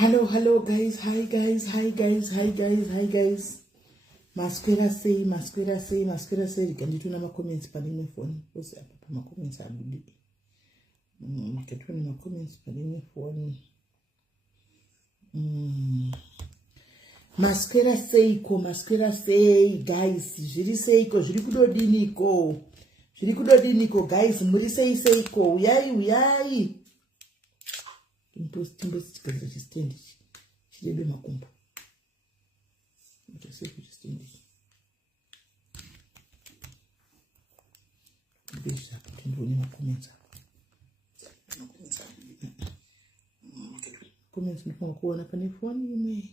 Hello guys, hi guys. Masquera say, rikandituna ma-comments padine phone. What's up? Ma-comments abudi. Ketuna ma-comments padine phone. Masquera say, guys. Jiri seiko, jiri kudodiniko, guys. Muri seiko, uyai. Timbo chikaza chistendi chidebe makumba mutaseku chistendi besha timboni makomenza comments ndifuna kuona pane phone imwe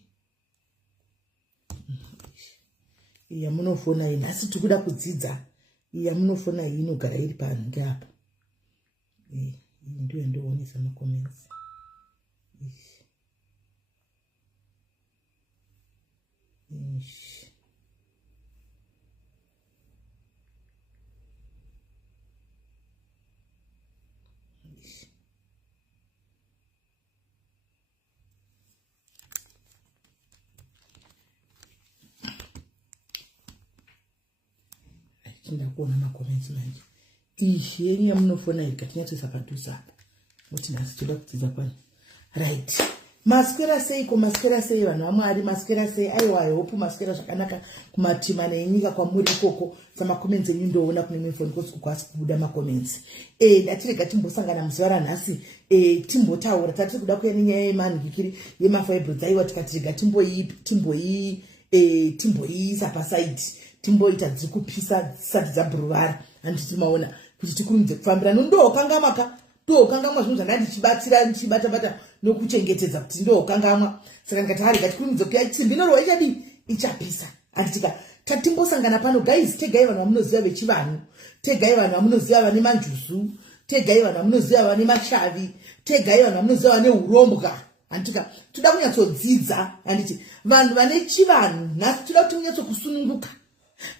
iya munofona ina asi tikuda kudzidza iya munofona inogara iri pange apa ndiyo ndoonesa makomenzi kuona makomenzi manje yeni yamunofona ikatinyatsoisa padhuze apa kuti nhasi toda kudzidza kwani right. Masquera sei vanhu vamwari masquera sei aiwa hope masquera zvakanaka kumatima nenyika kwamuri ikoko samakomenzi enyu ndoona kune mwe phone kosi kwasi kubuda makomenzi ndatirega timbosangana muzuva ranhasi timbotaura tatiri kuda kuya nenyaya yemanhikiri yemafibroids aiwa tikatirega timboiisa pasaiti timboita dziri kupisa dzisati dzabhuruvara handiti maona kuti tikurumidze kufambira ndokangamaka ndokangamwa zvinhu zvanga ndichibata nokuchengetedza kuti ndokangamwa saka ndikati hari ngatikurumidze kuya tsimbi norwa ichadii ichapisa handitika tatimbosangana pano guys tegai vanhu vamunoziva vechivanhu tegai vanhu vamunoziva vane manjuzu tegai vanhu vamunoziva vane mashavi tegai vanhu vamunoziva vane urombwa handitika toda kunyatsodzidza handiti vanhu vane chivanhu nhasi toda kuti munyatsokusununguka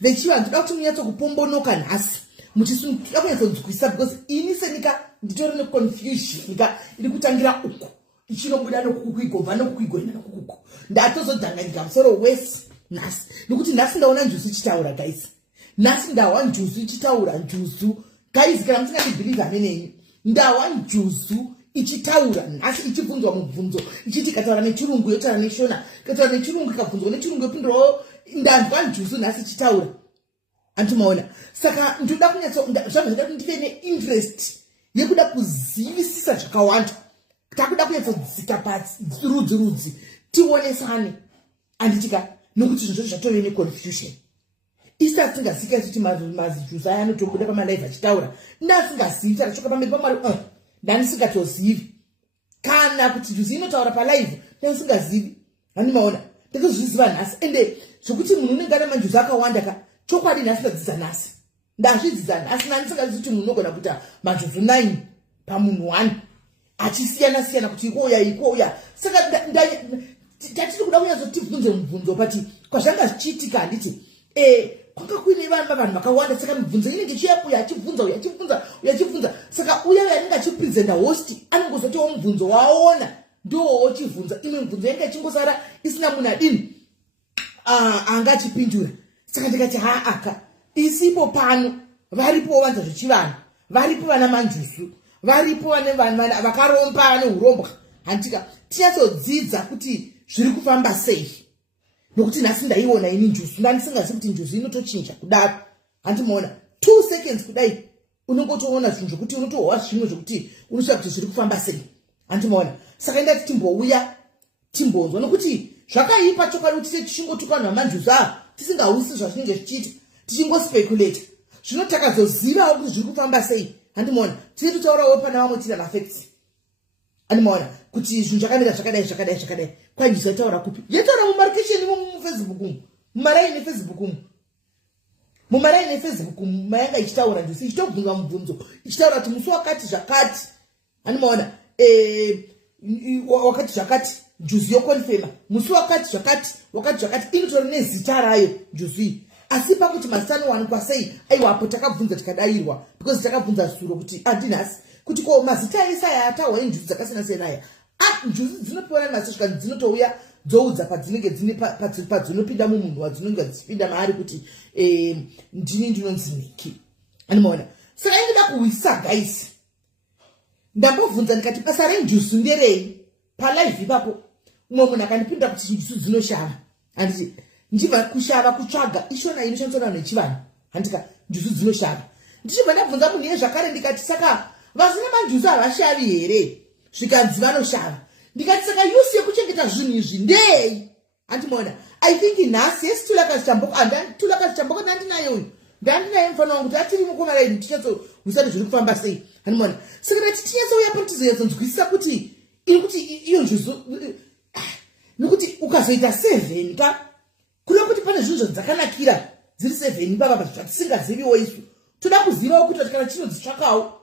vechivanhu toda kuti munyatsokupombonoka nhasi muchisununguka kunyatsonzwisa because ini senika nditori neconfusion nika iri kutangira uku ichinobuda nokukuigobva nokukuigoenda nokukuku ndatozodhanganyika musoro wese nhasi nekuti nhasi ndaona njuzu ichitaura guys nhasi ndawa njuzu ichitaura njuzu guys kana musingandibhiliva nenenyu ndawa njuzu ichitaura nhasi ichibvunzwa mubvunzo ichiti ikataura nechirungu yotaura neshona ikataura nechirungu ikabvunzwa nechirungu yopindurawo ndanzwa njuzu nhasi ichitaura antimaona saka ndoda kunyatsoda kuti ndive neinterest yekuda kuzivisisa zvakawanda takuda kunyatsodzika pasi rudzi tionesane anditika nokuti zvinhu zvozi zvatove neconfusion isasingasika kuti mazijuzi aya anotobuda pamalive achitaura ndasingazivi tarachoka pamberi pamwari ndanisingatozivi kana kuti juzi inotaura palive ndasingazivi handimaona ndakazviziva nhasi ende zvokuti munhu unenge ane manjuzi akawanda ka chokwadi nhasi ndadzidza nhasi ndazvidzidza nhasi nandisingazivi kuti munhu unogona kuita manjuzi 9 pamunhu 1 achisiyana kuti ikouya saka tatiri kuda kunyatsotibvunze mubvunzo pati kwazvanga zvichiitika handiti kwanga kuine vanhu vakawanda saka mibvunzo inenge ichiyabuya achibvunza saka uya yanenge achipresenta host anongozotiwo mubvunzo waona ndowo chibvunza imwe mibvunzo yanenge ichingosara isina munhu adini anga achipindura saka ndikati aka isipo pano varipo vanza zvechivanhu varipo vana manjusu varipo vane vanhu vakaromba vane urombwa handika tinyatsodzidza kuti zviri kufamba sei nokuti nhasi ndaiona ini njusu ndandisingazivi kuti njusu inotochinja kudaro handimoona 2 seconds kudai unongotoona zvinhu zvokuti unotohwa zvimwe zvokuti unosvika kuti zviri kufamba sei handimoona saka indati timbouya timbonzwa nokuti zvakaipa chokwadi kuti tichingotukanwa manjusu tisingausi zvazvinenge zvichiita tichingospekulata zvino takazozivawo kuti zviri kufamba sei handimoona tiri kutaurawo pana vamwe tira mafacts handimoona kuti zvinhu zvakamira zvakadai kwanjisa taura kupi yataura mumarkesheni mufacebook mumaraini efacebook mayanga ichitaura njusu ichitobvunga mubvunzo ichitaura kuti musi wakati zvakati handimoona wakati zvakati njusu yokonfema musi wakati zvakati inotori nezita rayo njusu iyi asi pakuti mazitano sei aiwapo takabvunza tikadayirwa because takabvunza suro kuti andinhasi kuti ko mazita ese aya atahwa injusu dzakasiyana aya njusu dzinopiwa masvika dzinotouya dzoudza padzinenge dzine padzinopinda mumunhu wadzinenge dzichipinda maari kuti ndini ndinonzi Niki anomaona saka ingida kuwisa guys ndambobvunza ndikati basa renjusu nderei palive ipapo umwe munhu akandipinda kuti njusu dzinoshava handiti ndibva kushava kutsvaga ishona inoshandiswa navanhu vechivanhu handika njusu dzinoshava ndichibva ndabvunza munhu yezvakare ndikati saka vasina manjusu havashavi here zvikanzi vanoshava ndikati saka yusi yekuchengeta zvinhu izvi ndei handimoona I think nhasi yesi tulakazichamboko ndandinayo uyu ndandinayo mufana wangu kuti atiri mukomaraini tichatsouisani zviri kufamba sei handimoona saka ndati tinyatsouya po tizoyatsonzwisisa kuti iri kuti iyo njusu nokuti ukazoita 7 pa kuda kuti pane zvinhu zvodzakanakira dziri 7 papa zvatisingaziviwo isu toda kuzivawo kuti kana chinodzitsvakawo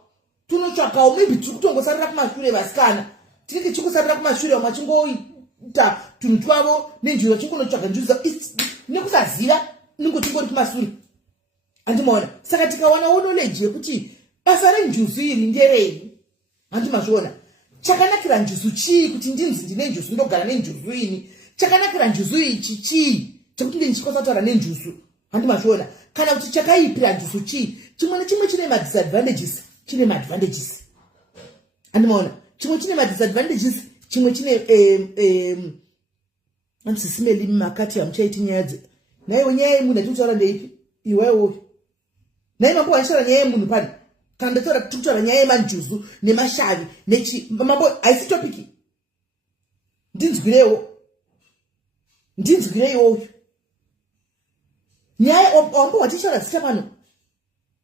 tunotsvakawo maybe tiri kutongosarira kumashure vasikana tinenge chingosarira kumashure vamwe achingoita tunhu twavo nenjiro chingonotsvaga njusu nekusaziva ningo tingori kumashure handimoona saka tikawana knowledge yekuti basa renjusu iri nderei handimazviona chakanakira njusu chii kuti ndinzi ndine njusu ndogara nenjusu ini chakanakira njusu ichi chii chekuti ndichikosataura nenjusu handimazviona kana kuti chakaipira njusu chii chimwe nechimwe chine madisadvantages chine maadvantages handimoona chimwe chine madisadvantages chimwe chine ansisimeli makati hamuchaiti nyaya naiwe nyaya yemunhu atikutaura ndeipi iwewo nai mambo wanichaura nyaya yemunhu pani kana ndataura tikutaura nyaya yemanjusu nemashavi mambo haisi topiki ndinzwireiwo uyu nyaya wambo watichaura zita pano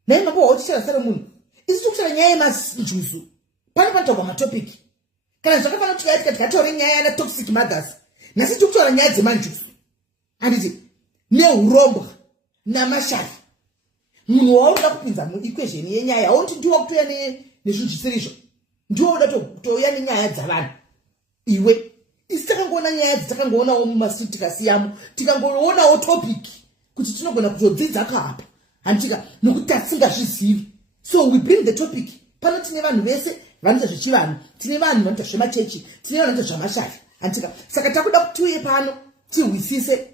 nai mambo watichaura zita remunhu isi tikutaura nyaya yemanjusu pane panotaurwa matopiki kana zvakafanira kuti tikaitika tikataura nyaya yana toxic mothers nhasi tikutaura nyaya dzemanjusu handiti neurombwa namashavi munhu wauda kupinza muequation yenyaya haunti ndiwo kutoya nezvinhu zvisirizvo ndiwo uda kutouya nenyaya dzavanhu iwe isi takangoona nyaya dzatakangoonawo mumastreet tikasiyamo tikangoonawo topic kuti tinogona kutodzidza kahapa handitika nokuti tasingazvizivi so we bring the topic pano tine vanhu vese vanoita zvechivanhu tine vanhu vanoita zvemachechi tine vanhu vanoita zvamashavi handitika saka takuda kuti tiuye pano tihwisise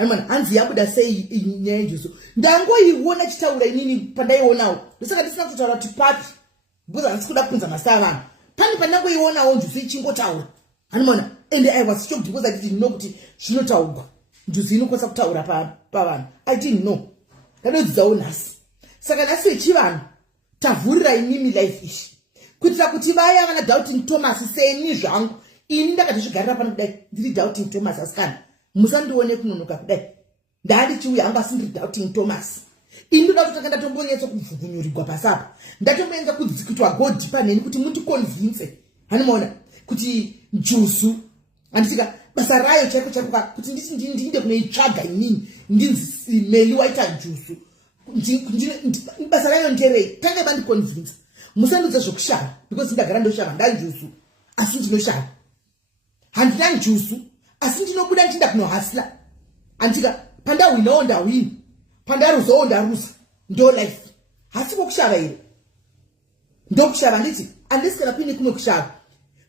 Hamana hanzi yabuda sei nyaya yenjusu ndangoiona chitaura inini pandaionawo ndosaka ndisina kutaura kuti papi because handisikuda kubvunza masava vanhu pane pandangoionawo njusu ichingotaura hanimona ende I was shocked because I didn't know kuti zvinotaurwa njusu inokwanisa kutaura pavanhu I didn't know ndadodzidzawo nhasi saka nhasi vechivanhu tavhurira inimi life ishi kuitira kuti vaya vana Doubting Thomas seni zvangu ini ndakatizvigarira pano kudai ndiri Doubting Thomas asikana musandione kunonoka kudai ndandichiuya anga sindiri Doubting Thomas ini ndoda kutanga ndatombonyetsa kubvugunyurirwa pasapa ndatombonyetsa kudzikitwa godi paneni kuti mundiconvince hanimoona kuti njusu handisika basa rayo chaiko kuti ndinde kunoitsvaga inini ndinzi meli waita njusu basa rayo nderei tange vandiconvince musandudza zvokushava because ndagara ndoshava ndanjusu asi ndinoshava handina njusu asi ndinobuda ndichinda kunohasila handika pandawinawo ndawini pandaruzawo ndaruza ndo life hasi kokushava iri ndokushava nditi andisi kana kuine kuno kushava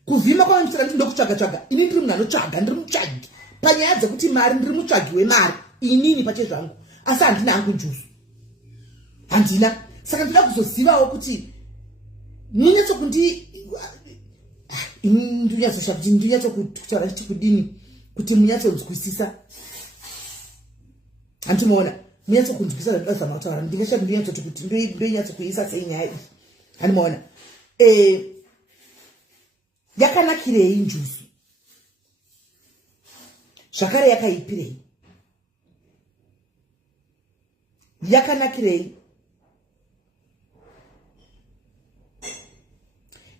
kuvhima kwavamisira ndi ndokutsvaga ini ndiri munhu anotsvaga ndiri mutsvagi panyaya dzekuti mari ndiri mutsvagi wemari inini pache zvangu asi handina hangu njusu handina saka ndinoda kuzozivawo kuti munyatsokundi ndinyatsoshakuti ndinyatsokutaura chiti kudini kuti munyatsonzwisisa handimoona munyatsokunzwisisa zvandinozama kutaura ndingashaku ndinyatsoti kuti ndoinyatsokuisa sei nyaya iyi handimoona yakanakirei njusu zvakare yakaipirei yakanakirei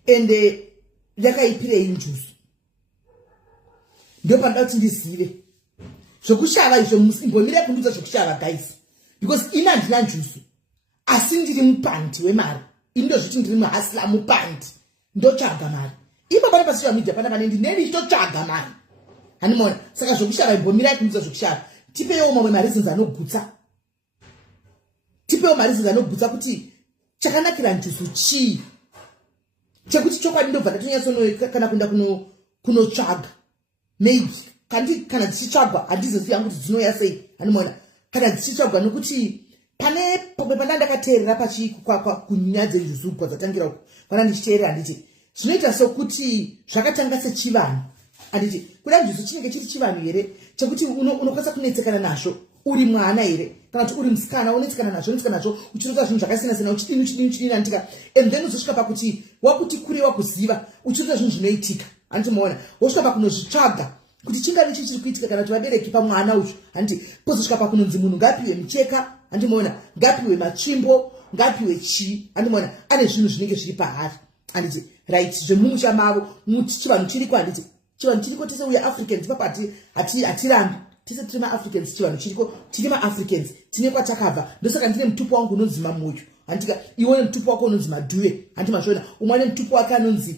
ende yakaipirei njusu ndo panoda kuti ndizive zvokushava izvo imbomire kunduza zvokushava guys because ini handina njusu asi ndiri mupandi wemari ini ndozviti ndiri muhasila mupandi ndotsvaga mari ipo pane pasocial media pana pane ndineni chitotsvaga mari handimoona saka zvokushava imbomira kunduza zvokushava tipewo mamwe mareasons anogutsa tipewo mareasons anogutsa kuti chakanakira njusu chii chekuti chokwadi ndobva ndatonyatsonoi kana kuenda kunotsvaga maybe kana dzichitsvagwa handizozivi hangu kuti dzinouya sei handimoona kana dzichitsvagwa nokuti pane pamwe pana ndakateerera kunyaya dzenjusu kwadzatangira uku pana ndichiteerera handiti zvinoita sokuti zvakatanga sechivanhu handiti kuda njusu chinenge chiri chivanhu here chekuti unokwanisa kunetsekana nazvo uri mwana here kana kuti uri musikana unetsekana nazvo uchirota zvinhu zvakasiyana-siyana uchidini handika and then uzosvika pakuti wakuti kure wakuziva uchirota zvinhu zvinoitika handimoona wosvika pakunozvitsvaga kuti chingave chiri kuitika kana kuti vabereki pamwana uchu handiti pozosvika pakunonzi munhu ngapiwe micheka handimoona ngapiwe matsvimbo ngapiwe chii handimoona ane zvinhu zvinenge zviri pahari handiti right zvemumusha mavo chivanhu chiriko handiti chivanhu chiriko tese uye africans ipapo hatirambi tese tiri maafricans chivanhu chiriko tiri maafricans tine kwatakabva ndosaka ndine mutupo wangu unonzi mamoyo handika iwone mutupo wako unonzi madhuwe handi mazvona umwe ane mutupo wake anonzi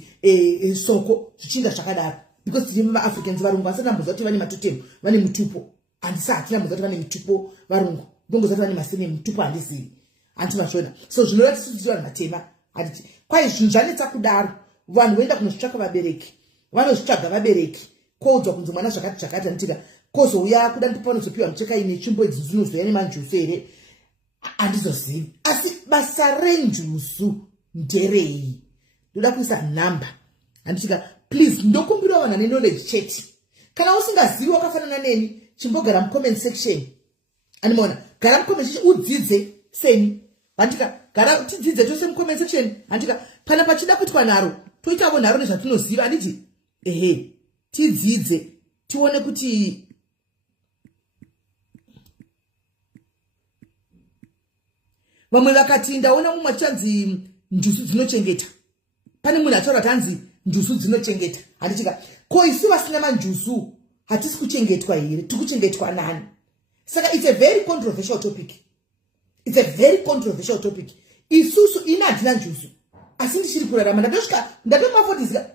soko zvichinga zvakadaro because tiri maafricans varungu asati amboziva kuti vane matotemu vane mutupo handisi hatina mboziva kuti vane mutupo varungu ndongoziva kuti vane masene mutupo handizivi handi mazvona so zvinoratidza kuti vanhu vatema handiti kwai zvinhu zvanetsa kudaro vanhu voenda kunozvitsvaka vabereki vanozvitsvaga vabereki koudzwa kunzi mwana zvakati handitika kozouya kuda ndipo panozopiwa micheka ine tsvimbo idzi dzinozoya nemanjusu here handizozivi asi basa renjusu nderei ndoda kuisa nhamba handitika please ndokumbira vanhu ane knowledge chete kana usingazivi wakafanana neni chimbogara mucomment section handimoona gara mucomment section udzidze seni handika gara tidzidze tose mucomment section handika pana pachida kuitwa nharo toitawo nharo nezvatinoziva handiti tidzidze tione kuti vamwe vakati ndaona mumwe achanzi njusu dzinochengeta pane munhu ataura kuti hanzi njusu dzinochengeta handitika ko isu vasina manjusu hatisi kuchengetwa here tiri kuchengetwa nani saka it's a very controversial topic isusu ina handina njusu asi ndichiri kurarama ndatomafotizika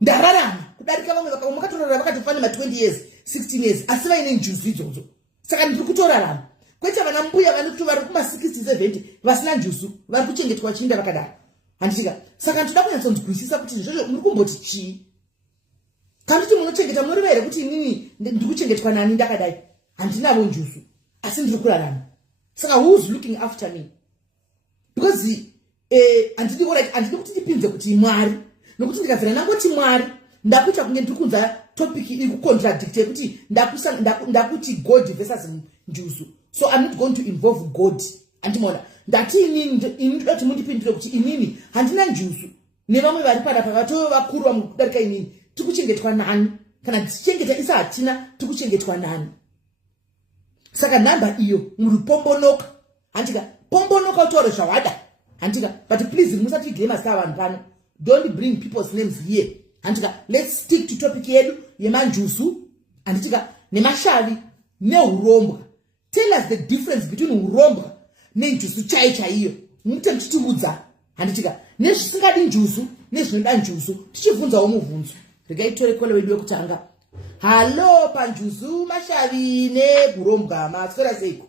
ndararama kudarika vamwe vakatorarama vakatofana ma20 years 16 years asi vaine njusu idzodzo saka ndiri kutorarama kwete vana mbuya vanoti vari kuma60 70 vasina njusu vari kuchengetwa chiinda vakadaro handitika saka ndinoda kunyatsonzwisisa kuti izvozvo muri kumboti chii kana kuti munochengeta munoreva here kuti inini ndiri kuchengetwa nani ndakadai handinavo njusu asi ndiri kurarama saka who's looking after me because handidi kuti ndipinze kuti mwari nokuti ndikabvira nangoti mwari ndakuita kunge ndiri kunza topic iri kucontradicte kuti ndakuti god versus njusu so I'm not going to involve God handimoona ndati inini ndoda kuti mundipindure kuti inini handina njusu nevamwe vari panapa vatove vakuru vamwe kudarika inini tiri kuchengetwa nani kana tichichengeta isa hatina tiri kuchengetwa nani saka nhamba iyo muri pombonoka handika pombonoka utaure zvawada handika but please musati igema saa vanhu pano don't bring people's names here handika let's stick to topic yedu yemanjusu handitika nemashavi neurombwa tell us the difference between urombwa nenjusu chaiyo muite muchitiudza handitika nezvisingadi njusu nezvinoda njusu tichibvunzawo mubvunzo regai tore kwele wedu wekutanga halo panjusu mashavi neurombwa maswera seiko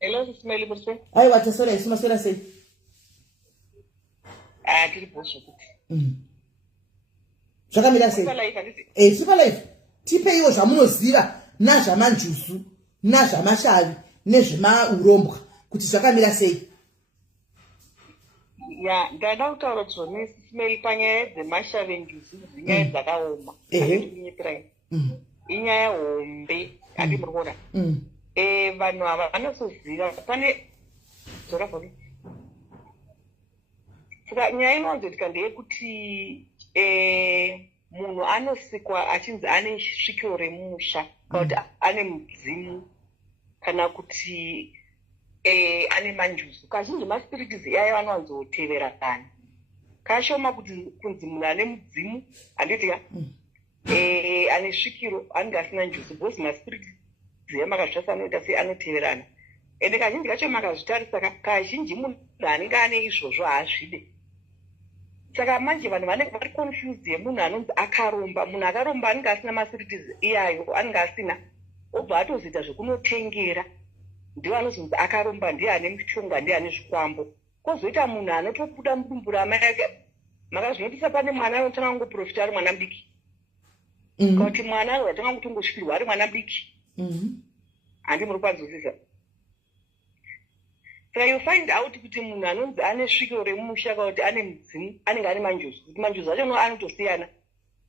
Hello, Smeli Burse. Aiwa, taswera isu maswera sei? Tiri bosho kuti. Zvakamira sei? Super life. Tipeiwo zvamunoziva nazvamanjusu, nazvamashavi, nezvemaurombwa kuti zvakamira sei? Ya, ndada kutaura kuti Smeli panyaya dzemashavi njusu dzinyaya dzakaoma. Inyaya hombe, ati murikuona. Vanhu ava vanozoziva pane dzorafoni. Saka nyaya inowanzoitika ndeyekuti munhu anosikwa achinzi ane svikiro remusha kana kuti ane mudzimu kana kuti ane manjusu. Kazhinji maspiritizi iyayo anowanzoteverana. Kashoma kuti kunzi munhu ane mudzimu handitika ane svikiro anenge asina njusu because maspiritizi emakazvasa anoita sei anoteverana. Ende kazhinji kacho makazvitarisa kazhinji munhu anenge ane izvozvo haazvide. Saka manje vanhu vanenge vari confused yemunhu anonzi akaromba. Munhu akaromba anenge asina maspiritizi iyayo anenge asina obva atozoita zvekunotengera. Ndiwo anozonzi akaromba, ndiye ane mushonga, ndiye ane zvikwambo. Kozoita munhu anotobuda mudumbu ramai ake. Makazvinotisa pane mwana anotanga kungoprofita ari mwana mudiki. Kuti mwana watanga kutongosvikirwa ari mwana mudiki. Handi muri kwanzwisisa. So you find out kuti munhu anonzi ane svikiro remusha kana kuti ane mudzimu anenge ane manjusu. Kuti manjusu acho anotosiyana.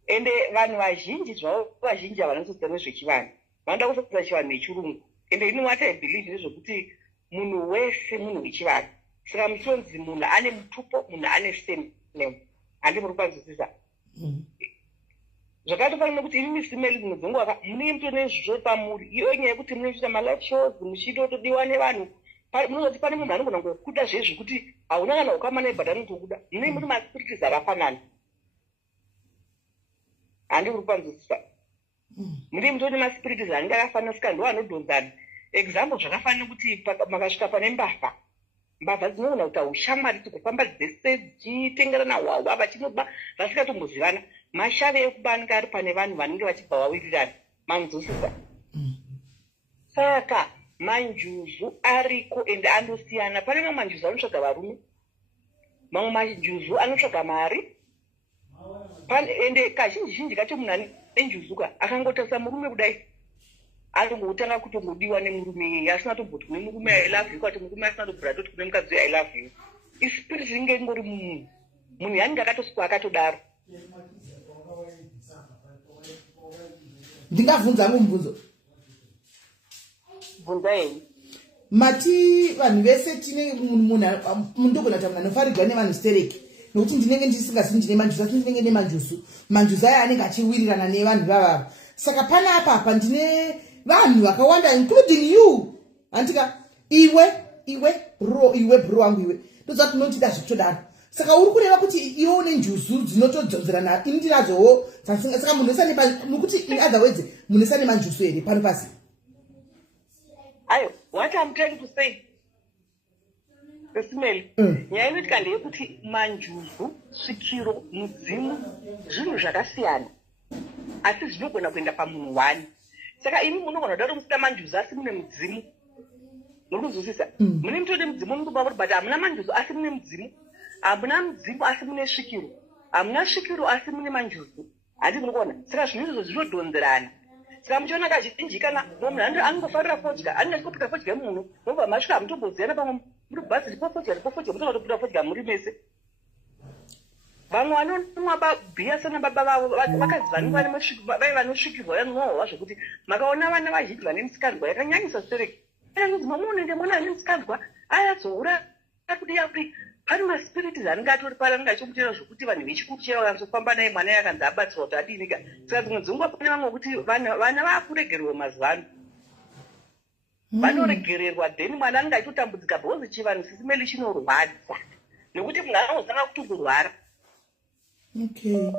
Ende vanhu vazhinji zvavo vazhinji havanodzidza nezvechivanhu. Vanoda kudzidza chivanhu nechirungu. Ende ini what I believe nezvekuti munhu wese munhu wechivanhu. Saka muchonzi munhu ane mutupo, munhu ane same name. Handi muri kwanzwisisa. Zvakatofanira kuti ini Smeli dzimwe dzenguva mune muto nezvizvo pamuri. Iyo nyaya yekuti munoita malife shows muchitotodiwa nevanhu. Munozoti pane munhu anogona kukuda zvezvi kuti hauna kana ukama nebhadha anotokuda. Mune muri maspiritizi akafanana. Handi muri kwanzwisisa. Mune mutoti maspiritizi anenge akafanana saka ndo anodhonzana. Example zvakafanira kuti makasvika pane mbavha. Mbavha dzinogona kuita ushamwari tikufamba dzese dzichitengerana hwahwa vachinoba vasikatombozivana. Mashave ekuba anenge ari pane vanhu vanenge vachibva vawirirana. Manzwisisa. Saka manjuzu ariko ende andosiyana. Pane mamwe manjuzu anotsvaga varume. Mamwe manjuzu anotsvaga mari. Ende kazhinji kacho munhu ane njuzuka akangotarisa murume kudai. Atongotanga kutongodiwa nemurume iyeye asina tomboti kune murume I love you kuti murume asina tobvira toti kune mukadzi I love you. Ispirit inge ingori munhu. Munhu yanenge akatosukwa akatodaro. Ndingabvunza mubvunzo. Bvunza yeni. Mati vanhu vese tine munhu ndogona kuti munhu anofarirwa nevanhu stereki. Nokuti ndinenge ndisingazivi ndine manjusu asi ndinenge ne manjusu. Manjusu aya anenge achiwirirana nevanhu vavavo. Saka pana apa ndine vanhu vakawanda including you. Antika iwe bro wangu iwe. Ndoza tinotida zvitodaro. Saka uri kureva kuti iwe une njusu dzinotodzonzerana ini ndinazowo saka munhu wese nokuti in other words munhu wese ane manjusu here pano pasi. Ayo, what I'm trying to say. Smeli. Nyaya inoitika ndeyekuti manjusu, svikiro, mudzimu, zvinhu zvakasiyana. Asi zvinogona kuenda pamunhu wani. Saka ini munogona kudaro musina manjusu asi mune mudzimu. Nokuzwisisa. Mune mutode mudzimu munobva but hamuna manjusu asi mune mudzimu. Hamuna mudzimu asi mune svikiro. Hamuna svikiro asi mune manjusu. Handi munokuona. Saka zvinhu izvo zvinodhonzerana. Saka muchiona kazhinji kana munhu anongofarira fodya, anenge achipika fodya munhu, mobva masvika hamutomboziyana pamwe muri bhazi ripo fodya mutoda kutobuda fodya muri mese. Vamwe vanomwa bhiya sana baba vavo vakadzi vanenge vanosvikirwa yanohwa zvekuti makaona vana vazhinji vane misikandwa yakanyanyisa stereki. Anonzi mamuonende mwana ane misikandwa ayazoura kudiya kuti pane maspiritizi anenge atori pari anenge achimutera zvokuti vanhu vechikuru chaiva vakanzofamba naye mwana yakanzi abatsirwa kuti adinika. Saka dzimwe dzenguva pane vamwe kuti vana vaakuregererwa mazuva ano. Vanoregererwa then mwana anenge achitotambudzika bhozi chivanhu Smeli chinorwadza. Nekuti munhu anozanga kutongorwara. Okay.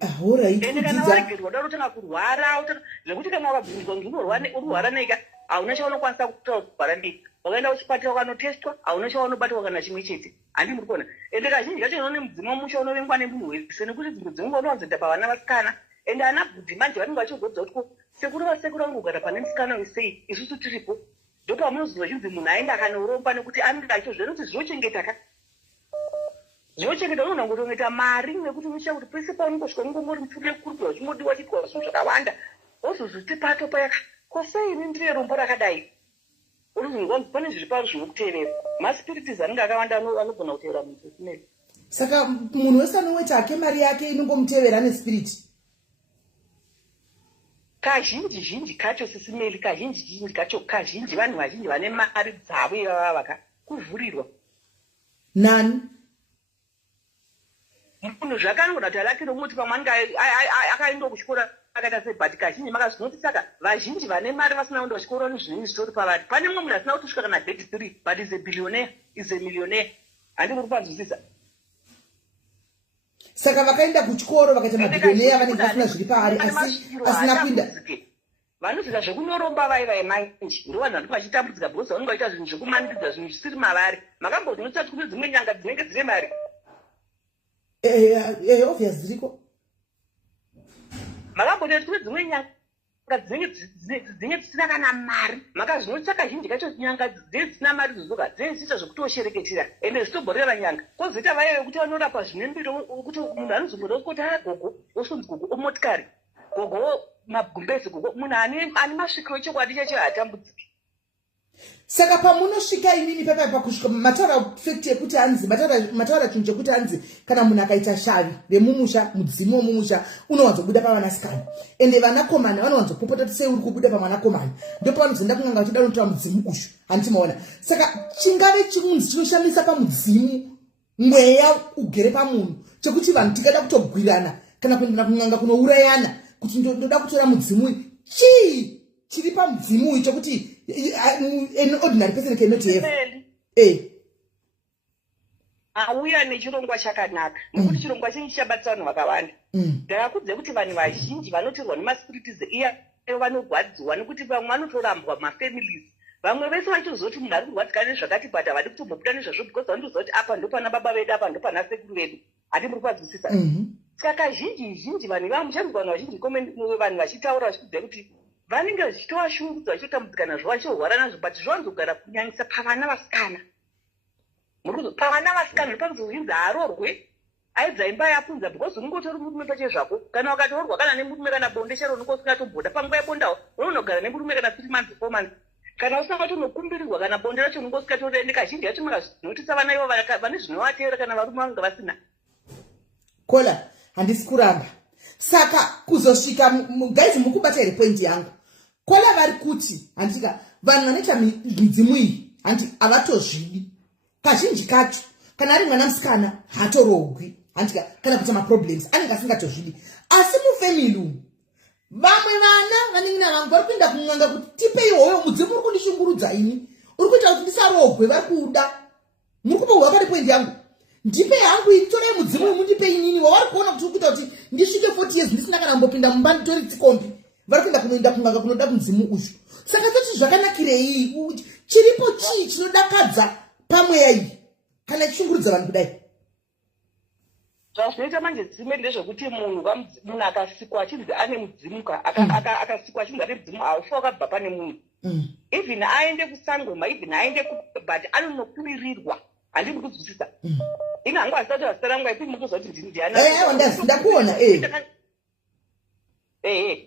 Alright. Ende kana waregererwa unotanga kurwara zvekuti kana wakabvunzwa kuti unorwara neka hauna chaunokwanisa kurwara ndii. Wakaenda kuchipatara ukanotestwa hauna chaunobatwa kana chimwe chete. Handi muri kuona. Ende kazhinji kacho unoone mudzimu musha unovengwa nemunhu wese nekuti dzimwe dzenguva unowanzoenda pavana vasikana. Ende ana bhudhi manje vanenge vachigodza kuti sekuru vasekuru vangu kugara pane musikana wesei isusu tiripo. ndopamunozozvinzi munhu aenda akanoromba nekuti anenge achitozviona kuti zvinochengeta unogona kutongeta mari nekuti unoziva kuti pese paunongosvika ungongori mupfuri kurwa uchingodiwa chitwa zvinhu zvakawanda wozozoti pato payaka kosei ndiri rombo rakadai pane zviriparu zvinokuteerera maspiritis anenge akawanda anogona kuteera munhu wesimeli. Saka munhu wese anoweta ake mari yake inongomutevera nespiriti kazhinji kacho sisimeli kazhinji kacho vanhu vazhinji vane mari dzavo ivava kuvhurirwa nani munhu zvakangoda kuti alakire umuti pamwe anenge akaenda kuchikora akaita sebhati kazhinji makazvinoti saka vazhinji vane mari vasina kuenda kuchikora nezvinini zvitori pavari. Pane mumwe munhu asina kutosvika kana grade 3 but is a billionaire, is a millionaire. Handiri kupanzwisisa. Saka vakaenda kuchikoro vakaita mabillionaire vanenge vasina zviri paari asina kuinda vanoziva zvekunoromba vaiva emanji ndo vanhu vari vachitambudzika because vanenge vaita zvinhu zvekumanidzwa zvinhu zvisiri mavari. Makambozvinotsa kuti dzimwe nyanga dzinenge dzine mari obvious dziriko makamboneti kuti dzimwe nyanga dzinenge dzisina kana mari makazvinotsa kazhinji kacho nyanga dzinenge dzisina mari dzozoka dzinenge dzichiita zvekutoshereketera ende zvitomboreva nyanga kwozoita vaya vekuti vanorapa zvine mbiro kuti munhu anozomboda kuti gogo osonzi gogo omotikari gogo magumbezi gogo munhu ane masvikiro echokwadi chacho hatambudziki. Saka pamunosvika imini papa kusvika mataura fact yekuti hanzi mataura chinhu chekuti hanzi kana munhu akaita shavi remumusha mudzimu womumusha unowanzobuda pavanasikana ende vanakomana vanowanzopopota sei uri kubuda pamwanakomana ndipo vanozoenda kun'anga vachida unotora mudzimu ushu handimaona. Saka chingave chinunzi chinoshamisa pamudzimu mweya ugere pamunhu chekuti vanhu tikada kutogwirana kana kuenda kun'anga kunourayana kuti ndoda kutora mudzimu chii chiri pamudzimu chokuti an ordinary person cannot have auya nechirongwa chakanaka nekuti chirongwa chingi chabatisa vanhu vakawanda. Ndakakudze kuti vanhu vazhinji vanotirwa nemaspiritis iya vanorwadziwa nekuti vamwe vanotorambwa mafamilies vamwe vese vachitozoti munhu ari kurwadzika nezvakati but havadi kutombobuda nezvazvo because vanotoziva kuti apa ndopana baba vedu apa ndopana sekuru vedu hati muri kuvanzwisisa. Saka zhinji vanhu vamuchanzwa vanhu vazhinji vanhu vachitaura vachikudze kuti vanenge vachitovashungudza vachitambudzika nazvo vachirwara nazvo but zvavanzogara kunyanyisa pavana vasikana pavana vasikana ndopanozozvinzi arorwe aidza imba yapunza because unongotori murume pache zvako kana ukatorwa kana nemurume kana bonde chero unonge usingatomboda panguva yebondawo unonogara nemurume kana 3 months 4 months kana usina vatonokumbirirwa kana bonde racho unonge usikatoende kazhinji yacho makazvinotisa vana ivo vane zvinovateera kana varume vanga vasina kola handisi kuramba. Saka kuzosvika guys mukubata here point yangu kola vari kuti handika vanhu vanoita midzimu iyi handi havatozvidi kazhinji kacho kana ari mwana musikana hatorogwi handika kana kuita maproblems anenge asingatozvidi asi mufamily umu vamwe vana vanenge navangu vari kuenda kun'anga kuti tipei hoyo mudzimu uri kundishungurudza ini uri kuita kuti ndisarogwe vari kuda muri kupohwa pari point yangu ndipe hangu itorei mudzimu uyu mundipe inini wavari kuona kuti ukuita kuti ndisvike 40 years ndisina kana mbopinda mumba nditori tsikombi vari kuenda kunoenda kun'anga kunoda mudzimu uyu. Saka toti zvakanakirei chiripo chii chinodakadza pamweya iyi kana ichishungurudza vanhu kudai zvazvinoita manje dzimwe ndezvekuti munhu akasikwa achinzi ane mudzimuka akasikwa achinzi ane mudzimu haufa wakabva pane munhu even aende kusangoma even aende but anonokumirirwa handiri kuzwisisa ini hangu asati vasita rangu aipi mukuziva kuti ndakuona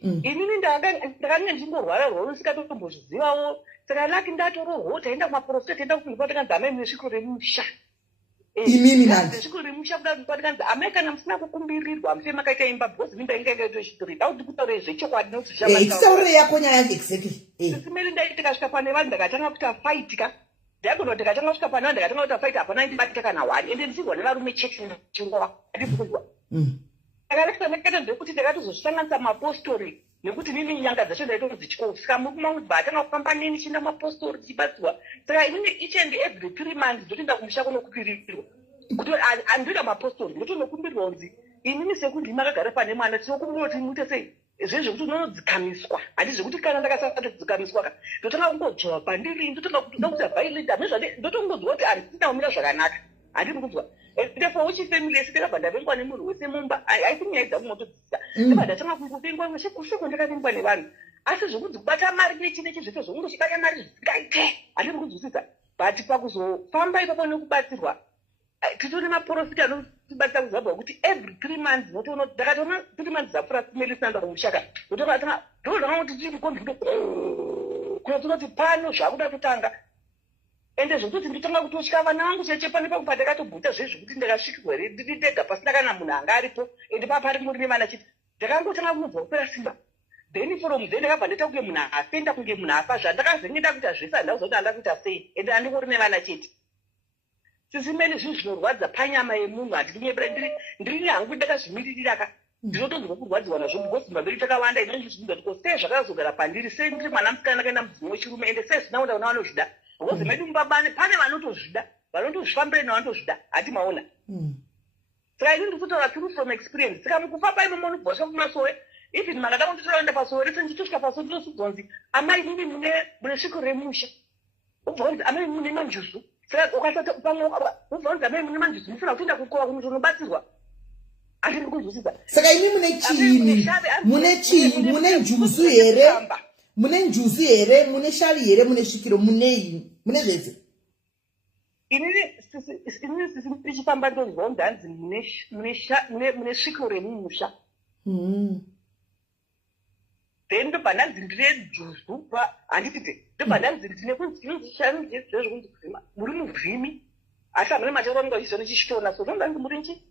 inini ndakange ndingorwara rworo usikatotombozvizivawo saka laki ndatororwo taenda kumaprofeta taenda kufundipa takanzi amai mune sviko remusha imimi nani sviko remusha kuda takanzi amai kana musina kukumbirirwa musei makaita imba because mimba inga ikaito chitori dauti kutaurei zvechokwadi nekutisaurirei yako nyaya yangu exactly simeli ndaitika svika pane vanhu ndakatanga kuita faitika ndakona kuti ndakatanga kusvika pane vanhu ndakatanga kuita faita hapana indibatita kana wani ende ndichirwa nevarume cheki chingova handikuzwa ndakareka ndekuti ndakatozozvisanganisa mapostori nekuti nini nyanga dzacho ndaitodzichikosvika mukumamudbatanga kufamba nini chienda mapostori tichibatsirwa saka inini each and every 3 months ndotoenda kumusha kunokupirirwa kuti andoita mapostori ndotonokumbirirwa kunzi inini sekundi makagara pane mwana tinokumbira kuti muite sei zvezvekuti unonodzikamiswa handi zvekuti kana ndakasatodzikamiswa ka ndotanga kungodzva pandiri ndotanga kutoda kuita violent ndotongoziva kuti handisina kumira zvakanaka handiri kuzwa therefore uchifamily yese takabva ndavengwa nemunhu wese mumba I think yaidza kumotodzisa ndabva ndatanga kungopengwa sheko ndakavengwa nevanhu asi zvokunzi kubata mari nechinechi zvese zvokunzi chibata mari zvisingaite handiri kunzwisisa. But pakuzofamba ipapo nekubatsirwa titori maporofita anotibatsira kuzimbabwe kuti every 3 months notoona ndakatoona 3 months dzapfuura simeli sinaenda kumushaka ndotoona ndozvanga kuti tiri konzvito kunatoona kuti pano zvakuda kutanga ende zvekutoti nditanga kutosvika vana vangu cheche pane pakupa ndakatobvuta zvezvekuti ndakasvikirwa here ndiri ndega pasina kana munhu anga aripo ende papari muri nevana chete ndakangotanga kunobva kupera simba. Then from then ndakabva ndaita kunge munhu afenda kunge munhu afa zvandakazengenda kuita zvese handauza kuti handa kuita sei ende handingori nevana chete. Sisimeli zvinhu zvinorwadza panyama yemunhu handinyebrandiri ndiri hangu ndakazvimiririra ndinotonzwa kurwadziwa nazvo because mbamberi takawanda inozvizvinza kuti sei zvakazogara pandiri sei ndiri mwana musikana kaenda mudzimu wechirume ende sei zvina kuda vanozvida because medu mubabane pane vanotozvida vanotozvifambira nevanotozvida hati maona. Saka ini ndiri kutaura true from experience. Saka mukufamba imomo unobvasva kumasowe even makada kunditoraenda pasowe rese ndichitosvika pasowe ndinosidzonzi amai mimi mune sviko remusha ubva kunzi amai mune manjusu. Saka ukasati pamwe ubva kunzi amai mune manjusu mufuna kutoenda kukova kumuti unobatsirwa handiri kuzwisisa. Saka imi mune chiini mune chii mune njuzu here mune njuzu here mune shari here mune svikiro munei mune zvese. Inini tichifamba ndonzwa kunzi hanzi mune svikiro remumusha. Then ndobva ndanzi ndine juzu handitite ndobva ndanzi ndine kunzi shanu zvezvokunzi kuvhima muri muvhimi asi hamuna matauro anenge achizona chishitona so ndondanzi muri nchi.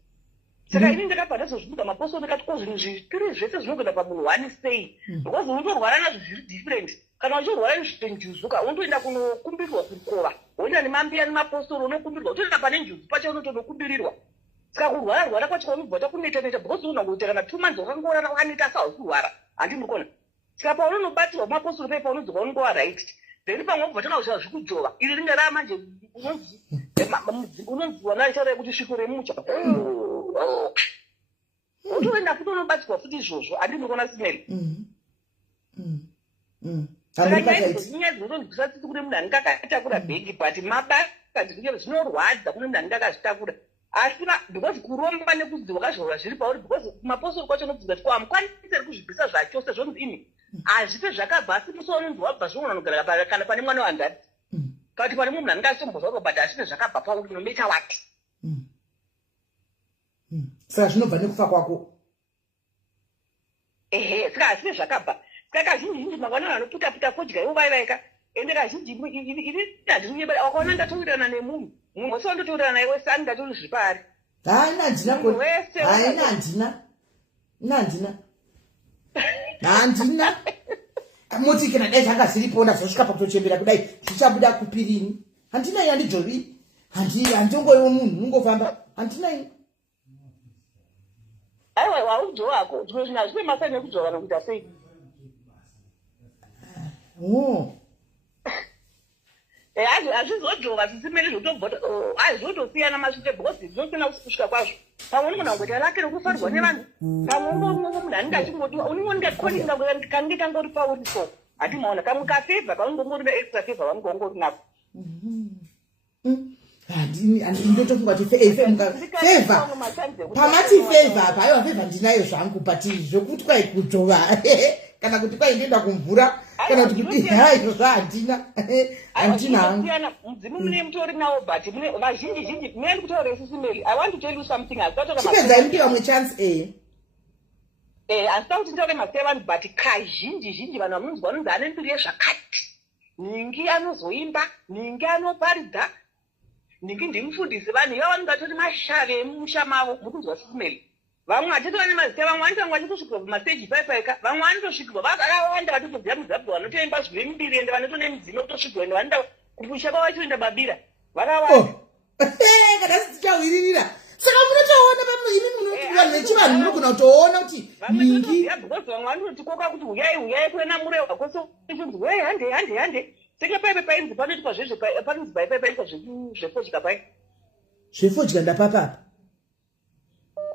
Saka ini ndakabva ndazozvibuda mapostori ndakati ko zvinhu zvitiri zvese zvinogona pamunhu wani sei because unotorwara nazvo zviri different. Kana uchirwara nezvenjuzuka unotoenda kunokumbirwa kukova woenda nemambiya nemapostori unokumbirwa utoenda pane njuzu pacho unotonokumbirirwa. Saka kurwara kwacho kwaunobva kunoita because unoona kuti kana 2 months wakangorara wakaneta sausirwara handii mukona. Saka paunonobatsirwa mapostori paipa unodzoka unongova right then pamwe ubva tanga kushava zvekujova iri ringe raa manje unonzi wana ichaurai kuti sviko remucha utoenda futi unobatsirwa futi izvozvo handii mukona simeli. Saka nyaya dzinotondibvisa tsitsi kune munhu anenge akatakura bhegi but mabasa ndikunyeva zvinorwadza kune munhu anenge akazvitakura asi because kuromba nekuzi wakazvaura zviri pauri because mapostori kwacho unobvunza kuti kwamukwanisiri kuzvibvisa zvacho sezvonzi ini hazvipe zvakabva asi musi wanonzi wabva zvimwe unogara kana pane mwana wandati kuti pane munhu anenge achitombozauro but hazvine zvakabva pauri nometa wati. Saka zvinobva nekufa kwako. Ehe saka hazvine zvakabva. Saka kazhinji mangwana vanopfuta fodya ivo vaivaika ende kazhinji ini handinonyebera wakaona ndatourirana nemunhu mumwe se wandotourirana iwe sani ndatori zvipari haina handina muti kana dai zvanga zviripo ndazosvika pakutochembera kudai zvichabuda kupirini handinai handijovi handingoiwo munhu nungofamba handinai. Aiwa waujovako zvimwe zvinhu hazvine masai nekujova nokuita sei. Hazvizojova zvisimeri zvotobva hazvotosiyana masvite because zvinosiyana kusvika kwazvo. Pamwe unogona kungoita rake rokufarwa nevanhu pamwe munhu anenge achingodiwa uningondikoni kange kangori pauri so hati maona kamwe kafevha kaungongori neextra fevha vanenge ungori nako. Ndotofunga kuti fevha pamati fevha apa aiwa fevha ndinayo zvangu but zvokuti kwai kujova kana kuti kwai ndienda kumvura kana kuti hayi zvahandina handina hangu. Mudzimu mune mutori nawo but mune vazhinji mune ndikutaura isisimeli I want to tell you something chipedza impi vamwe chance handisita kuti ndaure ma7 but kazhinji vanhu vamunonzwa vanonzi ane mbiri yezvakati ningi anozoimba ningi anoparidza ningi ndimufundisi vanhu iva vanenge vatori mashave emusha mavo mukunzwa sisimeli. Vamwe hatitova nemazita vamwe vanotanga vachitosvikirwa pamasteji paipaika vamwe vanotosvikirwa vakawanda vatobvira muzimbabwe vanotoimba zvive mbiri ende vanotone midzimu kutosvikirwa ende vanoenda kupusha kwavachoenda babira vakawanda kana sitichawiririra. Saka munotoona vanhu vechivanhu munogona kutoona kuti ningi because vamwe vanototikoka kuti huyai kuena murehwa kwese chinzi wei hande senge paipe painzi panoitwa zvezve panonzi paipai paitwa zvefodya pai zvefodya ndapapapa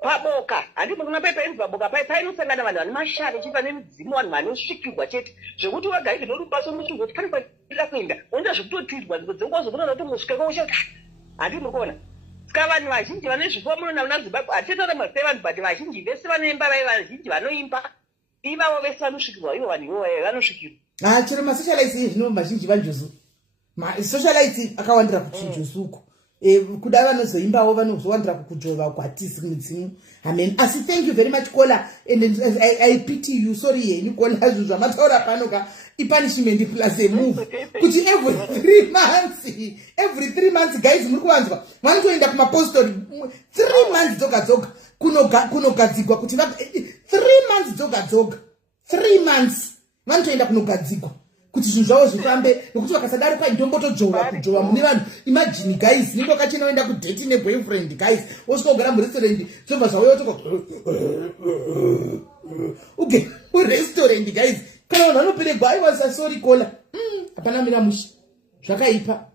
paboka handi mukuna pai painzi paboka pai painosangana vanhu vane mashare chipa nemidzimu vanhu vanosvikirwa chete zvekuti wagari norumbaso muchinzwa kuti pane kwaida kuenda unoita zvekutotirwa dzenguva zokunoona kuti mosvika kwausha handi murikuona. Saka vanhu vazhinji vane zvipo munoona muna Zimbabwe hatitaura ma7 but vazhinji vese vanoimba vai vazhinji vanoimba ivavo vese vanosvikirwa ivo vanhu ivo vanosvikirwa chero masocialites zvino mazhinji vajosu masocialites akawandira kuchijosuko kuda vanozoimbawo vanozowandira kukujova kwatisi mudzimu amen asi thank you very much Kola and I pity you sorry yeni Kola zvinhu zvamataura panoka ipunishment plus a move kuti every 3 months guys muri kuvanzwa vanotoenda kumapostori 3 months dzoga kunogadzigwa kuti 3 months dzoga 3 months vanotoenda kunogadzigwa kuti zvinhu zvavo zvifambe nokuti vakasadaro kwaindombotojova kujova mune vanhu imagine guys niko kachinoenda kudate neboyfriend guys osvikogara murestaurant zvobva zvauya otoko uge murestaurant guys kana vanhu vanoperegwa aiwasa sorry Kola hapana mira mushi zvakaipa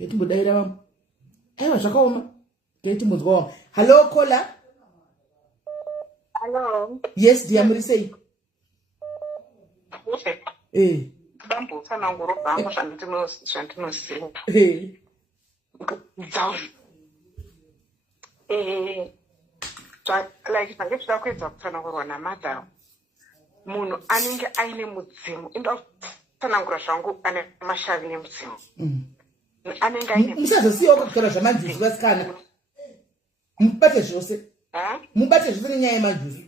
ngatimbodayira vamwe aiwa zvakaoma ngatimbonzwa vamwe hallo Kola hello yes dear muri sei ndambotsananguro bhangu zvandinoziva like zvange zvida kuedza kutsanangurwa namadhau munhu anenge aine mudzimu inda kutsanangura zvangu ane mashavi nemudzimu anenge aine musazosiyawo kakutara zvamanjusi vasikana mubate zvose nenyaya yemajusi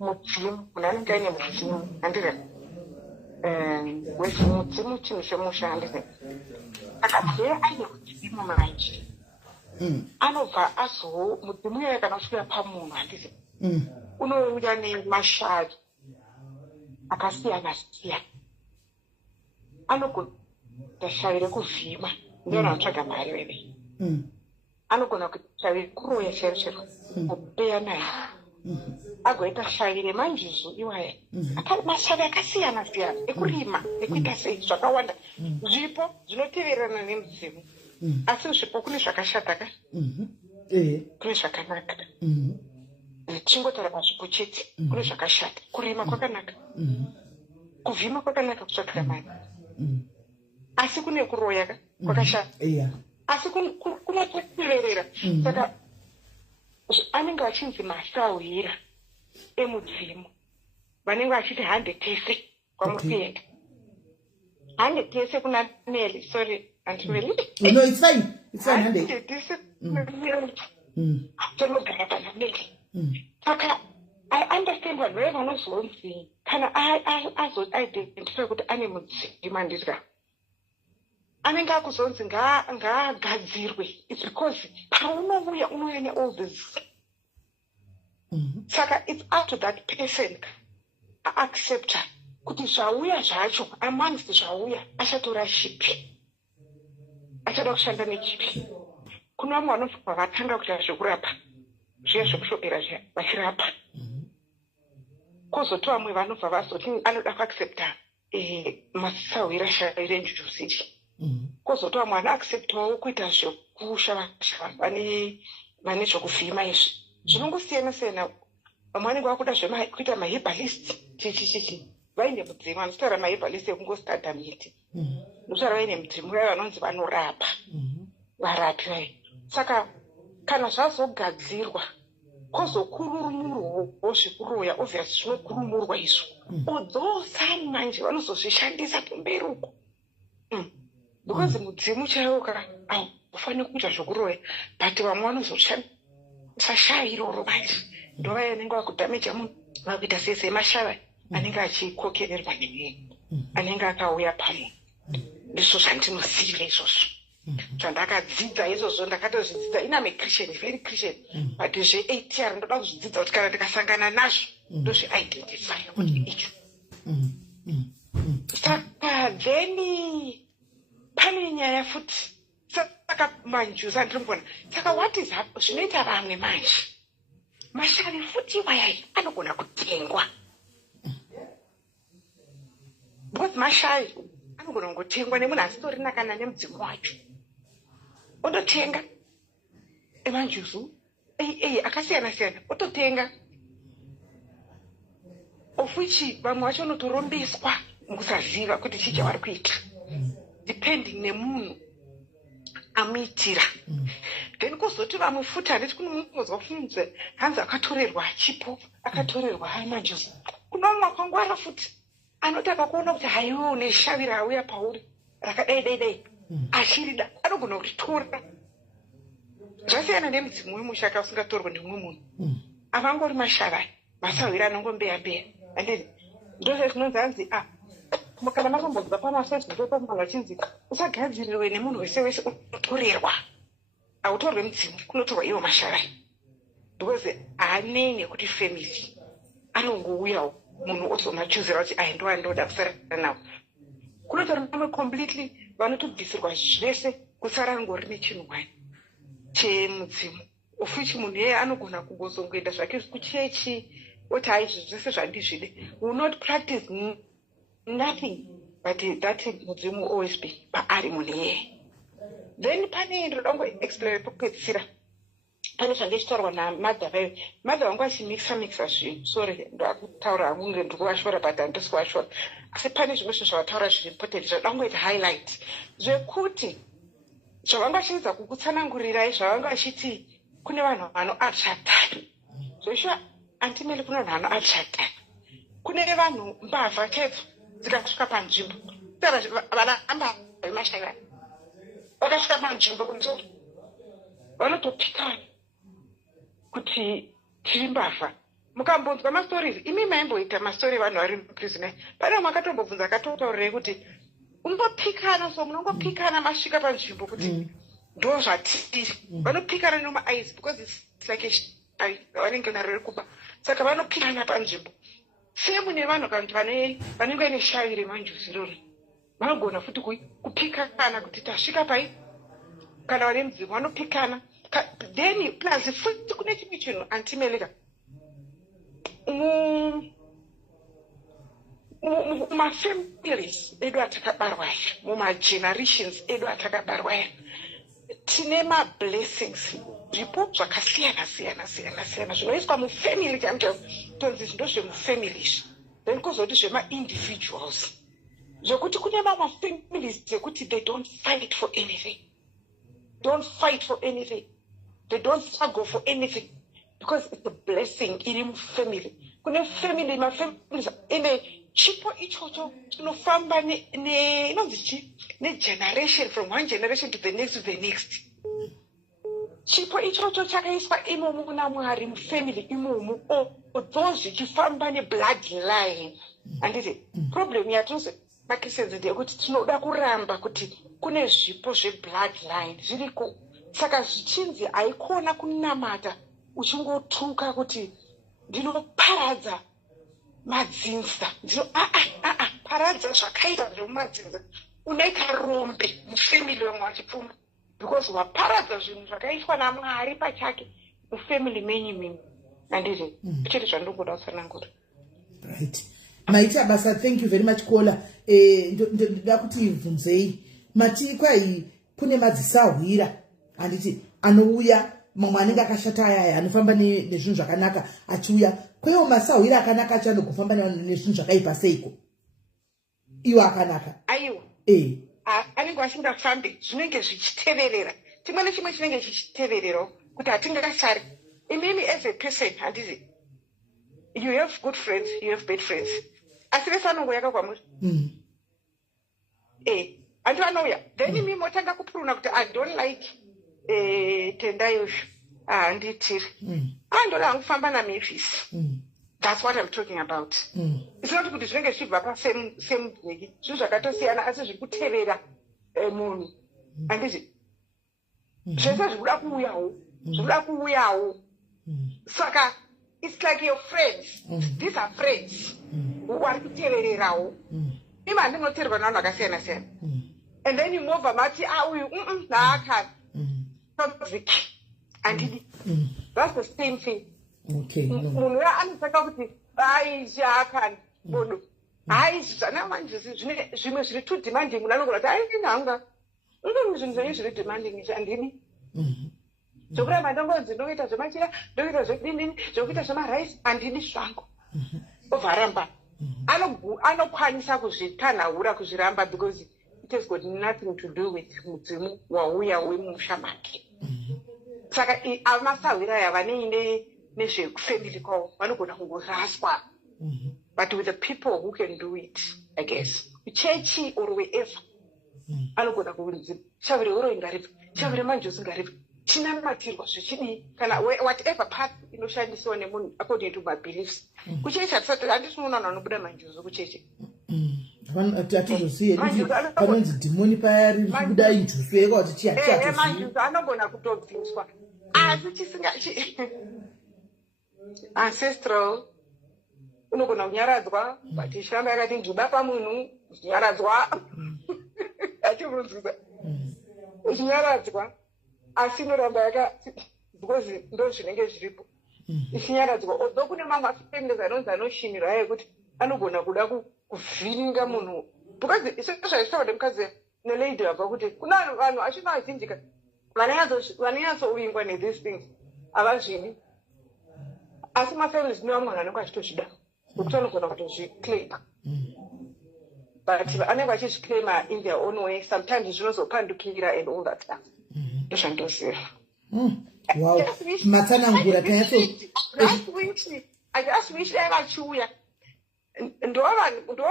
mudzimu munhu anenge aine mudzimu handire mudzimu chinhu chemusha handire akazve aine mudzimu manje anobva mudzimu iyoyo kana usvika pamunhu handise unouya nemashavi akasiyana siyana anogona shavi rekuvhima ndiona anotsvaga mari veve anogona kuita shavi rekuroya chero chero kupeya naye agoita shavi remanjuzu iwaya mashavi akasiyana siyana ekurima ekuita sei zvakawanda zvipo zvinoteverana nemudzimu asi zvipo kune zvakashata ka kune zvakanaka chingotaura pazvipo chete kune zvakashata kurima kwakanaka kuvhima kwakanaka kutsvagira mari asi kune kuroya ka kwakashata asi kunoteverera saka anenge achinzi masawira emudzimu vanenge vachiti 100 tese kwamupenda 100 tese kuna Neli sorry antimeli no it's fine 100 tese tonogara pana Neli saka I understand what whoever knows something kana identify kuti ane mudzimu andizwa anenge akuzonzi ngaagadzirwe it's because paunouya unouya neall this saka it's up to that person aaccepta kuti zvauya zvacho amongst zvauya achatora chipi achada kushanda nechipi kuna vamwe vanobva vatanga kuita zvekurapa zviya zvekushopera zviya vachirapa kozoti vamwe vanobva vazoti anoda kuaccepta masawira shaire njujusichi kozoti vamwe vanoacceptawo kuita zvekushava vane zvokuvhima izvi zvinongosiyana siyana vamwe vanenge vakuda kuita mahebalist chichichichi vaine mudzimu vanotaura mahebalist ekungostadamiti ndotaura vaine mudzimu vaya vanonzi vanorapa varapi vai saka kana zvazogadzirwa kozokururumurwawo zvekuroya obviously zvinokurumurwa izvo odzosani manje vanozozvishandisa kumberi uko because mudzimu chaiwoka haufaniri kuita zvokuroya but vamwe vanozoshandisa shavi iroro manje ndovaya anenge vakudhameja munhu vakuita sesemashava anenge achikokererwa nemunhu anenge akauya pamunhu ndizvo zvandinoziva izvozvo zvandakadzidza izvozvo ndakatozvidzidza iname christian very christian but zve8 ndoda kuzvidzidza kuti kana ndikasangana nazvo ndozveidentify kuti icho saka then pane nyaya futi saka manjuzi andirimbona saka what is zvinoita vamwe manje mashavi futi iwayai anogona kutengwa because mashavi anogona kungotengwa nemunhu asitorina kana nemudzimu wacho ototenga emanjuzu akasiyana siyana ototenga of which vamwe vacho vanotorombeswa mukusaziva kuti chii chavari kuita depending nemunhu amuitira then kuzoti vamwe futi handiti kunomuzwa kufunze hanzi akatorerwa chipo akatorerwa haimanjuzi kunomwa kwangwara futi anoti akakuona kuti haiwe une shavi rauya pauri rakadai achirida anogona kuritora zvasiyana nemudzimu wemusha akasingatorwa nemumwe munhu avangori mashava masawira anongombeya andini ndozvezvinonzi hanzi kana makambobva pamasezviopamwana vachinzi usagadzirirwe nemunhu wese unotorerwa hautorwe mudzimu kunotorwa iwo masharai because haanei nekuti family anongouyawo munhu ozomachuzira kuti ndo andoda kusara nawo kunotorwa vamwe completely vanotobvisirwa zvese kusara ngori nechinhu wani chemudzimu ofichi munhu yeye anogona kungozongoenda zvake kuchechi oti haizvi zvese zvandizvide will not practice nothing but that mudzimu always be paari munhu yeye. Then pane ndoda kungoexplain pokupedzisira pane zvange chitaurwa namadha vayo madha vangu achimixa zvinhu sorry ndakutaura kunge ndikuvashora but handisi kuvashora asi pane zvimwe zvinhu zvavataura zviri important zvada kungoita highlight zvekuti zvavanga vachiedza kukutsanangurirai zvavanga vachiti kune vanhu vanoatsvatana zvoisha antimeli kune vanhu vanoatsvatana kune vanhu mbavha chaidzo dzikasvika panzvimbo vanamba vemashayana vakasvika panzvimbo kunzoro vanotopikana kuti tiri mbavha mukambonzwa mastori imi maimboita mastori evanhu vari muprisoner pane makatombobvunza akatotaurirai kuti ungopikana so munongopikana masvika panzvimbo kuti ndo zvatiri vanopikana nomaeyes because it's like vanenge naro rekuba saka vanopikana panzvimbo semu nevanhu kanti vanenge neshavi remanjuzi rori vanogona futi kupikana kuti tasvika pai kana vane mudzimu vanopikana then plus futi kune chimwe chinhu antimeleka mumafamilies edu atakabarwaya mumagenerations edu atakabarwaya tine mablessings zvipo zvakasiyana zvinoiswa mufamily tonzi zvindo zvemufamily izvi then kuzoti zvemaindividuals zvekuti kune mamwe families dzekuti they don't fight for anything they don't struggle for anything because it's a blessing iri mufamily kune family mafamilies ende chipo ichocho chinofamba inonzi negeneration from one generation to the next chipo ichocho chakaiswa imomo kuna Mwari mufamily imomo those zvichifamba nebloodline handiti problem yatinose makristians ndeyekuti tinoda kuramba kuti kune zvipo zvebloodline zviriko saka zvichinzi haikona kunamata uchingotuka kuti ndinoparadza madzinza paradza zvakaita zvemumadzinza unoita rombe mufamily wamwe wachipfuma because waparadza zvinhu zvakaitwa naMwari pachake mufamily menyu handiti chiri zvandingoda kusanangura. Right. Maita basa, thank you very much Kola. Ndoda kuti bvunzei mati kwai kune madzisahwira handiti anouya mamwe anenge akashata ayaya anofamba nezvinhu zvakanaka achiuya kwewo masahwira akanaka achanogofamba nezvinhu zvakaipa seiko iwo akanaka aiwa anenge asingafambi zvinenge zvichiteverera chimwe nechimwe chinenge chichitevererawo kuti hatingakasari imimi as a person handizi you have good friends you have bad friends asi vese anongoyaka kwamuri anti vanouya then imimi motanga kupuruna kuti I don't like tenda yozvo handitiri andoda hangu kufamba naMavis that's what I'm talking about it's not kuti zvinenge zvichibva pasame bheki zvinhu zvakatosiyana asi zviri kutevera munhu handiti zvese zvikuda kuuyawo saka it's like your friends these are friends wari kutevererawo ima handinoteerwa navanhu vakasiyana and then imovha mati uyu naakana toxic handidi that's the same thing munhu uya anosaka kuti zvaakana bodo zvanamanjisi zvimwe zviri too demanding munhu anogona kuti ainanga zvinhu zvenyu zviri demanding handini zvokuramba ndongodzi ndokuita zvemachira ndokuita zvedinini zvokuita zvemaraisi handidi zvangu obva aramba anokwanisa kuzvitanhaura kuzviramba because it has got nothing to do with mudzimu wauya wemusha make saka amasawira aya vanei nezvekufamily kwavo vanogona kungoraswa. But with the people who can do it, I guess, chechi or wherever, anogona kunzi shavire uro ingaripi, shavire manjosi ingaripi, china matirwa zvichidi kana whatever path inoshandiswa nemunhu according to my beliefs. Kuchechi handisi munoona vanobuda manjosi kuchechi. Atizoziye panonzi dhimoni paya riri kubuda injusu yekauti chiatoziye. Manjosi anogona kutobviswa asi chisinga ancestral unogona kunyaradzwa but shamba yakati njuba pamunhu kunyaradzwa achivunzisa ichinyaradzwa asi inoramba yaka because ndo zvinenge zviripo ichinyaradzwa although kune mamwe afeminist anonzi anoshinirwa yekuti anogona kuda kuvhiringa munhu because izvozvaitaura nemukadzi nelady abva kuti kuna vanhu achina vazhinjika vanonyatsouvingwa nethese things havazvidi asi mafeminist nevamwe vanhu anenge achitozvida nokuti anogona kutozviclaima but anenge achizviclaima in their own way sometimes zvinozopandukira and all that stuff ndozvandoziva. Wow, matsanangura I just wish dai vachiuya ndo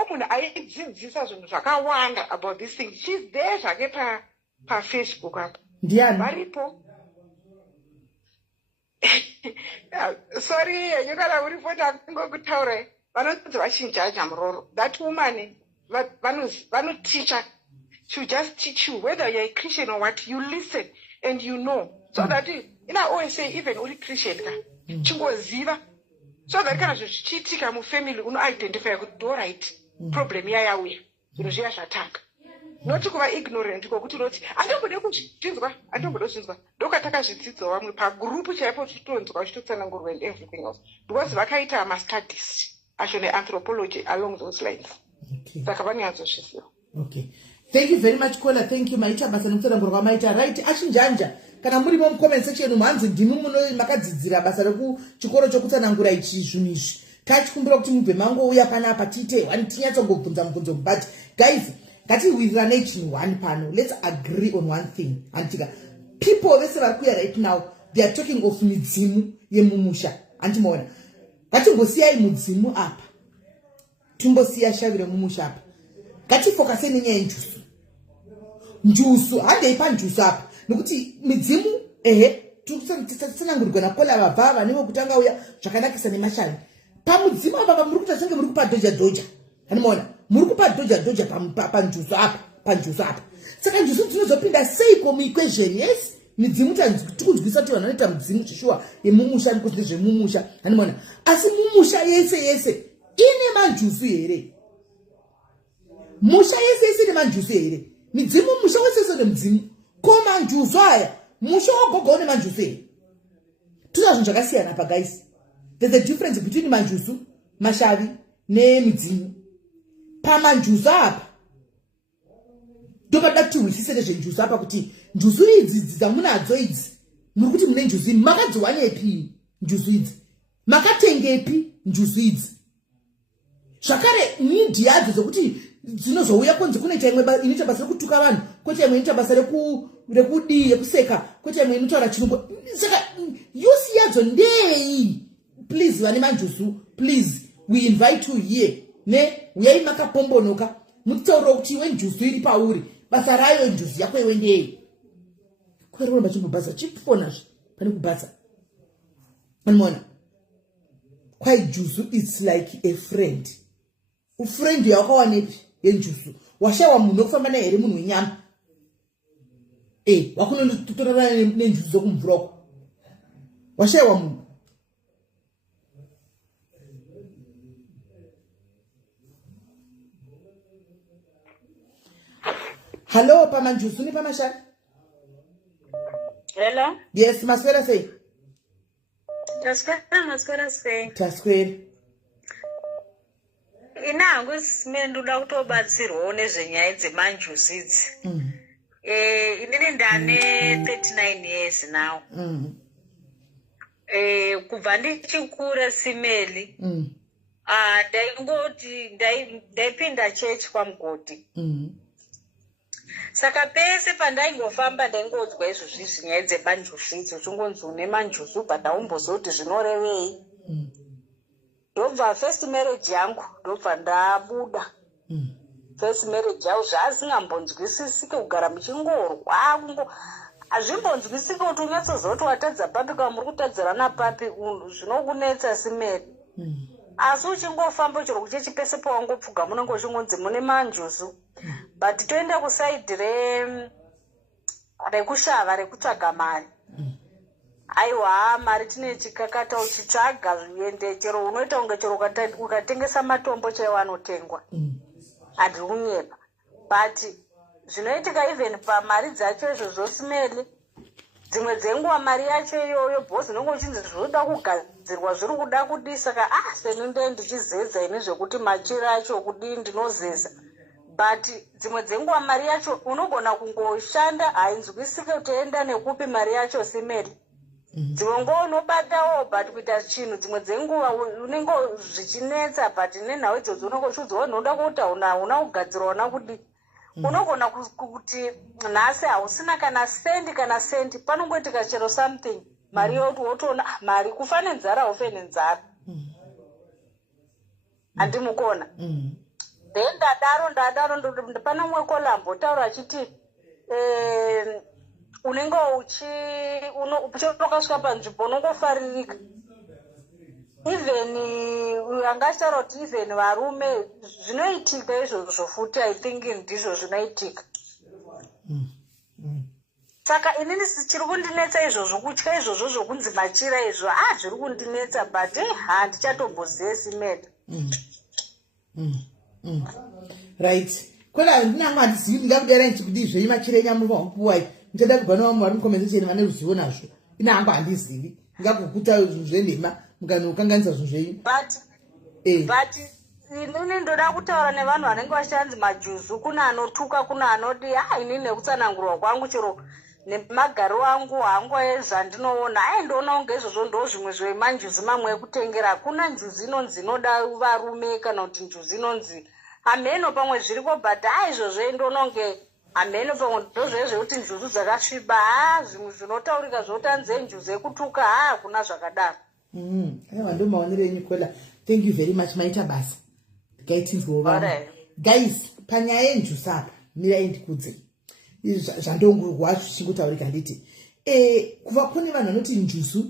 munhu aidzidzisa zvinhu zvakawanda about this thing. She's there zvake pafacebook apa ndiani varipo. Sorry, you kana uripo ndakungokutaura vanonzi vachinjaja muroro. That woman vanoteacher, she just teach you whether you're a Christian or what, you listen and you know. So that I always say even uri Christian ka chingoziva so that kana zvichiitika mufamily unoidentify kuti alright problem yayauya zvinhu zviya zvatanga noti kuva ignorant kokuti noti andombode kuzvinzwa ndokatakazvidzidzo vamwe pagrupu chaipo chitonzwa uchitotsanangurwa and everything else because vakaita mastudies acho neanthropology along those lines. Saka vanyanzozviziva. Okay, thank you very much Kola, thank you. Maita basa nekutsanangurwa maita right achinjanja kana murimo mucomment section mhanzi ndimi muno makadzidzira basa rekuchikoro chokutsanangura ichi zvinhu izvi tachikumbira kuti mubve mangouya panapa tiite tinyatsogobvunza mubvunzo but guys ngatiwirirane chinhu one pano. Let's agree on one thing. Antika people vese vari kuya right now they are talking of midzimu yemumusha. Antimaona ngatimbosiyai mudzimu apa timbosiya shavire mumusha apa ngatifokaseni nyaya yenjusu. Njusu handei panjusu apa nokuti midzimu tsanangurirwa naKola vabva vanenge kutanga uya zvakanakisa nemashavi pamudzimu apa muri kuita senge muri kupa dhoja anomaona muri kupa dhoja panjusu apa saka njusu dzinozopinda seiko muequation. Yes, midzimu tikunzwisa kuti vanhu vanoita midzimu zvishuwa yemumusha nekuti zvemumusha anomaona asi mumusha yese ine manjusu here? Musha yese ine manjusu here? Midzimu musha wese nemudzimu ko manjusu aya musha wogogo une manjusu here? Tuna zvinhu zvakasiyana apa guys. There's a difference between manjusu mashavi nemidzimu. Pamanjusu apa ndopada kuti wisise nezvenjusu apa kuti njusu idzi dzamunadzo idzi muri kuti mune njusu idzi makadziwanepi njusu idzi makatengepi njusu idzi zvakare nidhi yadzo dzokuti dzinozouya kunze kunoita imwe inoita basa rekutuka vanhu kwete imwe inoita basa rekuseka kwete imwe inotaura chirungu. Saka yusi yadzo ndei? Please vane manjusu, please we invite you here uyai makapombonoka mutitaurira kuti iwe njusu iri pauri basa rayo njusu yako iwe ndei? Kwerona chimbobasa chiponazve pane kubasa anomaona kwai jusu it's like a friend. Ufriend yawakawanepi yenjusu? Washawa munhu wekufamba naye here munhu wenyama wakunotorana nenjusu dzokumvurako washawa munhu. Hello, pamanjusu ni pamashari? Hello? Yes, maswera sei? Maswera sei? Taswera. Ina hangu simene ndoda kutobatsirwawo nezvenyaya dzemanjusu idzi. Inini ndane 39 years now. Kubva ndichikura simeli. Ndaingoti ndaipinda church kwamugodi. Saka pese pandaingofamba ndaingodzwa izvozvi zvinyaya dzemanjuzu idzo chongonzi une manjuzu but aumbozoti zvinorevei. Ndobva first marriage yangu ndobva ndabuda. First marriage yangu zvazingambonzwisisike kugara muchingorwa hazvimbonzwisike kuti unyatsozoti watadza papi kana muri kutadzirana papi zvinokunetsa simeri. Asi uchingofamba chero kuchechipese pawangopfuga munenge uchingonzi mune manjuzu. But toenda kusaidi rekushava rekutsvaga mari. Aiwa mari tine chikakata uchitsvaga zviende chero unoita kunge chero ukatengesa matombo chaiwo anotengwa. Handiri kunyepa. But zvinoitika even pamari dzacho izvo zvosimeli. Dzimwe dzenguva mari yacho iyoyo bhozi nongo uchinzi zvinoda kugadzirwa zviri kuda kudii saka seninde ndichizedza ini zvekuti machira acho kudii ndinozeza. But dzimwe dzenguva mari yacho unogona kungoshanda hainzwisike kuti enda nekupi mari yacho simeri. Dzimwe nguva unobatawo but kuita chinhu dzimwe dzenguva unenge zvichinetsa but nenhau idzodzo unenge uchiudzwa unoda kuti hauna kugadzirwa una kudii. Unogona kuti nhasi hausina kana sendi panongoitika chero something mari yoti wotoona mari kufa nenzara haufe nenzara. Handimukona. Then ndadaro pana mumwe kolambo taura achiti unenge uchitokasvika panzvimbo unongofaririka. Even angataura kuti even varume zvinoitika izvozvo futi I think ndizvo zvinoitika. Saka inini chiri kundinetsa izvozvo kutya izvozvo zvokunzi machira izvo zviri kundinetsa but handichatombozesi meda. Right. Kwela handinanga handizivi ndingakudera ndichikudii zvenyu machira enyu amupuwai. Ndichada kubva navamwe vari mukomenzesheni vane ruzivo nazvo. Inanga handizivi. Ndingakukuta zvinhu zvenhema mukanokanganisa zvinhu zvenyu. But inini ndoda kutaura nevanhu vanenge vachanzi majuzu kuna anotuka kuna anodi inini nekutsanangurwa kwangu chero nemagariro angu hangu ezvandinoona ndoona kunge izvozvo ndo zvimwe zvemanjuzi mamwe ekutengera. Hakuna njuzi inonzi inoda varume kana kuti njuzi inonzi ameno pamwe zviriko but izvozvo ndoona kunge ameno pamwe ndozvezvekuti njuzu dzakasviba zvimwe zvinotaurika zvotanze njuzi ekutuka hakuna zvakadaro. Aiwa ndo maonero enyu Kwela. Thank you very much maita basa. Guys, panyaya yenjuzi apa mirai ndikudze. Zvandongurwa zvichingotaurika nditi. Kuva kune vanhu vanoti njuzu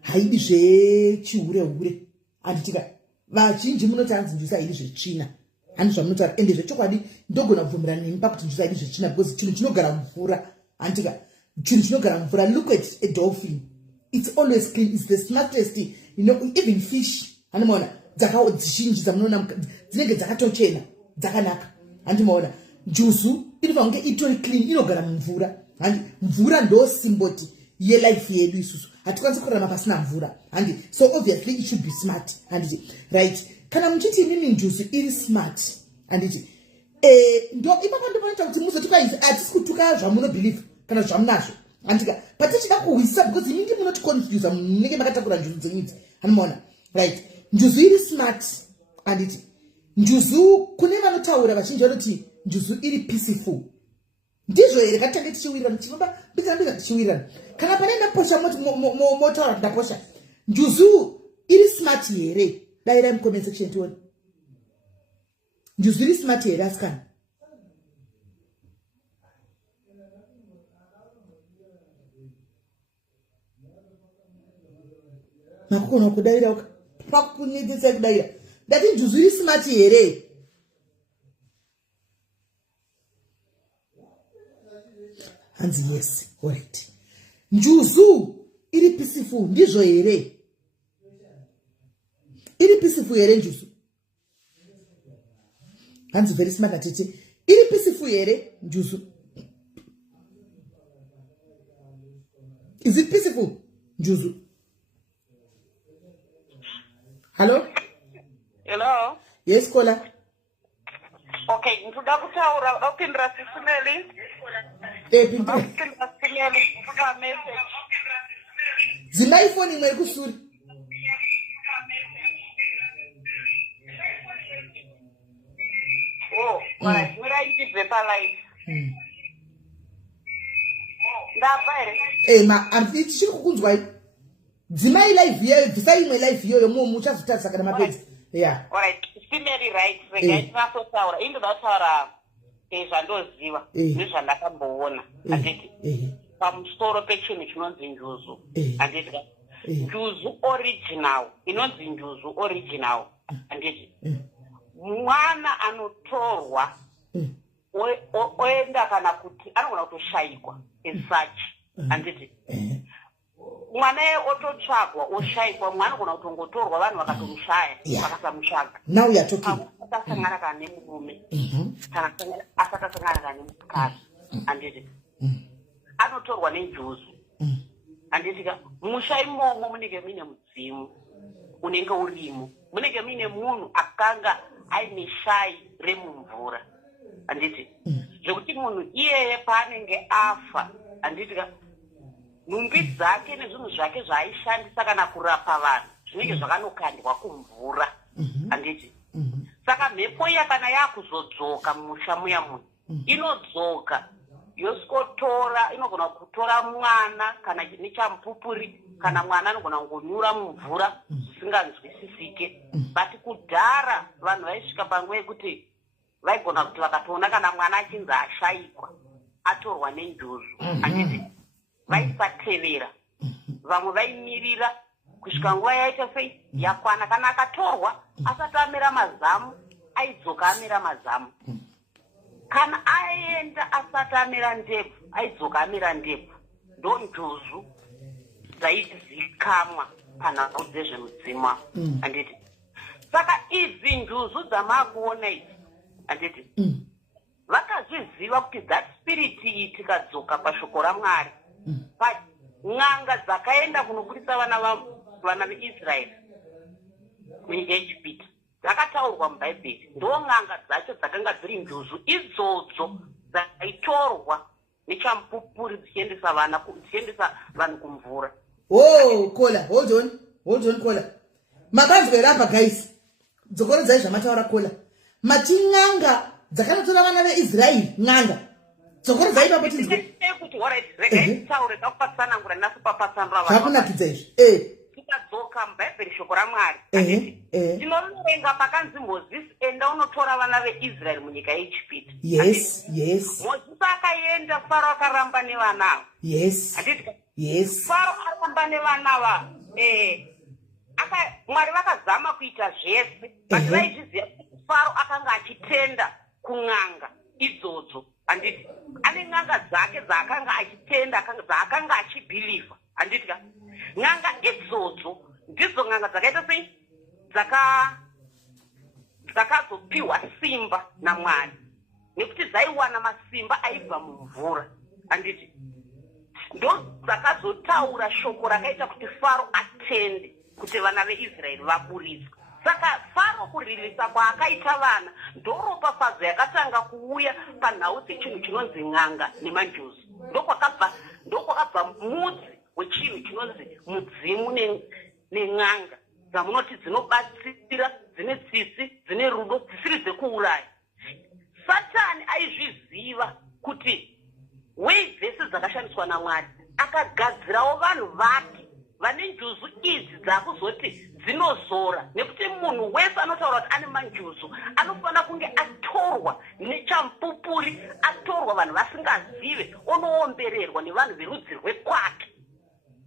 haidi zvechihure. Anditika vazhinji munoti hanzi njuzi haidi zvetsvina. Handi zvamunotaura ende zvechokwadi ndogona kubvumirana nemi pakuti njuzi haidi zvetsvina because chinhu chinogara mvura. Anditika chinhu chinogara mvura. Look at a dolphin. It's always clean. It's the smartest. Even fish. Handimaona dzakazhinji dzamunoona dzinenge dzakatochena dzakanaka. Handimaona njuzu inofanira kunge itori clean inogara mumvura. Handi mvura ndo simboti yelife yedu isusu. Hatikwanisi kurarama pasina mvura. Handi so obviously it should be smart. Handiti right. Kana muchiti inini njuzu iri smart. Handiti ndo ipapo ndinoita kuti muzotuka izvi hatisi kutuka zvamunobhelieve kana zvamunazvo. Handika patichida kuhwisa because inini munoti confuse munenge makatakura njuzu dzenyudzi. Handimaona right. Njuzu iri smart. Handiti njuzu kune vanotaura vachinji vanoti njuzu iri peaceful. Ndizvo here katange tichiwirirana tinoba mbidza tichiwirirana. Kana pane ndaposha motaura ndaposha. Njuzu iri smart here. Dairai mucomment section tione. Njuzu iri smart here asikana. Nakukona kudaira uka. Pakunidisa kudaira. Ndati njuzu iri smart here. Hanzi yes, alright. Njuzu iri peaceful ndizvo here. Iri peaceful here njuzu. Hanzi very smart atete. Iri peaceful here njuzu. Is it peaceful njuzu? Hello? Hello? Yes, Kola. Okay, ndoda kutaura opindra sisimeli. Pindra. Opindra sisimeli kupa message. Zima iPhone imwe kusuri. Mara ndibve pa live. tichiri kukunzwai. Dzimai live iyoyo, bvisai imwe live iyoyo muchazotarisa kana mapedza. Yeah. Alright, female rights regai tinasotaura indotaura zvandoziva nezvandakamboona handiti pamusoro pechinhu chinonzi njuzu handiti njuzu original inonzi njuzu original handiti mwana anotorwa oenda kana kuti anogona kutoshayikwa as such handiti mwana ye ototsvagwa oshayikwa mwana anogona kutongotorwa vanhu vakatomushaya vakasamutsvaga asakasangana kana nemurume kana asakasangana kana nemukadzi handiti anotorwa nenjuzu handiti musha imomo munenge muine mudzimu unenge urimo munenge muine munhu akanga aine shai remumvura handiti zvekuti munhu iyeye paanenge afa handiti nhumbi dzake nezvinhu zvake zvaaishandisa kana kurapa vanhu zvinenge zvakanokandwa kumvura handiti saka mhepo iya kana yaakuzodzoka mumusha muya munhu inodzoka yosikotora inogona kutora mwana kana nechamupupuri kana mwana anogona kungonyura mumvura zvisinganzwisisike but kudhara vanhu vaisvika panguva yekuti vaigona kuti vakatoona kana mwana achinzi ashayikwa atorwa nenjuzu handiti vaisatevera vamwe vaimirira kusvika nguva yaita sei yakwana kana akatorwa asati amira mazamu aidzoka amira mazamu kana aenda asati amira ndebvu aidzoka amira ndebvu ndo njuzu dzaidzikamwa panhau dzezvemudzima handiti saka idzi njuzu dzamaakuona idzi handiti vakazviziva kuti that spirit iyi tikadzoka pashoko raMwari n'anga dzakaenda kunobudisa vana veIsraeri munyika yeIjipita dzakataurwa mubhaibheri ndo n'anga dzacho dzakanga dziri njuzu idzodzo dzaitorwa nechamupupuri dzichiendesa vanhu kumvura. Kola, hold on Kola. Makanzwera apa guys. Dzokoredzai zvamataura Kola. Mati n'anga dzakanotora vana veIsraeri n'anga. Dzokoredzai ipapo tinzwe. Kuti alright, regai taure kapatsanangura nasu papatsanura vanhu. Zvakunakidza izvi. Tikadzoka mubhaibheri shoko raMwari. Tinoverenga pakanzi Mozisi enda unotora vana veIsraeri munyika yeIjipita. Yes. Mozisi akaenda, Faro akaramba nevanavo. Yes. Faro aramba nevanava. Mwari vakazama kuita zvese, but vaizviziva kuti Faro akanga achitenda kun'anga idzodzo. Handiti ane n'anga dzake dzaakanga achitenda dzaakanga achibhilivha handiti n'anga idzodzo ndidzo n'anga dzakaita sei dzakazopiwa simba naMwari nekuti dzaiwana masimba aibva mumvura handiti ndo dzakazotaura shoko rakaita kuti Faro atende kuti vana veIsraeri vaburiswa. Saka Faro kuririsa kwaakaita vana ndoropafadzo yakatanga kuuya panhau dzechinhu chinonzi n'anga nemanjuzu. Ndokwakabva mudzi wechinhu chinonzi mudzimu nen'anga dzamunoti dzinobatsira, dzine tsitsi, dzine rudo, dzisiri dzekuuraya. Satani aizviziva kuti wei dzese dzakashandiswa naMwari akagadzirawo vanhu vake vane njuzu idzi dzakuzoti dzinozora nekuti munhu wese anotaura kuti ane manjuzu anofanira kunge atorwa nechamupupuri, atorwa vanhu vasingazive, onoombererwa nevanhu verudzi rwekwake,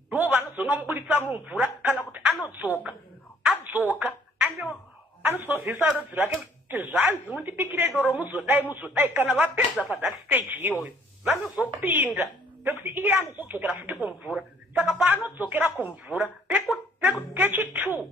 ndo vanozonomubudisa mumvura kana kuti adzoka anozozivisa rudzi rwake kuti zvanzi mundibikire doro muzodai kana vapedza pathat stage iyoyo vanozopinda pekuti iye anozodzokera futi kumvura. Saka paanodzokera kumvura kechi2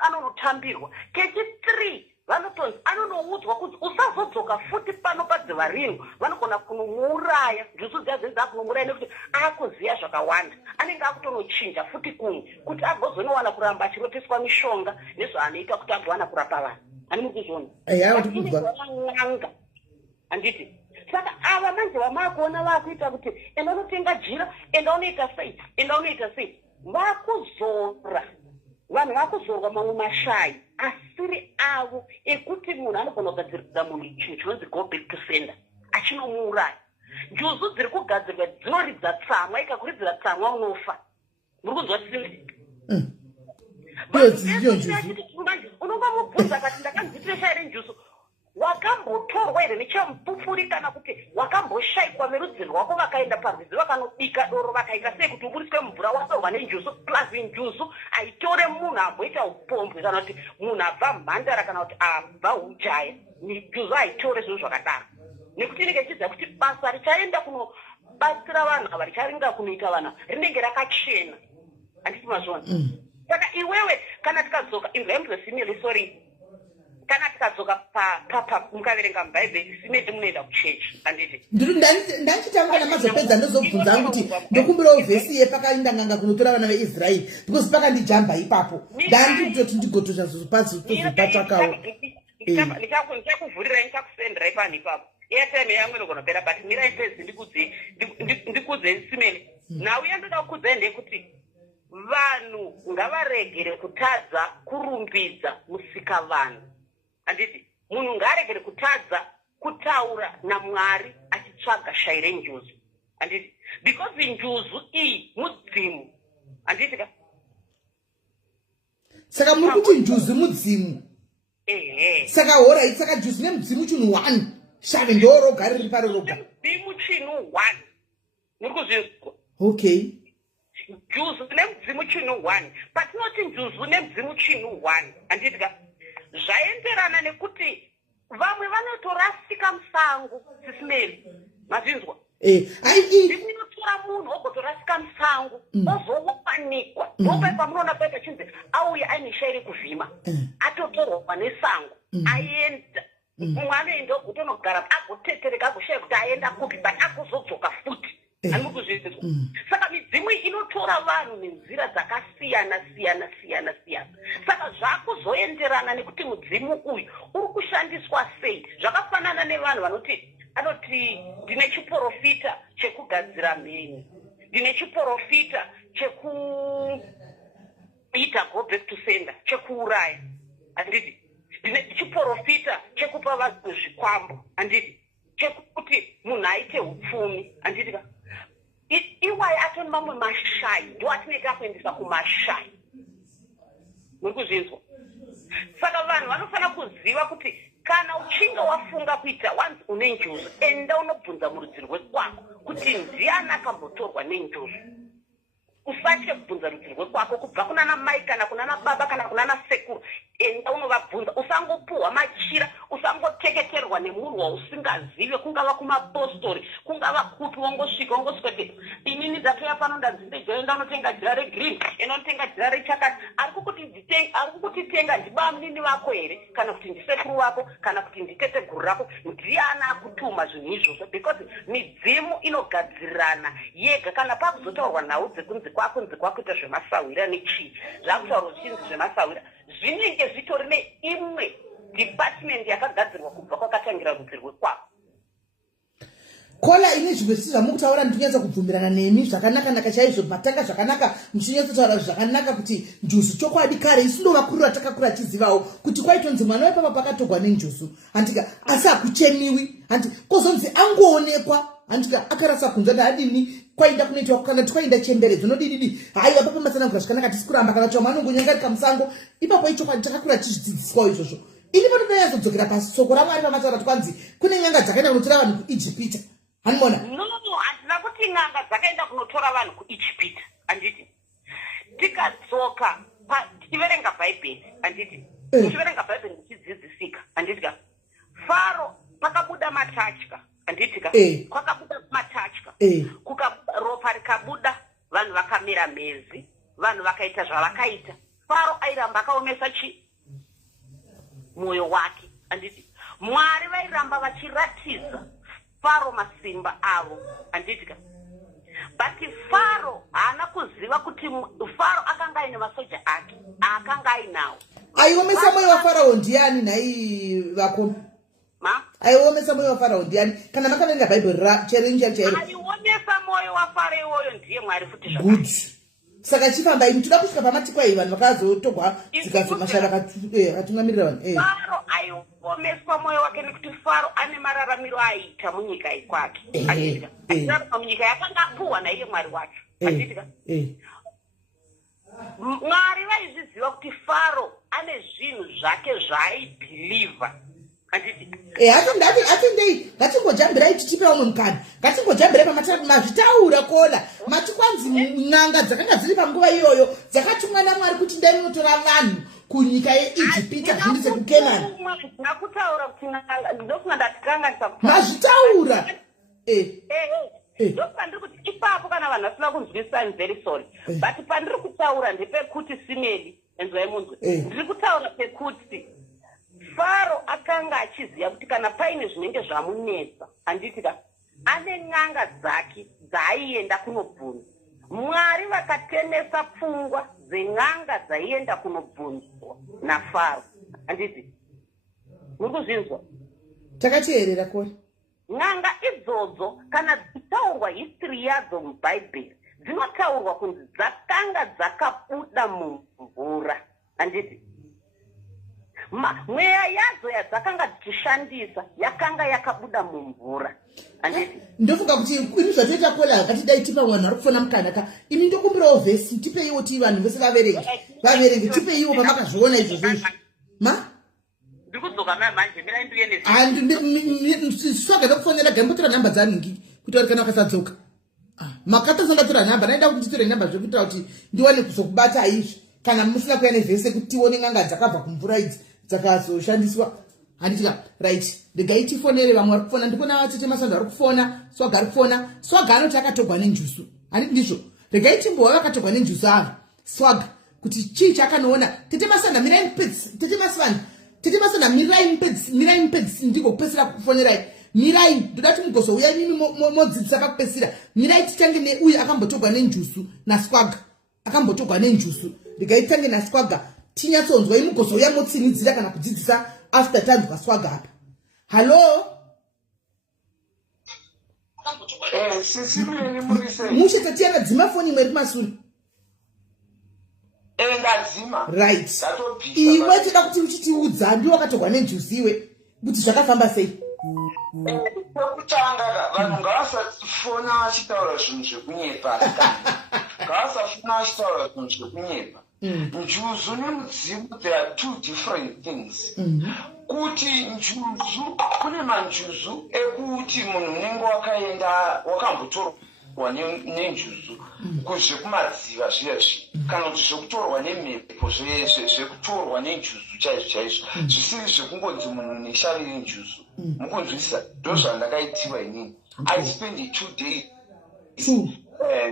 anonotambirwa, kechi3 vanotonzi anonoudzwa kuti usazodzoka futi pano padziva rino, vanogona kunomuuraya. Njuzu dzadzenza kunomuuraya nekuti akuziya zvakawanda, anenge akutonochinja futi kumwe kuti agozonowana kuramba achiroteswa mishonga nezvaanoita kuti agowana kurapa vanhu. Ani mukuzvona n'anga handiti. Saka ava manje vamakuona vakuita kuti enda unotenga jira, enda unoita sei, vakuzora vanhu vakuzorwa mamwe mashayi asiri avo ekuti munhu anogona kugadzirira munhu chinhu chinonzi go back to sender achinomuuraya. njuzu dziri kugadzirwa dzinoridza tsamwa, ikakuridzira tsamwa unofa. Muri kunzwa Simile? Unonga mubvunza kati ndakanzitira ere njuzu. Wakambotorwa ere nechamupupuri kana kuti wakamboshaikwa nerudzi rwako vakaenda parwizi vakanobika doro vakaita sei kuti uburiswe mvura wasorwa nenjuzu plus njuzu aitore munhu amboita upombwe kana kuti munhu abva mhandara kana kuti abva ujaya. Njuzu aitore zvinhu zvakadaro. Nekuti inenge ichiziva kuti basa richaenda kunobatsira vanhu ava richaringa kunoita vanhu rinenge rakachena. Handiti mazvona. Saka iwewe kana tikadzoka Simile sorry. Kana tikadzoka mukaverenga mubhaibheri Simile munoenda kuchechi handiti. Ndachitanga namazopedza ndozobvunza kuti ndokumbirawo vhesi yepakaenda nganga kunotora vana veIsraeri because pakandijamba ipapo. Ndanditoti ndigotosha zozopatsvakawo. Ndichakuvhurira ndichakusenderai panhu ipapo. Airtime yangu inogona kupera but mirai pezi ndikudze Simile. Nauya ndoda kukudzai ndekuti vanhu ngavaregere kutadza kurumbidza musika vanhu. Handiti munhu ngaaregere kutadza kutaura naMwari achitsvaga shai renjuzu. Handiti because njuzu iyi mudzimu. Handiti ka saka muri kuti njuzu mudzimu. Saka hora saka njuzu nemudzimu chinhu 1 shave ndoro gari riri pari roga. Mudzimu chinhu 1 muri kuzvinzwa. Okay. Njuzu nemudzimu chinhu 1 patinoti njuzu nemudzimu chinhu 1 handiti ka zvaenderana nekuti vamwe vanotorasika musango Simile mazvinzwa. Inotora munhu ogotorasika musango ozowanikwa ndopai pamunoona paita chinzi auya aine shai rekuvhima atotorwa nesango aenda mumwe anoenda kutonogara agotetereka agoshaya kuti aenda kupi but akuzodzoka futi. Handikuzvinzwa. Saka midzimu inotora vanhu nenzira dzakasiyana siyana. Saka zvakuzoenderana nekuti mudzimu uyu uri kushandiswa sei. Zvakafanana nevanhu anoti ndine chiprofita chekugadzira mheni, ndine chiprofita chekuita go back to sender, chekuuraya. Handiti ndine chiprofita chekupa vanhu zvikwambo. Handiti chekuti munhu aite upfumi. Handiti ka iwaye atoni mamwe mashai ndo atinenge akuendesa kumashai. Muri kuzvinzwa. Saka vanhu vanofanira kuziva kuti kana uchinge wafunga kuita wanzi une njuzu enda unobvunza murudzi rwekwako kuti ndiani akambotorwa nenjuzu. Usatye kubvunza rudzi rwekwako kubva kunana mai kana kunana baba kana kunana sekuru. Enda unovabvunza. Usangopuhwa machira, usangoteketerwa nemunhu wausingazive, kungava kumapostori, kungava kupi wongosvika kuti inini ndatoya pano ndanzindejoenda unotenga jira regreen, inotenga jira rechakati. Ari kukutitenga ndibamnini vako here kana kuti ndisekuru wako kana kuti nditete guru rako. Ndiani akutuma zvinhu izvozvo because midzimu inogadzirirana yega. Kana pakuzotaurwa nhau dzekunzi kwako ita zvemasawira nechii zvakutaurwa zvichinzi zvemasawira zvinenge zvitori neimwe department yakagadzirwa kubva kwakatangira rudzi rwekwako. Kola ini zvimwe zvisi zvamukutaura ndinonyatsa kubvumirana nemi zvakanaka chaizvo. Matanga zvakanaka muchinyatsotaura zvakanaka kuti njuzu chokwadi kare isu ndovakurura takakura tizivawo kuti kwaitonzi mwana wepapa pakatogwa nenjuzu handika asi hakuchemiwi handi kozonzi angoonekwa handika akarasa kunzwa ndadini kwaida kunoitwa kana twaida chemberedzo nodididi haiwa papa matsanangura zvakanaka tisi kuramba kana kuti mwana ungonyangarika musango ipapo ichokwadi takakura tichidzidziswawo izvozvo. Ini panodayazodzokera pasoko raMwari pamataura kwanzi kune nyanga dzakaenda kunotora vanhu kuIjipita. Handimona? No, handina kuti nyanga dzakaenda kunotora vanhu kuIjipita. Handiti tikadzoka tichiverenga bhaibheri. Handiti tichiverenga bhaibheri tichidzidzisika. Handitika Faro pakabuda matatya. Handitika kwakabuda matatya. Ropa rikabuda vanhu vakamira mezi, vanhu vakaita zvavakaita. Faro airamba akaomesa mwoyo wake. Handiti Mwari vairamba vachiratidza Faro masimba avo. Handitika but Faro haana kuziva kuti Faro akanga aine masoja ake akanga ainawo. Aiomesa mwoyo waFarao ndiani nhai vako? Aiomesa mwoyo waFarao ndiani? Kana makaverenga bhaibheri chairo chairo. Aiomesa mwoyo waFarao iwoyo ndiye Mwari futi good. saka chifamba ini toda kusvika pamatikwa iyi vanhu vakazotogwa dzikazomashara akatungamirira vanhu Faro aiomeswa mwoyo wake nekuti Faro ane mararamiro aiita munyika ikwake achiitika munyika yakanga apuhwa naiye Mwari wacho achiitika Mwari vaizviziva kuti Faro ane zvinhu zvake zvaaibhilivha hatindei ngatingojambirai tichipa umwe mukana ngatingojambirai mazvitaura kona mati kwanzi n'anga dzakanga dziri panguva iyoyo dzakatumwa naMwari kuti ndai munotora vanhu kunyika yeIjipita zvindise kuKenani nakutaura kuti ndofunga ndatikanganisa mazvitaura ndopandiri kuti ipapo kana vanhu vasina kunzwisisa I'm very sorry but pandiri kutaura ndepekuti Simeli enzwai munzwe ndiri kutaura pekuti Faro akanga achiziva kuti kana paine zvinenge zvamunetsa handitika ane n'anga dzake dzaienda kunobvunza Mwari vakatemesa pfungwa dzen'anga dzaienda kunobvunzwa naFaro handiti muri kuzvinzwa takateerera koni n'anga idzodzo kana dzitaurwa history yadzo mubhaibheri dzinotaurwa kunzi dzakanga dzakabuda mumvura handiti mweya yadzo yadzakanga dzichishandisa yakanga yakabuda mumvura handiti ndofunga kuti ini zvatoita kola katidai tipa vanhu vari kufona mukanaka ini ndokumbirawo vhesi tipeiwo ti vanhu vese vaverenge tipeiwo pamakazviona izvozvo izvi ndikudzoka manje mirainduye swaga ndokufonera gambotora nhamba dzanhingi kuti vari kana vakasadzoka makatosangatora nhamba naida kuti nditore nhamba zvekuitira kuti ndiwane kuzokubata izvi kana musina kuya nevhese kuti tione n'anga dzakabva kumvura idzi dzakazoshandiswa handitika right regai tifonere vamwe vari kufona ndikona vatete masando ari kufona swaga ari kufona swaga anoti akatogwa nenjusu handiti ndizvo regai timbova vakatogwa nenjusu ava swaga kuti chii chakanoona tete masanda mirai mpedzi tete masanda mirai mpedzi ndigokupesera kufonerai mirai ndoda kuti mugozouya mimi modzidzisa pakupesira mirai titange neuyu akambotogwa nenjusu naswaga akambotogwa nenjusu regai titange naswaga tinyatsonzwa imugozouya motsinidzira kana kudzidzisa after tanzwa swaga apa halo mushe tatiana dzima foni imwe iri kumasure right iwe toda kuti uchitiudza ndiwo wakatogwa nenjusi iwe kuti zvakafamba sei Kutanga vanhu ngavasafona vachitaura zvinhu zvekunyepa ngavasafona vachitaura zvinhu zvekunyepa njuzu nemudzimu there are two different things kuti njuzu kune manjuzu ekuti munhu unenge wakambotorwa nenjuzu kuzvekumadziva zviyazvi kana kuti zvekutorwa nemhepo zvekutorwa nenjuzu chaizvo zvisiri zvekungonzi munhu neshaviri njuzu mukunzwisisa ndo zvandakaitiwa inini I spend 2 days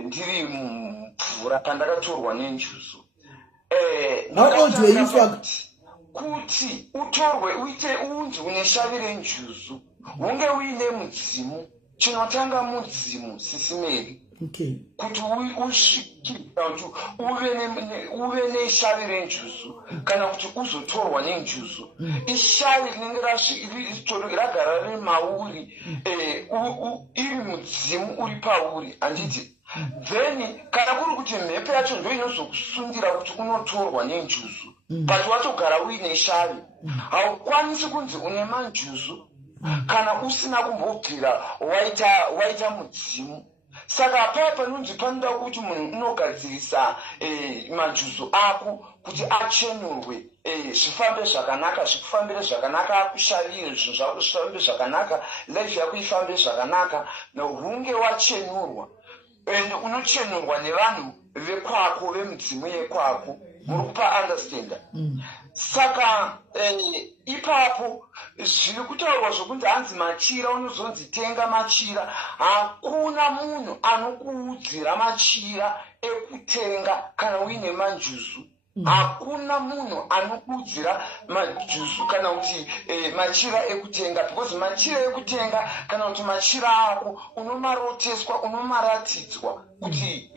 ndiri mumvura pandakatorwa nenjuzu kuti utorwe uite unzi uneshavire njuzu unge uine mudzimu chinotanga mudzimu sisimeri kuti usvikira kuti uve neshavire njuzu kana kuti uzotorwa nenjuzu ishavi rinenge ragara riri mauri iri mudzimu uri pauri handiti then kana kuri kuti mhepo yacho ndo inozokusundira kuti unotorwa nenjuzu but watogara uine shavi haukwanisi kunzi une manjuzu kana usina kumbobvira waita mudzimu saka paya panonzi panoda kuti munhu unogadzirisa manjuzu ako kuti achenurwe zvifambe zvakanaka zvikufambire zvakanaka akushavire zvinhu zvako zvifambe zvakanaka life yako ifambe zvakanaka hunge wachenurwa and unochenurwa nevanhu vekwako vemudzimu yekwako muri kupa understanda saka ipapo zviri kutaurwa zvokunzi hanzi machira unozonzi tenga machira hakuna munhu anokuudzira machira ekutenga kana uine manjuzu hakuna munhu anokuudzira majuzu kana kuti machira ekutenga because machira ekutenga kana kuti machira ako unomaroteswa unomaratidzwa kuti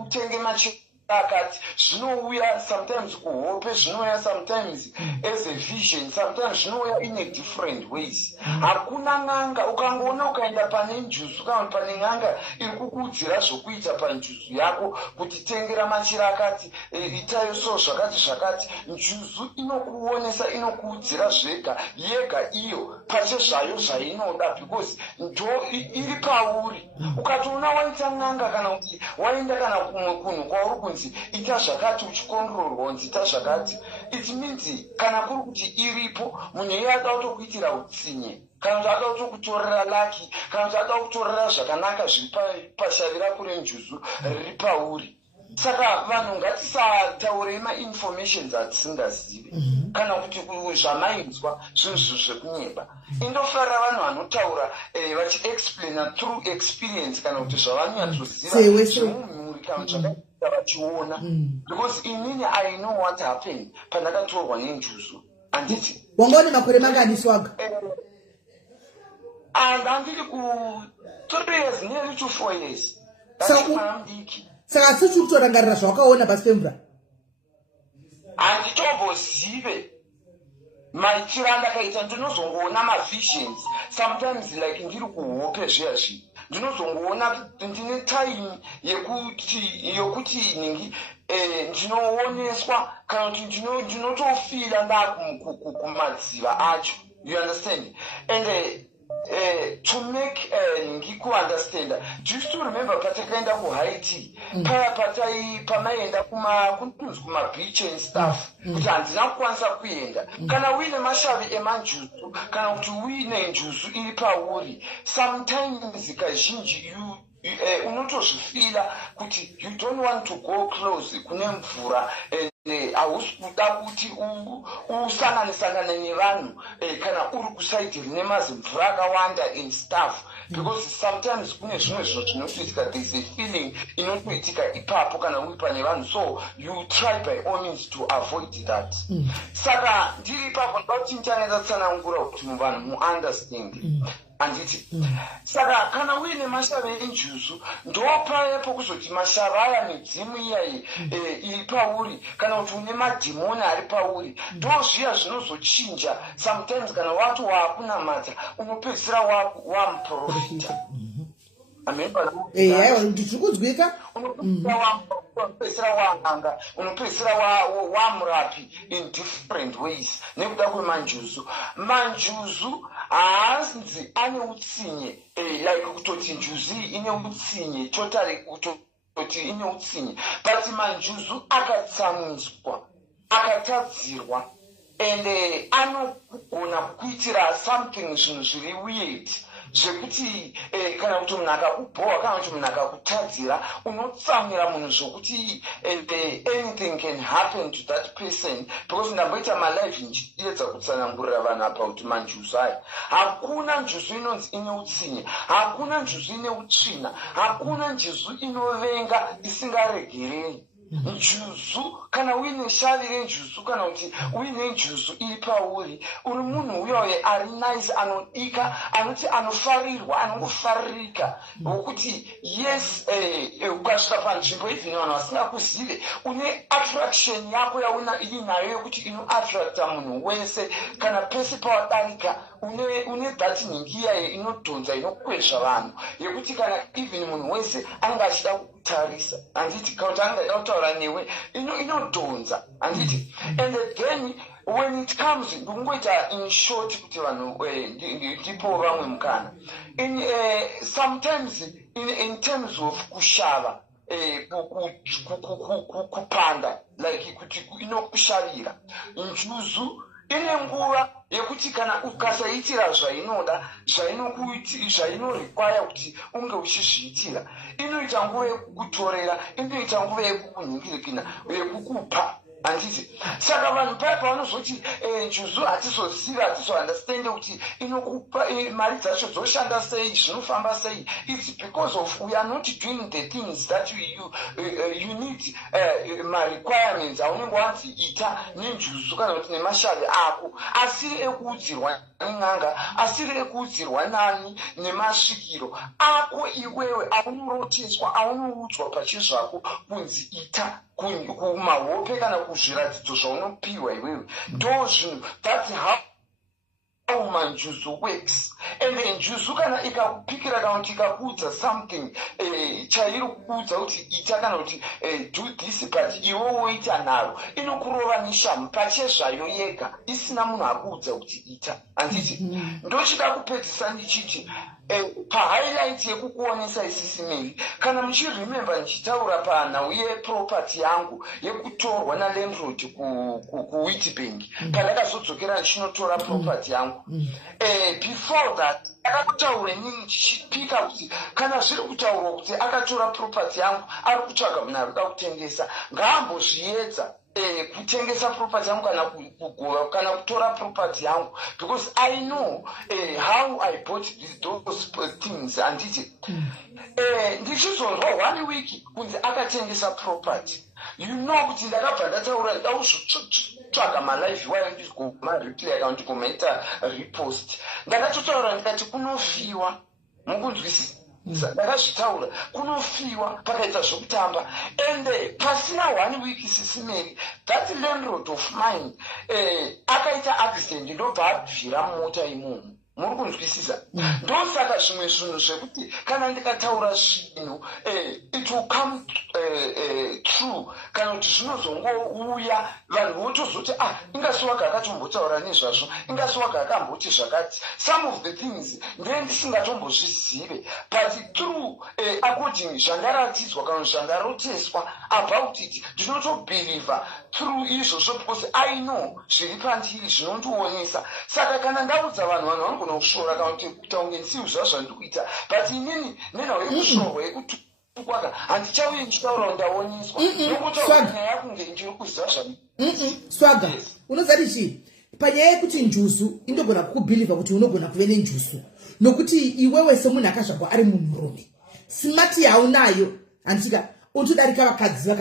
utenge machira akati zvinouya sometimes kuhope, zvinouya sometimes as a vision, sometimes zvinouya in a different ways. Hakuna ng'anga ukangoona ukaenda pane njuzu kana pane ng'anga iri kukuudzira zvokuita panjuzu yako kuti tengera machira akati itayo so zvakati njuzu inokuonesa inokuudzira zvega yega iyo pache zvayo zvainoda because ndo iri pauri. Ukatoona waita ng'anga kana kuti waenda kana kumwe kunhu kwauri kunzi ita zvakati uchikondororwa kunzi ita zvakati, it means kana kuri kuti iripo munhu iye akautokuitira utsinye kana kuti akautokutorera laki kana kuti akaukutorera zvakanaka zviri pashavi rako renjuzu riri pauri. Saka vanhu ngatisataurei mainformations atisingazivi kana kuti zvamainzwa zvinhu zvekunyeba. Indofarira vanhu vanotaura vachiexplaina through experience kana kuti zvavanyatsoziva zvemumhuri kana zvakaita vachiona, because inini I know what happened pandakatorwa nenjuzu. Anditi wangone makore mangani swaga? Andandiri ku 3 years nearly to 4 years. Ndiki saka sichi kutorangarira zvawakaona pasi pemvura. Handitombozive maitiro andakaita, ndinozongoona mavisions sometimes like ndiri kuhope zviya zvinhu, ndinozongoona ndine time yokuti ningi ndinooneswa kana kuti ndinotofira ndakumadziva acho, you understand. And to make Ngiku understand, do you still remember patakaenda ku Haiti paya pamaenda kuma beach and stuff kuti handina kukwanisa kuenda kana uine mashavi emanjuzu kana kuti uine njuzu iri pauri, sometimes kazhinji unotozvifila kuti you don't want to go close kune mvura hausi kuda kuti usanganisangane nevanhu kana uri kusaidi rine mazimvura akawanda and stuff, because sometimes kune zvimwe zvinhu zvinotoitika, there is a feeling inotoitika ipapo kana uri pane vanhu, so you try by all means to avoid that. Saka ndiri ipapo ndoda kuti ndichaenda tsanangura kuti vanhu muunderstand. Anditi saka kana uine mashava enjuzu ndopaapo kuzoti mashava aya midzimu iyayi iri pauri kana kuti une madhimoni ari pauri ndozviya zvinozochinja. Sometimes kana wati waakunamata unopedzisira wamuprofita. Ndikudzwika unopedzisira waanga, unopedzisira wamurapi in different ways nekuda kwemanjuzu. Manjuzu haanzi ane utsinye like kutoti njuzu ine utsinye totally kutoti ine utsinye, but manjuzu akatsamwiswa akatadzirwa and anogona kuitira something zvinhu zviri weird zvekuti kana kuti munhu akakubhowa kana kuti munhu akakutadzira unotsamwira munhu zvokuti anything can happen to that person, because ndamboita malife ndichiedza kutsanangurira vanhu apa kuti manjuzu aya hakuna njuzu inonzi ine utsinye, hakuna njuzu ine utsvina, hakuna njuzu inovenga isingaregereri. Njuzu kana uine shavi renjuzu kana kuti uine njuzu iri pauri uri munhu uyoye ari nice, anodika, anoti anofarirwa, anongofaririka wokuti yes ukasvika panzvimbo even vanhu vasingakuzive une attraction yako yainayo yokuti inoattracta munhu wese kana pese pawadarika une that nhingiya inodhonza inokwezva vanhu yekuti kana even munhu wese anenge achida kutarisa, anditi kana kuti anenge achida kutaura newe inodhonza, anditi. And then when it comes ndikungoita in short kuti vanhu ndipo vamwe mukana sometimes in terms of kushava kupanda like kuti inokushavira njuzu ine nguva yekuti kana ukasaitira zvainoda zvainorequire kuti unge uchizviitira inoita nguva yekukutorera, inoita nguva yekukunhingirikina, yekukupa handiti saka vanhu paya pavanozoti njuzu hatizoziva hatizounderstande kuti inokupa mari dzacho dzoshanda sei zvinofamba sei. It's because of we are not doing the things that you need ma-requirements aunenge wanzi ita nenjuzu kana kuti nemashavi ako asiri ekuudzirwa n'anga asiri ekuudzirwa nani nemasvikiro ako iwewe aunoroteswa aunoudzwa pachezvako kunzi ita kumahope kana kuzviratidzo zvaunopiwa iwewe ndo zvinhu. That's how manjuzu works. And then njuzu kana ikakupikira kana kuti ikakuudza something chairi kukuudza kuti ita kana kuti do this but iwe woita naro inokurova neshamu pachezvayo yega isina munhu akuudza kuti ita. Handiti ndochida kupedzisa ndichiti pahighlight yekukuonesa isisimeri kana muchiremember ndichitaura panhau yeproperty yangu yekutorwa nalandlord kuWitbank pandakazodzokera ndichinotora property yangu. Before that akakutaura nini ndichipika kuti kana zviri kutaurwa kuti akatora property yangu ari kutsvaga munhu ari kuda kutengesa ngaambozviedza kutengesa property yangu kana kugova kana kutora property yangu because I know how I bought those things. Handiti ndichizonzwa 1 week kunzi akatengesa property you know kuti ndakabva ndataura ndauzotsvaga malive wayo ndizigoma-replay kana ndikomaita repost ndakatotaura ndikati kunofiwa mukunzwisisa ndakazvitaura kunofiwa pakaita zvokutamba ende pasina 1 week sisimeri that landlord of mine akaita accident ndobva abvira mumota imomo. Muri kunzwisisa ndosaka zvimwe zvinhu zvekuti kana ndikataura zvinhu it will come true kana kuti zvinozongouya vanhu votozoti ingasiwaga akatombotaura nezvazvo ingasiwaga akamboti zvakati some of the things ndendisingatombozvizive but through according zvandaratidzwa kana zvandaroteswa about it ndinotobhelievha through izvozvo because I know zviri pandiri zvinondionesa. Saka kana ndaudza vanhu vanogona kushora kana kuti kutaunge ndisiu zvazvandikuita but inini nenhau yekushorwa yekutukwaga handichauye ndichitaura ndaoneswa nokutaura nyaya kunge ndiri kuziva swaga unozati chii panyaya yekuti njuzu indogona kukubhilivha kuti unogona kuve nenjuzu nokuti iwewe semunhu akazvagwa ari munhurume simati yaunayo handitika unotodarika vakadzi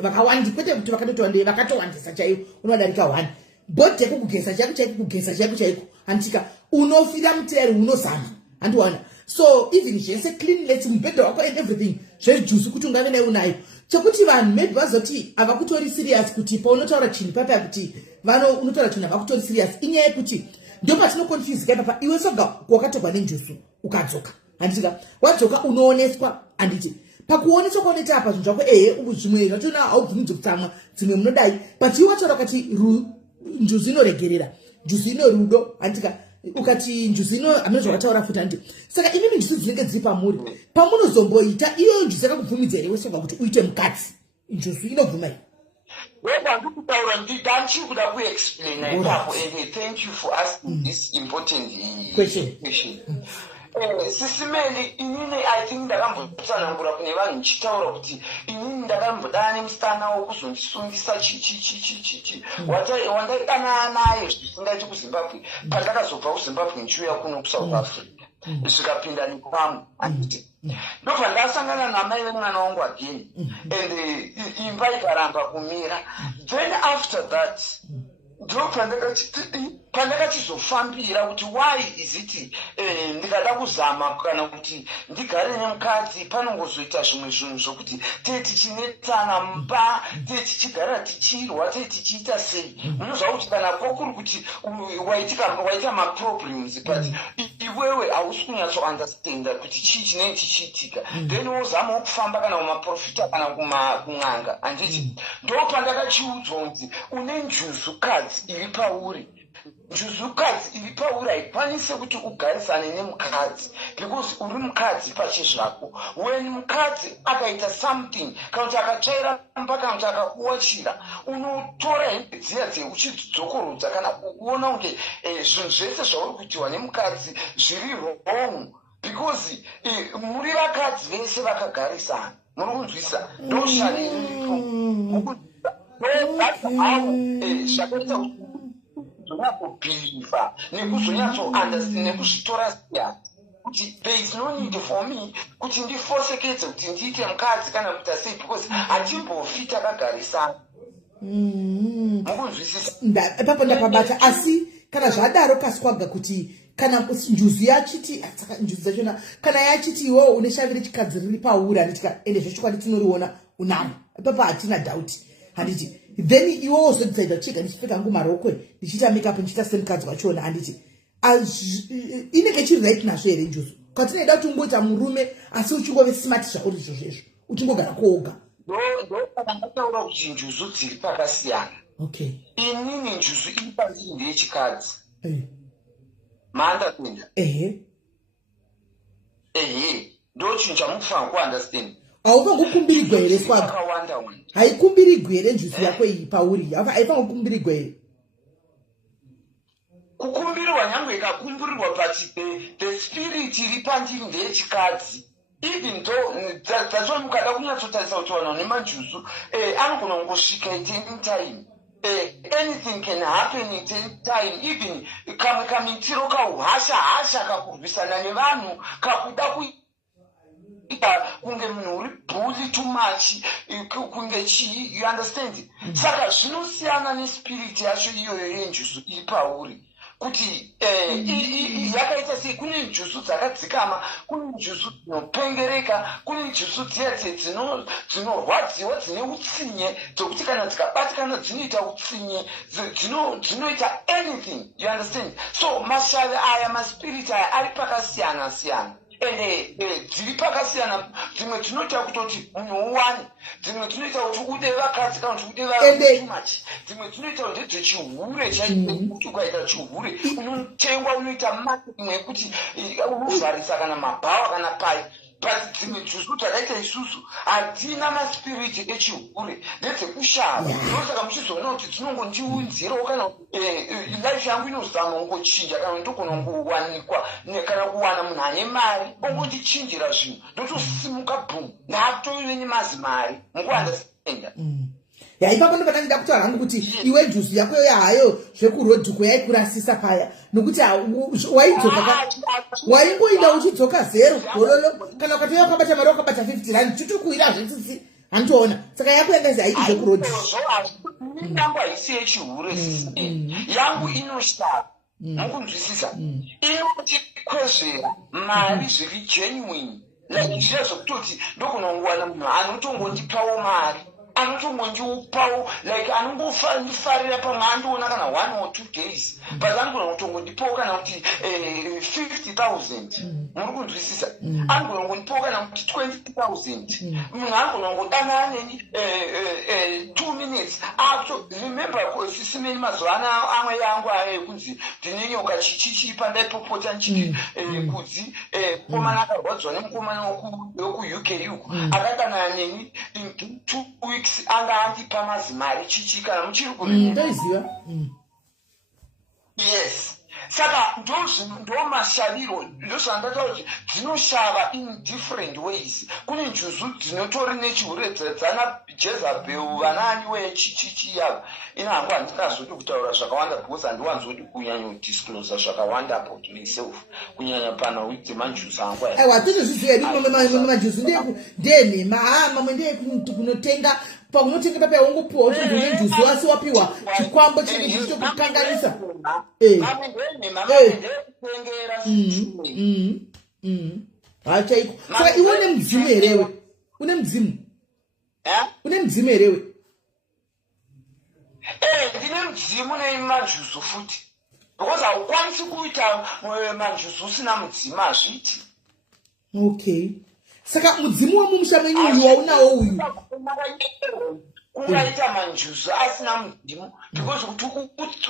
vakawandi kwete kuti vakatotowandei vakatowandisa chaivo unodarika 1 bhodhi yako kugeza chako chaiko kugeza chako chaiko handitika unofira mutirari unozama handiwana so even zvese cleanliness mubhedha wako and everything zvejuzu kuti ungave nayo unayo chekuti vanhu maybe vazoti havakutori serious kuti paunotaura chinhu papaya kuti unotaura chinhu havakutori serious inyaya yekuti ndo patinoconfuseka papa iwe soga wakatogwa nenjuzu ukadzoka handitika wadzoka unooneswa handiti pakuoneswa kwauneta apa zvinhu zvako ubu zvimwe zvatona haubvumidzi kutsamwa dzimwe munodai but iwe wataura kati njuzu inoregerera njuzu ino rudo handika ukati njuzu ino hamene zvakataura futi handi saka inini njuzu dzinenge dziri pamuri pamunozomboita iyo njuzu yakakubvumidza here wesoga kuti uite mukadzi njuzu inobvumai weba ndikutaura ndichiri kuda kuexplaina ipapo and thank you for asking this important question. Sisimeli inini I think ndakambotsanangura kune vanhu ndichitaura kuti inini ndakambodana nemusana wokuzondisungisa chichichichichi wandaidana naye zvisingaiti kuZimbabwe pandakazobva kuZimbabwe ndichiuya kuno kuSouth Africa zvikapinda nepamwe handiti ndobva ndasangana namai vemwana wangu again and imba ikaramba kumira then after that ndo pandakachizofambira kuti why is it ndikada kuzama kana kuti ndigare nemukadzi panongozoita zvimwe zvinhu zvokuti tee tichinetsana mba tee tichigara tichirwa tee tichiita sei munozva kuti kana kwakuri kuti waita maproblems but iwewe hausi kunyatsounderstanda kuti chii chinenge chichiitika then wozamawo kufamba kana kumaprofita kana kun'anga handiti ndo pandakachiudzwa kuti une njuzukadzi iri pauri njuzukadzi iri pauri haikwanisi kuti ugarisane nemukadzi because uri mukadzi pachezvako when mukadzi akaita something kana kuti akatsvaira mba kana kuti akakuwachira unotora hembe dziya uchidzidzokorodza kana kuona kunge zvinhu zvese zvauri kuitiwa nemukadzi zviri wrong because muri vakadzi vese vakagarisana muri kunzwisa ndoshari iripo zvakaita kuzonyatsobhilivha nekuzonyatsounderstand nekuzvitora siyana kuti there is no need for me kuti ndifosekedze kuti ndiite mukadzi kana kuita sei because hatimbofi takagarisana. Mukunzwisisa? Ipapo ndapabata asi kana zvadaro kaswaga kuti kana njuzu yachiti saka njuzu dzachona kana yachiti iwo une shavire chikadzi riri pauri handitika ende zvechikwadi tinoriona unaro ipapo hatina doubt handiti then iwo uzodzaida chega ndichipfeka hangu marokwe ndichiita makeup ndichiita semukadzi wachona handiti inenge chiri right nazvo here njuzu kwatinoida kuti ungoita murume asi uchingove smart zvauri izvozvezvo uchingogara kooga ndosaka ndataura kuti njuzu dziri pakasiyana. Okay. Inini njuzu iri pandiri ndeyechikadzi. Maanda kuenda. Ndochi chamufanira kuunderstand. Haufangokumbirigwa here swaga. Haikumbirigwa here njuzu yako iyi pauri. Haifangokumbirigwa here. Kukumbirwa nyange ikakumbirirwa but the spirit iri pandiri ndeyechikadzi. Even though that's why mukada kunyatsotarisa kuti vanhu vane manjuzu anogona kungosvika at any time. Anything can happen at any time. Even kamwe kamitiro kauhasha kakurwisana nevanhu kakuda kuita kunge munhu uri bully too much kunge chii, you understand? Saka zvinosiyana nespirit yacho iyoyo yenjuzu iri pauri kuti yakaita sei. Kune njuzu dzakadzikama, kune njuzu dzinopengereka, kune njuzu dziya dzinorwadziwa dzine utsinye dzokuti kana dzikabatikana dzinoita utsinye dzinoita anything, you understand? So mashave aya maspirit aya ari pakasiyana siyana ende dziri pakasiyana. Dzimwe dzinoita kutoti munhu uwane, dzimwe dzinoita kuti ude vakadzi kana kuti ude too much, dzimwe dzinoita kuti ndedzechihure chaikuti ukaita chihure unotengwa unoita marketing yekuti unovharisa kana mabhawa kana pai. But dzimwe njuzu takaita isusu hatina maspiriti echihure ndedzekushava. Ndosaka muchizoona kuti dzinongondiunzirawo kana life yangu inozama kungochinja kana ndogona kungowanikwa kana kuwana munhu ane mari ongondichinjira zvinhu ndotosimuka bhum ndaatove nemazimari mukuandastenda. Ipapo ndopata ndida kutaura hangu kuti iwe njuzu yako hayo zvekurodhiko yaikurasisa paya nokuti waidzoka waingoida uchidzoka 0 gololo kana ukatoya ukabata mari wakabata 50 rand chitokuira zvetsitsi handiona. Saka yako yanga haidi zvekurodhiko yangu haisi yechihure yangu inoshava. Mukunzwisisa? Inotikwezvera mari zviri genuine like zviya zvokutoti ndokunowana munhu anotongondipawo mari anotongondiupawo like anongofandifarira pamwe andiona kana 1 or 2 days but anogona kutongondipawo kana kuti 50,000. Muri kunzwisisa? Anogona kungondipawo kana kuti 20,000. Munhu anogona kungodana neni 2 minutes after. Remember sisimeni mazuva amwe yangu kunzi ndine nyoka chichipa ndaipopota ndichiti kudzi mukomana akarwadzwa nemukomana weku-UK yuku akadanana neni in 2 weeks anga andipa mazimari chichi kana muchiri kundoiziva. Yes. Saka ndo mashaviro ndozvandataura kuti dzinoshava in different ways. Kune njuzu dzinotori nechihure dzana Jezebel vanani wechichichi yavo. Ina hangu handingazodi kutaura zvakawanda because handiwanzodi kunyanya kudisclose zvakawanda about myself kunyanya pana with manjuzu angu. Aiwa tozozviziva mamwe manjuzu ndenhema mamwe ndekunotenga paunotenga papa yaungopiwa uchindone njuzu asi wapiwa chikwambo chinenge chichitokukanganisa. Hachaiko. Saka iwe une mudzimu herewe? Une mudzimu? Une mudzimu herewe? Ndine mudzimu nemanjuzu futi. Because haukwanisi kuita manjuzu usina mudzimu hazviti. Okay. Saka mudzimu wemumusha menyu uyu waunawo uyu ungaita manjuzu asina mudzimu because kuti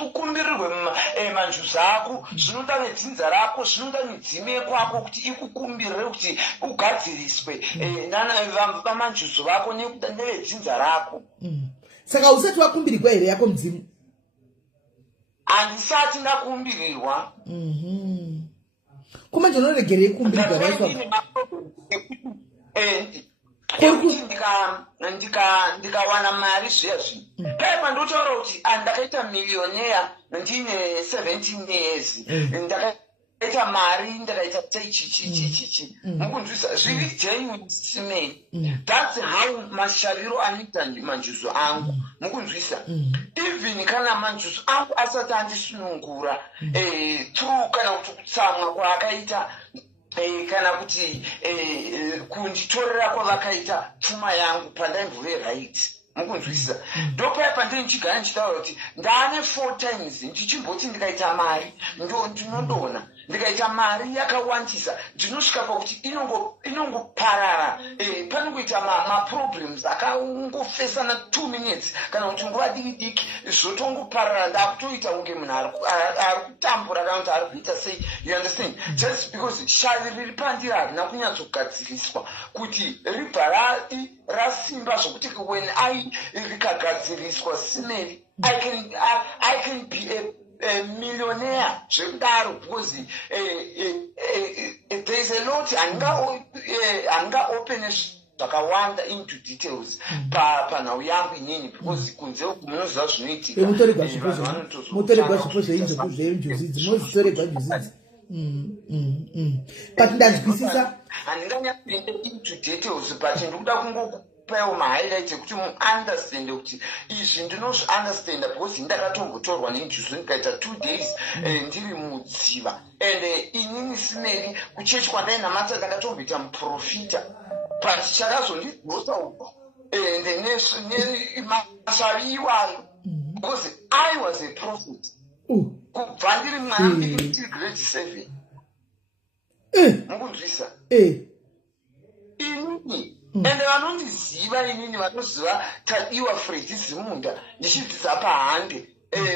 ukumbirirwe manjuzu ako zvinoda nedzinza rako, zvinoda midzimu yekwako kuti ikukumbirire kuti ugadziriswe vamanjuzu vako nevedzinza rako. Saka usati wakumbirirwa here yako mudzimu? Handisati ndakumbirirwa. Kuma ndinoregerei kumbirirwa raitwa? ekuti ndikawana mari zviya zvino paipa ndotaura kuti ndakaita millionaire ndine 17 years ndakaita mari ndakaita chichichichichi mukunzwisa zviri genuine simeni. That's how mashaviro anoita manjuzu angu mukunzwisa. Even kana manjuzu angu asati andisunungura through kana kuti kutsamwa kwaakaita kana kuti kunditorera kwavakaita pfuma yangu pandaimvure right mukunzwisisa. Ndopaipa ndinchigara ndichitaura kuti ndaane 4 times ndichimboti ndikaita mari ndinodona ndikaita mari yakawandisa ndinosvika pakuti inongoparara panongoita maproblems akangofesana 2 minutes kana kuti nguva diki zvotongoparara ndakutoita unge munhu ari kutambura kana kuti ari kuita sei. You understand? Just because shavi riri pandiri harina kunyatsogadziriswa kuti ribva rasimba zvokuti when rikagadziriswa simeri I can be a millionaire zvekudaro because there is a lot anga open zvakawanda into details panhau yangu inini because kunze uku munoziva zvinoitika mutoregwa zvipo zvenjuzidzi mozitoregwa njuzidzi but ndanzwisisa handinganyapinde into details but ndikuda kungokupawo mahighlight ekuti muunderstande kuti izvi ndinozviunderstanda because ndakatombotorwa nenjuzu ndikaita 2 days ndiri mudziva and inini simeri kuchechi kwandainamata ndakatomboita muprofita but chakazondidzosa uko mashavi iwayo because I was a prophet kubva ndiri mwana ndiri grade 7 mukunzwisa inini ende vanondiziva inini vanoziva tadiwa Freddy Zimunda ndichidzidza pahande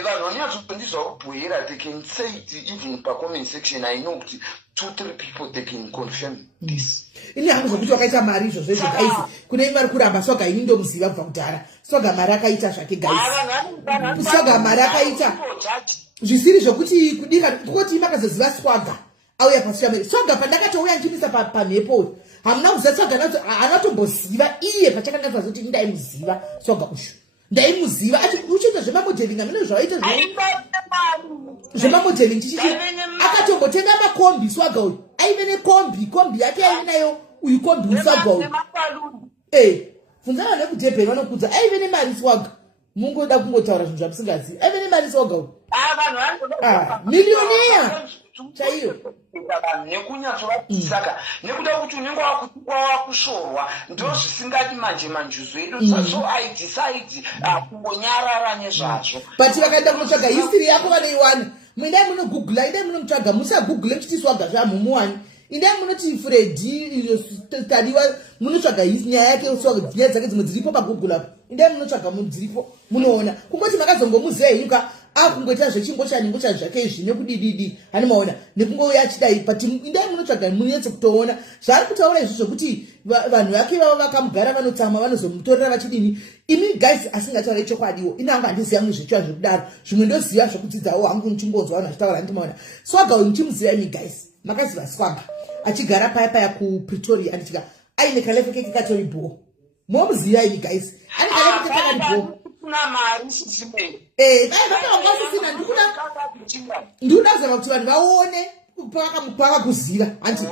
vanhu vanyatsondizva kubhuira they can say it even pacomment section. I know kuti 2-3 people they can confirm this. Ini hangu zvokuti wakaita mari izvo zvezvo gaisi kune imwe vari kuramba swaga ini ndomuziva kubva kudhara swaga mari akaita zvake gaisi swaga mari akaita zvisiri zvokuti kudika kukoti makazoziva swaga auya pashameri swaga pandakatouya nchimisa pamhepo hamuna kuziva swaga nazo anatombosiva iye pachakanga zvazoti ndaimuziva swaga ushu ndaimuziva ati uchiita zvemamodeling amene zvavaita zvemamodeling chichichi akatombotenga makombi swaga uyu aive nekombi yake aive nayo uyu kombi uswaga uyu funzana nekudhebheni vanokudza aive nemari swaga mungoda kungotaura zvinhu zvamusingazivi aive nemari swaga uyu millionaire chaiyo nekunyatsovatisaka nekuda kuti unenge wakushorwa ndo zvisingati manje manjuzu edu so I decide kungonyarara nezvazvo but vakaenda kunotsvaga history yako vanoiwana muindai munogugula indai munomutsvaga musagugule kuti swaga zvamumuwani indai munoti Freddy tadiwa munotsvaga nyaya yake nyaya dzake dzimwe dziripo pagoogle apo indai munotsvaga dziripo munoona kungoti makazongomuziva inyuka akungoita zvechingoshaningocha zvake izvi nekudididi hani maona nekungouya achidai but indai munotsvaga munyetse kutoona zvaari kutaura izvi zvokuti vanhu vake vavo vakamugara vanotsamwa vanozomutorera vachidini imi guys asingataura ichokwadiwo inangu handiziva mune zvechiwa zvekudaro zvimwe ndoziva zvekudzidzawo hangu nichimbonzwa vanhu vachitaura handimaona swaga uyu muchimuziva imi guys makaziva swaga achigara paya kuPretoria andichika aine kalefu keke katoribo momuziva imi guys ane kalefu keke katoribo ndikudazama kuti vanhu vaone pakakuziva hanti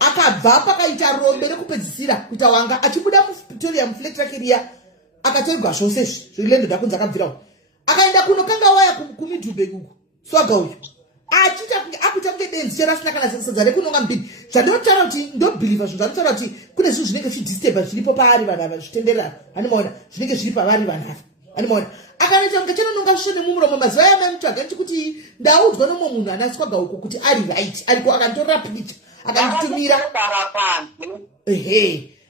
akabva pakaita rombe rekupedzisira kuita wanga achibuda muPretoria muflectrakeria akatorigwa zvose zvirilendo ndakunzi akabvirawo akaenda kuno kanga waya kumidhubheni uku swaga uyu achita kunge akuita kunge benzi chero asina kana sadza rekunonga mbiri zvandinotaura kuti ndobhiliva zvinhu zvanotaura kuti kune zvinhu zvinenge zvidisturba zviripo paari vanhu ava zvitenderera hanimaona zvinenge zviri pavari vanhu ava hanimaona akanoita kunge chenononga svisvo nemumuromo mazuva yamamutsvaga ndichikuti ndaudzwa nomwe munhu ana swaga uko kuti ari right ariko akanditorera picha akanditumira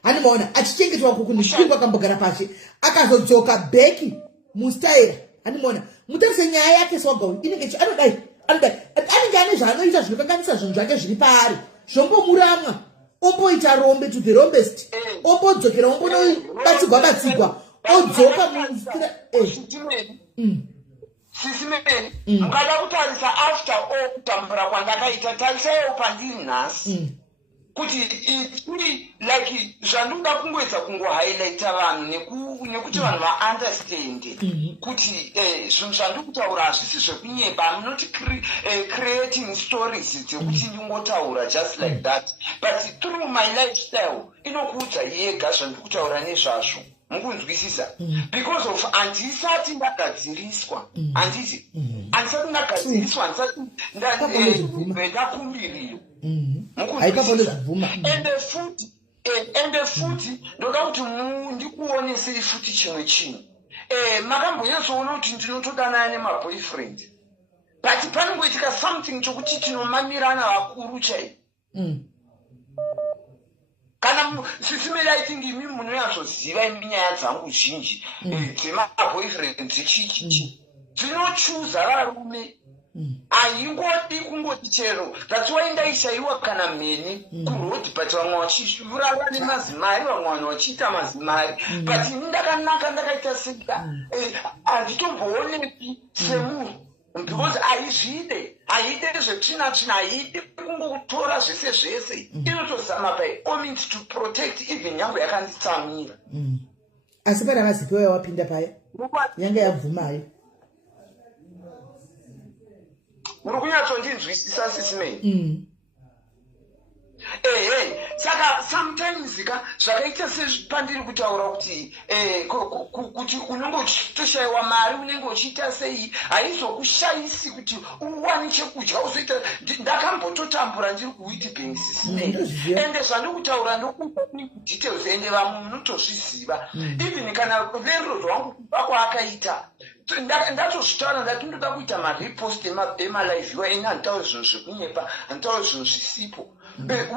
hanimaona achichengetwa uko kunishwingu akambogara pashe akazodzoka bheki mustaira hanimaona mutarise nyaya yake swaga uyu inenge anodai anenge ane zvaanoita zvinokanganisa zvinhu zvake zviri paari zvombomuramwa omboita rombe to the rombest ombodzokera ombonobatsigwa odzoka sisimeni mukada kutarisa after all kutambura kwandakaita tarisawo pandiri nhasi kuti like zvandoda kungoedza kungohighlighta vanhu nekuti vanhu vaunderstand kuti zvinhu zvandikutaura hazvisi zvekunyepa. I'm not creating stories dzekuti ndingotaura just like that, but through my lifestyle inokuudza yega zvandikutaura nezvazvo. Mukunzwisisa? Because of handisati ndagadziriswa, handisi handisati ndagadziriswa, handisati ndakumbiriwa. Ende futi ndoda kuti ndikuonesei futi chimwe chinhu. Makambonyasoona kuti ndinotodanana nemaboyfriend, but panongoitika something chokuti tinomamirana vakuru chai. Kana sisimeli I think imi munonyatsoziva nyaya dzangu zhinji dzemaboyfriend dzichichi dzinochuza varume. Haingodi kungoti chero. That's why ndaishayiwa kana mheni kuroad, but vamwe vachirara nemazimari, vamwe vanhu vachiita mazimari, but ini ndakanaka ndakaita seka handitombooneki semunhu, because haide zvetsvina haide kungotora zvese zvese. Inotozama by all means to protect even nyange yakanditsamira. Asi pana mazipewo wapinda paya yange yabvumayo. Muri kunyatsondinzwisisa sisimei? Saka sometimes zvakaita sepandiri kutaura kuti kuti unenge uchitoshayiwa mari, unenge uchiita sei, haizokushayisi kuti uwane chekudya uzoita. Ndakambototambura ndiri kuWheatbank sisimei, ende zvandikutaura ndokuti details, ende vamwe munotozviziva. Even kana landlord wangu kwakaita ndatozvitaura ndati ndoda kuita marepost emalive iwa ine handitauri zvinhu zvekunyepa, handitauri zvinhu zvisipo.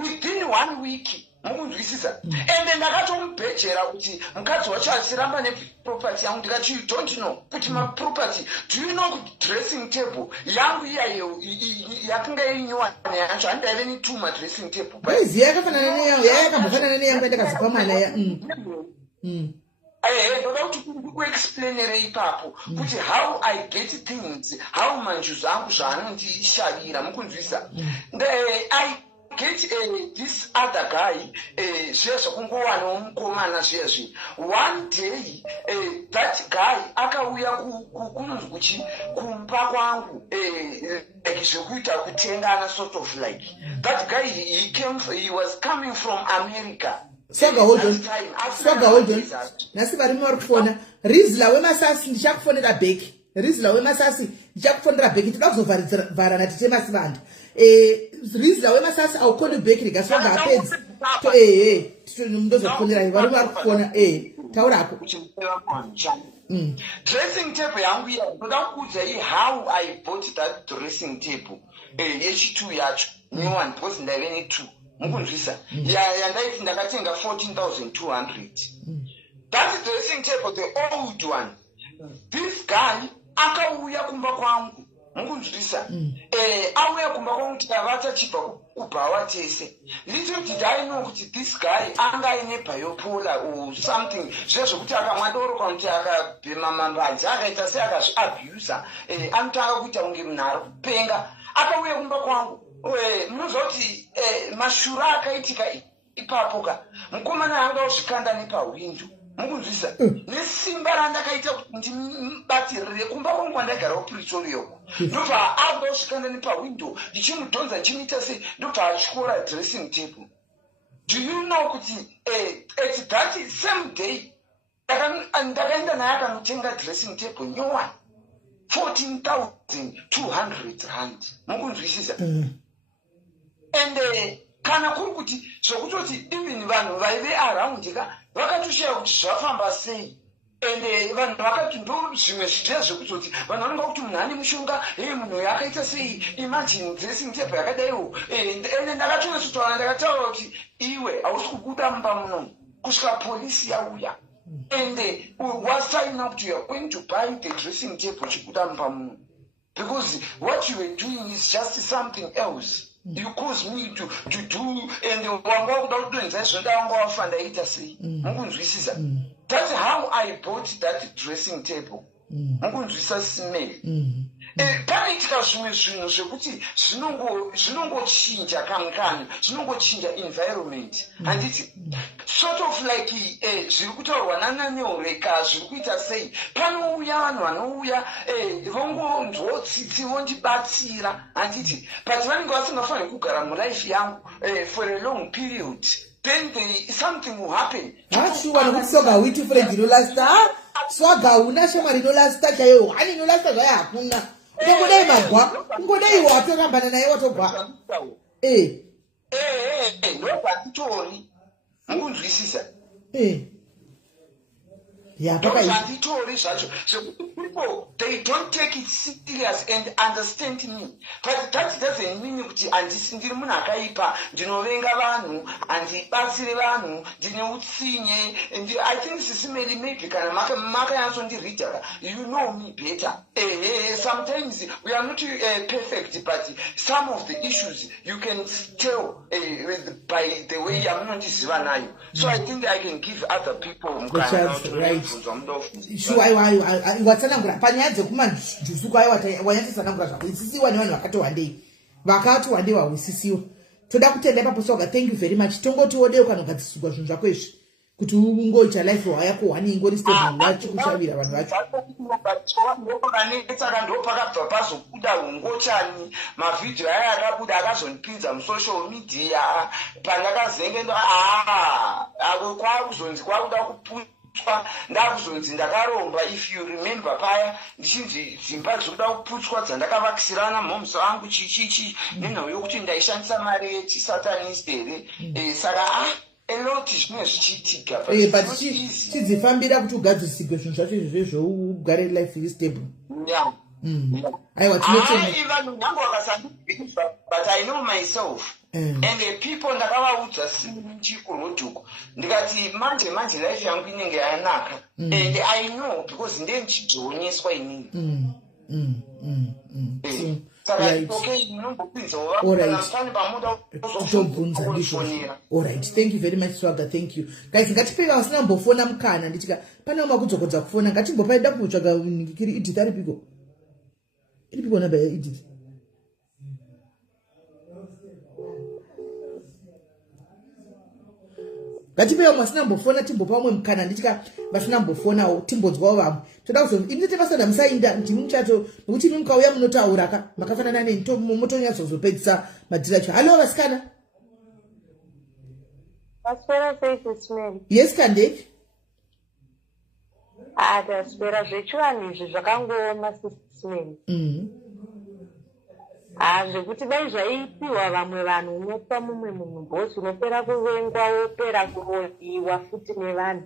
Within 1 week, mukunzwisisa, ende ndakatomubhejera kuti mukadzi wacho achiramba neproperty yangu. Ndikati you don't know kuti maproperty, do you know kuti dressing table yangu iyayo yakanga inyuwa neyacho handaive ni 2 madressing table. Baizi yakafanana neyangu, yakambofanana neyangu yandakazipa mwana ya. Ndoda kuti ndikuexplainerei ipapo kuti how I get things, how manjuzi angu zvaanondishavira. Mukunzwisisa? I get this other guy, zviya zvekungowanawo mukomana zviya. One day that guy akauya kunonzi kuchi kumba kwangu, zvekuita kutengana sort of like. That guy he was coming from America. Swaga hold on. Nasi varume vari kufona. Rizla wemasasi ndichakufonera bheki. Rizla wemasasi ndichakufonera bheki. Toda kuzovharana tichemasi vantu. Rizla wemasasi aukoni bheki rega swaga hapedzi. Ndozokufonera varume vari kufona. Taurako. Dressing table yangu ya ndoda kuudza how I bought that dressing table. Yechitu yacho. New one because ndaive ne 2. Mukunzwisisa? Yandaiti ndakatenga 14,200. That dressing table, the old one. This guy akauya kumba kwangu. Mukunzwisisa? Auya kumba kwangu tikavata chibva kubhawa tese. Little did I know kuti this guy anga ine bipolar or something. Zvekuti akamwadoroka kuti akabhema mambadzi akaita seakazviabusa. Anotanga kuita kunge munharo kupenga. Akauya kumba kwangu. Munozoti mashura akaitika ipapo ka mukomana anga uzvikanda nepawindo. Mukunzwisisa? Nesimba randakaita kuti ndimubatirire kumba kwangu kwandagara kuPretoria. Ndobva anga uzvikanda nepawindo ndichimudhonza ndichimuita sei, ndobva achikora dressing table. Do you know kuti at that same day ndakaenda naye akanotenga dressing table nyowani 14,200 rand. Mukunzwisisa? And kana kuri kuti zvokutoti even vanhu vaive around ka vakatoshaya kuti zvafamba sei. And vanhu vakati ndo zvimwe zviya zvekutoti vanhu vanonga kuti munhu ane mushonga, munhu yakaita sei, imagine dressing table yakadaiwo. Ende ndakatonesutaura ndakataura kuti iwe hausi kubuda mumba muno kusvika polisi yauya. And was time up to you are going to buy the dressing table chibuda mumba muno. Because what you were doing is just something else. You caused me to do, and wanga kudakudenza zvenda wanga wafanda ita sei. Mukunzwisisa? That's how I bought that dressing table. Mukunzwisisa smell. panoitika zvimwe zvinhu zvekuti zvinongochinja kamwe kanhu zvinongochinja environment handiti sort of like zviri kutaurwa nananyoreka zviri kuita sei panouya vanhu vanouya vongonzwawo tsitsi vondibatsira handiti but vanenge vasingafaniri kugara murife yangu for a long period then something will happen. Shuwa nokuti soga huiti friend inolasta swaga una shamwari inolasta chaiyo hani inolasta zvaya hakuna ungodai magwa ungodai watorambana naye watogwa ndokwanditori mukunzwisisa ndozvanditori zvacho people they don't take it serious and understand me but that doesn't mean kuti handisi ndiri munhu akaipa ndinovenga vanhu handibatsiri vanhu ndine utsinye I think sisimeli maybe kana makayatsondireader you know me better sometimes we are not perfect but some of the issues you can tell by the way yamunondiziva nayo so I think I can give other people right. Watsanangura panyaya dzekumanjusu kwayo wanyatsanangura zvako isisiwa nevanhu vakati wandei vakati wandei wausisiwa toda kutenda ipapo soga thank you very much tongoti dei ukanogadzisirwa zvinhu zvako izvi kuti ungoita life yako wani ingori stable vachikushavira vanhu vacho saka ndopakabva pazobuda ungochani mavhidhiyo aya akabuda akazondipinza musocial media pandakazenge kwakuzonzi kwakuda kuputswa ndakuzonzi ndakaromba if you remember paya ndichinzi dzimba dzokuda kuputswa dzandakavakisirana mhomso angu chichichi nenhau yokuti ndaishandisa mari yechisatanist here saka eloti zvimwe zvichiitika but chidzifambira kuti ugadzisirwe zvinhu zvacho izvozvo ugare life is stable aiwa vanhu nyange vakasandibvisa but I know myself and people ndakavaudza sichikurodhuku ndikati manje life yangu inenge yanaka and I know because ndiye ndichidzonyeswa inini Alright, thank you very much Swaga, thank you guys. Ngatipe vasina mbofona mukana nditika pane makudzokodza kufona ngatimbopaida kutsvaga nikiri Edith aripiko namba ya Edith ngatipe vasina mbofona timbopa vamwe mukana nditika vasina mbofonawo timbodzwawo vamwe toda kuzo inite pasada musainda ndimuchato nokuti imi mukauya munotaura ka makafanana neni motonyadzozopedzisa madhiracho. Halo vasikana. Aspera sei smell. Yes kandeki. Aspera zvechivanhu izvi zvakangooma smell. Zvekuti dai zvaipiwa vamwe vanhu unopa mumwe munhu bhosi unopera kuvengwa wopera kuroiwa futi nevanhu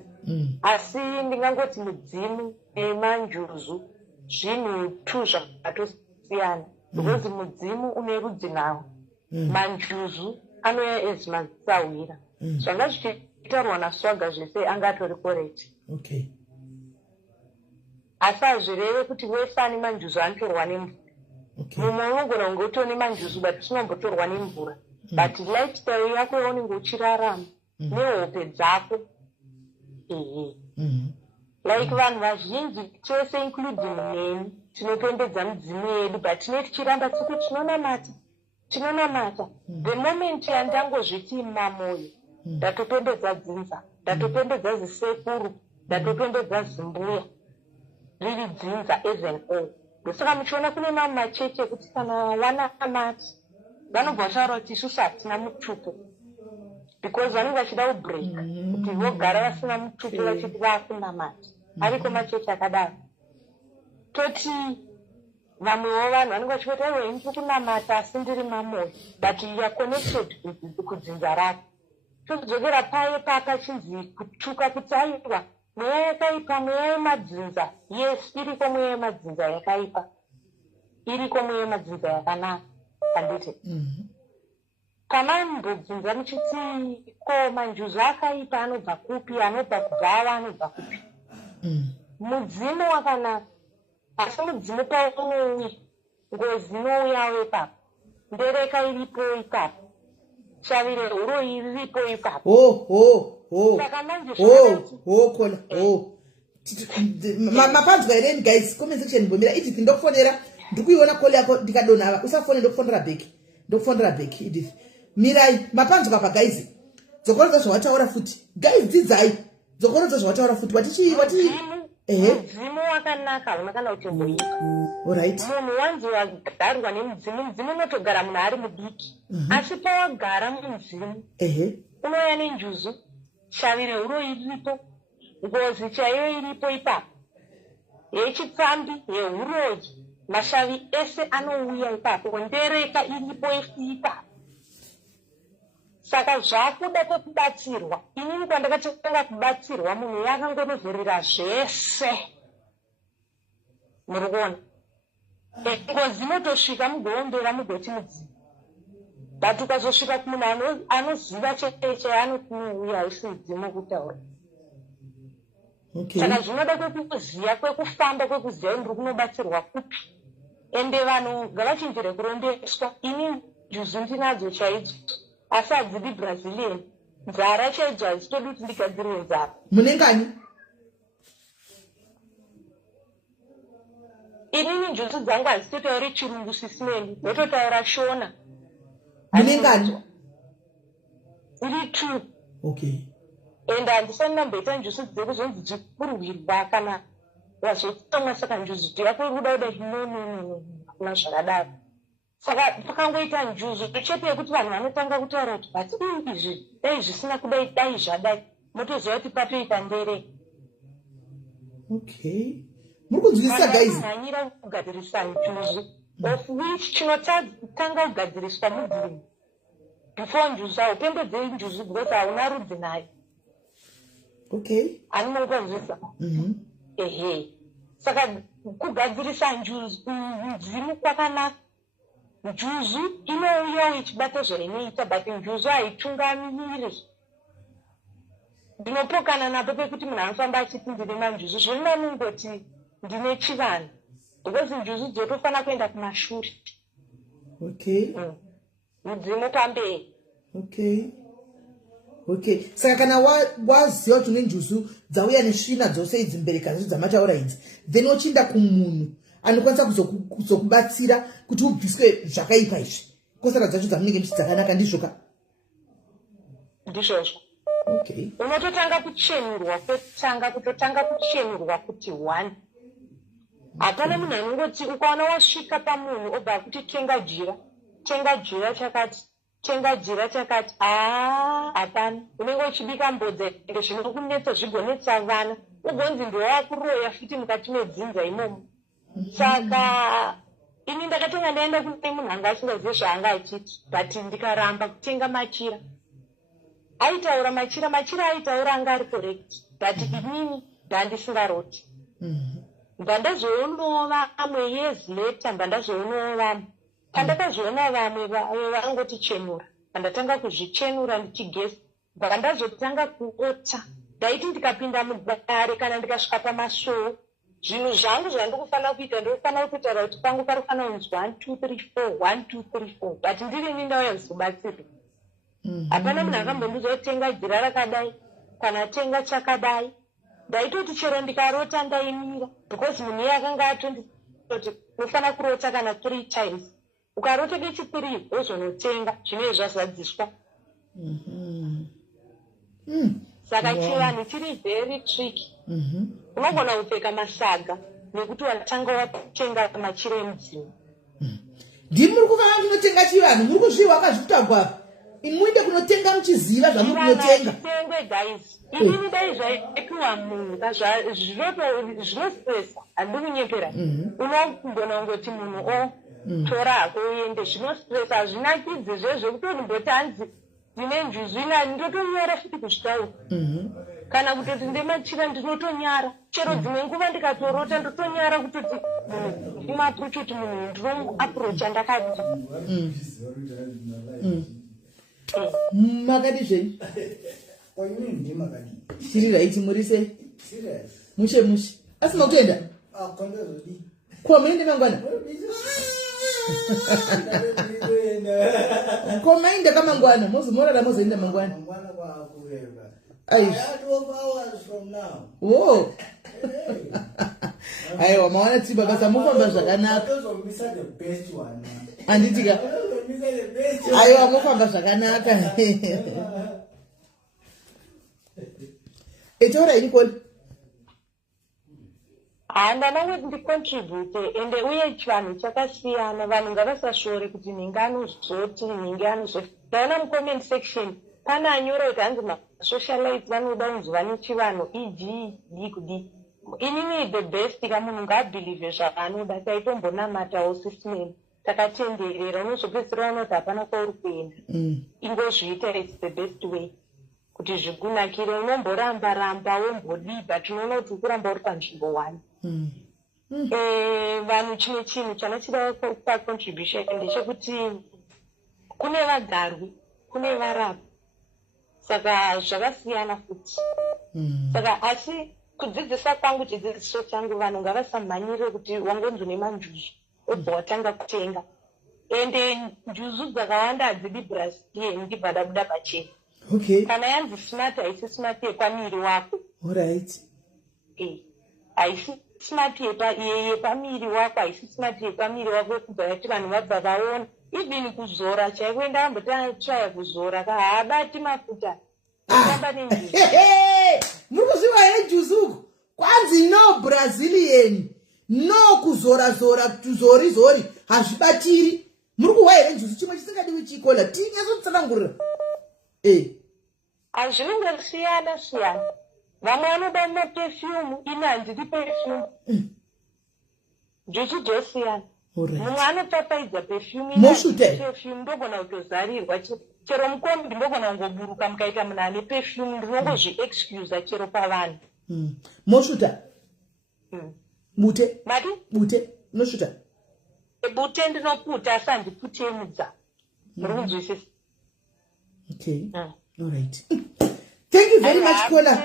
asi ndingangoti mudzimu nemanjuzu zvinhu tu zvakatosiyana because mudzimu une rudzi nawo manjuzu anouya ezimazisawira zvanga zvichitarwa naSwaga zvese anga atori correct asi hazvireve kuti wesani manjuzu anotorwa nemvura mumwe unogona kunge utone manjuzu but usinombotorwa nemvura but lifestyle yako yaunenge uchirarama nehope dzako like vanhu vazhinji chose including neni tinopembedza mudzimu yedu but tine tichiramba tsiku tinonamata the moment yandangozviti mamoyo ndatopembedza dzinza ndatopembedza zisekuru ndatopembedza zimbuya riri dzinza as an all ndosaka muchiona kune mamwe machechi ekuti kana wanamati vanobva vataura kuti isusu hatina mutupo because vanenge vachida kubreak kuti vogara vasina mutupo vachiti vakunamati ariko machechi akadaro toti vamwewo vanhu vanenge vachikoti aiwa ini kunamata asi ndiri mamoyo but you are connected kudzinza rako tozodzokera paye pakachinzi kutuka kuti aiwa mweya yakaipa mweya yemadzinza yes iriko mweya yemadzinza yakaipa iriko mweya yemadzinza yakanaka handiti kamambodzinza muchiti ko manjuzu akaipa anobva kupi anobva kubvawa anobva kupi mudzimu wakanaka asi mudzimu paunouya ngozi inouyawo ipapo ndereka iripo ipapo shavire huro iripo ipapo kola mapanzwa here guys comment section bombera Edith ndokufonera ndikuiona call yako ndikadonha usafone ndokufondera back Edith mirai mapanzwa pa guys dzokorodza zvawataura futi guys dzidzai dzokorodza zvawataura futi wati mudzimu wakanaka unokana kuti mboika alright munhu wanzi wagarwa nemudzimu unotogara munhu ari mudiki asi pawagara mumudzimu unouya nenjuzu shavi reuro iripo ngozi chaiyo iripo ipapo yechipfambi yeuroyi mashavi ese anouya ipapo ndereka iripo ipapo saka zvakuda kwekubatsirwa inini kwandakatanga kubatsirwa munhu yakangonovhurira zvese muri kuona ngozi motosvika mugoombera mugoti mudzimu but ukazosvika kumunhu anoziva chaanouya haisi mudzimu kutaura saka zvinoda kwekuziya kwekufamba kwekuziya ndiri kunobatsirwa kupi ende vanhu ngavachinjire kurondeswa ini juzu ndinadzo chaidzo asi hadzidi brazilian nzara chaidzo hadzitodi kuti ndigadzirwe nzara munengani inini njuzu dzangu hadzitotauri chirungu sisimendi ndototaura shona munengani iri true okay ende handisani namboita njusu dzekuzonzi dzikurwirwa kana wazotomwa saka njuzu dzirakuruda kuna zvakadaro saka pakangoita njuzu chete yekuti vanhu vanotanga kutaura kuti bati izvi dai zvisina kudai dai zvadai motoziva kuti patoita ndere okay muri kunzwisisa guys mhanyira kugadzirisa njuzu of which chinotanga kugadziriswa mudzimu before njuzu haupembedzei njuzu because hauna rudzi nayo okay animaukanzwisa ehe saka kugadzirisa njuzu mudzimu kwakanaka njuzu inouya ichibata zvainoita but njuzu haitungamiri ndinopokana napo pekuti munhu anofamba achiti ndine manjuzu zvinonangoti ndine chivanhu because njuzu dzotofanira kuenda kumashure okay mudzimu pamberi okay saka kana waziva kuti une njuzu dzauya nesvina dzose idzi mbereka zvo dzamataura idzi then wochiinda kumunhu anokwanisa kuzokubatsira kuti ubviswe zvakaipa izvi kosara dzacho dzamunenge muchi dzakanaka ndizvoka ndizvozvo okay unototanga kuchenurwa kuti 1 hapana munhu anongoti ukaona wasvika pamunhu obva kuti tenga jira chakati hapana unenge uchibika mbodza ende zvinokunetsa zvigonetsa vana ugonzi ndowakuroya futi mukati medzinza imomo saka ini ndakatenga ndaenda kune munhu anga asingazive zvaanga achiti but ndikaramba kutenga machira aitaura machira aitaura anga ari correct but inini ndandisingaroti ndandazoonawo vamwe years later ndandazoonawo vamwe pandakazviona vamwe vangoti chenura pandatanga kuzvichenura ndichigesi ndandazotanga kuota ndaiti ndikapinda mudare kana ndikasvika pamasoo zvinhu zvangu zvandikufanira kuita ndinofanira kutaura kuti pangu parifanira kunzi 1 2 3 4 but ndirini ndauya kuzobatsirwa hapana munhu akambondiudza kutenga jira rakadai kana tenga chakadai ndaitoti chero ndikarota ndaimira because munhu iye akanga atonditi unofanira kurota kana 3 times ukarota kechipiri wozonotenga zvinenge zvazadziswa saka chivanhu chiri very tricky unogona kupfeka masaga nekuti watanga watenga machira emudzimu ndimi muri kuvanga kunotenga chivanhu muri kuzviwa akazvitagwa imuinde kunotenga muchiziva zvamuri kunotenga tengwe guys inini dai zvaipiwa munhu zvinostresa handi kunyepera unogona kungoti munhu tora hako uende zvinostresa hazvinakidzi zvezvekutoti mboti hanzi ndine njuzu inani ndotonyara futi kuzvitaura kana kutoti ndemachira ndinotonyara chero dzimwe nguva ndikatorota ndotonyara kutoti ndimapuchi kuti munhu ndinomuapurocha ndakati makati zvenyu tiri raiti murise mushe asina kutoenda komainde mangwana komainde kamangwana mozomorara mozoenda mangwana aiwa mawana Tsimba basa mufamba zvakanaka anditika aiwa mufamba zvakanaka etaura inikoni handana kuti ndicontribute ende uye chivanhu chakasiyana vanhu ngavasashore kuti nhingi anozoti nhingi anozoti ndaona mucomment section pane anyora kuti hanzi masocialite vanoda kunzwa nechivanhu eg inini the best kamunhu ngaabhilive zvaanoda taitombonamatawo system takatenderera unozopedzisira unoti hapana kwauri kuenda ingozviita its the best way kuti zvikunakire unomboramba wombodiba tinoona kuti ukuramba uri panzvimbo 1 vanhu chimwe chinhu chanachida pacontribution ndechekuti kune vagarwi kune varapa saka zvakasiyana futi saka asi kudzidzisa kwangu chidzidziso changu vanhu ngavasamhanyire kuti wangonzwa nemanjuzu obva watanga kutenga ende njuzu dzakawanda hadzidi brazilian ndibvada kuda pachena kana yanzi smart haisi smart yepamiri wako haisi smart yepamiri wako haisi smart yepamiri wako kubva yati vanhu vabva vaona even kuzora chaiko enda ambotatraya kuzora haabati mafuta amba nenjuzu muri kuziva here juzuku kwanzi no brazilian no kuzora tuzori hazvibatiri muri kuwa here njuzu chimwe chisingadiwi chikola tinyasotsanangurira hazvinongosiyana vamwe vanoda maperfume ini handidi perfume njuzu dzosiyana mumwe anopfapfaidza perfume ndogona kutozarirwa chero mukombi ndogona kungoburuka mukaita munhu ane perfume ndinongozviexcusa chero pavanhu mosvuta bute nosvuta bute ndinoputa asi handiputemudza muri kunzwisisa alright thank you very much kola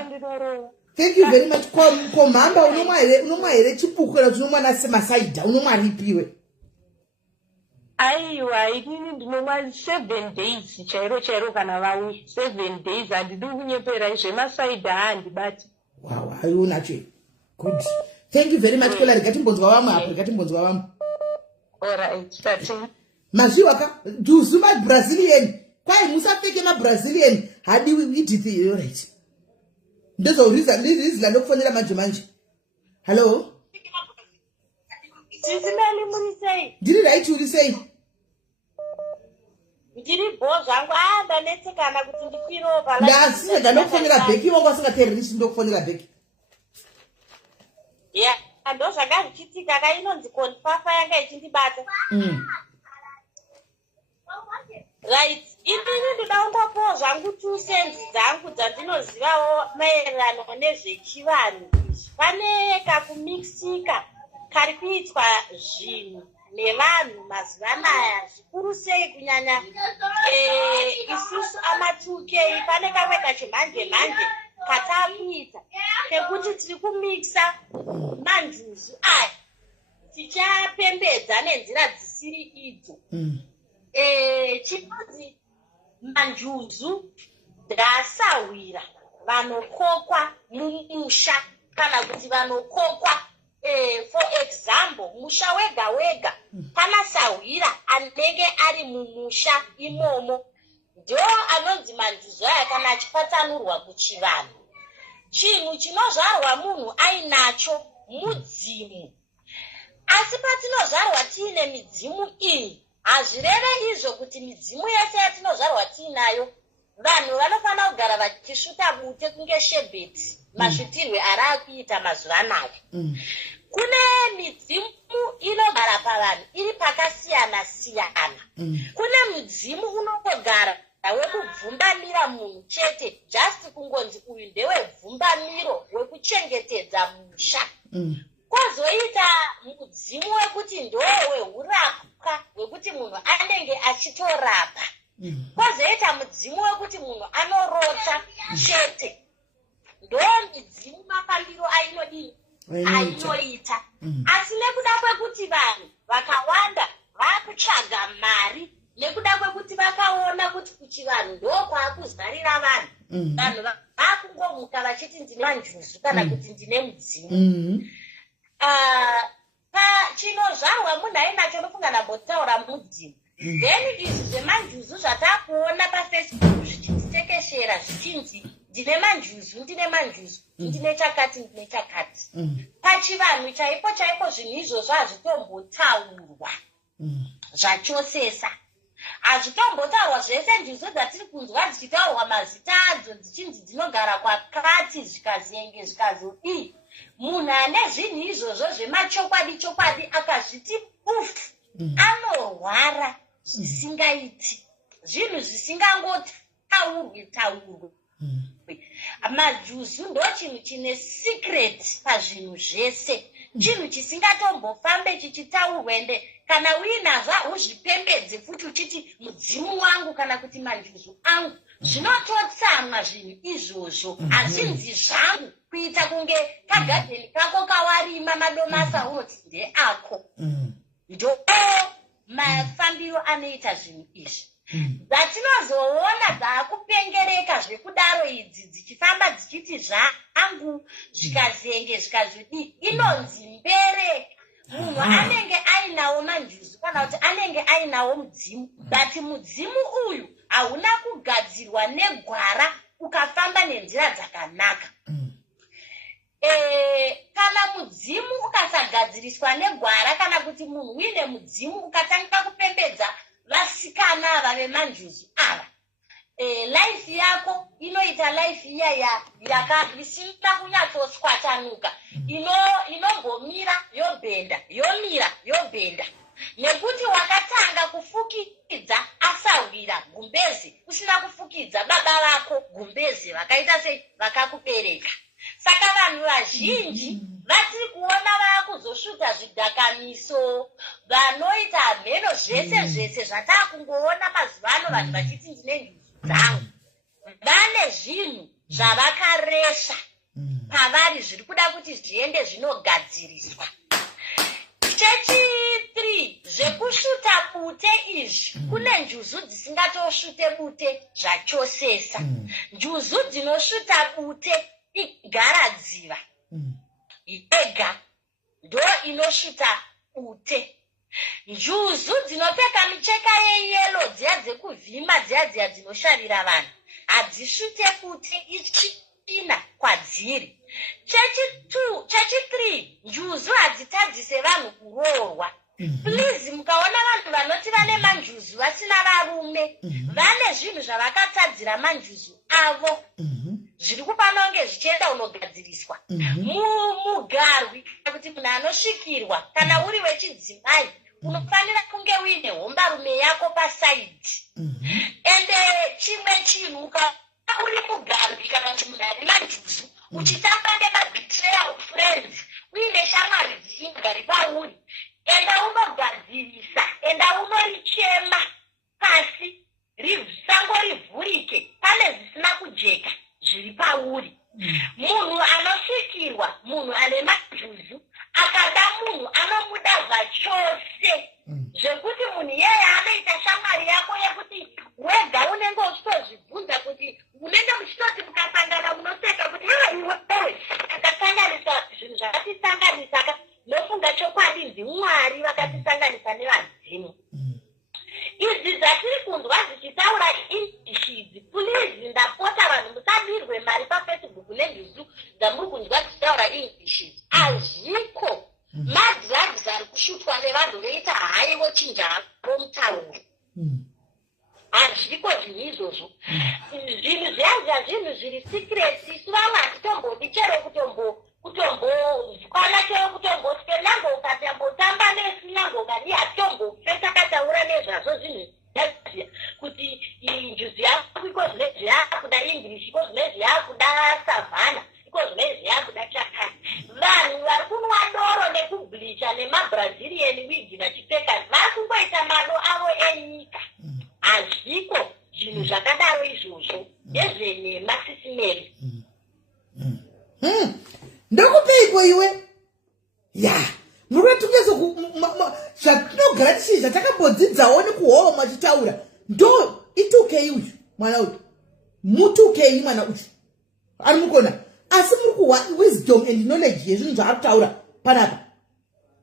thank you very much komhamba unomwa here chipukura tinomwa nasemasaidha unomwa ripiwe aiwa inini ndinomwa 7 days chairo kana vauya 7 days handidi kunyepera zvemasaidha handibati wow aiunacho good thank you very much kola rigatimbonzwa vamwe apo rigatimbonzwa vamwe alright tati mazviwaka juzu mabrazilian kwai musapfeke mabrazilian hadiwi idithi alright ndezvauriza ndokufonera manje hallo tisimeli munisei ndiri right uri sei ndiri bo zvangu ndanetsekana kuti ndikwirewo ndasiya ndokufonera bheki wangu asingateererisi ndokufonera bheki ndo zvanga zvichiitika kainonzi konfafa yanga ichindibata right inini ndoda kungopawo zvangu 2 cents dzangu dzandinozivawo maererano nezvechivanhu pane kakumixika kari kuitwa zvinhu nevanhu mazuva anaya zvikuru sei kunyanya isusu ama2k pane kamwe kachimhanje katakuita kekuti tiri kumixa manjuzu aya tichapembedza nenzira dzisiri idzo chinonzi manjuzu ndasahwira vanokokwa mumusha kana kuti vanokokwa for example musha wega kana sahwira anenge ari mumusha imomo ndo anonzi manjuzu aya kana achipatsanurwa kuchivanhu chinhu chinozvarwa munhu ainacho mudzimu asi patinozvarwa tiine midzimu iyi hazvireve izvo kuti midzimu yese yatinozvarwa tiinayo vanhu vanofanira kugara vachisvuta bute kunge shebheti masvutirwe ari akuita mazuva anaya kune midzimu inogara pavanhu iri pakasiyana kune mudzimu unongogara wekubvumbamira munhu chete just kungonzi uyu ndewebvumbamiro wekuchengetedza musha kwozoita mudzimu wekuti ndowehurapwa wekuti munhu anenge achitorapa kwozoita mudzimu wekuti munhu anorota chete ndo midzimu mafambiro ainoita asi nekuda kwekuti vanhu vakawanda vakutsvaga mari nekuda kwekuti vakaona kuti kuchivanhu ndokwakuzarira vanhu vakungomuka vachiti ndine manjuzu kana kuti ndine mudzimu chinozvarwa munhu ainacho nofunga nambotaura mudzimu. Then izvi zvemanjuzu zvatakuona pafacebook zvichitekeshera zvichinzi ndine manjuzu ndine chakati. Pachivanhu chaipo zvinhu izvozvo hazvitombotaurwa zvachosesa. Hazvitombotaurwa zvese njuzu dzatiri kunzwa dzichitaurwa mazita adzo dzichinzi dzinogara kwakati zvikazenge zvikazodii. Munhu ane zvinhu izvozvo zvemachokwadi akazviti ufu anorwara zvisingaiti, zvinhu zvisingangotaurwe. Majuzu ndo chinhu chine secret pazvinhu zvese, chinhu chisingatombofambe chichitaurwa. Ende kana uinazvo hauzvipembedze futi uchiti mudzimu wangu kana kuti manjuzu angu, zvinototsamwa zvinhu izvozvo. Hazvinzi zvangu kuita kunge kagadheni kako kawarima madomasa unoti ndeako. Ndo mafambiro anoita zvinhu izvi. Dzatinozoona dzakupengereka zvekudaro idzi dzichifamba dzichiti zvangu zvikazenge zvikazodii, inonzi mbere. Munhu anenge ainawo manjuzu kana kuti anenge ainawo mudzimu, bati mudzimu uyu hauna kugadzirwa negwara ukafamba nenzira dzakanaka. Kana mudzimu ukasagadziriswa negwara, kana kuti munhu uine mudzimu ukatanga kupembedza vasikana ava vemanjuzu ava, life yako inoita life iya isina kunyatsoswatanuka, inombomira yobhenda, yomira yobhenda. Nekuti wakatanga kufukidza asawira gumbezi, usina kufukidza baba vako gumbezi vakaita sei vakakubereka. Saka vanhu vazhinji vatiri kuona vakuzosvuta zvidhakamiso, vanoita mheno zvese zvatakungoona mazuva ano vanhu vachiti ndine njuzu dzangu, vane zvinhu zvavakaresha pavari zviri kuda kuti zviende zvinogadziriswa. Chechi3, zvekusvuta bute izvi, kune njuzu dzisingatosvute bute zvachosesa. Njuzu dzinosvuta bute igaradziva yega ndo inosvuta bute. Njuzu dzinopfeka micheka yeyelo dziya dzekuvhima dziya dzinoshavira vanhu hadzisvute bute ichina kwadziri. Chechi3, njuzu hadzitadzise vanhu kuroorwa. Please, mukaona vanhu vanoti vane manjuzu vasina varume, vane zvinhu zvavakatadzira manjuzu avo zviri kupanonge zvichienda unogadziriswa. Mugarwi kuti munhu anosvikirwa kana uri wechidzimai unofanira kunge uine hombarume yako pasaidhi. Ende chimwe chinhu uri mugarwi kana kuti munhu ari manjuzu uchitamba nemabetrayal friends uine shamwari dzisingari pauri, enda unogadzirisa, enda unorichema pasi sango rivhurike, pane zvisina kujeka zviri pauri. Munhu anosvikirwa, munhu ane manjuzu akada munhu anomuda zvachose, zvekuti munhu iyeye anoita shamwari yako yekuti wega unenge uchitozvibvunza kuti unenge muchitoti mukasangana munoseka kuti iwewe takasanganisa zvinhu zvakatisanganisa, nofunga chokwadi ndimwari vakatisanganisa nevadzimu. Izvi dzatiri kunzwa zichitaura English idzi, please ndapota vanhu musadirwe mari paFacebook nenjuzu dzamuri kunzwa dzichitaura English idzi. Hazviko madrugs ari kushutwa nevanhu veita haiwo chinja romutauro. Hazviko zvinhu izvozvo. Zvinhu zviyanza zvinhu zviri secret, isu vamwe hatitombobi chero kutombokwana chero kutomboswe nango ukatambotamba nesu nango ukadi hatombofe takataura nezvazvo zvinhu zviyaziya kuti njuzu yako iko zvinezvi yakuda English, iko zvinezvi yakuda savana, iko zvinezvi yakuda chakati. Vanhu vari kunwa doro nekubhlicha nemabrazilian wigi vachipfeka vari kungoita mado avo enyika. Hazviko zvinhu zvakadaro izvozvo, ndezvenyema sisimeri. Ndokupeiko iwe? Ya, muratungeza zvatinogara tichi zvatakamboddzidzawo nekuhoo machitaura. Ndo itukei uyu mwana uyu. Mutukei mwana uyu. Ari mukona. Asi muri kuwa wisdom and knowledge yezvinhu zvaari kutaura panapa.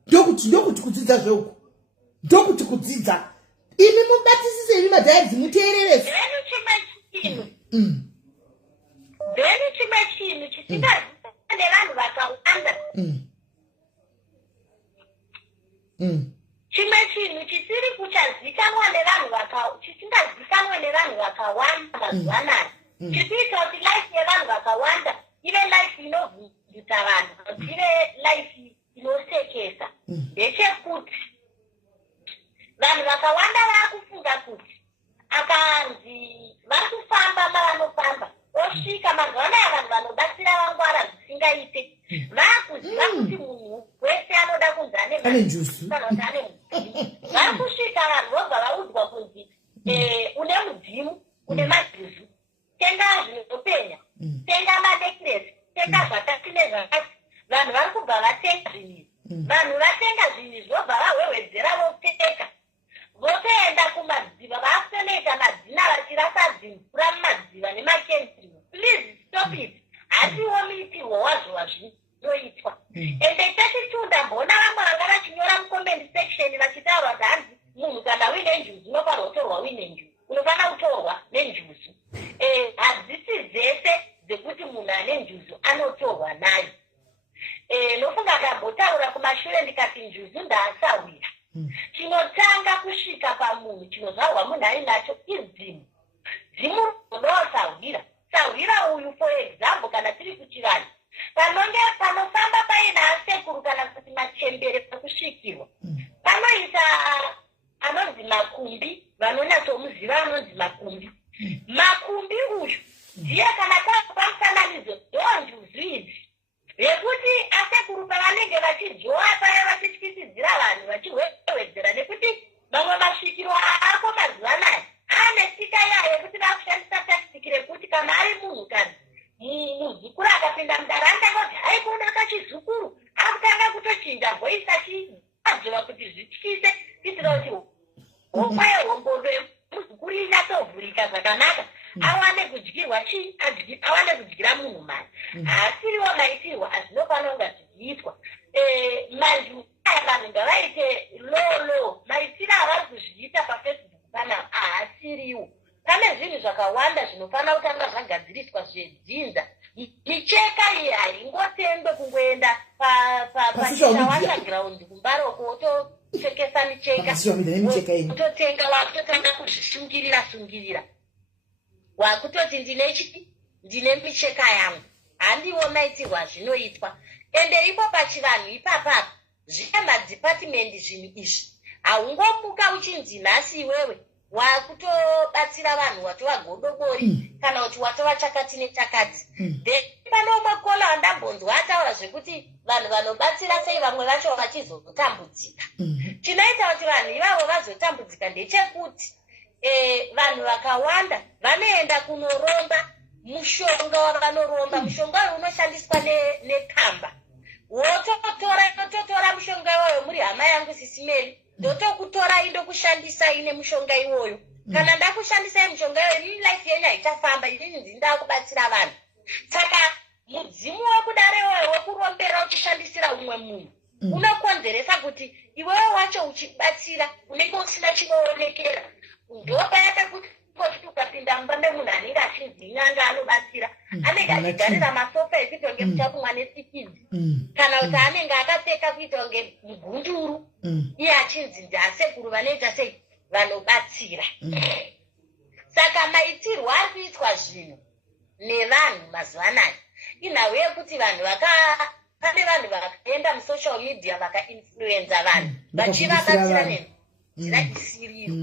ndokuti kudzidza zveuku ndokuti kudzidza imi mubatisise imi madhaidzi muteererese Beni chimwe chinhu chisingazivikanwa nevanhu vakawanda. Chimwe chinhu chisiri kuchazivikanwa chisingazivikanwa nevanhu vakawanda mazuva anaya. Chikuita kuti life yevanhu vakawanda ive life inovhundutsa vanhu, ive life inosekesa. Ndechekuti vanhu vakawanda vakufunga kuti akanzi vari kufamba mavanofamba osvika mazuva anaya vanhu vanobatsira vangwara zvisingaite vakuziva kuti munhu wese anoda kunzi ane njusu kana kuti ane mudzimu. Vari kusvika vanhu vobva vaudzwa kunzi une mudzimu, une madhuzu, tenga zvinopenya, tenga manekiresi, tenga zvakati nezvakati. Vanhu vari kubva vatenga zvinhu. Vanhu vatenga zvinhu zvobva vahwehwedzera vopfeka. Votoenda kumadziva vakutonoita madzina vachirasa dzimvura mumadziva nemakenziro. Please stop it. Hatiwo miitirwo wazvo wazvinoitwa. Ende tachitunda mbona vamwe vanga vachinyora mucomment section vachitaura kuti hanzi munhu kana uine njuzu unofanirwa kutorwa uine njuzu, unofanira kutorwa nenjuzu. Hadzisi dzese dzekuti munhu ane njuzu anotorwa nayo. Nofunga kambotaura kumashure ndikati njuzu ndaasawira. Chinotanga kusvika pamunhu chinozvarwa munhu ainacho idzimu. Dzimu rinosahwira. Sahwira uyu for example kana tiri kuchivanhu. Panonge panofamba paina asekuru kana kuti machembere pakusvikirwa. Panoita anonzi makumbi, vanonyatsomuziva anonzi makumbi. Makumbi uyu ndiye kana pamufananidzo ndonjuzu idzi. Yekuti asekuru pavanenge vachidzoa paya vachityisidzira vanhu vachihwehwedzera nekuti mamwe masvikiro ako mazuva anaya ane tsika yayo yekuti vakushandisa takitiki rekuti kana ari munhukadzi muzukuru akapinda mudaranda kuti haikuona kachizukuru akutanga kutochinja voisi achiadzova kuti zvityise kuitira kuti hokwa yehombodo yemuzukuru inyatsovhurika zvakanaka awane kudyirwa awane kudyira munhu mari. Haasiriwo maitirwa azvinofanira kunga zvichiitwa. Manju aya vanhu ngavaite lolo maitiro avari kuzviita pafacebook panapa haasiriwo. Pane zvinhu zvakawanda zvinofanira kutanga zvagadziriswa zvedzinza. Micheka iyi haingotengwe kungoenda pachawandaground kumbaroko wotopfekesa micheka wototenga wakutotanga kuzvisungirira wakutoti ndine micheka yangu. Handiwo maitirwa zvinoitwa. Ende ipo pachivanhu ipapapo zvine madhipatimendi zvinhu izvi. Haungomuka uchinzi nhasi iwewe wakutobatsira vanhu watova godobori kana kuti watova chakati nechakati. Then pane umwe kola wandambonzwa ataura zvekuti vanhu vanobatsira sei vamwe vacho vachizotambudzika. Chinoita kuti vanhu ivavo vazotambudzika ndechekuti vanhu vakawanda vanoenda kunoromba mushonga wavanoromba. Mushonga uyu unoshandiswa nekamba. Wototora mushonga iwoyo muri hama yangu sisimeri ndotokutora indokushandisa ine mushonga iwoyo. Kana ndakushandisa mushonga iwoyo ini life yenyu haichafamba, inini ndindakubatsira vanhu. Saka mudzimu wekudare iwoyo wekurombera uchishandisira umwe munhu unokonzeresa kuti iwewe wacho uchibatsira unenge usina chinoonekera. Ndopaya pekuti ukapinda mumba memunhu anenge achinzi nyanga anobatsira anenge achigarira masofa ekuita kunge muchakumwa nesikidzi kana kuti anenge akapfeka kuita kunge mugunduru iye achinzi ndiasekuru vanoita sei vanobatsira. Saka maitirwo ari kuitwa zvinhu nevanhu mazuva anaya inhau yekuti vanhu pane vanhu vakaenda musocial media vakainfluenza vanhu vachivabatsira nenzira isiriyo.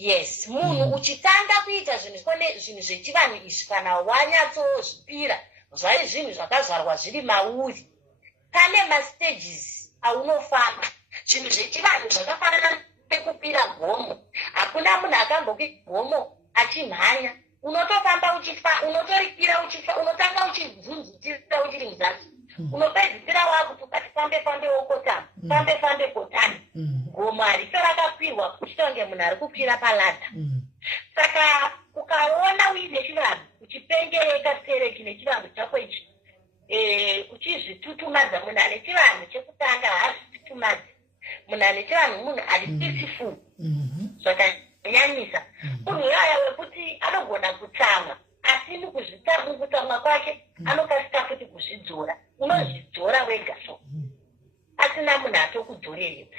Yes, munhu uchitanga kuita zvinhu zvechivanhu izvi kana wanyatsozvipira zvai zvinhu zvakazvarwa zviri mauri. Pane mastages aunofamba. Zvinhu zvechivanhu zvakafanana nekupira gomo. Hakuna munhu akambokwira gomo achimhanya. Unotofamba unotorikira uchifa, unotanga uchibvunzutira uchiri muzasi. Unopedzisira wakuti ukati fambe wokotama, fambe kotani. Gomo harito rakakwirwa kuchitonge munhu ari kukwira paladha. Saka ukaona uine chivanhu uchipengereka sereki nechivambo chako ichi uchizvitutumadza munhu ane chivanhu chekutanga haazvitutumadza munhu ane chivanhu munhu ari peaceful zvakanyanyisa. Unyaya wekuti anogona kutsamwa asi mukutsamwa kwake anokasika futi kuzvidzora. Unozvidzora wega so asina munhu atokudzoreredza.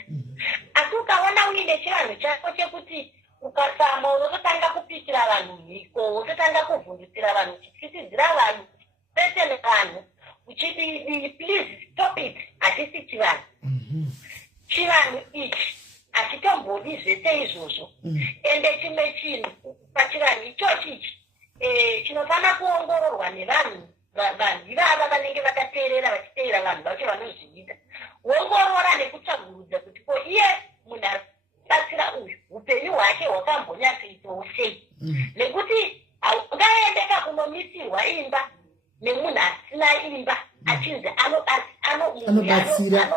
Asi ukaona uine chivanhu chako chekuti ukatsamwa unototanga kupikira vanhu mhiko, unototanga kuvhundutsira vanhu, uchitisidzira vanhu, pese nevanhu uchiti please stop it. Hatisi chivanhu. Chivanhu ichi hachitombodi zvese izvozvo. Ende chimwe chinhu pachivanhu ichochi ichi chinofana kuongororwa nevanhu ivava vanenge vakateerera vachiteera vanhu vacho vanozviita. Ongorora nekutsvagurudza kuti ko iye munhu aribatsira uyu upenyu hwake hwakambonyatsoitawo sei, nekuti haungaendeka kunomisirwa imba nemunhu asina imba achinzi anobatsira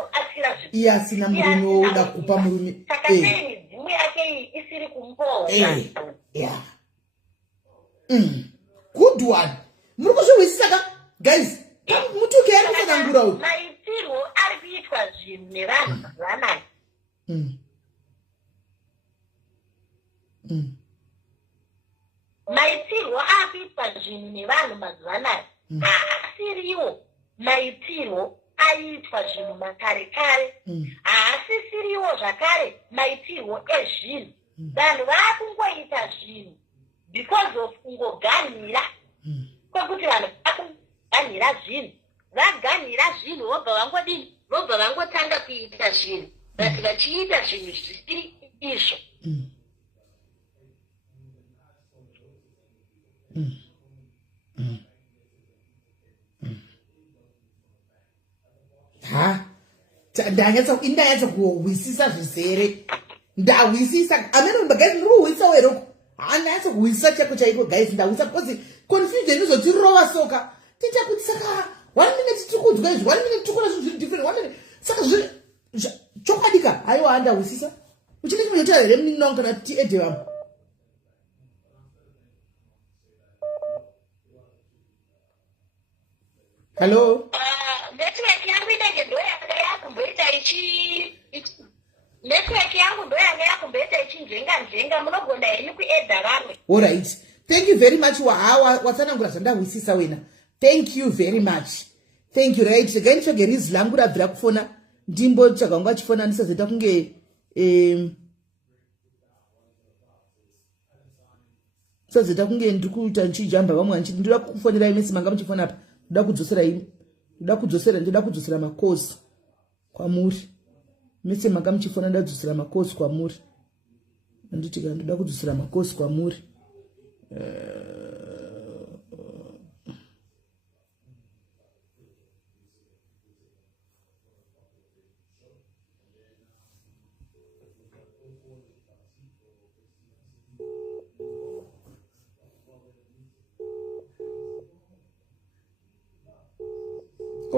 iye asina murume woda kupa murume. Saka sei midzimu yake iyi isiri kumupowa? Good one. Muri kuzvihwisisa ka guys? Mutuke ari kutangura uyu. Maitirwo ari kuitwa zvinhu nevanhu mazuvanaya. Maitirwo ari kuitwa zvinhu nevanhu mazuvanaya haasiriwo maitirwo aiitwa zvinhu makare kare. Haasisiriwo zvakare maitirwo ezvinhu. Vanhu vakungoita zvinhu because of kungoganhira kwekuti vanhu vakuganhira zvinhu. Vaganhira zvinhu vobva vangodini, vobva vangotanga kuita zvinhu, vati vachiita zvinhu zvisiri izvo. Ndanyatsa kuhwisisa zvizere. Ndahwisisa. Ameno guys muri kuhwisa weroko. Handanyatsa kuhwisisa chako chaiko guys, ndahwisa because confusion izotirova soka. Ticha kuti saka 1 minute tiri kudzwa izvi, 1 minute tiri kuona zvinhu zviri different, 1 minute. Saka zviri chokwadika. Haiwa ndahwisisa. Uchine chimwe chotaura here muninongo kana kuti edhe vamwe. Hello? Network yangu inenge ndo yanga yakumboita network yangu ndo yanga yakumboita ichinjenga munogona henyu kuedha vamwe. Alright. Thank you very much. Watsanangura zvandahwisisa wena. Thank you very much. Thank you. Right. Regai nditsvage rizi langu rabvira kufona. Ndimbo tsvaga wangu achifona ndisazoita kunge sazoita kunge ndiri kuita ndichijamba vamwe vanchiti ndoda kufonera imesi manga muchifona apa. Ndoda kudzosera makosi kwamuri. Mese manga muchifona ndoda kudzosera makosi kwamuri. Anditi kana ndoda kudzosera makosi kwamuri.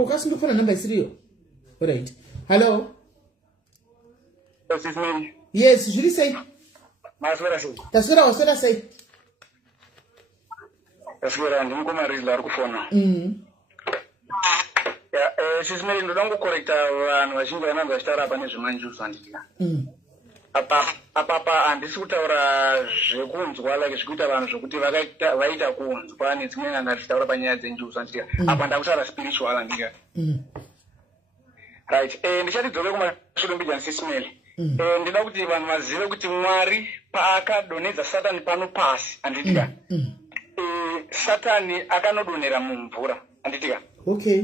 Kasi ndofana namba isiriyo. Alright. Hello. Yes, zviri sei? Maswera sei? Taswera waswera sei? Taswera ndimkomarizi ari kufona. Sismeri ndoda kukorekta vanhu vazhinji vananzi vachitaura apa nezvemanjusi handidika. Apa handisi kutaura zvekunzwa like zvekuita vanhu zvokuti vaita kunzwa nedzimwe nyanga tichitaura panyaya dzenjusi handidika. Apa ndakutaura spiritual handidika. Right. Ndichatidzore kumashure mbijani Sismeri. Ndinoda kuti vanhu vazive kuti Mwari paakadonedza Satani pano pasi handidika. Satani akanodonhera mumvura handidika. Okay.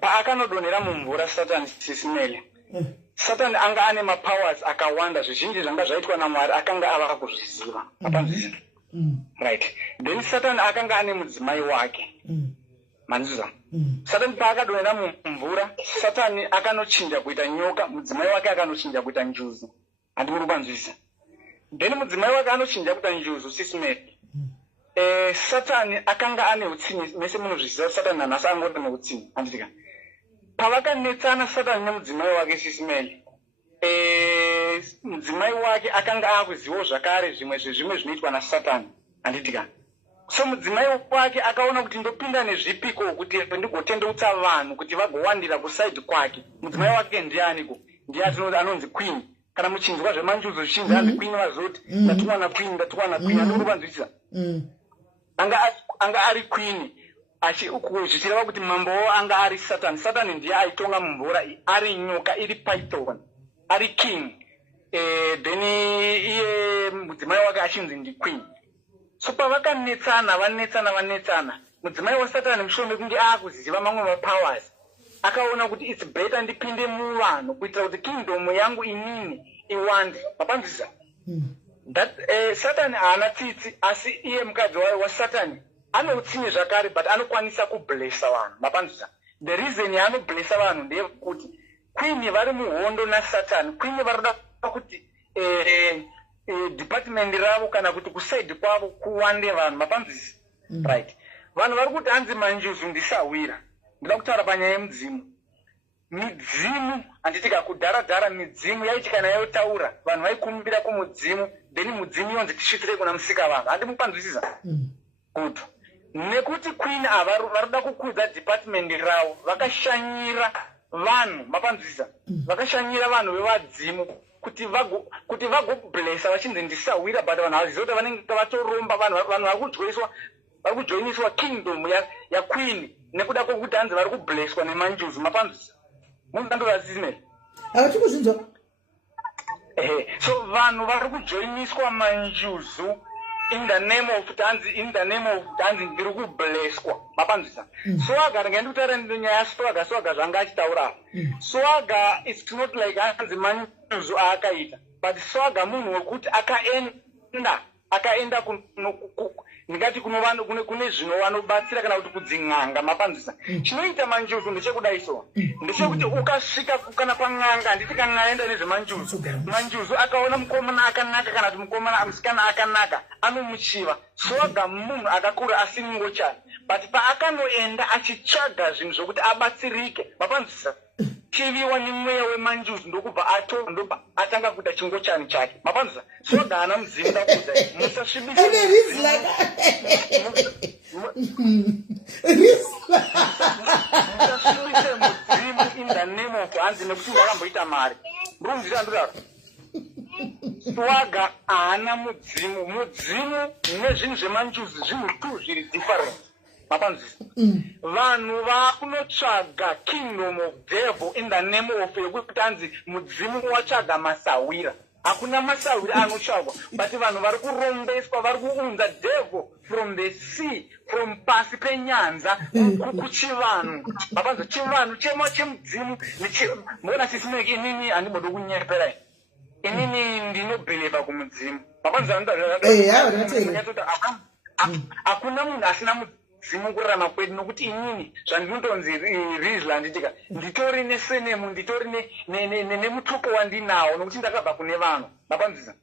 Paakanodonhera mumvura Satani Sismeri. Satani anga ane mapowers akawanda zvizhinji zvanga zvaitwa naMwari akanga ava kuzviziva. Apanzizina. Right. Then Satani akanga ane mudzimai wake. Manziza. Satani paakadonhera mumvura, Satani akanochinja kuita nyoka, mudzimai wake akanochinja kuita njuzu. Handimuri kupanzvisa. Then mudzimai wake anochinja kuita njuzu Sismeri. Satani akanga ane utsinye, mese munozviziva Satani nanhasi angori neutsinye. Handidika. Pavakanetsana Satani nemudzimai wake Sismeri. Mudzimai wake akanga akuzivawo zvakare zvimwe zvinoitwa naSatani. Handidika. So mudzimai wake akaona kuti ndopinda nezvipiko kuti ndigotendeutsa vanhu kuti vagowandira kusaidi kwake. Mudzimai wake ndianiko? ndiye anonzi queen kana muchinjwa zvemanjuzo zvichinzi anzi queen vazoti ndatumwa na queen anokuvanzwisisa anga ari queen zvichireva kuti mambowo anga ari Satan ndiye aitonga mumvura ari nyoka iri python ari king then iye mudzimai wake achinzi ndi queen. So vanetsana mudzimai waSatani mushure mekunge akuziva mamwe mapowers akaona kuti it's better ndipinde muvanhu kuitira kuti kingdom yangu inini iwande. Mapanzisa that Satani haana tsitsi asi iye mukadzi wayo waSatani ane utsinye zvakare but anokwanisa kublessa vanhu. Mapanzisa the reason yaanoblessa vanhu ndeyekuti queen vari muhondo naSatani. Queen varida kuti department ravo kana kuti kuside kwavo kuwande vanhu. Mapanzisa right. Vanhu vari kuti hanzi manjuzu ndisawira. Ndida kutaura panyaya yemudzimu. Midzimu handitika kudhara midzimu yaiti kana yotaura vanhu vaikumbira kumudzimu then mudzimu yonzi tisvitsire kuna musika vanhu. Handimupanzwisisa kuti nekuti queen ava varida kukudza department ravo vakashanyira vanhu. Mapanzwisisa vakashanyira vanhu vevadzimu kuti vagoblessa vachinzi ndisawira but vanhu havaziva kuti vanenge vatoromba vanhu vari kujoiniswa kingdom yaqueen nekuda kwokuti hanzi vari kublesswa nemanjuzu. Mapanzwisisa mundandorasisime havati kuzvinzwa. So vanhu vari kujoiniswa manjuzu in the name of tanzi ndiri kublesswa. Mapanzwisisa swaga ringaendi kutaura nyaya yaswaga zvanga achitaura swaga it's not like hanzi manjuzu aakaita but swaga munhu wekuti akaenda ndingati kune zvino vanobatsira kana kuti kudzin'anga. Mapanzisa chinoita manjuzu ndechekudaiso ndechekuti ukasvika kana pan'anga handiti kana aenda nezvemanjuzu manjuzu akaona mukomana akanaka kana kuti musikana akanaka anomuchiva. Swaga munhu akakura asingochani but paakanoenda achitsvaga zvinhu zvokuti abatsirike. Mapanzisa chiviwa nemweya wemanjuzu ndokubva ndobva atanga kuita chingochani chake. Mapanzisa swaga haana mudzimu ndakuudza musasvibise mudzimu in the name of hanzi nekuti ndakamboita mari murunzira ndodaro swaga haana mudzimu nezvinhu zvemanjuzu zvinhu tu zviri different. Mapanzisa vanhu vakunotsvaga kingdom of devil in the name of yekuti hanzi mudzimu watsvaga masawira. Hakuna masawira anotsvagwa but vanhu vari kurombeswa vari kuunza devil from the sea from pasi penyanza kuchivanhu. Mapanzisa chivanhu chemudzimu mona sisimeki inini handimboda kunyeperai inini ndinobhileva kumudzimu. Mapanzisa hakuna munhu asina mudzimu kurarama kwedu nokuti inini zvandinotonzi rizla handitika nditori nesenemu nditori nemutupo wandinawo nokuti ndakabva kune vanhu. Mapanzisa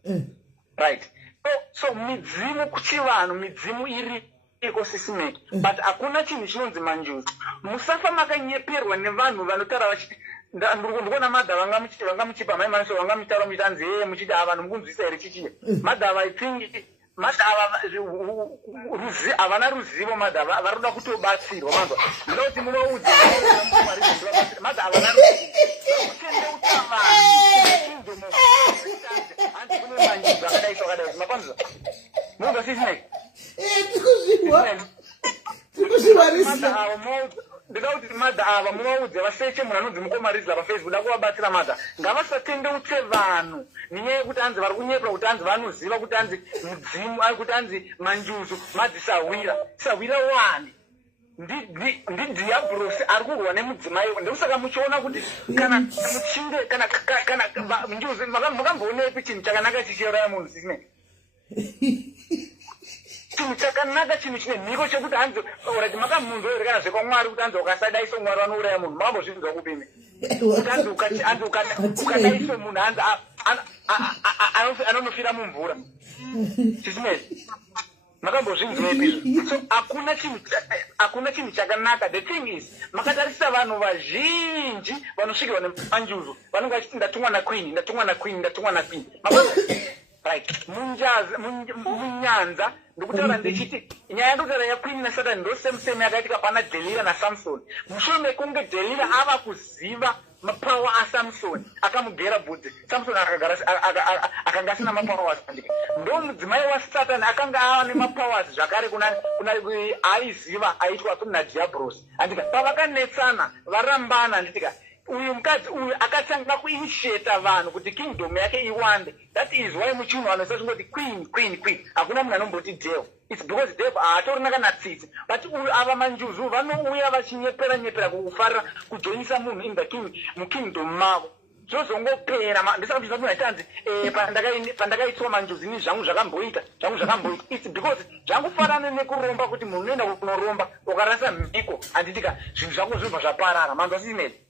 right. So midzimu kuchivanhu midzimu iri ecosystemeki but hakuna chinhu chinonzi manjuzu. Musafa makanyeperwa nevanhu vanotaura vachiti ndikuona madhava vangamuchipa mai manaso vangamitaura muchiti hanzi muchiti vanhu mukunzwisa here chichiye madhava I think madhava havana ruzivo madhava varikuda kutobatsirwa manzwa ndoda kuti muvaudze madhava havana hanzi kune manjuzu akadaiswa akadai. Mapanzisa munonzwa sisineki ndida kuti madha ava muvaudze vaseche munhu anonzi mukomarizla pafacebook da kuvabatsira madha ngavasatendeutse vanhu nenyaya yekuti hanzi vari kunyepera kuti hanzi vanoziva kuti hanzi mudzimu ari kuti hanzi manjuzu madzisawira wani ndidhiabhurosi ari kurwa nemudzimai ndosaka muchiona kuti kana muchinge kana njuzu makamboonepi chinhu chakanaka chichiuraya munhu sisinei chinhu chakanaka chinhu chine mhiko chekuti hanzi urati makamunhu kana zvekwamwari kuti hanzi ukasadaiso mwari vanouraya munhu makambozvinzwa kupimi kuti hanzi ukadaiso munhu hanzi anonofira mumvura chisinei makambozvinzwa ipizvo. So hakuna chinhu chakanaka. The thing is makatarisa vanhu vazhinji vanosvikirwa nemanjuzu vanonge vachiti ndatumwa naqueen. Right. Munyanza ndikutaura ndichiti nyaya yandokutaura yaQueen naSatani ndo same yakaitika pana Delila naSamson. Mushure mekunge Delila ava kuziva mapawa aSamson akamugera bvudzi, Samson akanga asina mapowers. Ndo mudzimai waSatani akanga ava nemapowers zvakare kuna aiziva aitwa naDiablos. Andika pavakanetsana varambana, nditika uyu mukadzi uyu akatanga kuinitiata vanhu kuti kingdom yake iwande. That is why muchinhu vanosachingoti queen. Hakuna munhu anomboti devil. It's because devil haatorina kana tsitsi. But uyu ava manjuzu vanouya vachinyepera kufarira kujoinisa munhu in the mukingdom mavo. Zvozongopera ndisaka kuti zvamunhu aitanzi pandakaitwa manjuzi ni zvangu zvakamboita. It's because zvangofanana nekuromba kuti munhu unoenda kunoromba ukarasa mhiko. Handitika zvinhu zvako zvobva zvaparara. Manzwa simele.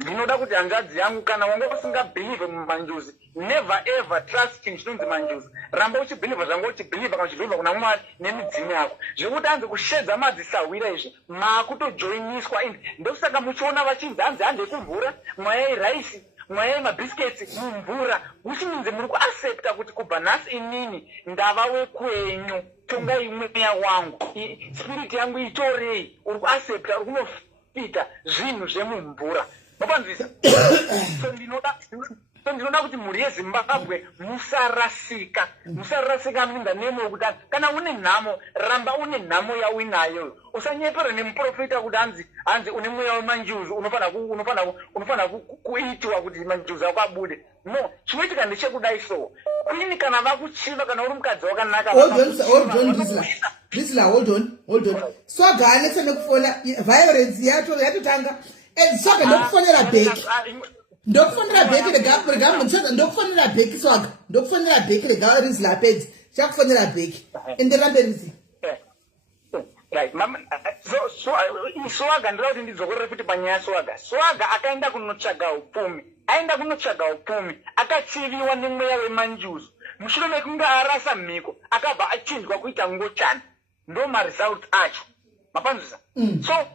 Ndinoda kuti hanzvadzi yangu kana wanga usingabhilive mumanjuzi, never ever trust chinhu chinonzi manjuzi. Ramba uchibhiliva zvangu uchibhiliva kana uchibhiliva kuna Mwari nemidzimu yako. Zvekuti hanzi kushedza madzisawira izvi makutojoiniswa indi. Ndosaka muchiona vachinzi hanzi hande kumvura, mwayai raisi, mwayai mabhisiketsi mumvura. Muchiminze muri kuaccepta kuti kubva nhasi inini ndava wekwenyu. Tongai mweya wangu. Spirit yangu itorei. Uri kuaccepta, uri kunofita zvinhu zvemumvura. Mapanzvisa. So ndinoda kuti mhuri yeZimbabwe musarasika minda nemo kuti kana une nhamo ramba une nhamo yauinayo. Usanyepera nemuprofita kuti hanzi une mweya wemanjuzi unofana kuitwa kuti manjuzi ako abude. No, chinoitika ndechekudai so. Queen kana vakuchiva kana uri mukadzi wakanaka. Hold on. Swaga anetse nekufona violence yatotanga. Swaga ndokufonera beki. Ndokufonera beki ndokufonera beki Swaga. Ndokufonera beki rega Rizla Peds. Chakufonera beki. Enderambe Rizi. Right, mama. So Swaga ndira kuti ndidzokorere futi panyaya Swaga. Swaga akaenda kunotsvaga upfumi. Akachiviwa nemweya wemanjuzi. Mushure mekunge arasa mhiko akabva achinjwa kuita ngochani. Ndo maresults acho. Mapanzvisa. So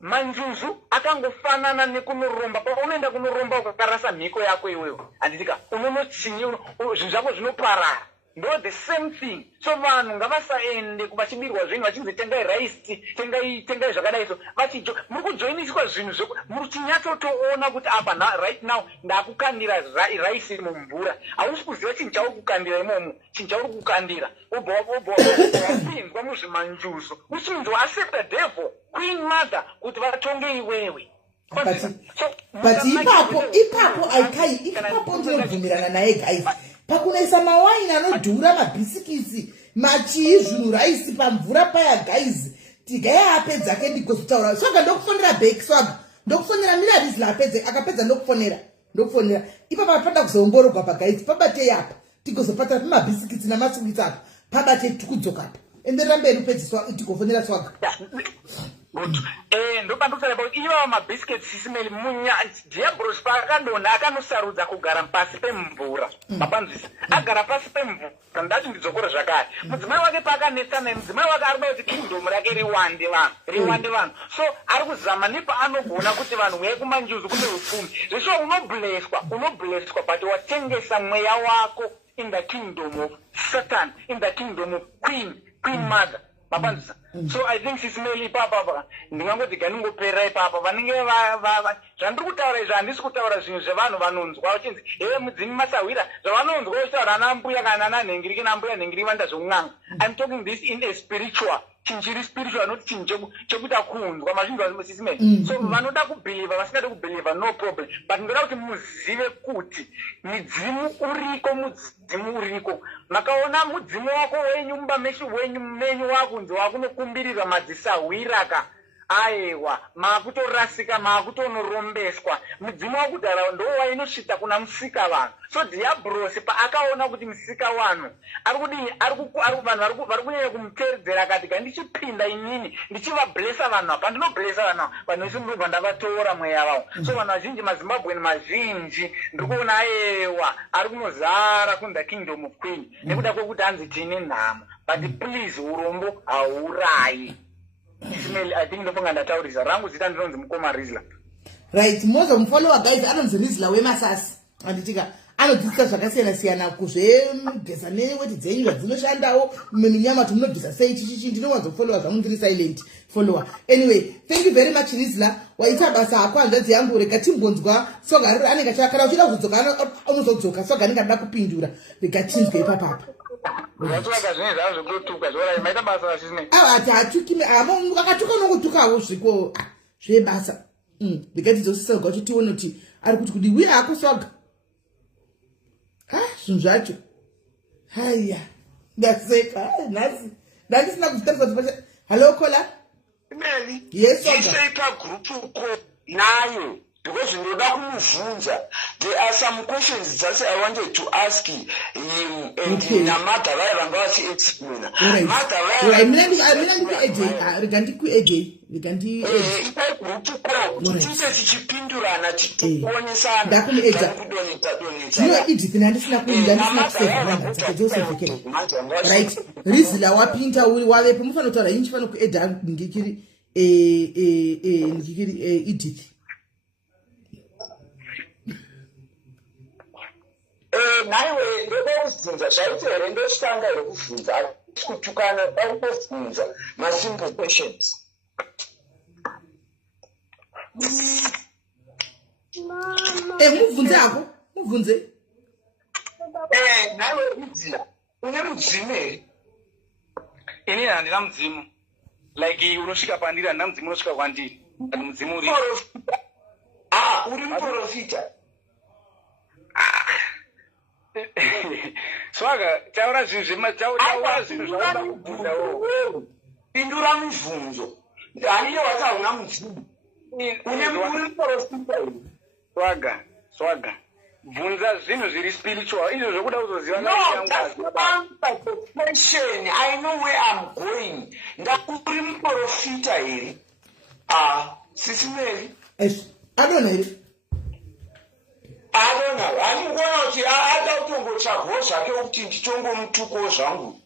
manjuzu akangofanana nekunoromba. Paunoenda kunoromba ukakarasa mhiko yako iwewe, handitika unonochinyi zvinhu zvako zvinoparara. Ndo the same thing. So vanhu ngavasaende vachibirwa zvinhu vachinzi tengai raisi, tengai zvakadai so. Muri kujoiniswa zvinhu zvoku muri chinyatsotoona kuti apa right now ndakukandira raisi mumvura. Hausi kuziva chinhu chauri kukandira imomo, chinhu chauri kukandira. Wapinzwa muzvimanjuzo. Uchinzi waaccepta devil, Queen Mother kuti vatonge iwewe. But ipapo ndinobvumirana naye guys. Pakunaisa mawaini anodhura mabhisikisi machii zvinhu raisi pamvura paya guys. Tigaya apedza ke ndikuzitaura. Swaga ndokufonera beki Swaga. Ndokufonera Rizla apedza akapedza ndokufonera. Ipapa panda kuzoongorogwa pa guys. Pabate apa. Tigozopata mabhisikisi namaswiti apa. Pabate tikudzoka apa. Enderera mberi upedziswa tikofonera Swaga. Ndopandosara kuti iva mabhisiketi sisimeli Diablos paakandona akanosarudza kugara pasi pemvura. Mapanzvisa agara pasi pemvura ndati ndidzokore zvakare. Mudzimai wake paakanetsana mudzimai wake arikuda kuti kingdom rake riwande vanhu. So ari kuzama nepaanogona kuti vanhu uyai kumanjuzi kune upfumi. Zvesho unoblesswa but watengesa mweya wako in the kingdom of Satan, in the kingdom of Queen Mother. Mapanzisa. So I think sisimeli ipapa ndingangoti ganingopera ipapa vanenge zvandiri kutaura izvi handisi kutaura zvinhu zvevanhu vanonzwa vachinzi iwe mudzimi masawira zvavanonzwa uchitaura ana mbuya kana ana nhengiriki nambuya nhengiriki vanoita zvokun'anga. I'm talking this in a spiritual chinhu chiri spiritual not chinhu chekuda kunzwa mazvinzwa sisimeli. So vanoda kubhiliva vasingadi kubhiliva no problem, but ndoda kuti muzive kuti mudzimu uriko. Makaona mudzimu wako wenyu mumbameshi menyu wakunzi wakunokumbirirwa madzisawiraka. Aiwa makutorasika makutonorombeswa. Mudzimu wakudhara ndo wainosvita kuna musika vanhu. So Diablos paakaona kuti musika vanhu vanhu vari kunyanya kumuteedzera akati ndichipinda inini ndichivablesa vanhu apa ndinoblesa vanhu vanhu vese ndobva ndavatora mweya vavo. So vanhu vazhinji maZimbabweni mazhinji ndiri kuona aiwa ari kunozara kunza kingdom of Queen nekuda kwekuti hanzi tine nhamo. But please urombo haurayi. I think ndofunga ndataurisa rangu zita ndinonzi Mukoma Rizla. Right, most of follower guys anonzi Rizla wemasasi. Anditika anodzidzisa zvakasiyana-siyana kuzvegeza neweti dzenyu zvadzinoshandawo minyamatu munogeza sei chichichi ndinowanzofollowa zvangu ndiri silent follower. Anyway, thank you very much Rizla, waita basa hako hanzvadzi yangu. Rega timbonzwa Swaga riri anenge chakara uchida kudzoka unozodzoka. Swaga anenge ada kupindura, rega tinzwe ipapapa. Ati hatuki akatuka nokutukawo zviko zvebasa. Rega tidzosisirwa kuti tione kuti ari kuti kudiwi hako Swaga. Zvinhu zvacho haya ndaseka nhasi ndandisina kuzitarisa kuti hello Kola. Yes, Swaga. Group uko nayo because ndoda kumuvunza. There are some questions that I wanted to ask him and na mata vanga wasi explain. Mata vanga rigandi ku again rigandi group uko tise tichipindurana tikuonesana ndakumuedza ndiyo Edith ndandisina kuseva saka Joseph ke right. Rizla wapinda uri wavepo mufano kutaura inchi pano kuedha ngikiri Edith. Naiwe ndoda kuvunza zvaiti here ndositanga here kuvunza kutukana pakuvunza masimple questions. Muvunze hapo muvunze. Naiwe Rizla une mudzimu here? Ini handina mudzimu. Like unosvika pandiri handina mudzimu unosvika kwandiri. Mudzimu uri. Uri muprofita. Swaga, taura zvinhu zvaunoda kubvunzawo. Pindura mibvunzo. Handine wati hauna mudzimu. Uri muprofita here? Swaga. Bvunza zvinhu zviri spiritual. Izvo zvokuda kuzoziva question. I know where I'm going. Uri muprofita here? Sisi Mary? I don't know. Handikuona kuti ada kutongotsvagawo zvake kuti nditongomutukawo zvangu.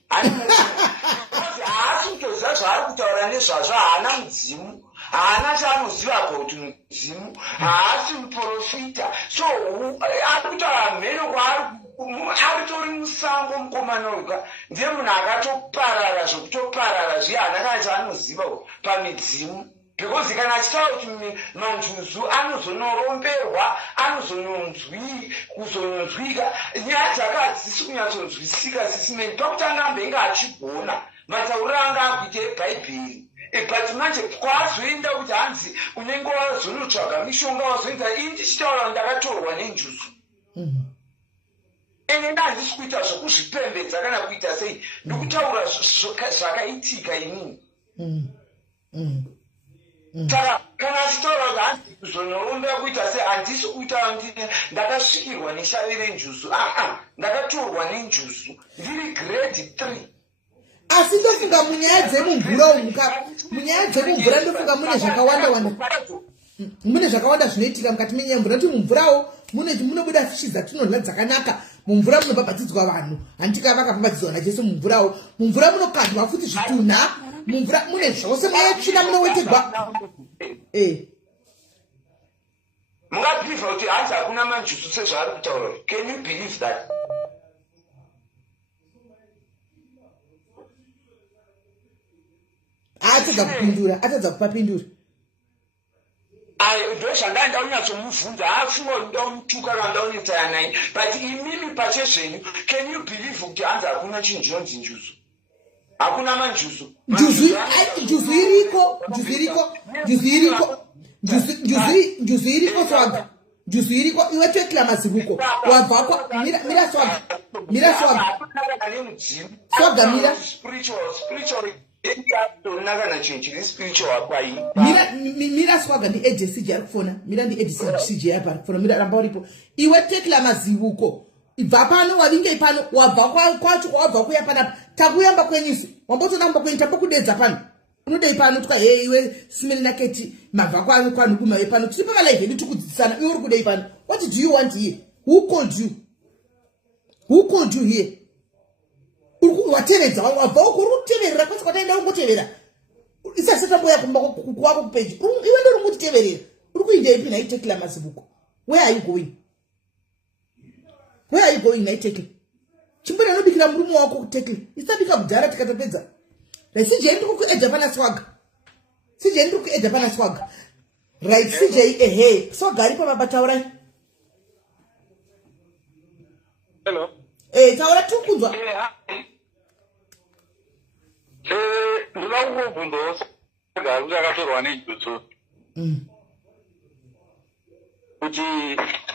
Haasi kutoziva zvaari kutaura nezvazvo. Haana mudzimu, haana chaanoziva kuti mudzimu, haasi muprofita. So ari kutaura mheno kwaari tori musango mukomana uka. Ndiye munhu akatoparara zvokutoparara zviye haana kana chaanoziva pamidzimu. Because kana achitaura kuti manjuzu anozonoromberwa, kuzononzwika, nyaya dzakadzisi kunyatsonzwisika sisimeni pakutanga ambenga achigona matauriro anga akuita eBhaibheri. But manje kwazoenda kuti hanzi unenge wazonotsvaga mishonga wazoita ini ndichitaura ndakatorwa nenjuzu. Ene ndandisi kuita zvokuzvipembedza kana kuita sei, ndikutaura zvakaitika inini. Kana achitaura kuti handisi kuzonorombera kuita sei, handisi kuita ndakasvikirwa neshavi renjuzu. Ndakatorwa nenjuzu ndiri grade 3. Asi ndofunga munyaya dzemumvura munyaya dzemumvura ndofunga mune zvakawanda zvinoitika mukati menyaya mvura. Kuti mumvurawo munobuda fishi dzatinodya dzakanaka. Mumvura munobhabhatidzwa vanhu, handika vakabhabhatidzwa naJesu mumvurawo. Mumvura munokandwa futi zvitunha. Mumvura mune zvose munotsvina munowetegwa. Mungabhivha kuti hanzi hakuna manjusu sezvaari kutaura. Can you believe that? Atadza kupapindura. Ndozvanga ndaunyatsomubvunza hafunga kuti ndaumutuka kana ndaunetsana naye. But imimi pachezvenyu, can you believe kuti hanzi hakuna chinhu chinonzi njusu? Hakuna manjusu. Njusu iriko Swaga. Njusu iriko iwe twekila mazibuko. Wabvako mira Swaga. Swaga mira. Mira Swaga ndi AJCJ arikufona. Mira ndi AJCJ arikufona. Mira ramba uripo. Iwe twekila mazibuko. Ibva pano wavinge pano wabva kwacho wabva kuya panapa. Takuyamba kwenyusi. Wambotodamba kwenyu tapokudedza pano. Unodei pano tuka iwe simeni naketi mabva kwanu kuma pano. Tiri pa live ndi tukudzidzisana. Iwe uri kudei pano. What do you want here? Who called you here? Watevedza wabva ukuruteverera kwese kwataenda ungotevera. Isaseta boya kwako kupage. Iwe ndo uri kutiteverera. Uri kuinda ipi na itekila mazibuko. Where are you going? Where are you going na Tekle? Chimbere anobikira murume wako kuTekle. Isabika kudhara tikatapedza. CJ ndi kuedza pana swaga. CJ ndi kuedza pana swaga. Right, CJ swaga ari pa mabataura. Hello. Taura tukunzwa. Ndinga kubvunza gari uchakatorwa nenjuzu. Kuti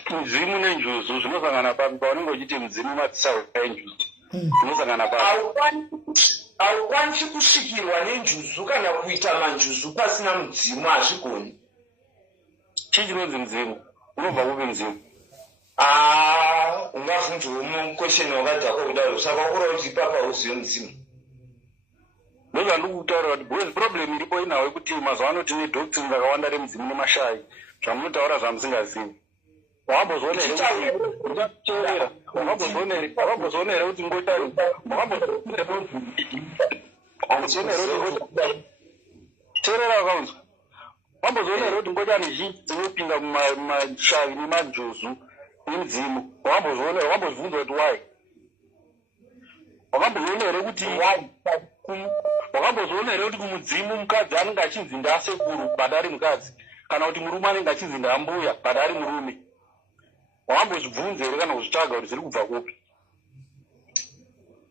mudzimu nenjuzu zvinosangana papi paunenge uchiti mudzimu matisauka enjuzu. Zvinosangana papi. Haukwanisi kusvikirwa nenjuzu kana kuita manjuzu pasina mudzimu, hazvigoni. Chii chinonzi mudzimu? Unobva kupi mudzimu? Ungabvunzwa mukwesheni wakadhakwa kudaro, saka ukura kuti papa uzive mudzimu. Ndozvandikutaura kuti because problem iripo inawo yekuti mazuva ano tine doctrine rakawanda remudzimu nemashai zvamunotaura zvamusingazivi. Wakambozviona here kuti ngotari teerera wakaunzwa. Wakambozviona here kuti ngotari zhinji dzinopinda mumashavi nemajozu nemudzimu. Wakambozvibvunza kuti why? Wakambozviona here kuti wakambozviona here kuti kumudzimu mukadzi anenge achinzi ndaasekuru bada ari mukadzi, kana kuti murume anenge achinzi ndaambuya bada ari murume? Wakambozvibvunza here kana kuzvitsvaga kuti zviri kubva kupi?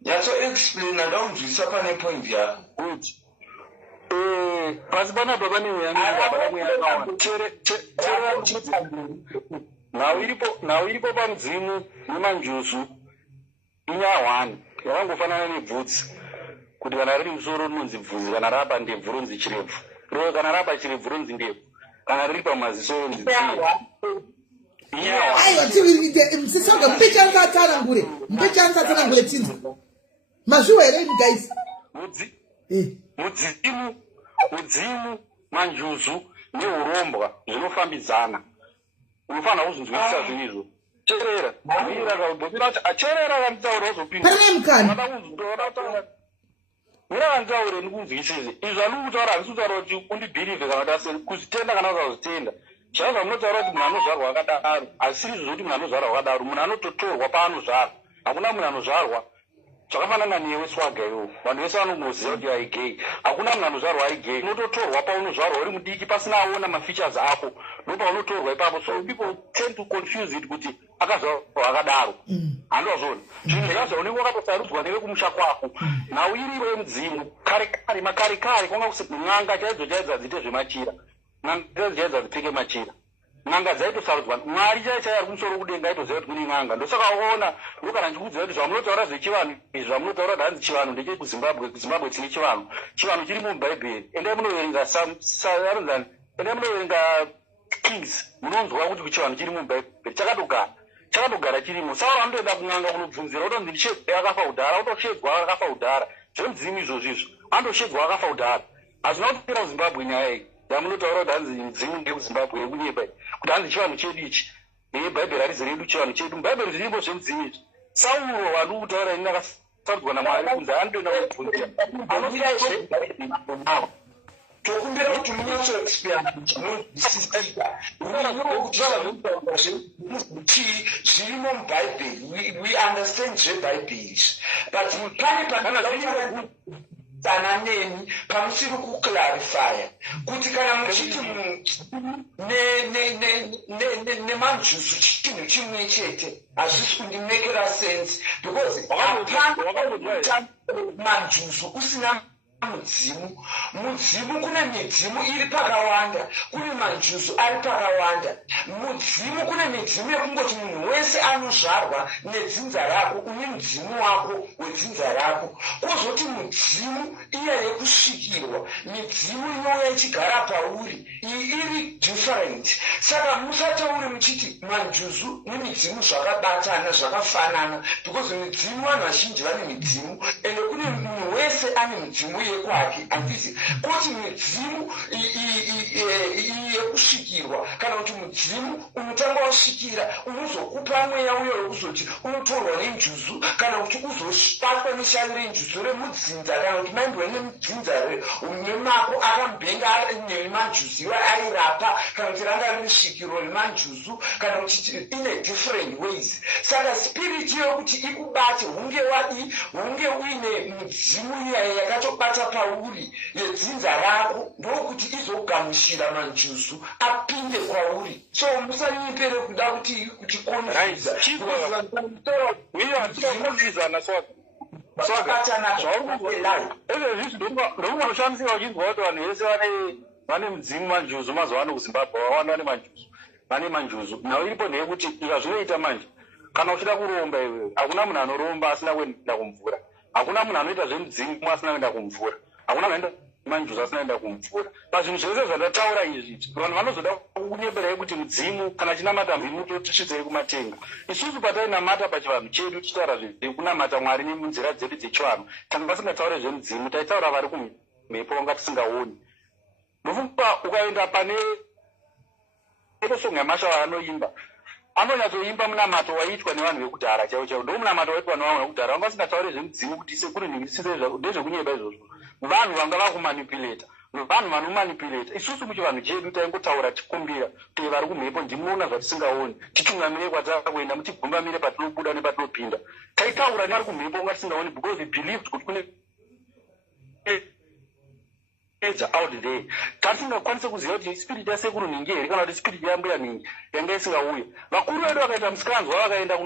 Nyatsoexplaina ndaunzwisa pane point yako. Good. Pasi panapa pane nhau iripo pamudzimu nemanjuzu inyahwani yakangofanana nebvudzi, kuti kana riri musoro rinonzi bvudzi, kana rapa ndebvu ronzi chirebvu, kana rapa chirebvu ronzi ndebvu, kana riri pamaziso ronzi msisoga mpechanza atsanangure tinzi mazviwa here guys. Mudzimu, manjuzu neurombwa zvinofambidzana. Unofanira kuzvinzwisisa zvinizvo. Cherera. Acherera akanditaura uzopinda. Mira kanditaura ndikunzwisise. Izvi zvandikutaura handisi kutaura kuti undibhirivhe kana kuti kuzvitenda kana usazvitenda. Zvazva munotaura kuti munhu anozvarwa akadaro, asi izvo kuti munhu anozvarwa akadaro, munhu anototorwa paanozvarwa. Hakuna munhu anozvarwa zvakafanana newe swaga iwo. Vanhu vese vanongoziva kuti aigei. Hakuna munhu anozvarwa aigei. Unototorwa paunozvarwa uri mudiki pasina aona mafeatures ako. Ndopaunotorwa ipapo. So people tend to confuse it kuti akazvarwa akadaro. Handozvona. Zvinhu zvakazvaonekwa wakatosarudzwa newe kumusha kwako. Nhau iripo yemudzimu. Makare kwanga kusina n'anga chaidzo dziite zvemachira. N'anga chaidzo dzipfeke machira. N'anga dzaitosarudzwa. Mwari chaiye ari kumusoro kudenga aitoziva kuti kune n'anga. Ndosaka waona ndokana ndikuziva kuti zvamunotaura zvechivanhu izvi zvamunotaura kuti hanzi chivanhu ndechekuzimbabwe. Kuzimbabwe tine chivanhu. Chivanhu chiri mubhaibheri. Endai munoverenga endai munoverenga Kings. Munonzwa kuti kuchivanhu chiri mubhaibheri chakatogara chirimo. Saka vanotoenda kun'anga kunobvunzira utonzi ndishedzwe akafa kudhara, utoshedzwa akafa kudhara. Zvemudzimu izvozvo izvo. Andoshedzwa akafa kudhara. Hazvina kutopera kuzimbabwe nyaya iyi. Yamunotaura kuti hanzi mudzimu ndekuzimbabwe yekunyeba iyi. Kuti hanzi chivanhu chedu ichi. Bhaibheri harizi redu chivanhu chedu. Mubhaibheri zvirimbo zvemudzimu izvi. Sauro vari kutaura ini akasarudzwa naMwari kunzi anotoenda kubvunzira. Tokumbira kuti munyatsexplaina zvinonzwisisika. Kuti zvirimo mubhaibheri, we understand zvebhaibheri, but pane pana neni pamusiri kuclarifya kuti kana muchiti nemanjuzu chinhu chimwe chete hazvisi kundimekera sense, because hapana manjuzu usina mudzimu kune midzimu iri pakawanda, kune manjuzu ari pakawanda. Mudzimu kune midzimu yekungoti munhu wese anozvarwa nedzinza rako, une mudzimu wako wedzinza rako. Kwozoti mudzimu iya yekusvikirwa, midzimu inouya ichigara pauri, iyi iri different. Saka musatauri muchiti manjuzu nemidzimu zvakabatana zvakafanana, because midzimu vanhu vazhinji vane midzimu, ende kune munhu wese ane midzimu yekwake handisi kuti midzimu yekusvikirwa kana kuti mudzimu unotanga wasvikira unozokupa mweya uyo wekuzoti unotorwa nenjuzu kana kuti uzobatwa neshaviro renjuzu remudzinza kana kuti maendwa nemudzinza nemako akambenga nemanjuzu iwa airapa kana kuti ranga riri svikiro remanjuzu kana kuti ine different ways. Saka spirit yokuti ikubate hunge uine mudzimu iya yakatobata pauri yedzinza rako ndokuti izogamushira manjuzu apinde kwauri. So musanyipere kuda kuti konziza ndokumanoshandisika uchinzwa kuti vanhu vese vane mudzimu manjuzu mazuva ano kuzimbabwe wawanda vane manjuzu vane manjuzu. nhau iripo ndeyekuti ikazvinoita manje kana uchida kuromba iwe hakuna munhu anoromba asina kuenda kumvura, hakuna munhu anoita zvemudzimu asina kuenda kumvura, hakuna munhu manjuzu asina kuenda kumvura. Pazvinhu zvese zvandataura izvi vanhu vanozoda kunyeberai kuti mudzimu kana chinamata mhimuto tisvitsei kumatenga. Isusu patainamata pachivanhu chedu tichitaura zvekunamata mwari nemunzira dzedu dzechivanhu tanga pasingataure zvemudzimu taitaura vari kumhepo vanga tisingaoni. Ndofunga ukaenda pane songa yamasha vaanoimba anonyatsoimba munamato waiitwa nevanhu vekudhara chaivo chaivo ndo munamato waitwa nevanhu vekudhara vanga vasingataure zvemidzimu kuti sekuri ndezvekunyeba izvozvo. Vanhu vanga vakumanipuleta, vanhu vanomanipuleta. Isusu muchivanhu chedu taingotaura tikumbira kuti vari kumhepo ndimuona zvatisingaoni titungamire kwataka kuenda mutigumbamire patinobuda nepatinopinda. Taitaura nevari kumhepo vanga tisingaoni because we believed kuti kune out there tatisingakwanise kuziva kuti spirit yasekuru ningi here kana kuti spirit yambuya ningi yanga isingauya. Vakuru vedu vakaita musikanzwa vakaenda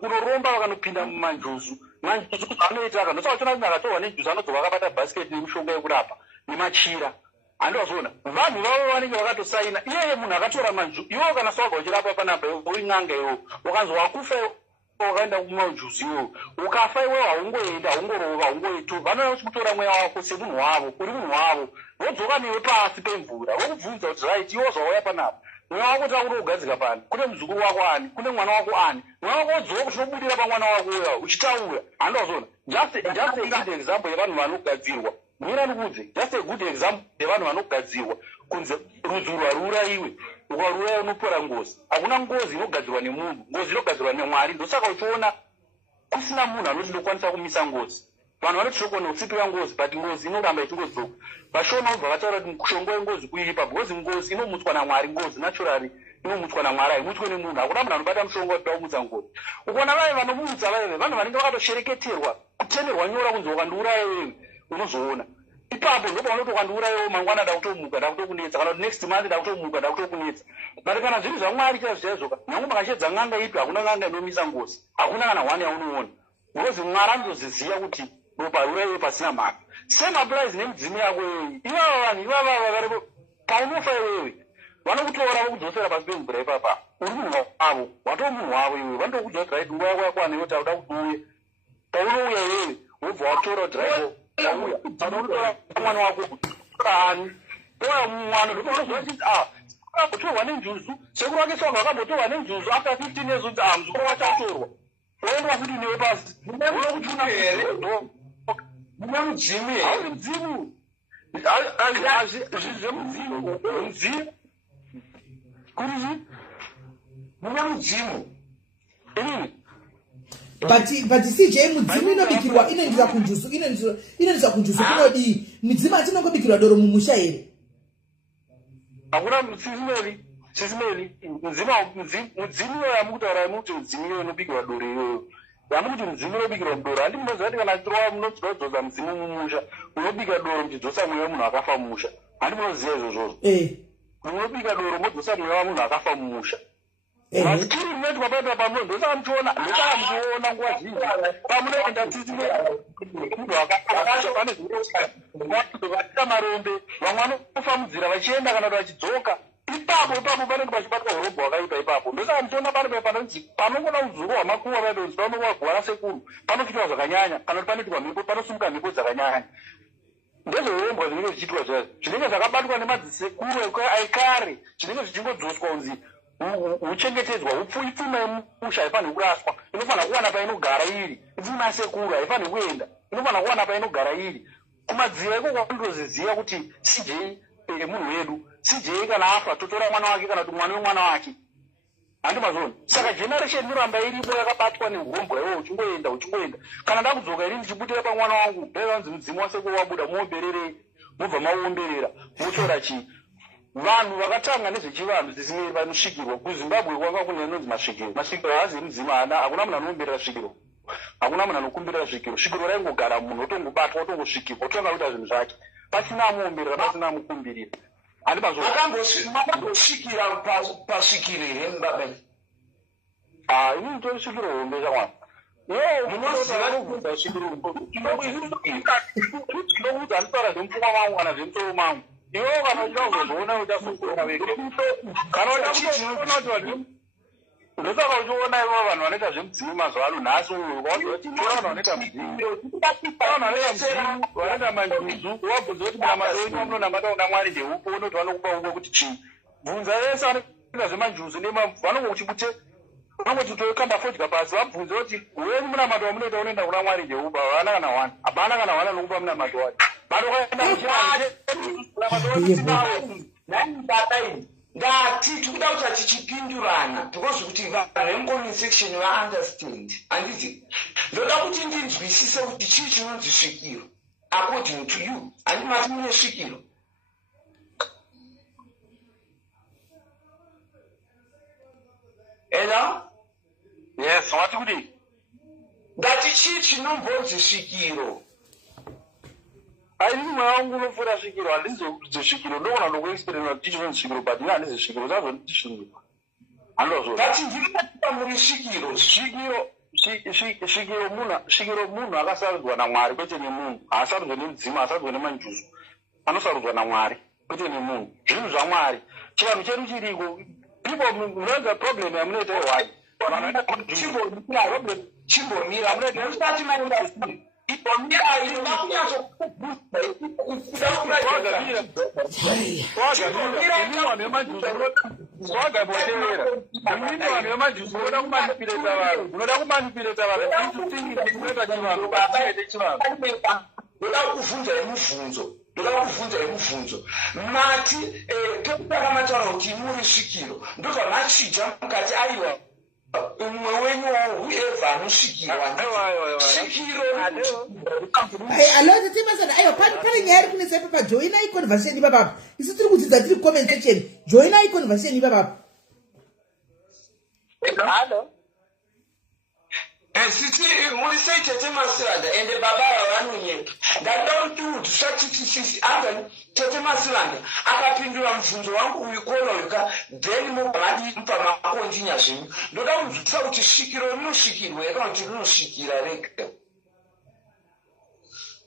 kunoromba vakanopinda mumanjuzu. Manjuzu zvanoita ndosaa uchiona kuti akatorwa nenjuzu anodzoka akabata bhasiketi nemushonga yekurapa nemachira. Handozviona vanhu vavo vanenge vakatosaina iyeye munhu akatora manjuzu iwo kana swaga uchirapa panapa uri n'anga iwo ukanzi wakufa wakaenda kumanjuzu iwo ukafa iwe haungoenda haungorova haungoitu vanoda kutora mweya wako semunhu wavo uri munhu wavo vodzoka newe pasi pemvura vokubvunza kuti right iwo zvauya panapa mweya wako takuda kugadzika pani kune muzukuru wako ani kune mwana wako ani mweya wako wodzoka kuchinobudira pamwana wako uya uchitaura. Handozviona just a good example yevanhu vanogadzirwa mwira ndikudze just a good example yevanhu vanogadzirwa kunze rudzi rwaruraiwe ukaruraya unopora ngozi. Hakuna ngozi inogadzirwa nemunhu, ngozi inogadzirwa nemwari. Ndosaka uchiona kusina munhu anoti ndokwanisa kumisa ngozi. Vanhu vanoti tinogona kutsipira ngozi but ngozi inoramba ichingodzoka. Vashona ubva vataura kuti mushonga wengozi kuipa because ngozi inomutswa namwari. Ngozi naturally inomutswa namwari haimutwe nemunhu. Hakuna munhu anobata mushonga kuti aumutsa ngozi. Ukaona vave vanomutsa vaive vanhu vanenge vakatoshereketerwa kutenderwa nyora kunzi wakandiuraya wewe unozoona. Ipapo ndopaunoti ukandiurayawo mangwana ndakutomuka ndakutokunetsa kana kuti next month ndakutomuka ndakutokunetsa. But kana zvinhu zvamwari chaizvozvo nyange makashedza n'anga ipi hakuna n'anga inomisa ngozi, hakuna kana hwani yaunoona because mwari anoziziva kuti ropa ruraiwe pasina mhaka. Same applies nemudzimu yako iwewe. Ivava vanhu ivava varipo paunofa iwewe vanokutora vokudzosera pasi pemvura ipapa uri munhu wavo watoo munhu wavo iwewe vanotokudzosera right nguva yako yakwana iwe tauda kuti uye paunouya iwewe wobva watora dhiraivo auya anotora mwana wako ani oya mwana ndopaunozova chiti akabotorwa nenjuzu sekuru wake swaga akabotorwa nenjuzu after 15 years kuti muzukuru wacho atorwa oendwa futi newe pasi unokuchuna here muna mudzimu here hauri mudzimu zvemudzimu mudzimu kuriji muna mudzimu inini but CJ mudzimu inobikirwa inoendesa kunjuzu kunodii? Mudzimu hatinongobikirwa doro mumusha here? Hakuna sisimeli mudzimu yamukutaura muti mudzimu iyo inobikirwa doro iyoyo yamukuti mudzimu inobikirwa mudoro. Handi munoziva kuti kana chirowa munodzosa mudzimu mumusha unobika doro muchidzosa mweya wemunhu akafa mumusha. Handi munoziva izvozvo munobika doro modzosa mweya wamunhu akafa mumusha. Masikiri rinoitwa paita pamwe ndosaka muchiona nguva zhinji pamunoenda munhu akafa pane zvinooaita marombe vamwe vanofa mudzira vachienda kana kuti vachidzoka ipapo panenge pachibatwa urombo hwakaipa ipapo. Ndosaka muchiona pane panonzi panongona uzuru hwamakuva vaidonzi panogwara sekuru panofitirwa zvakanyanya kana kuti panoitirwa mhepo panosumuka mhepo dzakanyanya. Ndezveurombo zvinenge zvichiitwa zvazvo zvinenge zvakabatwa nemadzisekuru aikare zvinenge zvichingodzoswa kunzi huchengetedzwa ipfuma yemusha haifaniri kuraswa inofanira kuwana painogara iri ipfuma yasekuru haifaniri kuenda inofana kuwana painogara iri kumadziro iko kwakundoziziva kuti CJ munhu wedu CJ kana afa totora mwana wake kana kuti mwana wemwana wake handi mazoni. Saka generation inoramba iripo yakabatwa nehombwe iwo uchingoenda kana ndakudzoka iri ndichibutira pamwana wangu ndaivanzi mudzimu wase kuwabuda muomberere mubva maomberera mutora chii. Vanhu vakatanga nezvechivanhu dzisimiri vanosvikirwa kuZimbabwe kwanga kune inonzi masvikiro. Masvikiro haazi mudzimu hakuna munhu anoomberera svikiro, hakuna munhu anokumbirira svikiro. Svikiro raingogara munhu otongobatwa otongosvikirwa otanga kuita zvinhu zvake pasina amuomberera pasina amukumbirira. Handi mazoni makambosvikira pasvikiro here mubaba? Ini ndosvikiro hombe chamwana. Munoziva svikiro ndinokuudza handitaura zvemupfungwa mangu kana zvemusoro mangu. Iwewe kana uchazozviona uchasungura weke. Kana uchakutoona kuti ndosaka uchiona ivo vanhu vanoita zvemudzimu mazuva ano nhasi vanhu vanoita mudzimu, vanhu vanoita manjuzu, wabvunza kuti munamato wenyu wamunonamata una Mwari ndeupo, unoti vanokupa uko kuti chii. Bvunza vese vanoita zvemanjuzu vanongokuchibute vanongoti toikamba fodya pasi vabvunze kuti wenyu munamato wamunoita unoenda kuna Mwari ndeupo, havana kana wana, hapana kana wana nokupa munamato wacho. Vanhu vakaenda ngati tikuda kuti tichipindurana because kuti vemcomment section vaunderstand. Handiti ndoda kuti ndinzwisise kuti chii chinonzi svikiro according to you. Handi mati mune svikiro? Hello? Yes, wati kuti ngati chii chinombonzi svikiro? Aini mwana wangu unofura svikiro, handizi svikiro, ndokona ndokuexperiment kuti chinonzi svikiro, but ina handizi svikiro, zazvoniti svikiro. Handozvo. Ngati ndinokupa muri svikiro. Svikiro munhu akasarudzwa naMwari kwete nemunhu, haasarudzwa nemudzimu, haasarudzwa nemanjuzu, anosarudzwa naMwari kwete nemunhu. Zvinhu zvaMwari. Chivanhu chedu chiriko. People munoita problem yamunoita iwai. Chimbomira munoita ndokuvunza imubvunzo mati tokutanga mataura kuti muri svikiro ndobva machija mukati aiwa umwe wenyu whoever anosvikirwa svikiro. Alo timasana ayo pane nyaya iri kunetsa papa joinai conversation ipapa. Isu tiri kudzidza tiri comment section. Joinai conversation ipapa. Hello. Siti muri sei tete Masilanda ende baba vanonyeka. Ndatoda kuti udusatitisi anga tete Masilanda akapindura mubvunzo wangu uikona weka then mubadi pamakonjinya zvinhu. Ndoda kunzwisisa kuti svikiro rinosvikirwa kana kuti rinosvikira rega.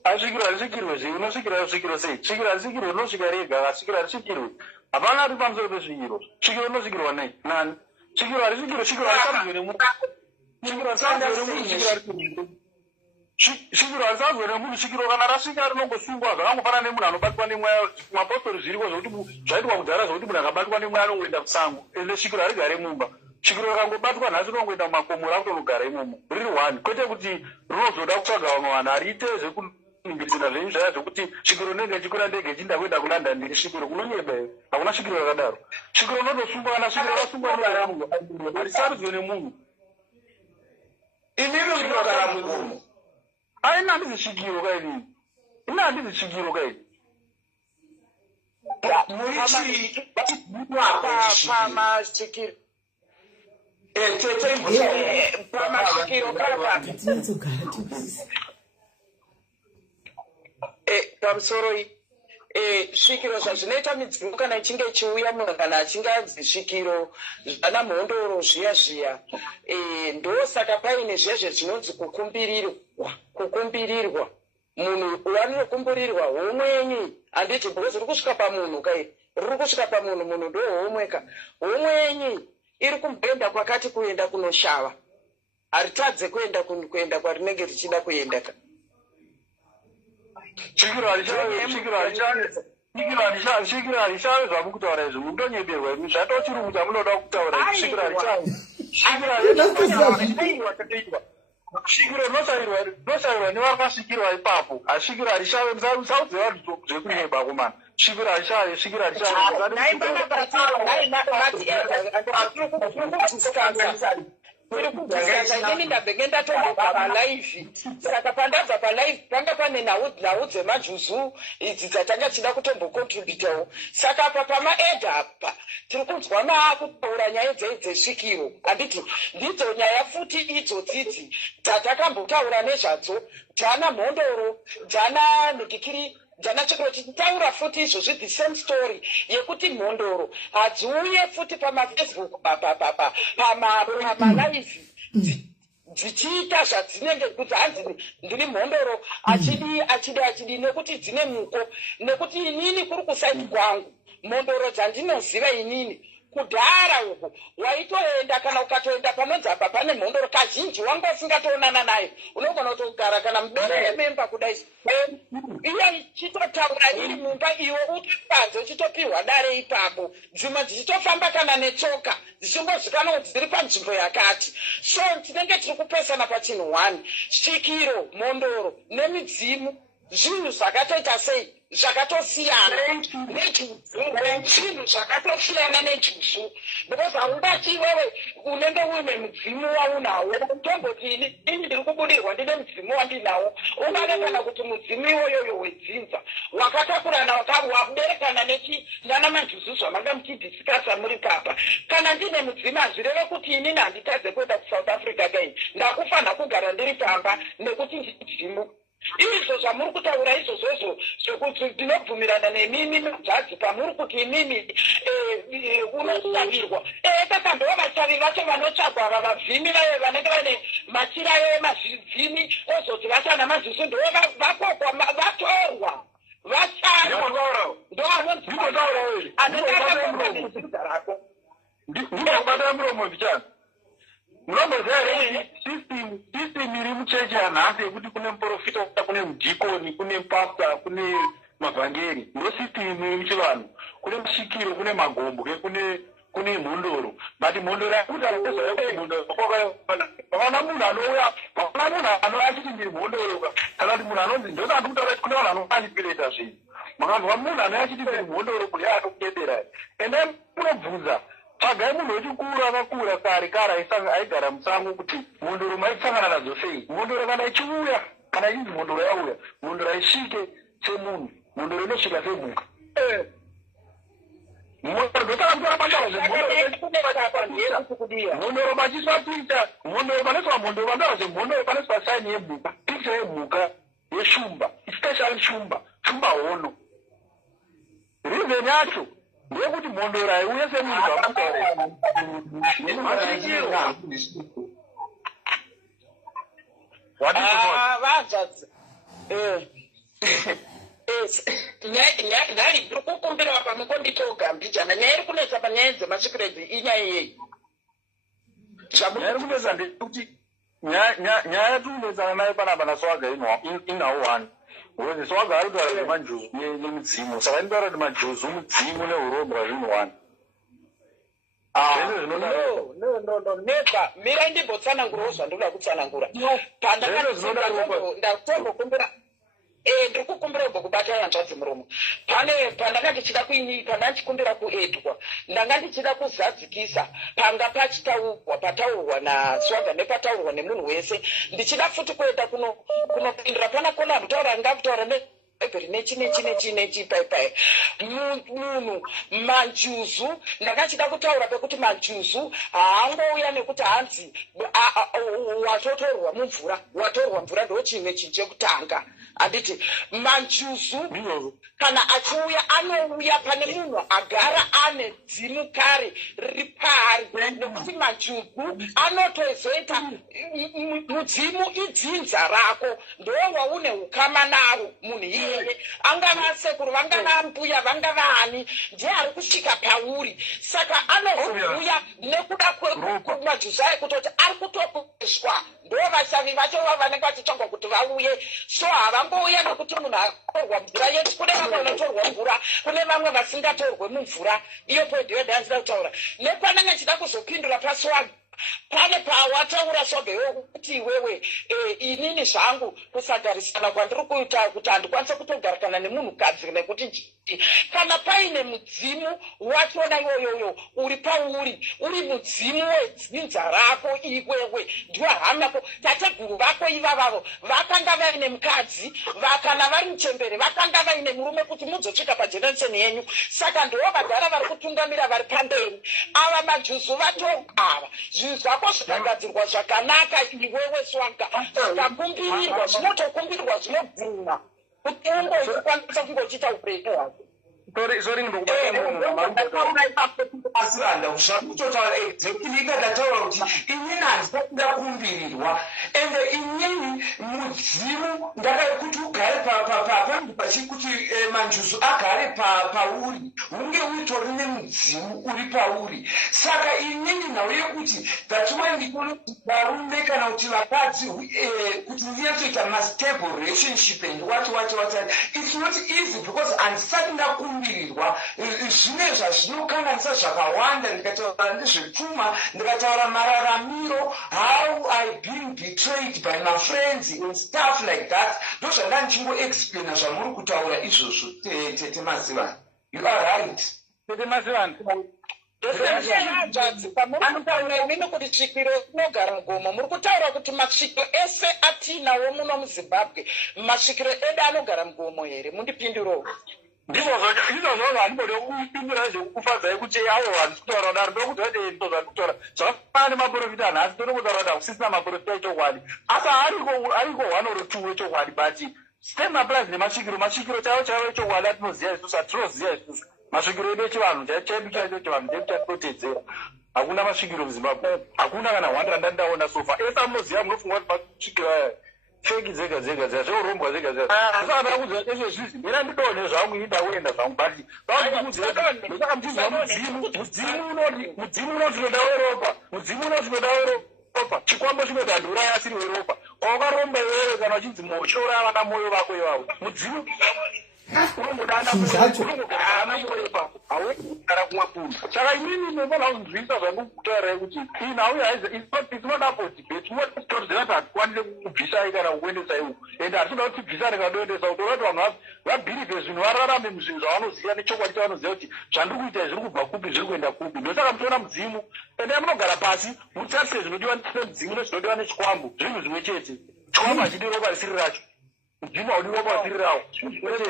Asvikirwe zvii, unosvikira svikiro sei? Svikiro rinosvika rega, asvikira risvikirwe. Hapana ari pamusoro pezvikiro. Svikiro rinosvikirwa nei? Nani? Svikiro harisarudzwe nemunhu. Svikiro harisarudzwe nemunhu. Svikiro kana rasvika rinongosungwa zvakangofana nemunhu anobatwa nemweya. Mapostori zviriko zvokuti zvaitwa kudhara zvokuti munhu akabatwa nemweya anongoenda kusango. Ende svikiro harigare mumba. Svikiro rakangobatwa nhasi rinongoenda mumakomo rakutonogara imomo. Riri one. Kwete kuti rinozoda kutsvaga vamwe vanhu hariite zvekuningirisa zvenyu zvaya zvokuti svikiro ndenge chikura ndege chinda kuenda kuLondon ndiri svikiro kunonyeba iyo. Hakuna svikiro rakadaro. Svikiro rinotosungwa kana svikiro rasungwa nemunhu. Harisarudzwe nemunhu. Inini ndinogara murumu. Ina handizi svikiro kaini. Ina handizi svikiro kaini. Muri chii Pamashikiro. Tete Pamashikiro kapa. Tinozogara tibvisa. Pamusoro svikiro zvazvinoita midzimu kana ichinge ichiuya munhu kana achinge adzi svikiro zvana mhondoro zviya ndosaka paine zvezve zvinonzi kukumbirirwa munhu wanokumbirirwa homwenyi handiti because riri kusvika pamunhu kai riri kusvika pamunhu munhu ndohomweka homwenyi iri kumboenda kwakati kuenda kunoshava haritadze kuenda kwarinenge richida kuenda ka Svikiro harichave zvamukutaura izvi mutonyeberwa imi zvatochirungu chamunoda kutaura svikiro harichave. Shikiro noshavirwa nevakasvikirwa ipapo. Ashikiro harishave musaudze vanhu zvekunyeba bakomana. Shikiro harishave, shikiro harishave. Inini ndabvenge ndatomboga palive. Saka pandabva palive panga pane nhau dzemajuzu idzi dzatanga chida kutombokontributawo. Saka apa pamaedha apa tiri kunzwa maakutaura nyaya dzesvikiro. Handiti ndidzo nyaya futi idzo dzidzi dzatakambotaura nezvadzo. Jana Mhondoro, jana Nikikiri, jana Chikiro tichitaura futi izvozvi the same story yekuti Mhondoro hadziuye futi pamafacebook pamalive dzichiita zvadzinenge kuti hanzi ndiri Mhondoro achidi nekuti dzine muko nekuti inini kuri kusaiti kwangu Mhondoro dzandinoziva inini kudhara uku waitoenda kana ukatoenda panonzi apa pane Mhondoro kazhinji wanga usingatoonana naye unogona kutogara kana muberere memba kudai iya ichitotaura iri mumba iwe utipanze uchitopiwa dare ipapo dzimwe dzichitofamba kana netsoka dzichingozvikanwa kuti dziri panzvimbo yakati so tinenge tiri kupesana pachinhu 1 Shikiro Mhondoro nemidzimu zvinhu zvakatoita sei zvakatosiyana zvinhu zvakatosiyana nejusu because haungati wewe unenge uine mudzimu waunawo tomboti ini ndiri kubudirwa ndine mudzimu wandinawo ungade kana kuti mudzimu iwoyoyo wedzinza wakatakurana wakuberekana nana majusu zvamanga muchidhisikasa muri papa kana ndine mudzimu hazvireve kuti inini handitadze kuenda kuSouth Africa kai ndakufanira kugara ndiri pamba nekuti ndidzimu izvo zvamuri kutaura izvozvozvo zvekuti ndinobvumirana nemimi madzadzi pamuri kuti imimi unoshavirwa saka ndoo vashavi vacho vanotsvagwa vavavhimi vaye vanenge vane machirayo emazvivhimi ozoti vasana mazisu ndoo vakokwa vatorwa vacharwa ndo anonziaaako ndikobata muromo mbichana munomboziva here system iri muchechi yanhasi yekuti kune muprofita kune mudhikoni kune pasta kune mavhangeri ndo system iri muchivanhu kune mushikiro kune magombwe kune Mhondoro but Mhondoro yakutaavana munhu anouya vana munhu anouya achiti ndiri Mhondoro kana kuti munhu anonzi ndosati kutaura kune vanhu anomanipuleta zvinhu makanzwa munhu anouya achiti ndiri Mhondoro kune anokuendera ende munobvunza pagai munhu wechikuru akakura kare aigara musango kuti Mhondoro maisangana nadzo sei Mhondoro kana ichiuya kana ichinzi Mhondoro yauya Mhondoro aisvike semunhu Mhondoro inosvika semhuka Mhondoro machiswa picha Mhondoro paneswa Mhondoro vandarazve Mhondoro paneswa saini yemhuka picha yemhuka yeshumba especially shumba hono reason yacho ndeyekuti Mhondoro aiuye semunhu vadzadzi nhari ndiri kukumbirawa pamukonditoga mbijana nyaya iri kunetsa panyaya dzemasvikiro idzi inyaya yeyi nyaya iri kunetsa ndekuti nyaya yatikunetsana nayo panapa naswaga inawo 1 uye swaga ari kutaura nemajuzu nemudzimu saka inotaura kuti majuzu mudzimu neurombo hazvinhu 1 never mira ndimbotsanangurawo zvandoda kutsanangura ndatombokumbira ndiri kukumbira kubva kubata hanzvadzi muromo pandanga ndichida pandachikumbira kuedwa ndanga ndichida kuzadzikisa panga pataurwa naswaga nepataurwa nemunhu wese ndichida futi kuenda kunopindura pana kona anotaura ngakutaura nebheri nechinechi paipai munhu majuzu ndakachida kutaura pekuti majuzu haangouya nekuti hanzi watotorwa mvura ndo chimwe chinhu chekutanga handiti majuzu kana achiuya anouya pane munhu agara ane dzimu kare riri pari nekuti majuzu anotozoita mudzimu idzinza rako ndo waune ukama naro munhu iyeye angava sekuru vangava mbuya vangava hani ndiye ari kusvika pauri saka anozouya nekuda kwemajuzu ayo kutoti ari kutopeswa ndo vashavi vacho vanenge vachitsvagwa kuti vauye so havangouya nekuti munhu atorwa mvura yetu kune vamwe vanotorwa mvura kune vamwe vasingatorwe mumvura iyo pointi yodhanzira kutaura nepananga chida kuzopindura paswaga pane pawataura sogewo kuti iwewe inini zvangu kusagarisana kwandiri kuita kuti handikwanisa kutogarisana nemunhukadzi nekuti kana paine mudzimu wachona iwoyoyo uri pauri uri mudzimu wedzinza rako iwewe ndiwo hama yako. Tateguru vako ivavavo vakanga vaine mukadzi kana vari muchembere vakanga vaine murume kuti muzotsvika pajeneresheni yenyu, saka ndiwo vagara vari kutungamira vari pamberi. Ava majuzu vatogava zvinhu zvako zvikagadzirwa zvakanaka iwewe swaga zvikakumbirirwa zvinotokumbirirwa zvinobvuma kuti ungoikwanisa kungochiita upenyu hwako. asiranda zvakutotaura exactly ingandataura kuti inini handisakunda kumbirirwa ende inini mudzimu ndakada kuti ugare pangu pachikuti manjuzu agare pauri hunge utori nemudzimu uri pauri. Saka inini nhau yekuti datiwa ndikono kuti varume kana kuti vakadzi kuti ndiyatoita mastable relationship and what it's not easy because handisati ndakumbirirwa zvine zvazvinokanganisa zvakawanda. Ndikataura ndezvepfuma, ndikataura mararamiro, how I've been betrayed by my friends and stuff like that. Ndozvanga ndichingoexplaina zvamuri kutaura izvozvo. Tete Mazivana, you are right. Tete Mazivana, mimi kuti svikiro inogara mugomo muri kutaura kuti masvikiro ese atinawo muno muZimbabwe masvikiro edu anogara mugomo here? Mundipindurewo. ndizvo izvozvo handibode kupindura zvekufadzai kuti avo vanhu kutaura daro ndokuti vati ndo zvakutaura zvakafanana nemaprofita nhasi toda kutaura kuti hakusisina maprofita echokwadi asi ariko one or two echokwadi but stem applies nemasvikiro chaivo echokwadi atinoziva isusu hatinoziva isusu masvikiro edu echivanhu chaidu chaicho chivanhu chedu chatinotedzera. Hakuna masvikiro muZimbabwe, hakuna kana 100 ndandaona sofa. Ese amunoziva munofunga kuti masvikiro aya feki dzega zveurombwa dzega saka ndakuziva izvo zvizi mina ndidone zvangu indakuenda zvangu but ndosaka mutiziva mudzimu unoti noda weropa, mudzimu unoti noda weropa, chikwambo chinoti handiuraya asiri weropa. Wakaromba iwewe kana uchinzi mochora vana moyo vako ivavo mudzimu saka inini ndinofana kuzvinzwisa zvandikutaurai kuti inauyaisinodapotibetinotozera kuti hatikwanise kubvisai kana kukuendesai uku ende hatinoda kuti tibvisane kana doendesa kutoona kuti vanhu vabhirivhe zvinhu vararame muzvinhu zvavanoziva nechokwadi chavanoziva kuti zvandikuita zviri kubva kupi zviri kuenda kupi. Ndosaka mutoona mudzimu ende munogara pasi mutarise zvinodiwa nemudzimu nezvinodiwa nechikwambo zvinhu zvimwe chete. Chikwambo hachidi ropa risiri racho, mudzimu haudi ropa risiri rawo.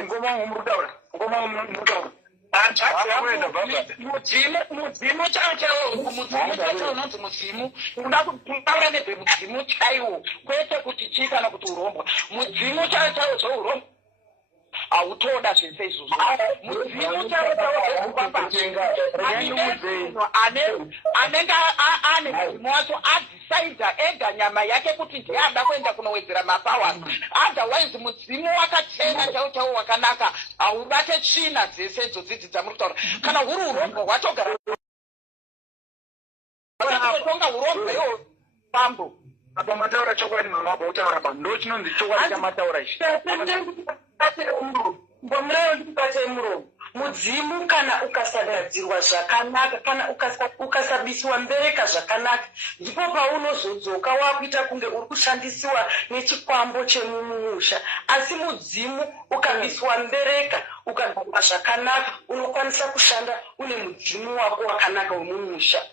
Ngoma murutaura mudzimu chaunonzi mudzimu unoda kutaura nezvemudzimu chaiwo kwete kuti chii kana kuti urombwa. Mudzimu chaiwo zvouromba hautoda zvese izvozvo. Mudzimu anenge ane mudzimu wacho adhisaidha ega nyama yake kuti ndiye ada kuenda kunowedzera mapowers. Otherwise mudzimu wakachena chaiwo wakanaka haubate tsvina dzese idzodzi dzamuri kutaura. Kana huri urombwa hwatogara tonga urombwa iwo pambo apa mataura chokwadi mamabo utaura pa ndo chinonzi chokwadi chamataura ichi ngomurero ndikubate muromo. Mudzimu kana ukasadadzirwa zvakanaka kana ukasabisiwa mbereka zvakanaka ndipo paunozodzoka wakuita kunge uri kushandisiwa nechikwambo chemumusha. Asi mudzimu ukabisiwa mbereka ukagara zvakanaka unokwanisa kushanda une mudzimu wako wakanaka wemumusha.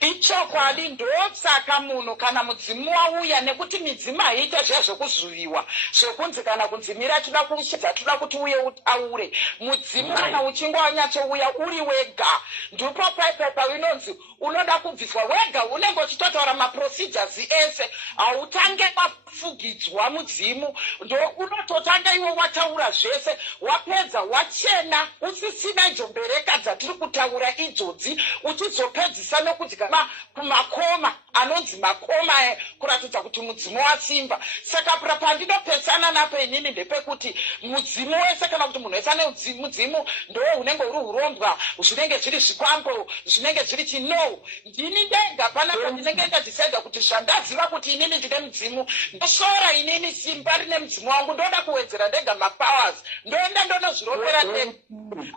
Ichokwadi ndosaka munhu kana mudzimu wauya nekuti midzimu haiita zviya zvekuzuviwa zvekunzi kana kunzimira toda kushidza toda kuti uye aure. Mudzimu kana uchinge wanyatsouya uri wega ndipo paipo painonzi unoda kubviswa wega unenge uchitotaura maprocedures ese hautange wafugidzwa mudzimu ndo unototanga iwe wataura zvese wapedza wachena usisina idzo mbereka dzatiri kutaura idzodzi uchizopedzisa nokudya kumakoma anonzi makoma kuratidza kuti mudzimu wasimba. Saka pandinopesana napo inini ndepekuti mudzimu wese kana kuti munhu wese ane mudzimu ndo unenge uri urombwa zvinenge zviri zvikwambo zvinenge zviri chino. Ndini ndega pana pandinenge ndadhisaiga kuti zvandaziva kuti inini ndine mudzimu ndosora inini simba rine mudzimu wangu ndoda kuwedzera ndega mapowers ndoenda ndonozviropera ndega.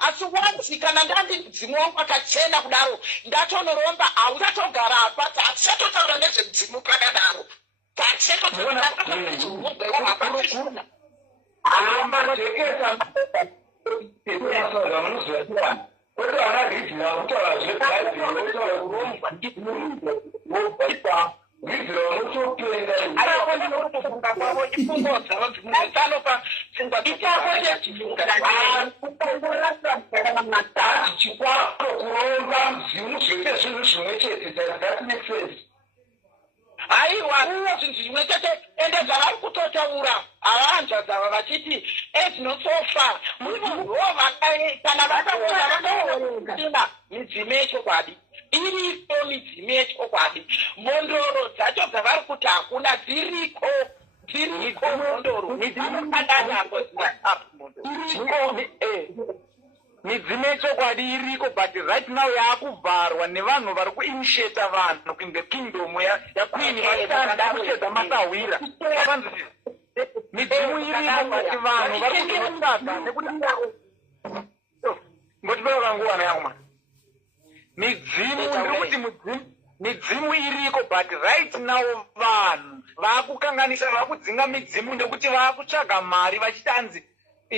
Asi wanzi kana ndandi mudzimu wangu akachena kudaro ndatonoromba hauchatogara apa tatisatotaura nezvemudzimu pakadaro aiwa zvinhu zvimwe chete ende zvavari kutotaura avanzvadzava vachiti ezvinosofa munhuwo kana vakaona vakaoa midzimu yechokwadi iripo midzimu yechokwadi. Mbondoro dzacho dzavari kuti hakuna dziriko mbondoro midzimu midzimu yechokwadi iriko but right now yaakuvharwa nevanhu vari kuinitiata vanhu in the kingdom yaqueen vachitanda kuchedza masahwira. Midzimu iriko but vanhu vari kutosaga nekuti ngotipera kanguwana yangu midzimu ndikuti midzimu iriko but right now vanhu vaakukanganisa vaakudzinga midzimu ndekuti vaakutsvaga mari vachitanzi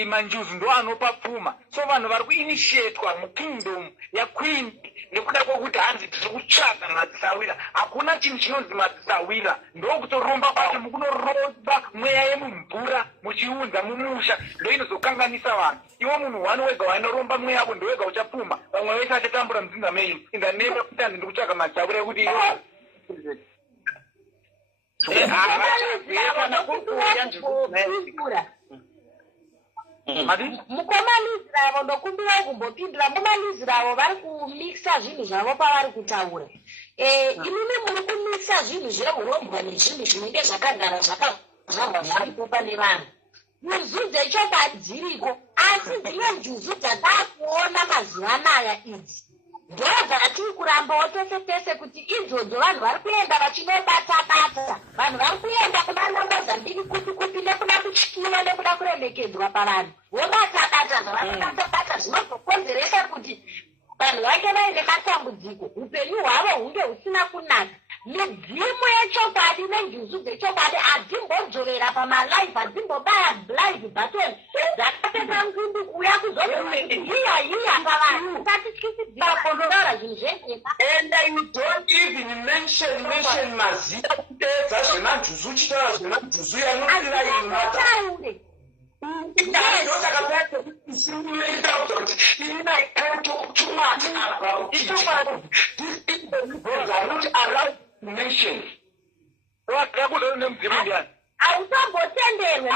manjuzi ndo anopa pfuma. So vanhu vari kuinitiatwa mukingdom yaqueen nekuda kwokuti hanzi tiri kutsvaga madzisawira. Hakuna chinhu chinonzi madzisawira ndokutoromba basi mukunoromba mweya yemumvura muchiunza mumusha ndo inozokanganisa vanhu. Iwo munhu wani wega wainoromba mweya yako ndowega uchapfuma vamwe vese achatambura mudzinza menyu in the name of kuti ndiri kutsvaga madzisawira ekuti iwo mukomanizi ravo ndokumbira kumbopindura mukomanizi ravo vari kumixa zvinhu zvavo pavari kutaura. Imimi muri kumixa zvinhu zveurombwa nezvinhu zvinenge zvakagara zvakazvarwa zvaripo pane vanhu. Njuzu dzechokwadi dziriko asi dzimwe njuzu dzataakuona mazuva anaya idzi ndo dzatiri kurambawo tese tese kuti idzodzo vanhu vari kuenda vachinobata-bata. Vanhu vari kuenda kuna Mozambique kuti nekuda kutyiwa nekuda kuremekedzwa pavanhu vobata-bata zvavanobatobata zvinozokonzeresa kuti vanhu vange vaine matambudziko upenyu hwavo hunge husina kunaka. Midzimu yechokwadi nenjuzu dzechokwadi hadzimbodzorera pamalive hadzimbobaya blind button dzakapeta nzundu kuuya kuzohiya pavanhu ngatityisidzakondorora zvinhu zvenhema. And you don't even mention mazita kuteedza zvemanjuzu uchitaura zvemanjuzu yanotira taure hautombotenderwe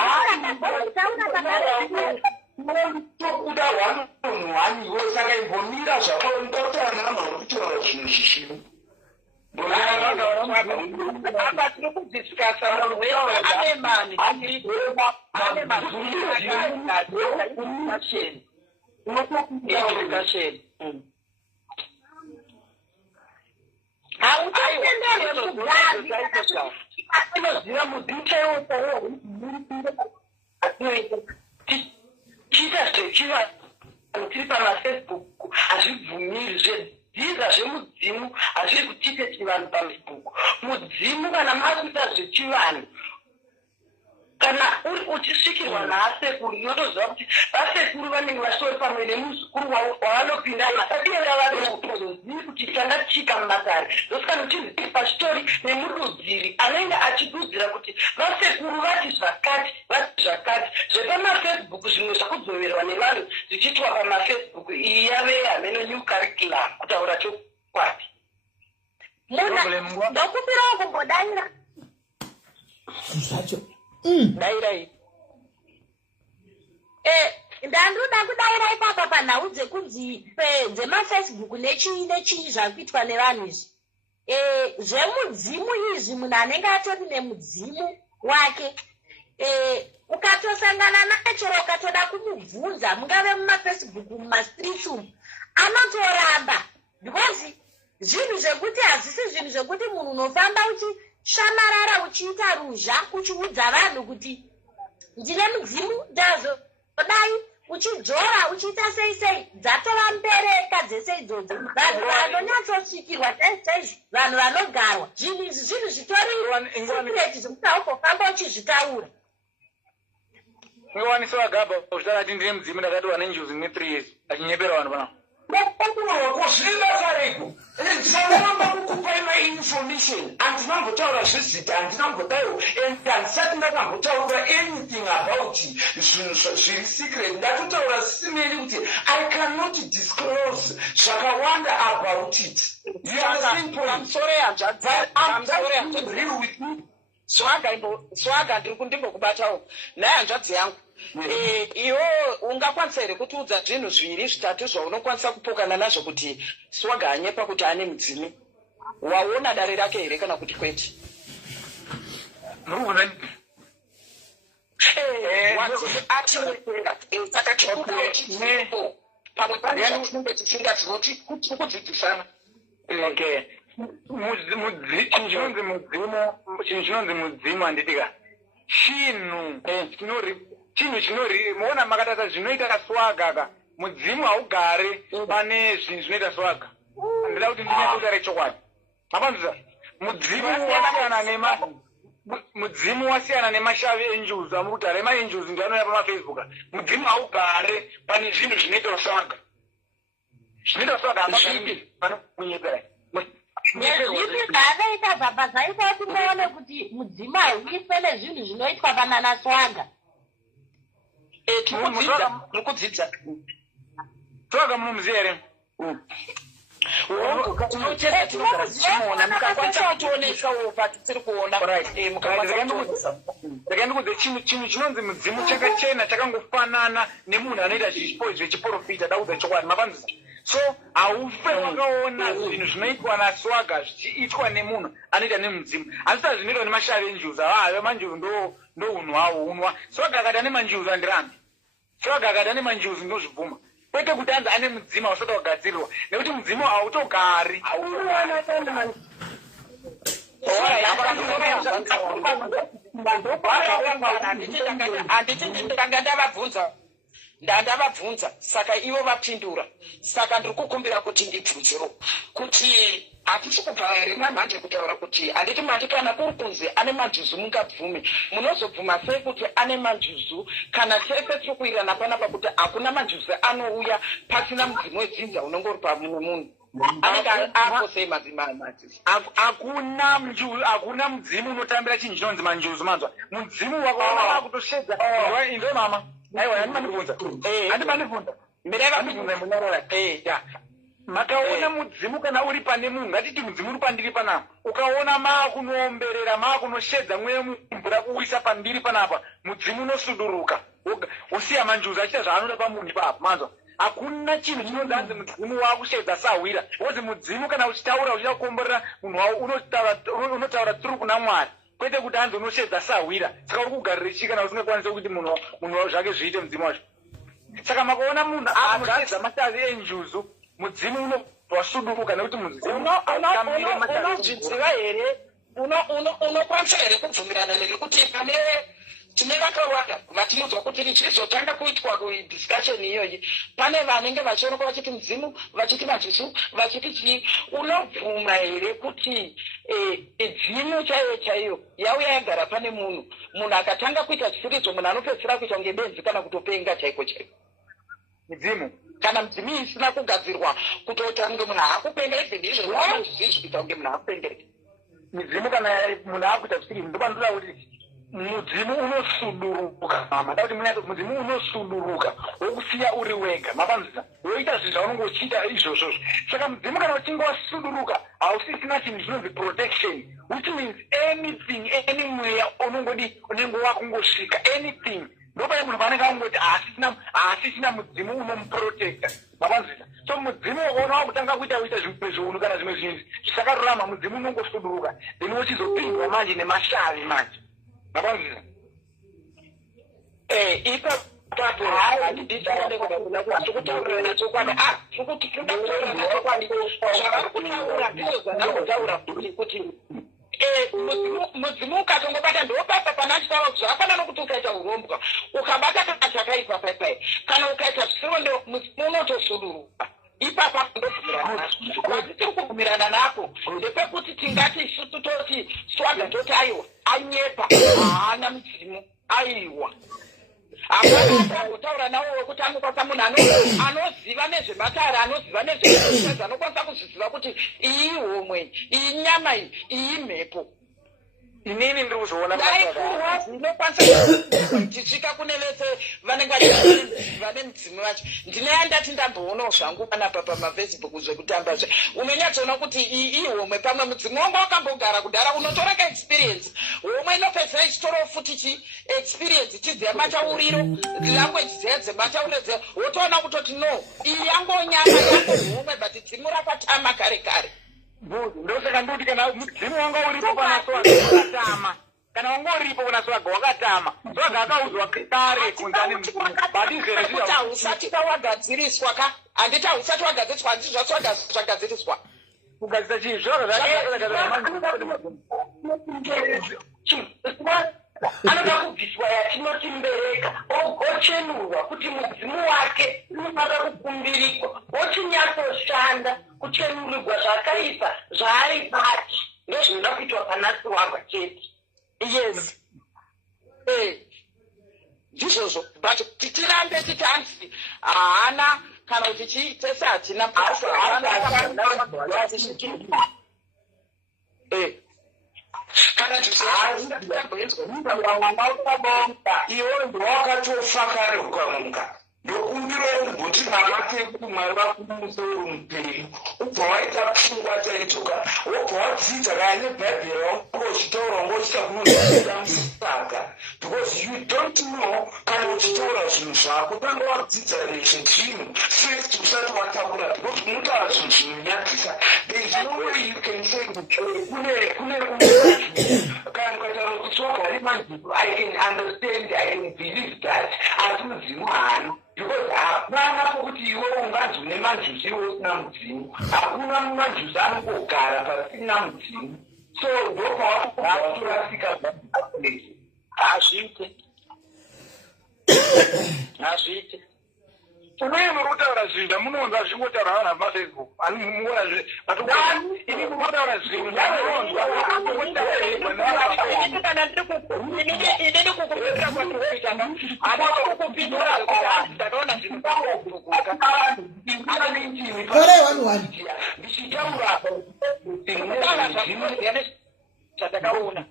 tokuda hwanonhu hwaniwo saka imbomira zvako ndotanama kutaura zvinhu zvishinu apa tiri kudiskasa munhu wese ane mani ane mazuasheni hautotenderwe kugainoziva mudzimu chaiwotawo tiita zvechiva tiri pamafacebook hazvibvumiri zvedhiza zvemudzimu hazviri kutiite chivanhu pafacebook. Mudzimu kana makuita zvechivanhu kana uri uchisvikirwa naasekuru inotoziva kuti vasekuru vanenge vachitori pamwe nemuzukuru wavanopinda masadira vari kutozozivi kuti changa chika mumatare zosika nochizivi pachitori nemududziri anenge achidudzira kuti vasekuru vati zvakati zvepamafacebook zvimwe zvakudzoverwa nevanhu zvichiitwa pamafacebook iyi yave hameno new curriculum kutaura chokwadi. munhu ndokumbirawo kumbodaira zvacho dairai ndandoda kudaira ipapa panhau dzekunzi dzemafacebook nechii zviri kuitwa nevanhu izvi. zvemudzimu izvi munhu anenge atori nemudzimu wake ukatosangana naye chero ukatoda kumubvunza mungave mumafacebook mumastreet umu anotoramba because zvinhu zvekuti hazvisi zvinhu zvekuti munhu unofamba uchishamarara uchiita ruzha uchiudza vanhu kuti ndine mudzimu ndazodai uchidzora uchiita sei sei dzatova mbereka dzese idzodzo vanhu vanonyatsosvikirwa saizvizvi vanhu vanogarwa zvinhu izvi zvinhu zvitori zvekuti haugofamba uchizvitaura Ngewaniso agaba uzvitara kuti ndine mudzimu ndakati wane njuzi ne 3 years achinyepera vanhu bana. Kuzvina kareko. Ndisanamba kukupa ina information. Andinambotaura zvezita andinambotaura and andisati ndakambotaura anything about zvinhu zviri secret. Ndatotaura simeni kuti I cannot disclose zvakawanda about it. You understand? I'm sorry, I'm sorry. Real with me. Swaga ndiri kundimbokubatawo naye hanzvadzi yangu iwo ungakwanisa here kutiudza zvinhu 2-3 zvaunokwanisa kupokana nazvo kuti Swaga anyepa kuti ane mudzimu waona dare rake here kana kuti kwete pamwe pane zvatinenge tichinga tinoti kudzidzisana chinhu mudzimu handitika chinhu chinori muona makatata zvinoita Swaga ka mudzimu haugare pane zvinhu zvinoita Swaga handida kuti ndinyautaure chokwadi mapanzisa mudzimu wasiyana nemashavi enjuzi amurutare maenjuzi ndianoya pamafacebook mudzimu haugare pane zvinhu zvinoita Swaga panokunyepera zvinoita baba zvaita kuti muone kuti mudzimu hauiswe nezvinhu zvinoitwa pana naSwaga mukudzidza Swaga munomuziva here mukakwanisa kutionekawo patisiri kuona ndakandikudze chinhu chinonzi mudzimu chakachena chakangofanana nemunhu anoita zvechiprofita dakudza chokwadi mapanzisa so haufe wakaona zvinhu zvinoitwa naSwaga zvichiitwa nemunhu anoita nemudzimu asi zvinoitwa nemashavi enjuzi ave manjuzi ndo unhu hwawo unwa Swaga akati ane manjuzi handirambi Swaga akati ane manjuzi ndozvibvuma kwete kuti anzi ane mudzimu hausati wagadzirirwa nekuti mudzimu hautogari handiti ndanga ndavabvunza saka ivo vapindura saka ndiri kukumbira kuti ndibvunzewo kuti hatisi kubva here mamhanje kutaura kuti handiti mandikana kuri kunzi ane manjuzu mungabvume munozobvuma sei kuti ane manjuzu kana tese tiri kuirana panapa kuti hakuna manjuzu anouya pasina mudzimu wedzinza unenge uri pamumwe munhu anenge ako sei madzimadzizi hakuna mudzimu unotambira chinhu chinonzi manjuzu manzwa mudzimu wakaona kutoshedza inde mama aiwa handimandibvunza handimandibvunza makaona mudzimu kana uri pane munhu ngatiti mudzimu uri pandiri panapa ukaona maakunoomberera maakunoshedza mweya mumvura kuwisa pandiri panapa mudzimu unosuduruka usiya manjuzi achita zvaanoda pamunhu ipapo manzwa hakuna chinhu chinonzi anzi mudzimu waakushedza sahwira ozi mudzimu kana uchitaura uchida kukomborera munhu wavo unotaura tsuru kuna Mwari kwete kuti anzi unoshedza sahwira saka uri kugarira chii kana usingakwanisi kuti munhu wavo zvake zviite mudzimu wacho saka makaona munhu anoshedza mashavi enjuzu mudzimu unobvasuduruka nekuti mudzimu unozvidziva here unokwanisa here kubvumirana nekuti pane tine vakawanda vatinonzwa kuti richizotanga kuitwa kudiscussion iyoyi pane vanenge vachionekwa vachiti mudzimu vachiti majuzu vachiti chii unobvuma here kuti dzimu chaiyo chaiyo yauya yagara pane munhu akatanga kuita zvisiridzo munhu anopedzisira kuita kunge benzi kana kutopenga chaiko chaiko mudzimu kana mudzimu isina kugadzirwa kutota kunge munhu haakupenga izvi ndizvo zvaamajuziizvi kuita kunge munhu haakupengereka mudzimu kana munhu aakuita zvisiridzo ndopandoda kuti mudzimu unosuduruka mada kuti munyati mudzimu unosuduruka wokusiya uri wega mapanzisa woita zvinhu zvaunenge uchiita izvozvozvo saka mudzimu kana uchinge wasuduruka hausisina chinhu chinonzi protection which means anything any mweya unenge wakungosvika anything ndopane munhu panenge angoti asisina mudzimu unomuprotecta mapanzvisa. So mudzimu ukaona wakutanga kuita zvimwe zviunu kana zvimwe zvinhu zvisakarurama, mudzimu unongosuduruka then wochizopindwa manje nemashavi manje mapanzvisa. Ipa papo handitichade kuda kuna tikutaurira nachokwadi kuti kuda kutaurira nachokwadi zvakakutaura ndizvo zvandakutaura kuti mudzimu ukatongobata ndopapa pana chitava zvakafana nokuti ukaita urombwa ukabata kana chakaipa paipai kana ukaita zvisiro mudzimu unotosuduruka. Ipapa ndobvumirana tiri kubvumirana nako ndepekuti tingati isusu toti swaga toti aiwa anyepa haana mudzimu aiwa hapana kutaura nawo wekuti anokwanisa munhu anoziva nezvematare anoziva nezveaa anokwanisa kuzviziva kuti iyi homwe iyi nyama iyi mhepo. Inini ndiri kuzviona inokwanisa tichisvika kune vese vanenge vane mudzimu vacho. Ndineye ndati ndamboonawo zvangu panapa pamafacebook zvekutambazve unonyatsoona kuti iyi homwe pamwe mudzimu wangu wakambogara kudhara unotora kaexperience homwe inopedzera ichitoro futi experience chidziya machauriro language dziya dzemachaurodziya wotoona kutoti no iyi yangonyama yangohomwe but dzimu rakatama kare kare. Ndosaka ndoti kana mudzimu wanga uripo pana swaga wakatama, kana wanga uripo pana swaga wakatama, swaga akaudzwa kare kunzani mudzimu badizere zviya kuti hausati wagadziriswa ka handiti hausati wagadziriswa handiti zvaswaga zvagadziriswa kugadzira chinhu zvaga anoda kubviswa yatinoti mbereka ochenurwa kuti mudzimu wake unofanira kukumbirikwa ochinyatsoshanda kuchenurirwa zvakaipa zvaari bati ndozvinoda kuitwa pana swaga chete. Yes. Ndizvozvo but tirambe titi handisi haana kana kuti tese hatina kana iwe ndowakatofa kare ukamuka ndokumbiro kuti namateku mwari vakumumusoro mupenyu ubva waita pfungwa taitoka wobva wadzidza kane bhaibheri wangochitaura wangochita kunoziida musaka because you don't know kana uchitaura zvinhu zvako tanga wadzidza reshe zvinhu first usati wataura because unotaura zvinhu zvinonyadzisa there is no way you can say kune kana ukataura kuti wagari manziko I can understand I can believe that asi mudzimu haana because hapana pokuti iwe unganzi une manjusi iwe usina mudzimu hakuna manjusi anongogara pasina mudzimu so ndopawatorasika hazviite unoye muri kutaura zvinhu zvamunonzwa zvichingotaura vanhu vamafacebook ani muona ini munotaura zvinhu inini kukupindura kwatikuitanga hapana kukupindura ndakaona zvinhu Torai 1-1. ndichitaura chatakaona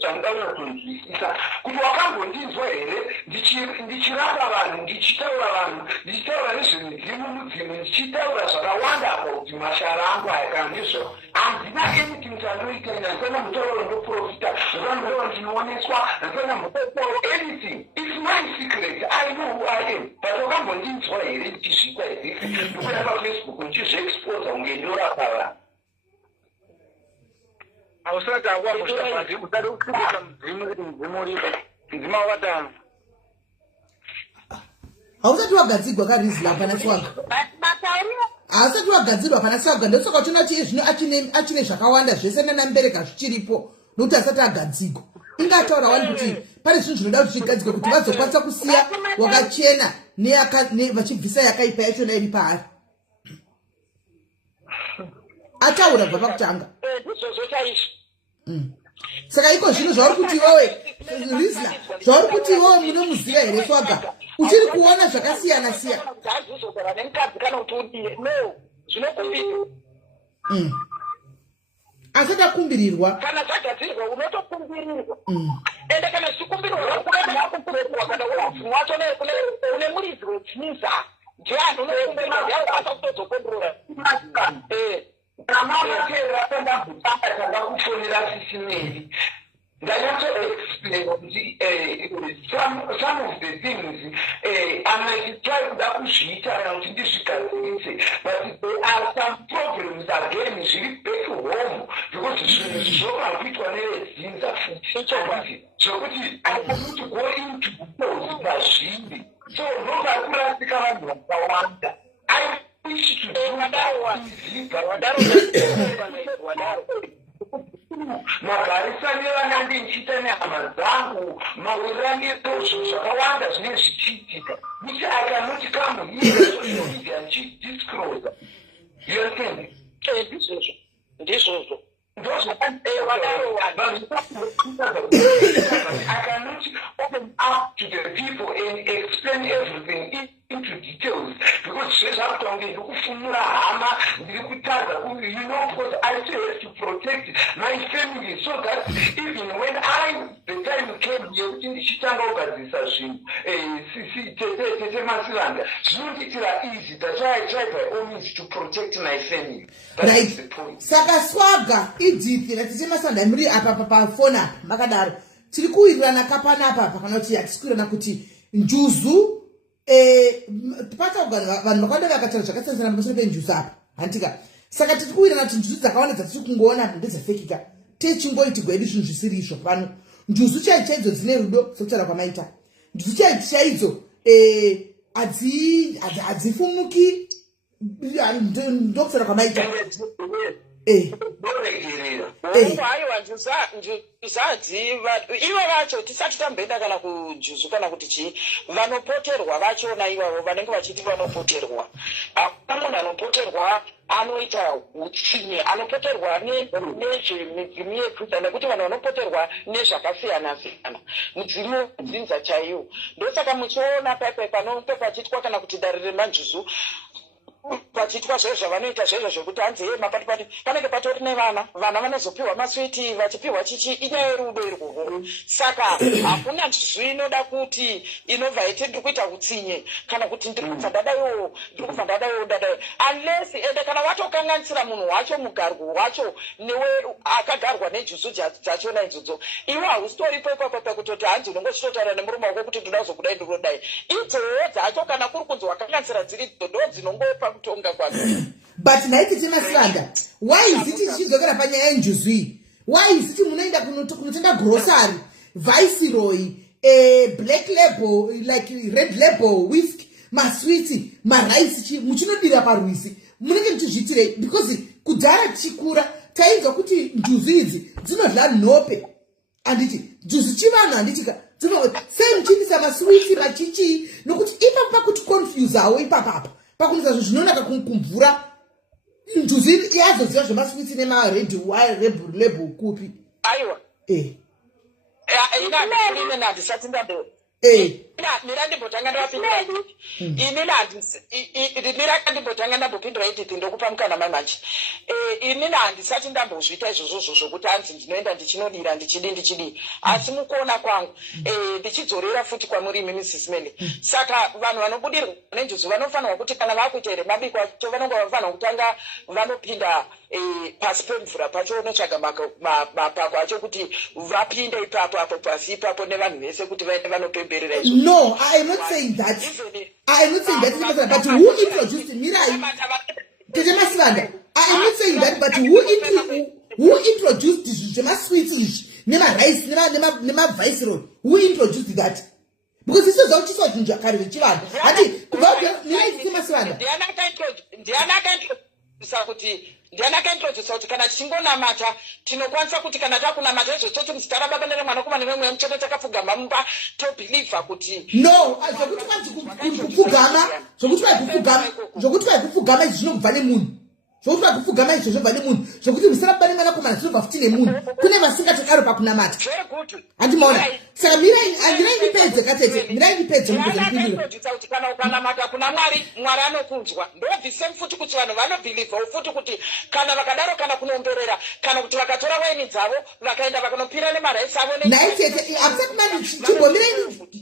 zvandaunatonzwisisa kuti wakambondinzwa here ndichirapa vanhu ndichitaura nezvemudzimu mudzimu ndichitaura zvakawanda apa kuti mashara angu aikana ndizvo handina anything chandoita ndasana mutauro ndoprofita ndasana ndinooneswa ndasana mutauro anything it's my secret I know who I am but wakambondinzwa here ndichisvika izisi ndikuya pafacebook ndichizviexposa kunge ndorapa vanhu hausati akuwambosvika usati kusimbisa mudzimu kuti mudzimu uripo mudzimu wakatama hausati wagadzirwa karizla pana swaga hausati wagadzirwa pana swaga ndosoka uchiona kuti zvino achine zvakawanda zvese nanambereka zvichiripo nokuti asati agadzirwa ingataura wani kuti pane zvinhu zvinoda kuti zvigadzirwe kuti vazokwanisa kusiya wakachena vachibvisa yakaipa yachona iri paari ataura bva pakutanga saka iko zvino zvauri kuti iwewe rizla zvauri kuti iwewe munomuziva here swaga uchiri kuona zvakasiyana siyana asati akumbirirwa kana zvagadzirwa unotokumbirirwa ende kana zvikumbirirwa kana wacho une muridzi wedziniza ndiani unokumbirirwa yaukwanisa kutodzokontrora namamateera tandakutanga tandakufonera sisimeri ndanyatsoexplaina some of the things amachitrai kuda kuzviita kana kuti ndizvigadzirise, but there are some problems again zviri back home because zvinhu zvogara kuitwa nevedzinza futi zvokuti akuti go into details pazviri, so ndokakurasika vanhu vakawanda. I wish to do magarisani vanga ndichita nehama dzangu, mawirani ezvo zvakawanda zvinenge zvichiitika, which I cannot come here social media and disclose. You understand? Ndizvozvo. I cannot open up to the people and explain everything into details because because I still have to protect my family so that even when the time came here, easy. That's why I try by all means to protect my family. That's the point. Saka swaga idzipi natitema sanda muri apa papa phone apa makadaro tiri kuwirirana kapana apa kana kuti yatikwirana kuti njuzu pata ugana vanhu vakawanda vakataura zvakasiyana pamusoro penjuzu apa hantika saka tiri kuwirirana kuti njuzu dzakawanda dzatiri kungoona ndedzafekika techingoiti gwedu zvinhu zvisiri izvo pano njuzu chaidzo dzine rudo sokutaura kwamaita njuzu chaidzo hadzifumuki ndokutaura kwamaita haiwa njuzadziva ivo vacho tisati tamboenda kana kujuzu kana kuti chii vanopoterwa vachona ivavo vanenge vachiti vanopoterwa. Hakuna munhu anopoterwa anoita utsinye, anopoterwa nezvemidzimu yekrista nekuti vanhu vanopoterwa nezvakasiyana siyana mudzimu dzinza chaiwo. Ndosaka muchiona paipai panope pachitwa kana kuti dare remanjuzu pachitwa zvezvo zvavanoita zvezvo zvekuti hanzi mapatipati panenge patori nevana vanozopiwa maswiti vachipiwa chichi inyaya yerudo iri kuhuru. Saka hakuna njuzu inoda kuti inobva iti ndiri kuita utsinye kana kuti ndiri kubva ndadayo dadayo unless ende kana watokanganisira munhu wacho mugarwo wacho newe akagarwa nejuzu dzachona idzodzo iwe hausitoripo ipapo pekutoti hanzi unongochitotaura nemurume wako kuti ndoda kuzokudai ndirodai idzowo dzacho kana kuri kunzi wakanganisira dziri ndo dzinongopa kutonga kwako. But naiti tina sanda why is it chichizokera panyaya yenjuzu iyi? Why is it munoenda kunotenga grocery viceroy black label like red label whiskey maswiti marice muchinodira parwisi munenge muchizviitirei? Because kudhara tichikura tainzwa kuti njuzu idzi dzinodla nhope handiti njuzu chivanhu handitika sei muchiindisa maswiti machichi nokuti ipapo pakuti confuse hawo ipapapa pakuita zvo zvinonaka kumvura njuzu yazoziva zvemaswiti nemared label kupi aiwa ina handisati ndado mira ndimbotanga ndavapindira ndimbotanga ndambopindira iditi ndokupa mukana mai manje inini handisati ndambozviita izvozvo zvokuti hanzi ndinoenda ndichinodira ndichidi asi mukuona kwangu ndichidzorera futi kwamuri imi Mrs. Mele. Saka vanhu vanobudirwa nenjuzu vanofanirwa kuti kana vakuita here mabiko acho vanonga vafanira kutanga vanopinda pasi pemvura pacho notsvaga mapako acho kuti vapinde ipapo apo pasi ipapo nevanhu vese kuti vaende vanopemberera izvo. No, I am not saying that. I am not saying that. But who introduced Mirai? I am not saying that. But who introduced the sweet nema rice, nema viceroy? Who introduced that? Because this is what you saw in Jakarta. Ndiana kaintroduce kuti kana tichingonamata tinokwanisa kuti kana takunamata izvo toti muzita baba neremwanakomana nemweya mutsvene takapfugama mumba tobhilivha kuti no zvokuti vaipfugama izvi zvinobva nemunhu zvokuti vaipfugama izvo zvobva nemunhu zvokuti muzita baba nemwanakomana zvinobva futi nemunhu kune vasingatodaro pakunamata handimaona. Saka mirai ndipedze katete mirai ndipedze kuti kana ukanamata kuna mwari anokunzwa ndobvise futi kuti vanhu vanobhilivha futi kuti kana vakadaro kana kunomberera kana kuti vakatora waini dzavo vakaenda vakanopira nemaraisi avo naitete apatimani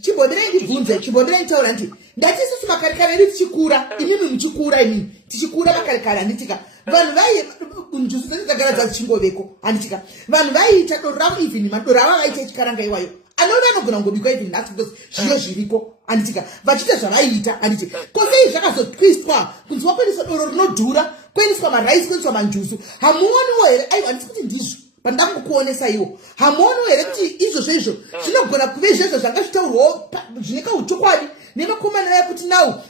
chimbomirai ndibvunze chimbomirai nditaura nditi ndati isusu makarikari edu tichikura imimi muchikura imimi tichikura makarikari handitika vanhu vai njuzu dzedu dzagara dzazichingoveko handitika vanhu vaiita doro ravo even madoro avo vaiita chikaranga iwayo anova anogona kungobikwa even nhasi because zviyo zviriko handitika vachiita zvavaiita handiti kosei zvakazotwistwa kunzi wakuendeswa doro rinodhura kuendeswa maraisi kuendeswa manjusu hamuoniwo here aiwa handisi kuti ndizvo pandakukuonesa iwo hamuoniwo here kuti izvozvo izvo zvinogona kuve izvozvo zvanga zvitaurwawo zvineka uchokwadi nemakomana vaya kuti now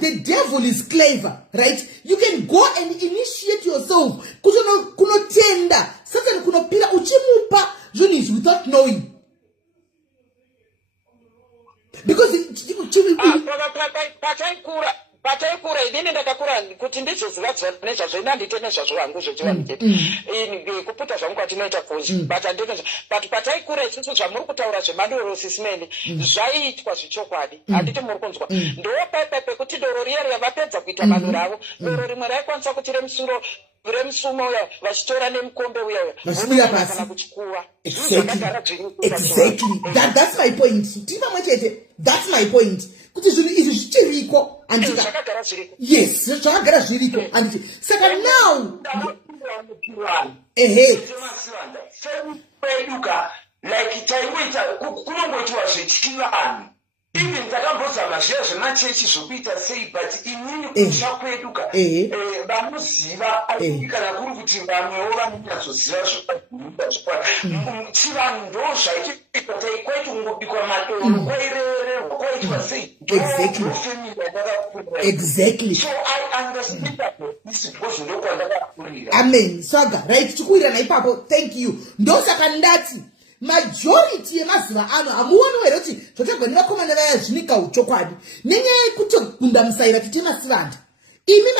the devil is clever, right? You can go and initiate yourself kunotenda Satan kunopira uchimupa zvinhu izvi without knowing because pataikura inini ndakakura kuti ndizoziva nezvazvo ina ndite nezvazvo hangu zvechiwanike kuputa zvangu kwatinoita kunji but pataikura isusu zvamuri kutaura zvemadoro sisimeni zvaiitwa zvichokwadi handiti muri kunzwa ndopaipa pekuti doro riya ravapedza kuita madoro avo doro rimwe raikwanisa kuti remusumo uya vachitora nemukombe uya kana kuchikuva exactly that's my point tiri pamwe chete that's my point kuti zvinhu izvi zvichiriko yes zvakagara zviriko handiti saka now like taimboita kunongoitiwa zvechivanhu even takambozama zviya zvemachechi zvokuita sei but inini kusha kweduka vanoziva kana kuri kuti vamwewo vanonyatsoziva chivanhu ndo zvaichiita kwaiti kungobikwa madoro kwairererwa kwaitwa sei exactly so I understand that this because ndokwandakakurira amen swaga right tikuwirirana ipapo thank you ndosaka ndati majority yemazuva ano hamuoni here kuti zvotogwa nevakomana vaya zvinika uchokwadi nenyaya yekuti kundamusaira titemasivanda imi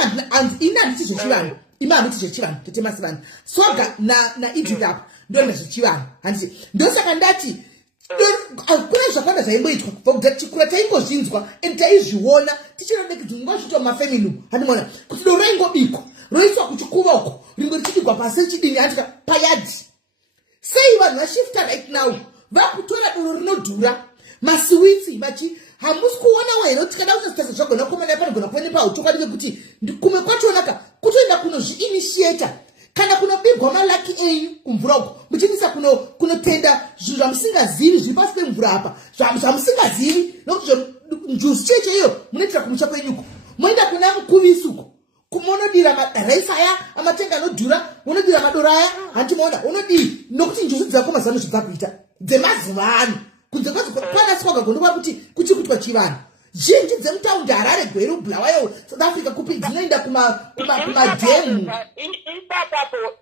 ini handiti zvechivanhu imi handiti zvechivanhu titemasivanda swaga naidit apa ndonda zvechivanhu handiti ndosaka ndati kuna zvakawanda zvaimboitwa kubva kudhati chikura taingozvinzwa and taizviona tichirodekuti ngozvitwa mumafamily handimona kuti doro raingobikwa roiswa kuchikuva uko ringo richibikwa pasi richidini handika payadhi sei vanhu vashifta right now vakutora doro rinodhura masiwitsi vachi hamusi kuonawo here kuti kada usasitasa zvagona kukomana panogona kuonekwa uchokwadi vekuti kumwe kwachonaka kutoenda kunozviinitiata kana kunobigwa malaki enyu kumvura uko muchiinisa kunotenda zvinhu zvamusingazivi zviri pasi pemvura apa zvamusingazivi nokuti njuzi cheche iyo munoitira kumusha kwenyuko moenda kuna mukuvisi uko kumonodira maraisi aya amatenga anodhura unodira madoro aya handi moona unodii nokuti njuzi dzako mazano zvadzakuita dzemazuva ano kunze kwanaswaga gondova kuti kuchikutwa chivanhu zhinji dzemutaundi harare gweru bulawayo south africa kupi dzinoenda kumadhemu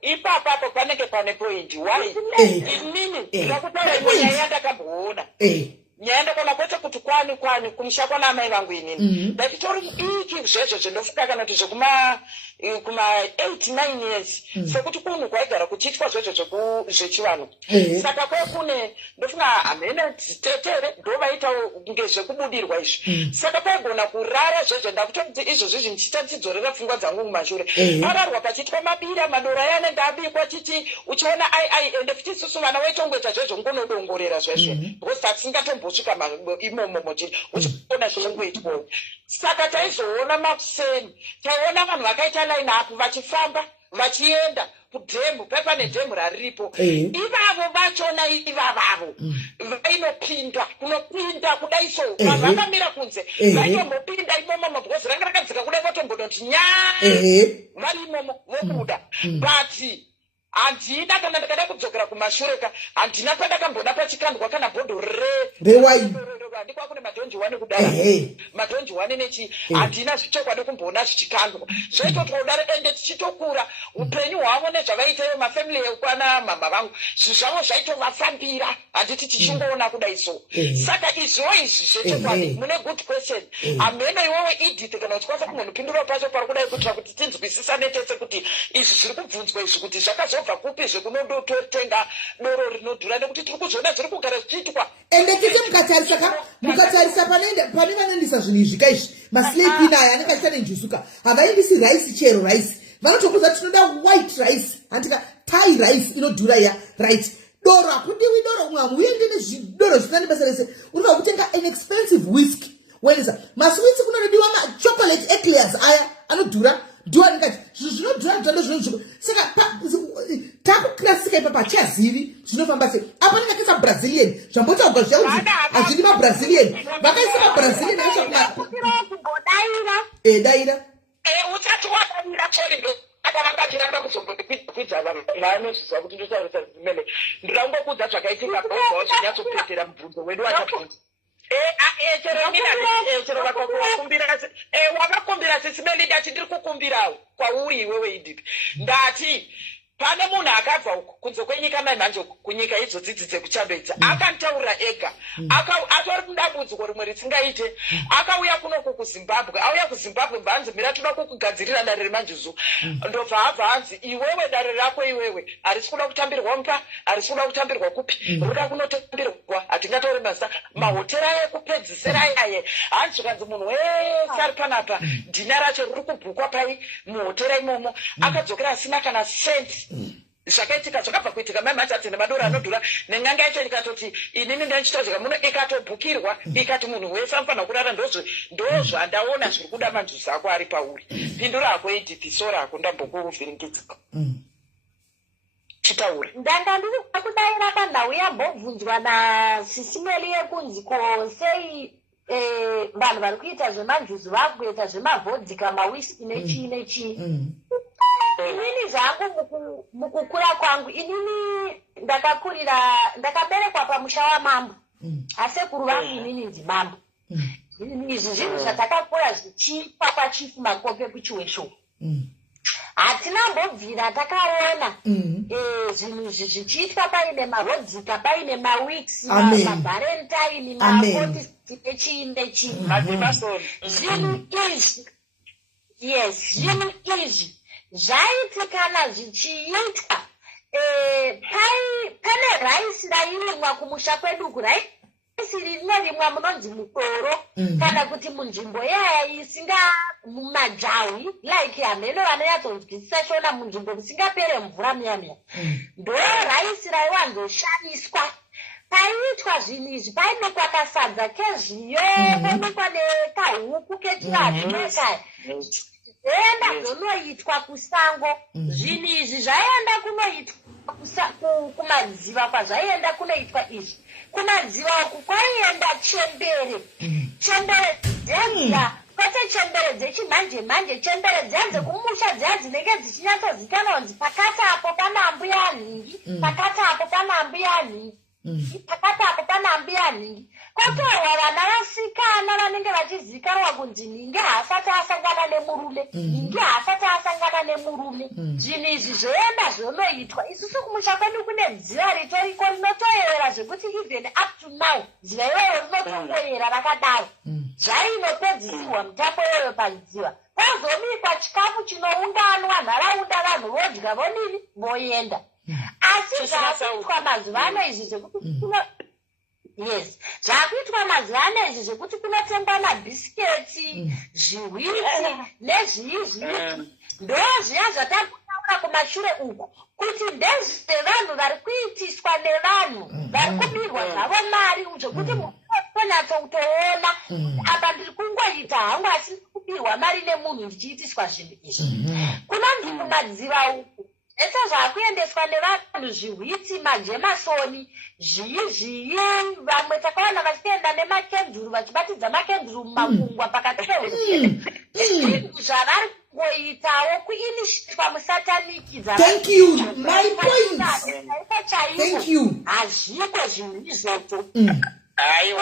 ipapapo panenge pane point why inini ndakutaura nyaya yandakambooona nyaya ndakaona kwete kuti kwani kumusha kwana amai vangu inini ndachitori iki zvezvo zvindofuka kana kuti zvekuma 8-9 years sekuti kunhu kwaigara kuchiitwa zvezvo zvechivanhu saka kwekune ndofunga hamene tetere ndovaitawo ngezvekubudirwa izvi saka paigona kurara zvezvo ndakutoti izvozvi zvindichita ndichidzorera pfungwa dzangu mumashure ararwa pachiitwa mabira madoro aya anenge abikwa chiti uchiona ende futi isusu vana vaitongoita zvezvo ngunodongorera zvezvo because tatisingatombosvika imomo motiri uchiona zvengoitwawo saka taizoona makuseni taiona vanhu vakaita line apo vachifamba vachienda kudhemu pepa nedhemu rariripo ivavo vachona ivavavo vainopinda kunopinda kudai so vanhu vakamira kunze vainombopinda imomo because ranga rakadzika kudai vatombonoti nyaya vari imomo vokuda but handina kana ndakada kudzokera kumashure handina pandakamboda pachikandwa kana bhodho rewaini handikwa kune madhonji 1 kudai madhonji 1 nechi handina zvichokwadi kumboona zvichikandwa zvaitotwa kudaro ende tichitokura upenyu hwavo nezvavaitayo mafamily ekwana mama vangu zvavo zvaitovafambira handiti tichingoona kudai so saka izvo izvi zvechokwadi mune good question hamene iwewe Edith kana uchikwanisa kumbonopindura pacho pari kudai kuitira kuti tinzwisisane tese kuti izvi zviri kubvunzwa izvi kuti zvakazobva kupi zvekunondototenga doro rinodhura nekuti tiri kuzoona zviri kugara zvichiitwa ende tete mukatarisa pane vanoendesa zvinhu izvi kaizvi maslepin aya anenge achiita nenjusuka havaendisi raisi chero raisi vanotokuza tinoda white rice handika thai rice inodhura ya right doro hakudiwi doro mwe hamuende nezvidoro zvinani basa rese unoda kutenga an expensive whiskey wenza maswitsi kunodiwa machocolate eclairs aya anodhura ndiwo ndikati zvinhu zvinodhura zvando zvinhu saka takukrasika kusvika ipapo hachiyazivi zvinofamba sei. Apa ndingakaisa Brazilian zvambotaurwa zviya kuti hazviri maBrazilian. Vakaisa maBrazilian aisha daira. Usati wadaira chorido. Akananga chiramba kuzombopidza vanozviziva kuti ndotaurisa zvimene. Ndirangokudza zvakaitika bhozo zvinyatsopetera mubvunzo wedu wachapfunza. Chero wakakumbira sisimeli ndati ndiri kukumbirawo kwauri iwewe idhipi. Ndati pane munhu akabva kunze kwenyika manje kunyika idzodzi dzekuchambedza akantaura ega atori kudambudziko rimwe risingaite akauya kunoku kuZimbabwe auya kuZimbabwe mbanzi mira toda kukugadzirira dare remanjuzu ndobva abva hanzi iwewe dare rako iwewe harisi kuda kutambirwa mpa harisi kuda kutambirwa kupi roda kunotambirwa hatingatauri mazita mahotera ekupedzisira yaye hanzi kanzi munhu wese ari panapa dhina racho riri kubhukwa pai muhotera imomo akadzokera asina kana senti. Zvakaitika zvakabva kuitika mai mati atende madora anodhura nenyanga yacho ikatoti inini ndachitozvika muno ikatobhukirwa ikati munhu wese anofanira kurara ndozvandaona zviri kuda manjuzi ako ari pauri. Pindura ako idhipi sora ako ndambokuvhiringidzika. Chitaura. Ndanga ndiri kudaira panhau yambobvunzwa nasisimeli yekunzi ko sei vanhu vari kuita zvemanjuzi vakuita zvemavhodhika mawhisky nechii. Inini zvangu mukukura kwangu inini ndakaberekwa pamusha wamambo. Asekuru vangu inini ndimambo. Izvi zvinhu zvatakakura zvichipa kwachifu makope kuchiwesho. Hatina mbobvira takaona zvinhu zvichiitwa paine mahodhika paine mawiksi mavalentine mafotisti nechii. Zvinhu izvi zvaitikana zvichiitwa pane raisi rairimwa kumusha kwedu raisi rinorimwa munonzi mukoro kana kuti munzvimbo yaya isinga mumajawi like hameno vanonyatsonzwisisa shona munzvimbo musingapere mvura muyamya ndo raisi raiwanzoshaniswa paiitwa zvinhu izvi painekwa kasadza kezviyo painekwa nekahuku kechivanhumekaya zvoenda zvonoitwa kusango. Zvinhu izvi zvaienda kunoitwa kumadziva kwazvaienda kunoitwa izvi kumadziva uku kwaienda chembere dzega kwete chembere dzechimanje chembere dziya dzekumusha dziya dzinenge dzichinyatsozikanwa kunzi pakati apo pana mbuya nhingi pakati apo pana mbuya nhingi pakati apo pana mbuya nhingi kwatorwa vana vasikana vanenge vachizikanwa kunzi ningi haasati asangana nemurume ningi haasati asangana nemurume. Zvinhu izvi zvoenda zvonoitwa. Isusu kumusha kwedu kune dziva ritoriko rinotoyera zvekuti even up to now dziva iyoyo rinotongoyera rakadaro zvainopedzisirwa mutambo iyoyo padziva pazobikwa chikafu chinounganwa nharaunda vanhu vodya vonini voenda. Asi zvakuitwa mazuva ano izvi zvekuti zvakuitwa mazuva ano izvi zvekuti kunotengwa mabhisiketi zviwitsi nezvii ndo zviya zvatakutaura kumashure uku kuti ndezvevanhu vari kuitiswa nevanhu vari kubirwa zvavo mari zvekuti munyatsokutoona apa ndiri kungoita hangu asi ndiri kubirwa mari nemunhu ndichiitiswa zvinhu izvi. Kunonzi kumadziva uku ese zvakuendeswa nevanhu zviwitsi majemasoni zvii vamwe takaona vachienda nemakenzuru vachibatidza makenzuru mumakungwa pakati pezvinhu zvavari kungoitawo kuinishitwa musataniki hazviko zvinhu izvozvo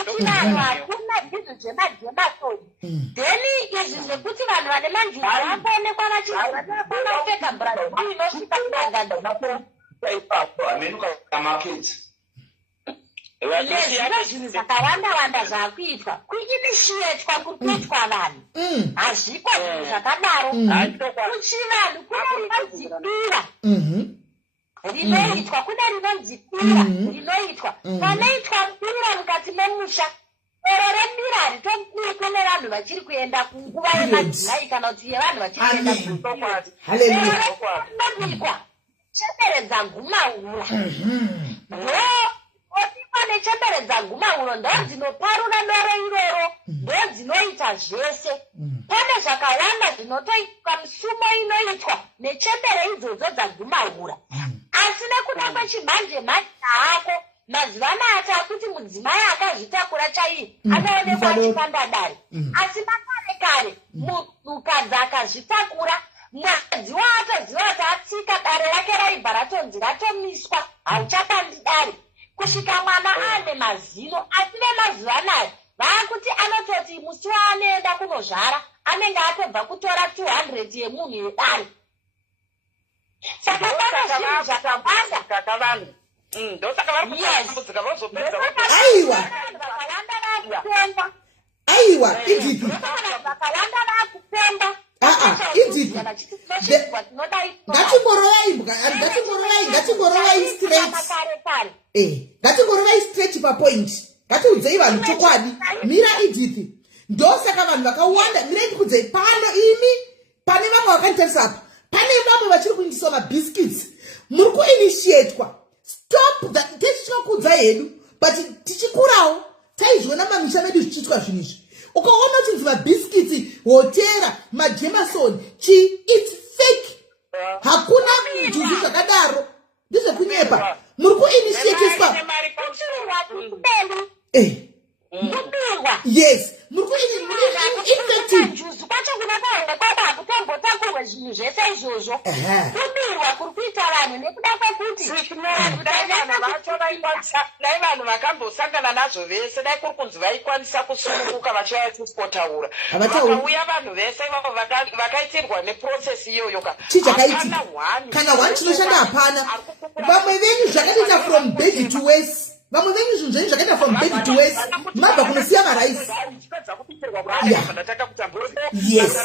kuti vanhu hakuna zvinhu zvemajemasoni then izvi zvekuti vanhu vane manjuru vakuonekwa vachivakona kupfeka brazil inosvika kudanganda nezvino zvinhu zvakawanda zvaakuitwa kuinishiyetwa kukuitwa vanhu hazviko zvinhu zvakadaro kuchivanhu kune rinonzipira rinoitwa kune rinonzipira rinoitwa panoitwa pira mukati memusha ero rembira haritokuri kune vanhu vachiri kuenda kunguva yemadzimai kana kuti yevanhu vachiri kuenda kutokwati rinobikwa chembere dzagumahura otikwa nechembere dzagumahuro ndo dzinoparura noro iroro ndo dzinoita zvese. Pane zvakawanda zvinotoitwa musumo inoitwa nechembere idzodzo dzagumahura asi nekuda chako chimanje manje ako mazuva anaya kuti mudzimai akazvitakura chaiye anoonekwa achipanda dare asi makare kare mukadzi akazvitakura mwadzi waatoziva kuti atsika dare rake raibva ratonzi ratomiswa hauchapandi dare kusvika mwana ane mazino asi vemazuva anaya vaakuti anototi musi waanoenda kunozvara anenge atobva kutora 200 yemunhu yedare saka pane zvinhu zvakawanda kakavanhu ndosaka vari kutambudzika vozopedza aiwa idzipi vakawanda idzipi ngatingorovai straight papoint ngatiudzei vanhu chokwadi mira idzipi ndosaka vanhu vakawanda mira ndikudzei pano imi pane vamwe vakanditarisa apa pane vamwe vachiri kuindiswa mabhiskits muri kuinitiatwa stop that tichikakudza hedu but tichikurawo taizviona mamisha medu zvichiitwa zvinhu izvi ukaona uchinzi mabhiskits hotera majemasoni it's fake hakuna juzi zvakadaro ndezvekunyepa muri kuinitiatiswa yes muri kuinfective zvinhu zvese izvozvo kubirwa kuri kuita vanhu nekuda kwekuti dai vanhu vakambosangana nazvo vese dai kuri kunzi vaikwanisa kusununguka vachiva kuspotaura vakauya vanhu vese ivavo vakaitirwa neprocesi iyoyo kana hwani chinoshanda hapana vamwe venyu zvakatoita from bed to west vamwe venyu zvinhu zvenyu zvakaita from bed to west mabva kunosiya maraisi yes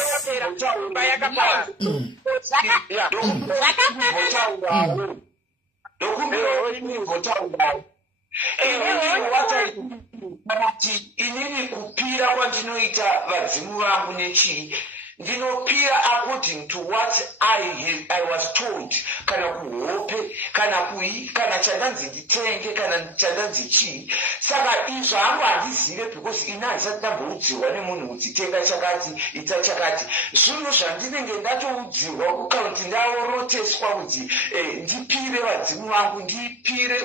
inini kupira kwandinoita vadzimu vangu nechii ndinopira according to what I was told kana kuhope kana chandanzi nditenge kana chandanzi chii saka izvo hangu handizive because ina handisati ndamboudzirwa nemunhu kuti tenga chakati ita chakati zvinhu zvandinenge ndatoudzirwa kukaunti ndaoroteswa kuti ndipire vadzimu vangu ndipire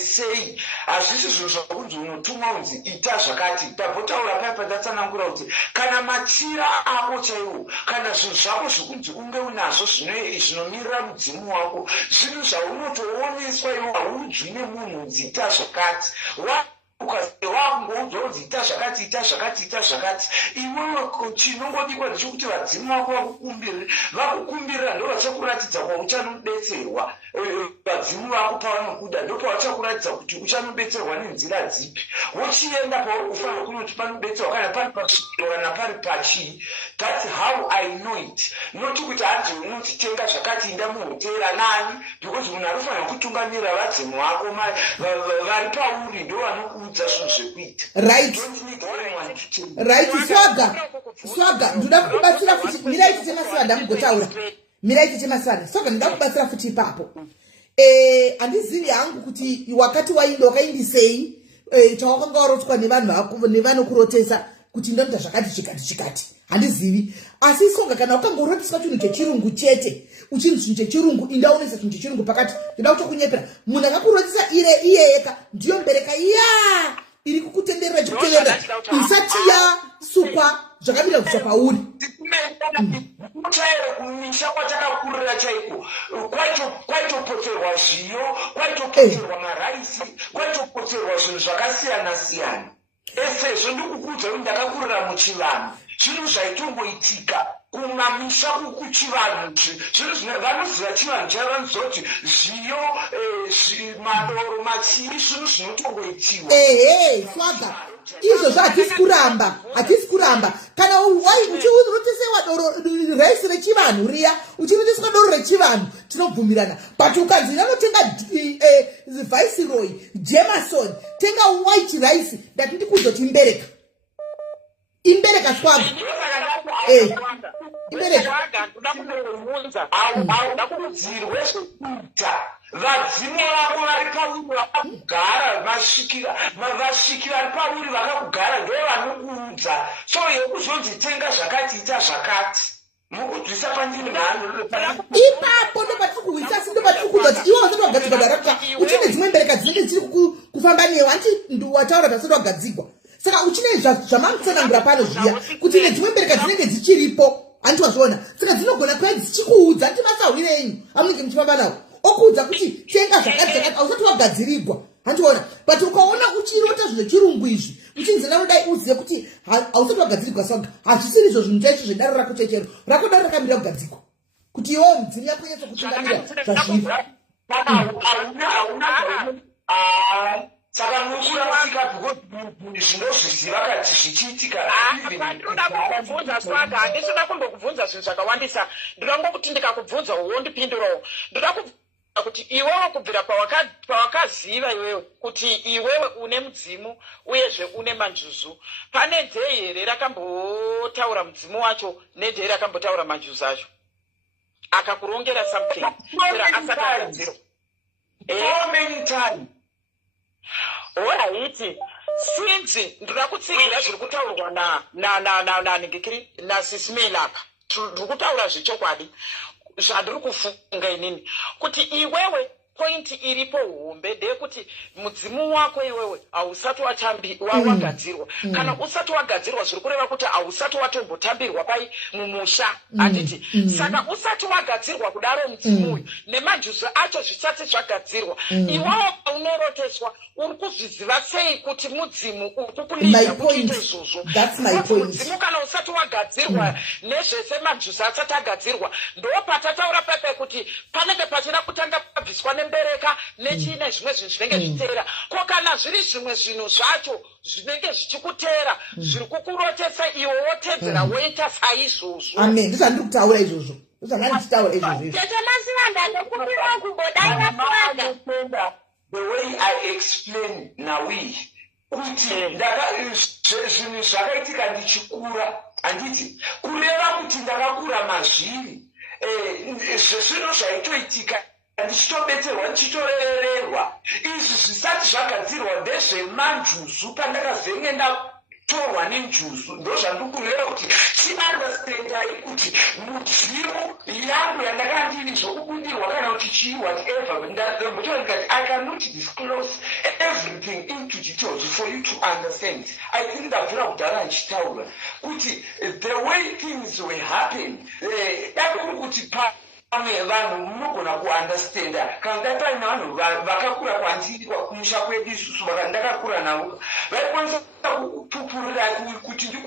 sei hazvisi zvinhu zvakunzi unotumwa kunzi ita zvakati ndambotaura paipa ndatsanangura kuti kana machira ako chaiwo kana zvinhu zvako zvokunzi unge unazvo zvinomirira mudzimu wako zvinhu zvaunotooneswa iwo haudzwi nemunhu kunzi ita zvakati wakungoudzwa kunzi ita zvakati ita zvakati ita zvakati iwewe chinongodikwa ndechekuti vadzimu vako vakukumbirira ndo vachakuratidza kwauchanobetserwa vadzimu vako pavanokuda ndo pavachakuratidza kuti uchanobetserwa nenzira dzipi uchienda pauri kufanira kunoti panobetserwa kana pari pasviro kana pari pachii that's how I know it noti kuti hanzi unoti tenga zvakati inda muhotera nani because munhu anofanira kutungamira vadzimu vako vari pauri ndo vanokuudza zvinhu zvekuita right swaga ndoda kubatsira futi miraiti temaswada mugotaura miraiti temaswada swaga ndoda kubatsira futi ipapo handizivi hangu kuti wakati wainda wakaindisei chawakanga warotwa nevanhu vako nevanokurotesa kuti ndoita zvakati chikati handizivi asi songa kana wakanga urotiswa chinhu chechirungu chete uchinzi chinhu chechirungu indaonesa chinhu chechirungu pakati ndoda kutokunyepera munhu akakurotisa iye eka ndiyo mbereka iri kukutenderera chikutenderera isati yasukwa zvakamira kutsva pauri chairo kumisha kwatakakurira chaiko kwaitopoterwa zviyo kwaitopoterwa maraisi kwaitopoterwa zvinhu zvakasiyana siyana esezvo ndikukudza kuti ndakakurira muchivanhu zvinhu zvaitongoitika kumamisha kuchivanhu zvinhu vanoziva chivanhu chaivo vanoziva kuti zviyo madoro machii zvinhu zvinotongoitiwa swaga izvozvo hatisi kuramba kana uchirotesewa doro raisi rechivanhu riya uchiroteswa doro rechivanhu tinobvumirana but ukanzi anotenga viceroy jemason tenga white rice ndati ndikuzoti imbereka swaga ndakudzirwe zvekuita vadzimu vako vari pauri vakakugara vasviki vari pauri vakakugara ndo vanokuudza so yekuzonzi tenga zvakati ita zvakati mukudzwisa pandini mhando ipapo ndopatirikuhwisa asi ndopatirikuudza kuti iwo vasati vagadzika director kufamba newe anti wataura pasati wagadzigwa. Saka uchine zvamamutsanangura pano zviya kuti nedzimwe mbereka dzinenge dzichiripo anti wazviona. Saka dzinogona kuva dzichikuudza anti masahwire enyu amunenge muchifamba nawo okuudza kuti tenga zvakati ausati wagadzirirwa anti waona. But ukaona uchirota zvinhu chirungu izvi uchinzi nanodai uzive kuti ausati wagadzirirwa saka hazvisiri izvo zvinhu chaicho zvedare rako chechero rako dare rakamira kugadzikwa kuti iwewo mudzimu yako yeso kutungamira zvazviri. Saka mukurasika zvinozviziva kati zvichiitika. Ndinoda kukubvunza Swaga, handisina kundokubvunza zvinhu zvakawandisa. Ndinongokuti ndikakubvunza wondipindurawo. Ndoda kubvunza kuti iwewe kubvira pawakaziva iwewe kuti iwewe une mudzimu uyezve une manjuzu, pane dhei here rakambotaura mudzimu wacho nedhei rakambotaura manjuzu acho akakurongera something asati agadzirwa? So many times. Alright, since ndoda kutsigira zviri kutaurwa naSisimela apa, ndiri kutaura zvechokwadi zvandiri kufunga inini kuti iwewe point iripo hombe ndeyekuti mudzimu wako iwewe hausati wagadzirwa. Kana usati wagadzirwa zviri kureva kuti hausati watombotambirwa pai mumusha handiti. Saka usati wagadzirwa kudaro mudzimu uyu nemanjuzu acho zvisati zvagadzirwa, iwewo paunoroteswa uri kuzviziva sei kuti mudzimu uri kukuliza kuchiita izvozvo? Mudzimu kana usati wagadzirwa nezvese manjuzu asati agadzirwa, ndopatataura pepe kuti panenge pachida kutanga pabviswa nembereka nechine zvimwe zvinhu zvinenge zviteera. Ko kana zviri zvimwe zvinhu zvacho zvinenge zvichikuteera zviri kukurotesa iwe wotedzera woita saizvozvo. Amen. Ndizvandiri kutaura izvozvo. Ndizvandiri kutaura izvozvo. The way I explain nawi kuti zvinhu zvakaitika ndichikura handiti kureva kuti ndakakura mazviri zvezvinhu zvaitoitika ndichitobetserwa ndichitorererwa izvi zvisati zvagadzirwa ndezvemanjuzu pandakazenge ndatorwa nenjuzu ndozvandikureva kuti chiandastendai kuti mudzimu yangu yandakanga ndiri zvokubudirwa kana kuti chii whatever ndambotoikati I cannot disclose everything into details for you to understand. I think ndabvira kudhara ndichitaura kuti the way things were happening dakuri kuti pamwe vanhu munogona kuandastenda kana dai paine vanhu vakakura kwandiri kumusha kwedu isusu vakandakakura navo vaikwanisa kupupurira kuti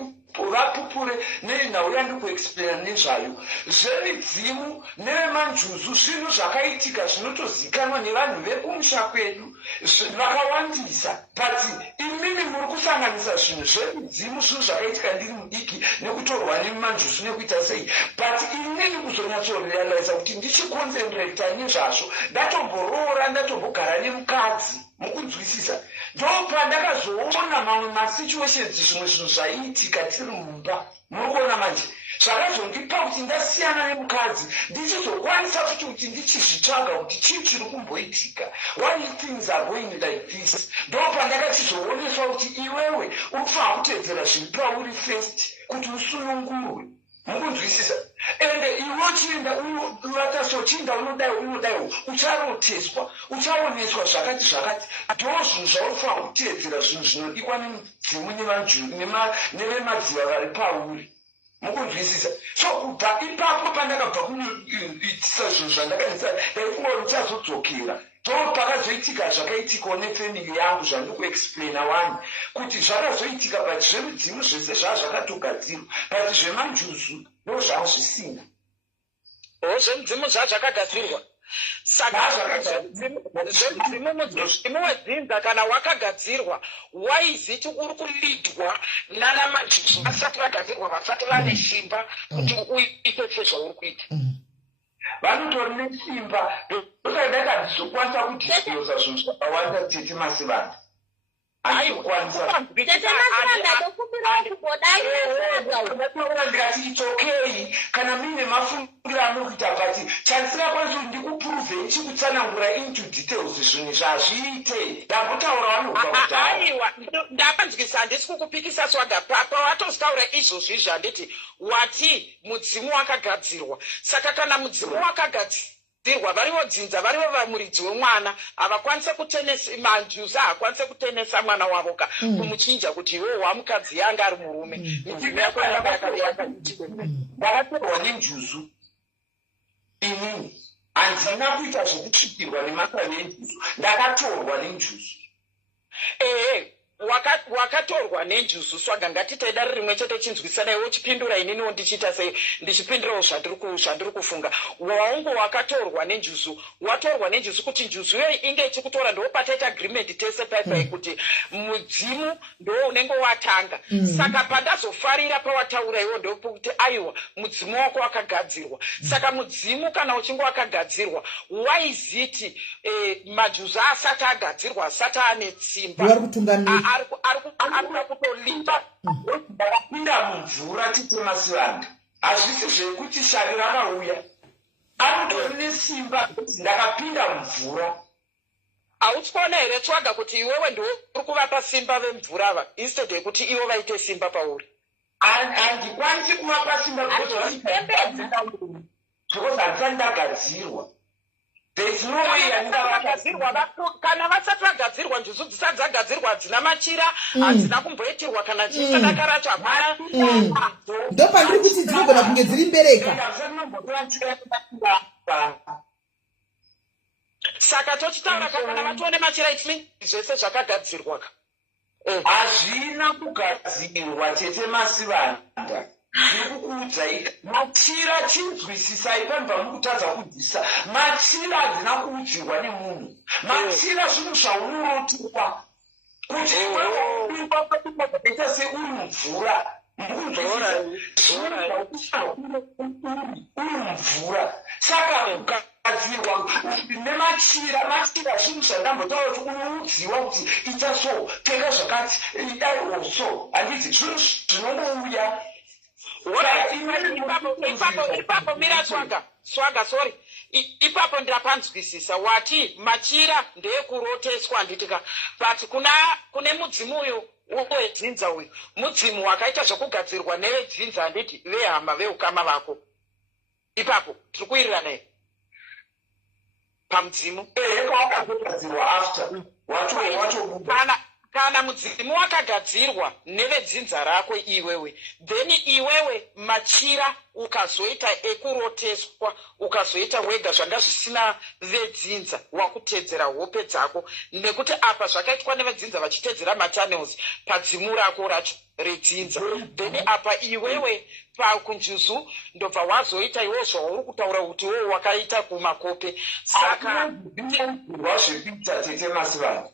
vapupure nenhau yandiri kuexplaina nezvayo zvemidzimu nevemanjuzu zvinhu zvakaitika zvinotozikanwa nevanhu vekumusha kwedu vakawandisa. But imimi muri kusanganisa zvinhu zvemidzimu zvinhu zvakaitika ndiri mudiki nekutorwa nemanjuzu nekuita sei. But inini kuzonyatsorealiza kuti ndichikonzentrata nezvazvo ndatomborora ndatombogara nemukadzi mukunzwisisa ndopandakazoona mamwe masituations zvimwe zvinhu zvaiitika tiri mumba. Muri kuona manje zvakazondipa kuti ndasiyana nemukadzi ndichizokwanisa futi kuti ndichizvitsvaga kuti chii chiri kumboitika, why things are going like this. Ndopandakachizooneswa kuti iwewe uri kufanira kutedzera zviri pauri first kuti usunungurwe. Mukunzwisisa? Ende iwe chienda unatasochienda unodaiwo ucharoteswa uchaoneswa zvakati ndo zvinhu zvaufanira kutedzera zvinhu zvinodikwa nemudzimu nevemadziva vari pauri. Mukunzwisisa? So kubva ipapo pandakabva kunoitisa zvinhu zvandakanisa ndaifunga kuti uchazodzokera ndopakazoitika zvakaitikawo nefamily yangu zvandiri kuexplaina wani kuti zvakazoitika but zvemudzimu zvese zvazvakatogadzirwa but zvemanjuzu ndo zvazvisina. Zvemudzimu zvazvakagadzirwa. Saka zvemudzimu wedzinza kana wakagadzirwa waiziti uri kulidwa nana manjuzu vasati vagadzirwa vasati vane simba kuti uite sezvauri kuita. Vanotori nesimba ndokandakandizokwanisa kudisclosa zvinhu zvakawanda tete masivana ndikati it's okay kana mine mafungiro anokuita but chandisingakwanisi kuti ndikupuruvhei chikutsanangura into details zvinhu zvazviite ndambotaura vanobva kudhara. Aiwa ndakanzwisa handisi kukupikisa Swaga pawatozitaura izvozvo izvi handiti wati mudzimu wakagadzirwa. Saka kana mudzimu wakagadzirwa varivo dzinza varivo vamuridzi wemwana havakwanise kutenesa manjuzi haakwanise kutenesa mwana wavo kumuchinja kuti iwe wamukadzi yanga ari murume ndakatorwa nenjuzu inini handina kuita zvekutsvikirwa nemakani enjuzu ndakatorwa nenjuzu wakatorwa nenjuzu swaga ngatite dare rimwe chete chinzwisana iwe uchipindura ininiwo ndichiita sei ndichipindurawo zvandiri kufunga waungo wakatorwa nenjuzu watorwa nenjuzu kuti njuzu iyoyi inge ichikutora ndopataita agreement tese paipai kuti mudzimu ndo unenge watanga saka pandazofarira pawataura iwo ndopokuti aiwa mudzimu wako wakagadzirwa saka mudzimu kana uchinge wakagadzirwa waiziti majuzu asati agadzirwa asati ane simba ari kutolinda ndakapinda mumvura titemasivanda hazvisi zvekuti shari rakauya anotori nesimba ndakapinda mumvura hautikuona here tsvaga kuti iwewe ndo uri kuvapa simba vemvura instead yekuti ivo vaite simba pauri handikwanisi kuvapa simba because handisati ndagadzirwa kana vasati vagadzirwa njuzu dzisati dzagadzirwa hadzina machira hadzina kumboitirwa kana chisadaka racho hapana ndopandiri kuti dzinogona kunge dziri mbereka saka tochitaura kana vatione machira itini zvese zvakagadzirwa hazvina kugadzirwa chete masivanda ndikukuudzai machira chinzwisisai panibva mukutadza kudzisa machira hadzina kuudzirwa nemunhu machira zvinhu zvaunotirwa kuti ita seuri mumvura uri mumvura saka kugadzirwa nemachira zvinhu zvandambotaura kuti unoudziwa kuti ita so tenga zvakati idaiwo so handiti zvinhu zvinongouya ipapo mira swaga sorry ipapo ndapanzwisisa wati machira ndeekuroteswa nditika but kune mudzimu uyu wedzinza uyu mudzimu wakaita zvokugadzirwa nevedzinza handiti vehama veukama vako ipapo tiri kuwirirana here pamudzimu kana mudzimu wakagadzirwa nevedzinza rako iwewe then iwewe machira ukazoita ekuroteswa ukazoita wega zvanga zvisina vedzinza wakutedzera hope dzako nekuti apa zvakaitwa nevedzinza vachitedzera machannels padzimu rako racho redzinza then apa iwewe pakunjuzu ndobva wazoita iwo zvauri kutaura kuti iwo wakaita kumakope saka zvekuita tete masivana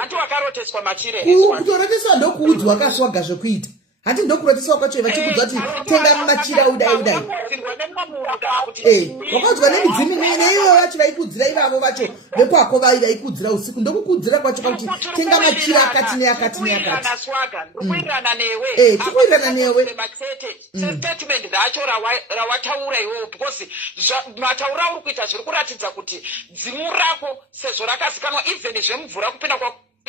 hati wakaroteswa machire kutoroteswa ndokuudzwa kaswaga zvekuita hati ndokuroteswa kwacho vachikudzwa kuti tenga machira udai wakaudzwa nemidzimu neivo vacho vaikudzira ivavo vacho vekwako vaikudzira usiku ndokukudzira kwacho kwakuti tenga machira akati neakati ndikuwirirana newe statement racho rawataura iwowo because mataura uri kuita zviri kuratidza kuti dzimu rako sezvo rakazikanwa even zvemvura kupinda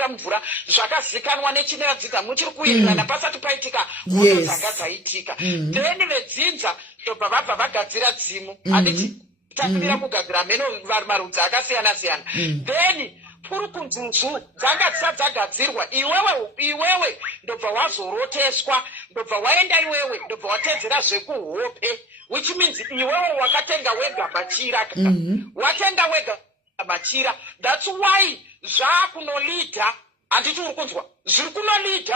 mvura zvakazikanwa nechinevadzidza muchiri kuwirirana pasati paitika moto dzanga dzaitika then vedzinza ndobva vabva vagadzira dzimu handiti takuvira kugadzira meno marudzi akasiyana-siyana then kuri kunjuzu dzanga dzisati dzagadzirwa iwewe ndobva wazoroteswa ndobva waenda iwewe ndobva watedzera zvekuhope which means iwewe wakatenga wega machira watenga wega machira that's why zvakunolidha handiti uri kunzwa zviri kunolidha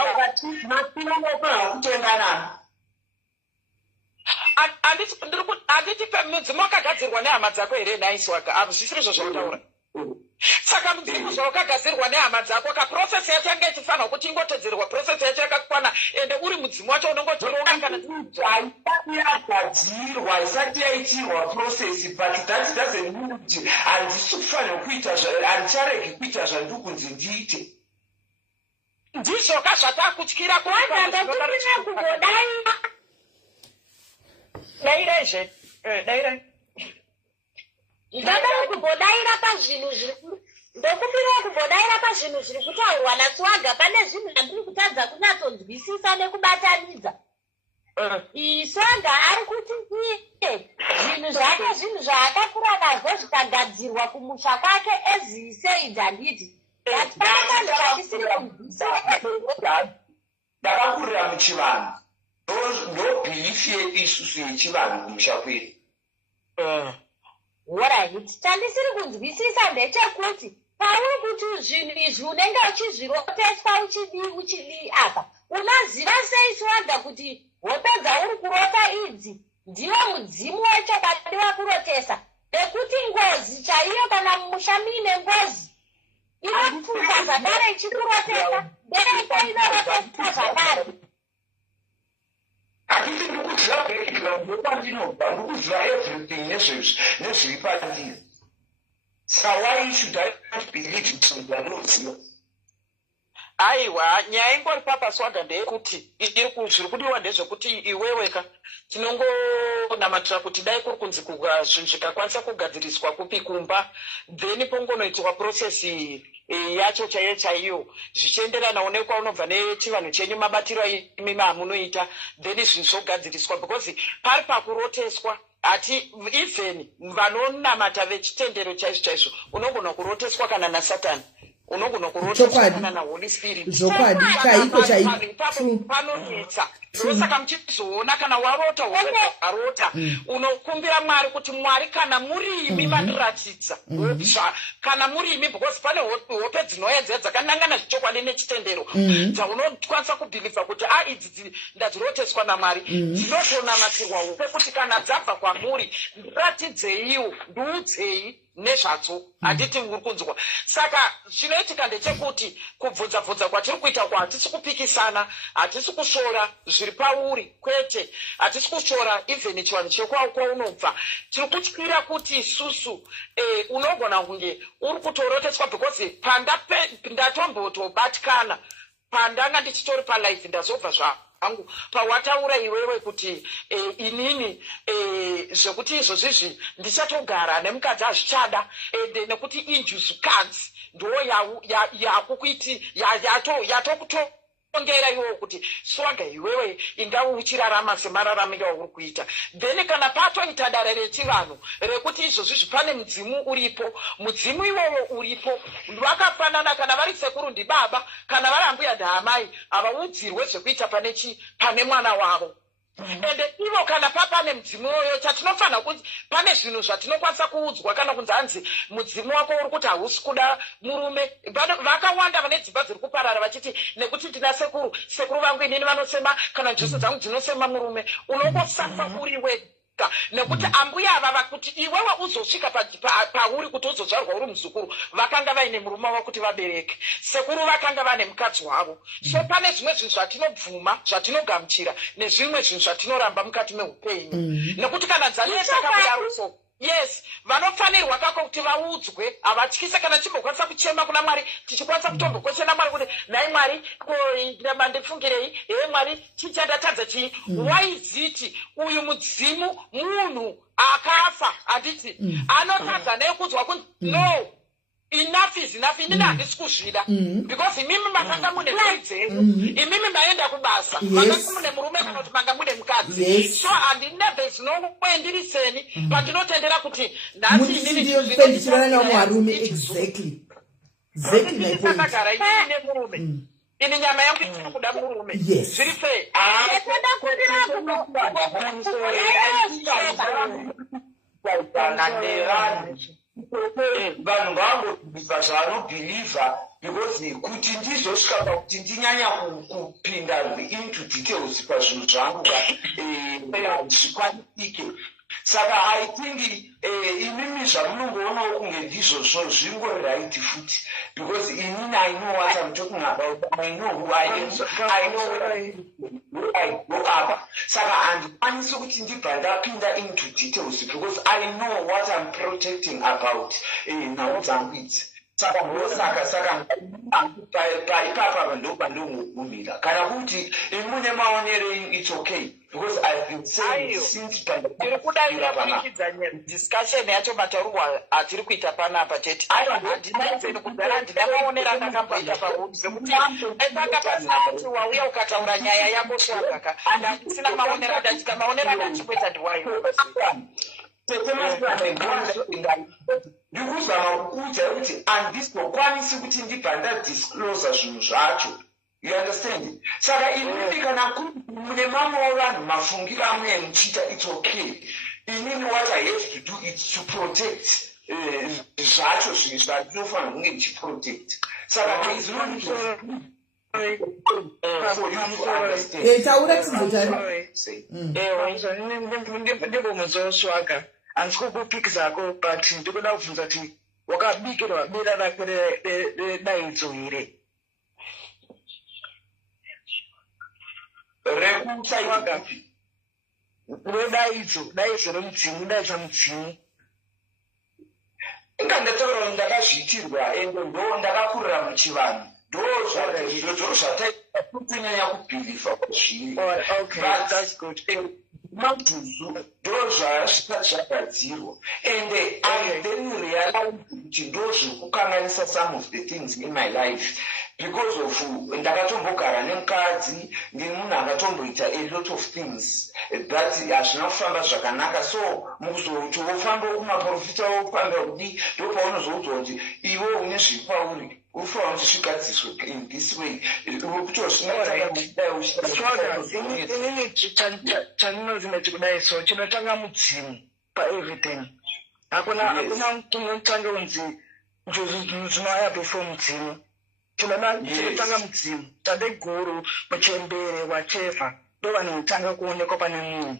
kutengana handiti mudzimu wakagadzirwa nehama dzako here naiswaga hazvisiri izvo zvautaura saka mudzimu zvawakagadzirwa nehama dzako kaprocesi yacho yanga ichifanirwa kuti ingotedzerwa procesi yacho yakakwana ende uri mudzimu wacho unongotoronga kana yagadzirwa isati yaitirwa procesi but that doesn't mean kuti handisi kufanirwa kuita handicharegi kuita zvandiri kunzi ndiite ndizvoka zvatakutyira daireizve dairai ndodai kumbodaira pazvinhu ndokupira kumbodaira pazvinhu zviri kutaurwa naswaga pane zvinhu zvandiri kutadza kunyatsonzwisisa nekubatanidza Iswanda ari kuti iye zvinhu zvake zvinhu zvaakakura nazvo zvikagadzirwa kumusha kwake as he said handiti but panakanhu kachisiri kunzwisa ndakakurira muchivanhu ndobhilifi yedu isusu yechivanhu kumusha kwedu. Alright, chandisiri kunzwisisa ndechekuti pauri kuti zvinhu izvi unenge uchizviroteswa uchidii apa unoziva sei Swanda kuti hope dzauri kurota idzi ndiwo mudzimu wacho kadiwa kurotesa nekuti ngozi chaiyo kana mumusha muine ngozi inotuka zvakare ichikurotesa ndeiko inorotesa zvakare. Handiti ndikuziva background yekwandinobva ndikuziva everything nezviri pandiri. Saka why should I not believe in something ndinoziva? Aiwa, nyaya ingori papa Swanda ndeyekuti zviri kudiwa ndezvekuti iweweka tinongonamatira kuti dai kuri kunzi zvinhu zvikakwanisa kugadziriswa kupi kumba then pongonoitwa procesi yacho chaiyo zvichienderanawo nekwaunovha nechivanhu chenyu mabatiro imi mamunoita then zvinhu zvogadziriswa because pari pakuroteswa ati even vanonamata vechitendero chaizvo unogona kuroteswa kana naSatani unogona kuroteswa kana naHoly Spirit zvokwadi chaiko panonetsa ndosaka muchizoona kana warota warota unokumbira Mwari kuti Mwari kana muri imi mandiratidza kana muri imi because pane hope dzinouya dzakanangana zvichokwadi nechitendero dzaunokwanisa kubhilivha kuti idzi ndadziroteswa naMwari dzinotonamatirwa hope kuti kana dzabva kwamuri ndiratidzeiwo ndiudzei nezvadzo handiti uri kunzwa. Saka chinoitika ndechekuti kubvunza kwatiri kuita hatisi kupikisana hatisi kushora zviri pauri kwete hatisi kushora even chivanhu chekwaunobva tiri kutyira kuti isusu unogona kunge uri kutoroteswa because ndatombotobatikana pandanga ndichitori palife ndazobva zvangu pawataura iwewe kuti inini zvekuti izvozvizvi ndichatogara nemukadzi hazvichada ende nekuti injuzukadzi ndo yakukuiti yatokutongera iwewe kuti Swanda iwewe ingawe uchirarama semararamiro auri kuita then kana patoita dare rechivanhu rekuti izvozvizvi pane mudzimu uripo mudzimu iwowo uripo vakafanana kana vari sekuru ndibaba kana vari ambuya ndaamai havaudzirwe zvekuita pane mwana wavo ende ivo kana papane mudzimu uyoyo chatinofanira kuti pane zvinhu zvatinokwanisa kuudzwa kana kunzi hanzi mudzimu wako uri kuti hausi kuda murume vakawanda vane dzimba dziri kuparara vachiti nekuti ndina sekuru vangu inini vanosema kana njeso dzangu dzinosema murume unongosafa uri wega nekuti ambuya ava kuti iwewe uzosvika pauri kuti uzozvarwa uri muzukuru vakanga vaine murume wavo kuti vabereke sekuru vakanga vane mukadzi wavo so pane zvimwe zvinhu zvatinobvuma zvatinogamuchira nezvimwe zvinhu zvatinoramba mukati meupenyu nekuti kana dzanesa kabudaruso yes vanofanirwa kako kuti vaudzwe havatyise kana chimbokwanisa kuchema kuna Mwari tichikwanisa kutombokoshena Mwari kuti nhai Mwari mandifungirei Mwari chichandatadza chii waiziti uyu mudzimu munhu akafa handiti anotadza nekudzwa kuti no enough is enough inini handisi kuzvida because imimi makanga mune mhuri dzenyu imimi maenda kubasa makanga mune murume kana kuti manga mune mukadzi so handinebe zvinongoendiriseni pandinotendera kuti nhasi ininipendichirana namuvarume exactly ndisakagara ine murume ini nyama yangu ichiri kuda murume zviri sei vanhu vangobhilivha zvavanobhilivha because kuti ndizosvika pakuti ndinyanya kupinda into details pazvinhu zvangu zvikwanisike saka I think imimi zvamunongoonawo kunge ndizvozvo zvingori right futi because inini I know what I'm talking about I know who I am I know where I go up saka handikwanisi kuti ndibva ndapinda into details because I know what I'm protecting about nhau dzangu idzi saka ipapa ndopandongogumira kana kuti imune maonerei it's okay because I've been saying since tiri kudavira kurikidza discussion yacho mataurwa atiri kuita panapa chete handinaizeni kugara ndina maonero akakamboita pauri zvekuti aipanga pasina kuti wauya ukataura nyaya yako swagaka handisina maonero adachita maonero adachimboita ndiwayo ndikuzama kukuudza kuti handizokwanisi kuti ndibva ndadisclosa zvinhu zvacho. You understand? Saka inini kana kuti mune mamwe vanhu mafungiro amwe muchiita it's okay. Inini what I have to do is to protect zvacho zvinhu zvandinofanira kunge ndichiprotect. Saka there is no need for you to understand. Taura chizotani. Ndibomuzoswaga. Handisi kukupikisako but ndikuda kubvunza kuti wakabikirwa bira rako redaidzo here? Redaidzo remudzimu, daidza mudzimu. Inga ndataura kuti ndakazviitirwa ende ndo ndakakurira muchivanhu. Ndo zvataita kunyanya kubhilivha kuzviri. Okay, that's good. Madhuzu ndo zvasvika zvagadzirwa ende I then realized kuti ndo zvikukanganisa some of the things in my life because of ndakatombogara nemukadzi ndini munhu akatomboita a lot of things that hazvina kufamba zvakanaka so mukuzoti wofamba kumaprofita wofamba kudi ndo paunozoudzwa kuti iwe une zviri pauri ufanira kuti zvigadziswe in this way inini chandinozimeti kudai so chinotanga mudzimu paeverything hakuna unotange unzi zvinouya before mudzimu chinotanga mudzimu tadeguru muchembere wacheva ndo vanhu mutanga kuonekwa pane munhu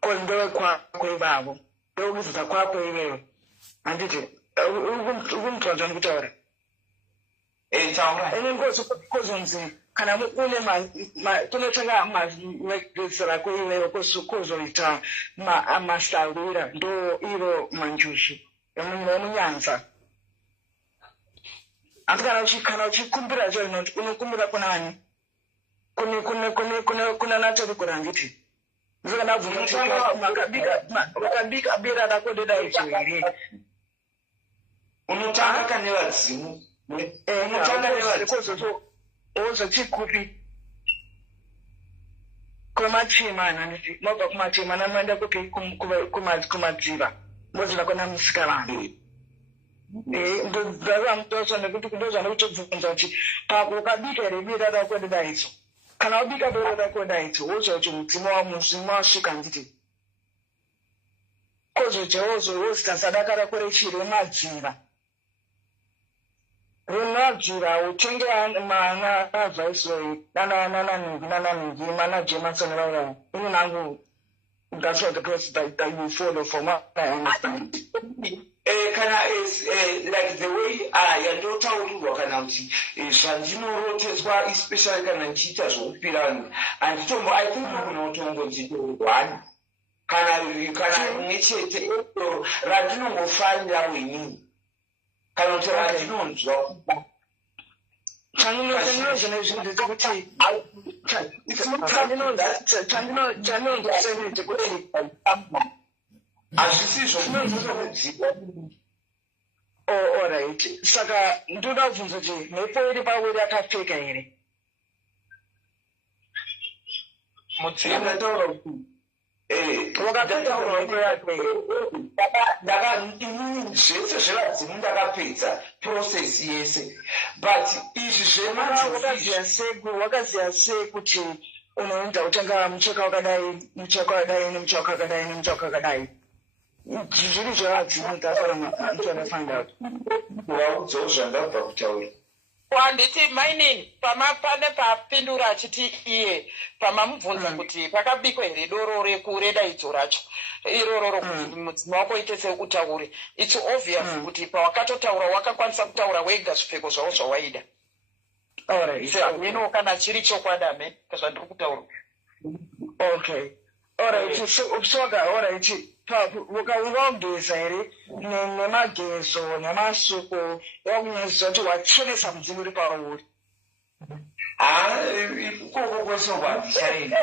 ko ndowe kwako ivavo ndokuzidza kwako iveyo handiti ukumutwadza ndikutaura kozonzi kana une kunotanga mavhesi rako iveyo kozoita masalura ndo ivo manjushi emunyanza asi kana uchikumbira cho unokumbira kunani kuna natorikura handiti ndisaka ndabvuma wakabika bira rako dedaicho here unotanga kane vadzimu ozotikupi kwemachima nanditi mobva kumachima namoenda kupi kumadziva moziva kona musika vanhu ndozvamutoso nekuti ndozvanokutobvunza kuti pako ukabika here bira rako dedaidzo kana wabika bira rako daidzo wozva kuti mudzimu wamuzimu wasvika nditi kozojewozo wozita sadaka rako rechiri madziva rinadzira utenge mana viceroy nananigi mana Jameson Rara ini nangu that's what the process that you follow from what I understand. Kana is like the way yandotaurirwa kana kuti zvandinorotedzwa especially kana ndichiita zvokupira vanhu handitombo I think kunotongodzitorwani kana nechete randinongofarirawo inini kana kuti randinonzwa hazvisizvo alright saka ndoda kubvunza kuti mhepo iri pawiri akapfeka here mudzimu zvese zvevadzimu ndakapedza process yese but izvi zvemawakaziya sei kuti unoenda kutanga mucheka wakadai mucheka wakadai nemucheka wakadai nemucheka wakadai zviri zvevadzimu tafanira waudzawo zvandabva kutaura handiti mainini pane papindura achiti iye pamamubvunza kuti pakabikwa here doro rekureda racho iroro rokuti mudzimu wako ite sekutaure it's obvious kuti pawakatotaura wakakwanisa kutaura wega zvipfeko zvavo zvawaida seamino kana chiri chokwadame zvandiri kutaura okay alright soga alright ukaungogeza here nemagezo nemasuko wakunyezisa kuti wachenesa mudzimu uri pauri. Ikoko kwese kwachaini.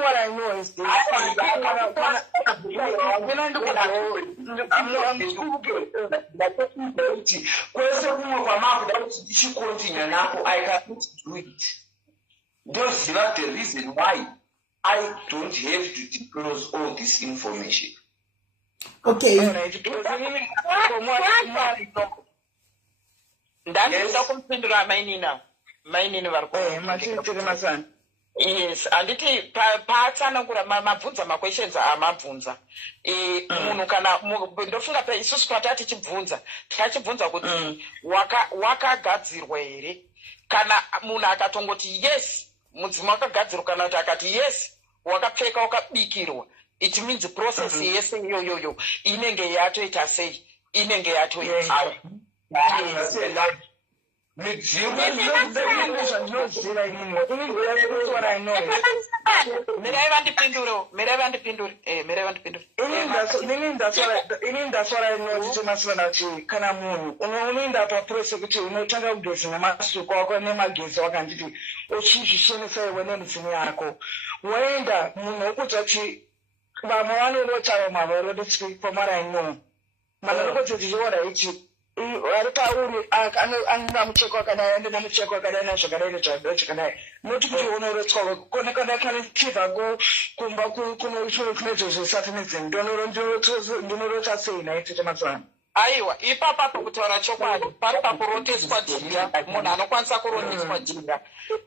What I know is this. Kwese kumwe kwamakuda kuti ndichikontinue napo I cannot do it. Ndoziva the reason why I don't have to disclose all this information. Okay. Ndandida kumpindura mainini vari yes anditi paatsanangura mabvunza maquestions amabvunza munhu kana ndofunga pa isusu patati tachibvunza kuti wakagadzirwa here kana munhu akatongoti yes mudzimu wakagadzirwa kana kuti akati yes wakapfeka wakabikirwa it means process yese iyoyoyo inenge yatoita sei inenge yatoita kana munhu unoenda papurese kuti unotanga kugeza nemasuko ako nemagezi wakanditi uchizvishenesa iwe nemudzimu yako waenda munhu wokudza kuti vamwe vanorotava mamwe varodetsiki from what I know manorokodzetichiora ichi ari pauri anga mucheko wakadai ende namucheko wakadai nazvakadai nezvakadai noti kuti unorotswa kana chibva kumba kunezvezvisati nedzini ndinorotsa sei naitete matswana. Aiwa ipapa pakutaura chokwadi pari pakuroteswa jira munhu anokwanisa kuroteswa jira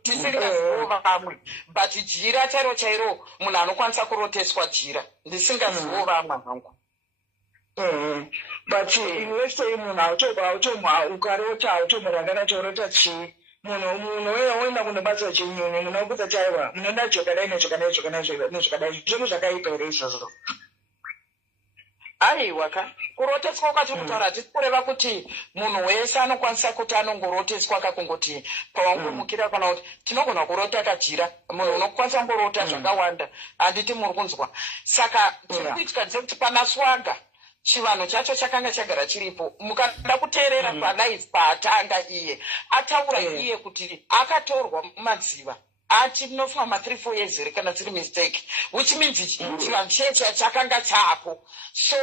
tisingazivo vamwe but jira chairo munhu anokwanisa kuroteswa jira ndisingazivo vamwe hangu. But inwese munhu automwa ukarota automurangana chorota chii munhu uenda kunobasa chinyunyu munhu okudza chaiwa munoda zvakadai nezvakadai zvinhu zvakaipa here izvozvo. Aiwa ka kuroteswa kwati kutaura hatisi kureva kuti munhu wese anokwanisa kuti anongoroteswa kakungoti pawangomukira kana kuti tinogona kurota kajira munhu unokwanisa kungorota zvakawanda handiti muri kunzwa saka tiri kuitika ndezekuti pana swaga chivanhu chacho chakanga chagara chiripo mukada kuteerera palive paatanga iye ataura iye kuti akatorwa mumadziva ati nofamba 3-4 years here kana dziri mistake which means chivanhu checho chakanga chapo so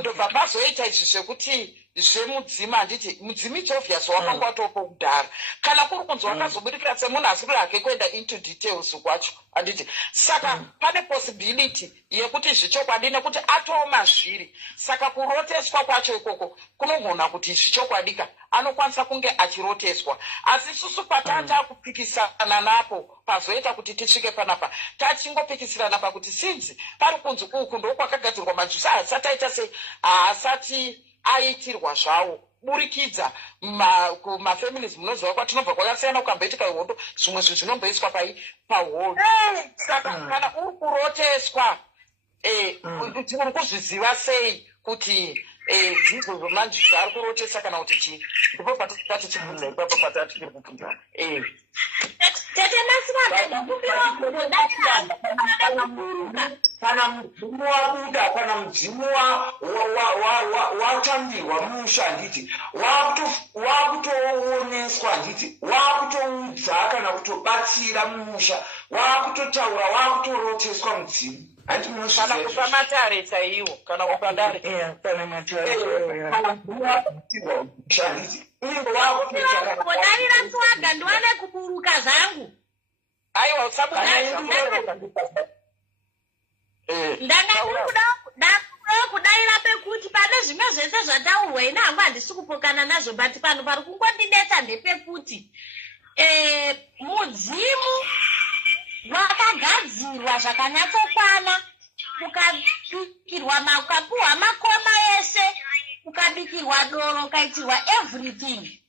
ndobva pazoita izvi zvekuti zvemudzimu handiti mudzimu it's obvious wakanga watopo kudhara kana kuri kunzi wakazobudikira semunhu asiri rake kuenda into details kwacho handiti saka pane possibility yekuti zvichokwadi nekuti atoma zviri saka kuroteswa kwacho ikoko kunogona kuti zvichokwadika anokwanisa kunge achiroteswa asi susu patata kupikisana napo pazoita kuti tisvike panapa tachingopikisirana pakuti sinzi pari kunzi uku ndokwakagadzirwa majusi haasati aita sei haasati aitirwa zvawo burikidza kumafamilies munoziva kwatinobva kwakasiyana ukamboitika ihondo zvimwe zvinhu zvinomboiswa pahondo saka kana uri kuroteswa uri kuzviziva sei kuti dzidzo zvomanji zvaari kurotesa kana kuti chii ndipo patichibvunza ipapo patatichiri kubvunzana kana mudzimu wabuda kana mudzimu watambiwa musha handiti wakutooneswa handiti wakutoudza kana kutobatsira mumusha wakutotaura wakutoroteswa mudzimu kana kupa matare chaiwo kana kupa dare kudarira swaga ndiwane kuburuka zangu aiwa kudaira pekuti pane zvimwe zvese zvataurwa ina hangu handisi kupokana nazvo but pano pari kungondinetsa ndepekuti mudzimu wakagadzirwa zvakanyatsokwana ukabikirwa ukapuhwa makoma ese ukabikirwa doro ukaitirwa everything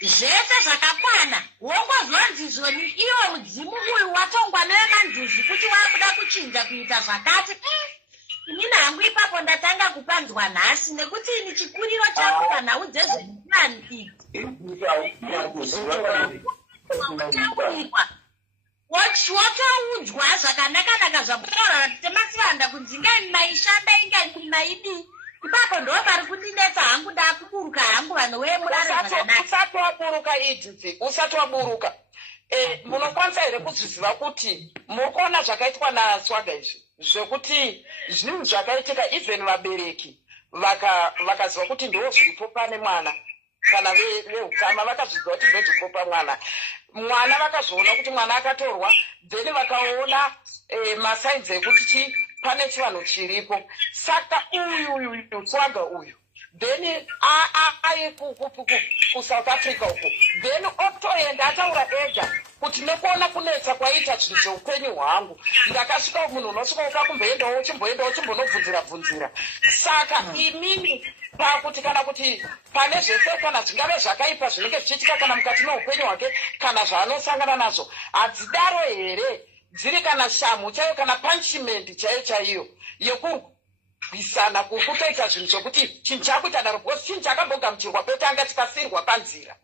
zvese zvakakwana wongozvanzizvoni iwo mudzimu uyu watongwa nevemanjuzi kuti wakuda kuchinja kuita zvakati inini hangu ipapo ndatanga kupanzwa nhasi nekuti ini chikuriro changu panhau dzezveplani idzi wotoudzwa zvakanaka zvakutaura temasivanda kunzi ngai maishanda ingai maidi ipapo ndo pari kundinetsa hangu ndakuburuka hangu vanhu usati waburuka idzi usati waburuka munokwanisa here kuzviziva kuti muri kuona zvakaitwa naSwaga izvi zvekuti zvinhu zvakaitika even vabereki vakaziva kuti ndo zviripo pane mwana kana veukama vakazviziva kuti ndo zviripo pamwana vakazviona kuti mwana akatorwa then vakaona masainzi ekuti pane chivanhu chiripo saka uyu Swaga uyu then kuSouth Africa uko then otoenda ataura ega kuti nekuona kunetsa kwaita chinhu cheupenyu hwangu ndakasvika munhu unosvika ukakumboendawo chimbonobvunzira saka imini pakuti kana kuti pane zvese kana zvingave zvakaipa zvinenge zvichiitika kana mukati meupenyu hwake kana zvaanosangana nazvo hadzidaro here dziri kana shamu chaiyo kana punishment chaiyo yekurwisana kuri kutoita zvinhu zvokuti chinhu chakuita daro because chinhu chakambogamuchirwa petanga tikasirwa panzira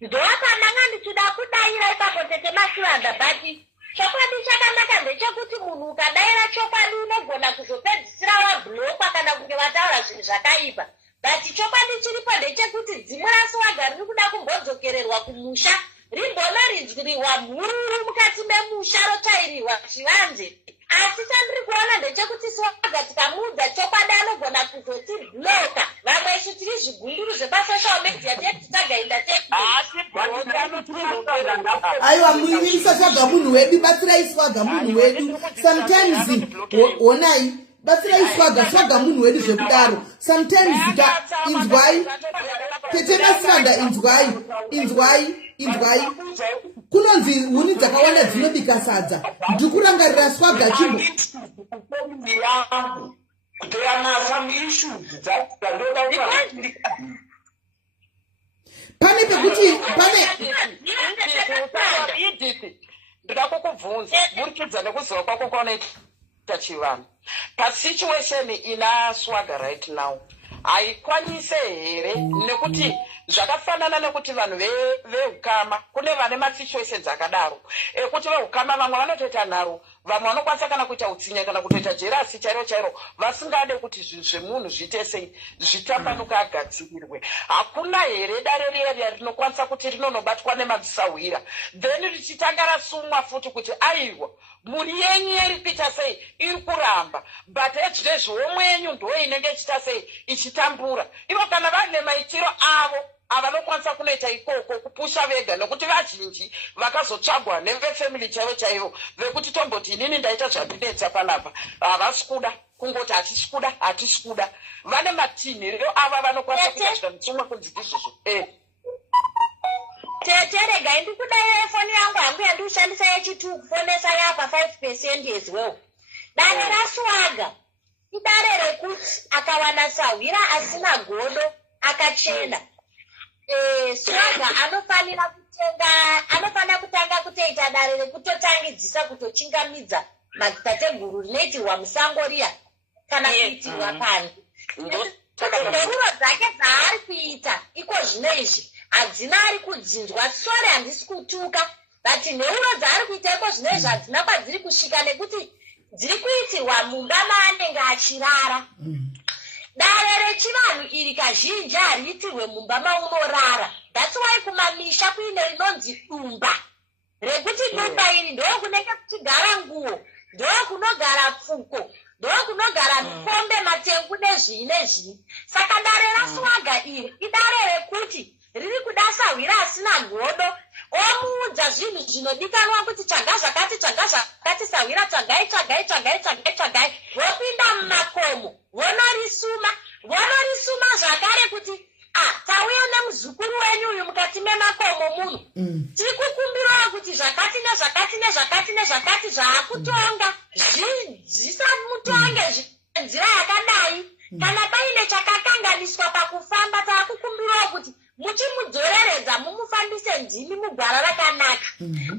ndopandanga ndichida kudaira ipapo tete Masivanda bati chokwadi chakanaka ndechekuti munhu ukadaira chokwadi unogona kuzopedzisira wabhlokwa kana kuti vataura zvinhu zvakaipa bati chokwadi chiripo ndechekuti dzimu raSwaga riri kuda kumbodzokererwa kumusha rimbonoridziriwa mhururu mukati memusha rotairirwa chivanze asi chandiri kuona ndechekuti Swaga tikamuudza chokwadi anogona kuzotibloka vamwe isu tiri zvigunduru zvepasocial media tetitagainda aiwa muisa Swaga munhu wedu batsirai Swaga munhu wedu sometimes onai batsirai Swaga munhu wedu zvekudaro sometimes inzwai tete Masivanda inzwai kunonzi huni dzakawanda dzinobika sadza ndikurangarira Swaga chimbo pane pekuti pane ndida kukubvunza burikidza nekuziva kwako kwaunoita chivanhu pasituation ina Swaga right now haikwanise here nekuti zvakafanana nekuti vanhu veukama kune vane masituations akadaro ekuti veukama vamwe vanotoita nharo vamwe vanokwanisa kana kuita utsinya kana kutoita jerasi chairo vasingade kuti zvinhu zvemunhu zviite sei zvitapanuka agadzirirwe hakuna here dare riya rinokwanisa kuti rinonobatwa nemadzisahwira then richitanga rasumwa futi kuti aiwa mhuri yenyu iri kuita sei iri kuramba but edzvezvowo mwenyu ndo inenge ichiita sei ichitambura ivo kana vane maitiro avo avanokwanisa kunoita ikoko kupusha vega nekuti vazhinji vakazotsvagwa nevefamily chaivo vekuti tomboti inini ndaita zvandinetsa panapa havasi kuda kungoti hatisi kuda vane matinhiriro ava vanokwanisa kuita zvikanitsumwa kunzikizvozvo teterega indikudaira foni yangu hangu yandiushandisa yechitu kufonesa yapa 5% as well dare raSwaga idare rekuti akawana sahwira asina godo akachena Swaga anofanira kutanga kutoita dare rekutotangidzisa kutochingamidza madzitateguru rinoitirwa musango riya kana kuitirwa panze ndeuro dzake dzaari kuita iko zvino izvi hadzina ari kudzinzwa sore handisi kutuka but neuro dzaari kuita iko zvino izvi hadzina kwadziri kusvika nekuti dziri kuitirwa mumba maanenge achirara dare rechivanhu iri kazhinji hariitirwe mumba maunorara that's why kumamisha kuine rinonzi dumba rekuti dumba iri ndokunenge kuchigara nguo ndokunogara pfuko ndokunogara mikombe matengu nezvii saka dare raSwaga iri idare rekuti riri kuda sahwira asina godo omuudza zvinhu zvinodikanwa kuti tsvaga zvakati sahwira tsvagai vopinda mumakomo vonorisuma zvakare kuti tauya nemuzukuru wenyu uyu mukati memakomo muno tiri kukumbirawo kuti zvakati nezvakati zvaakutonga zvisamutonge nzira yakadai kana paine chakakanganiswa pakufamba taakukumbirawo kuti muchimudzoreredza mumufambise ndimi mugwara rakanaka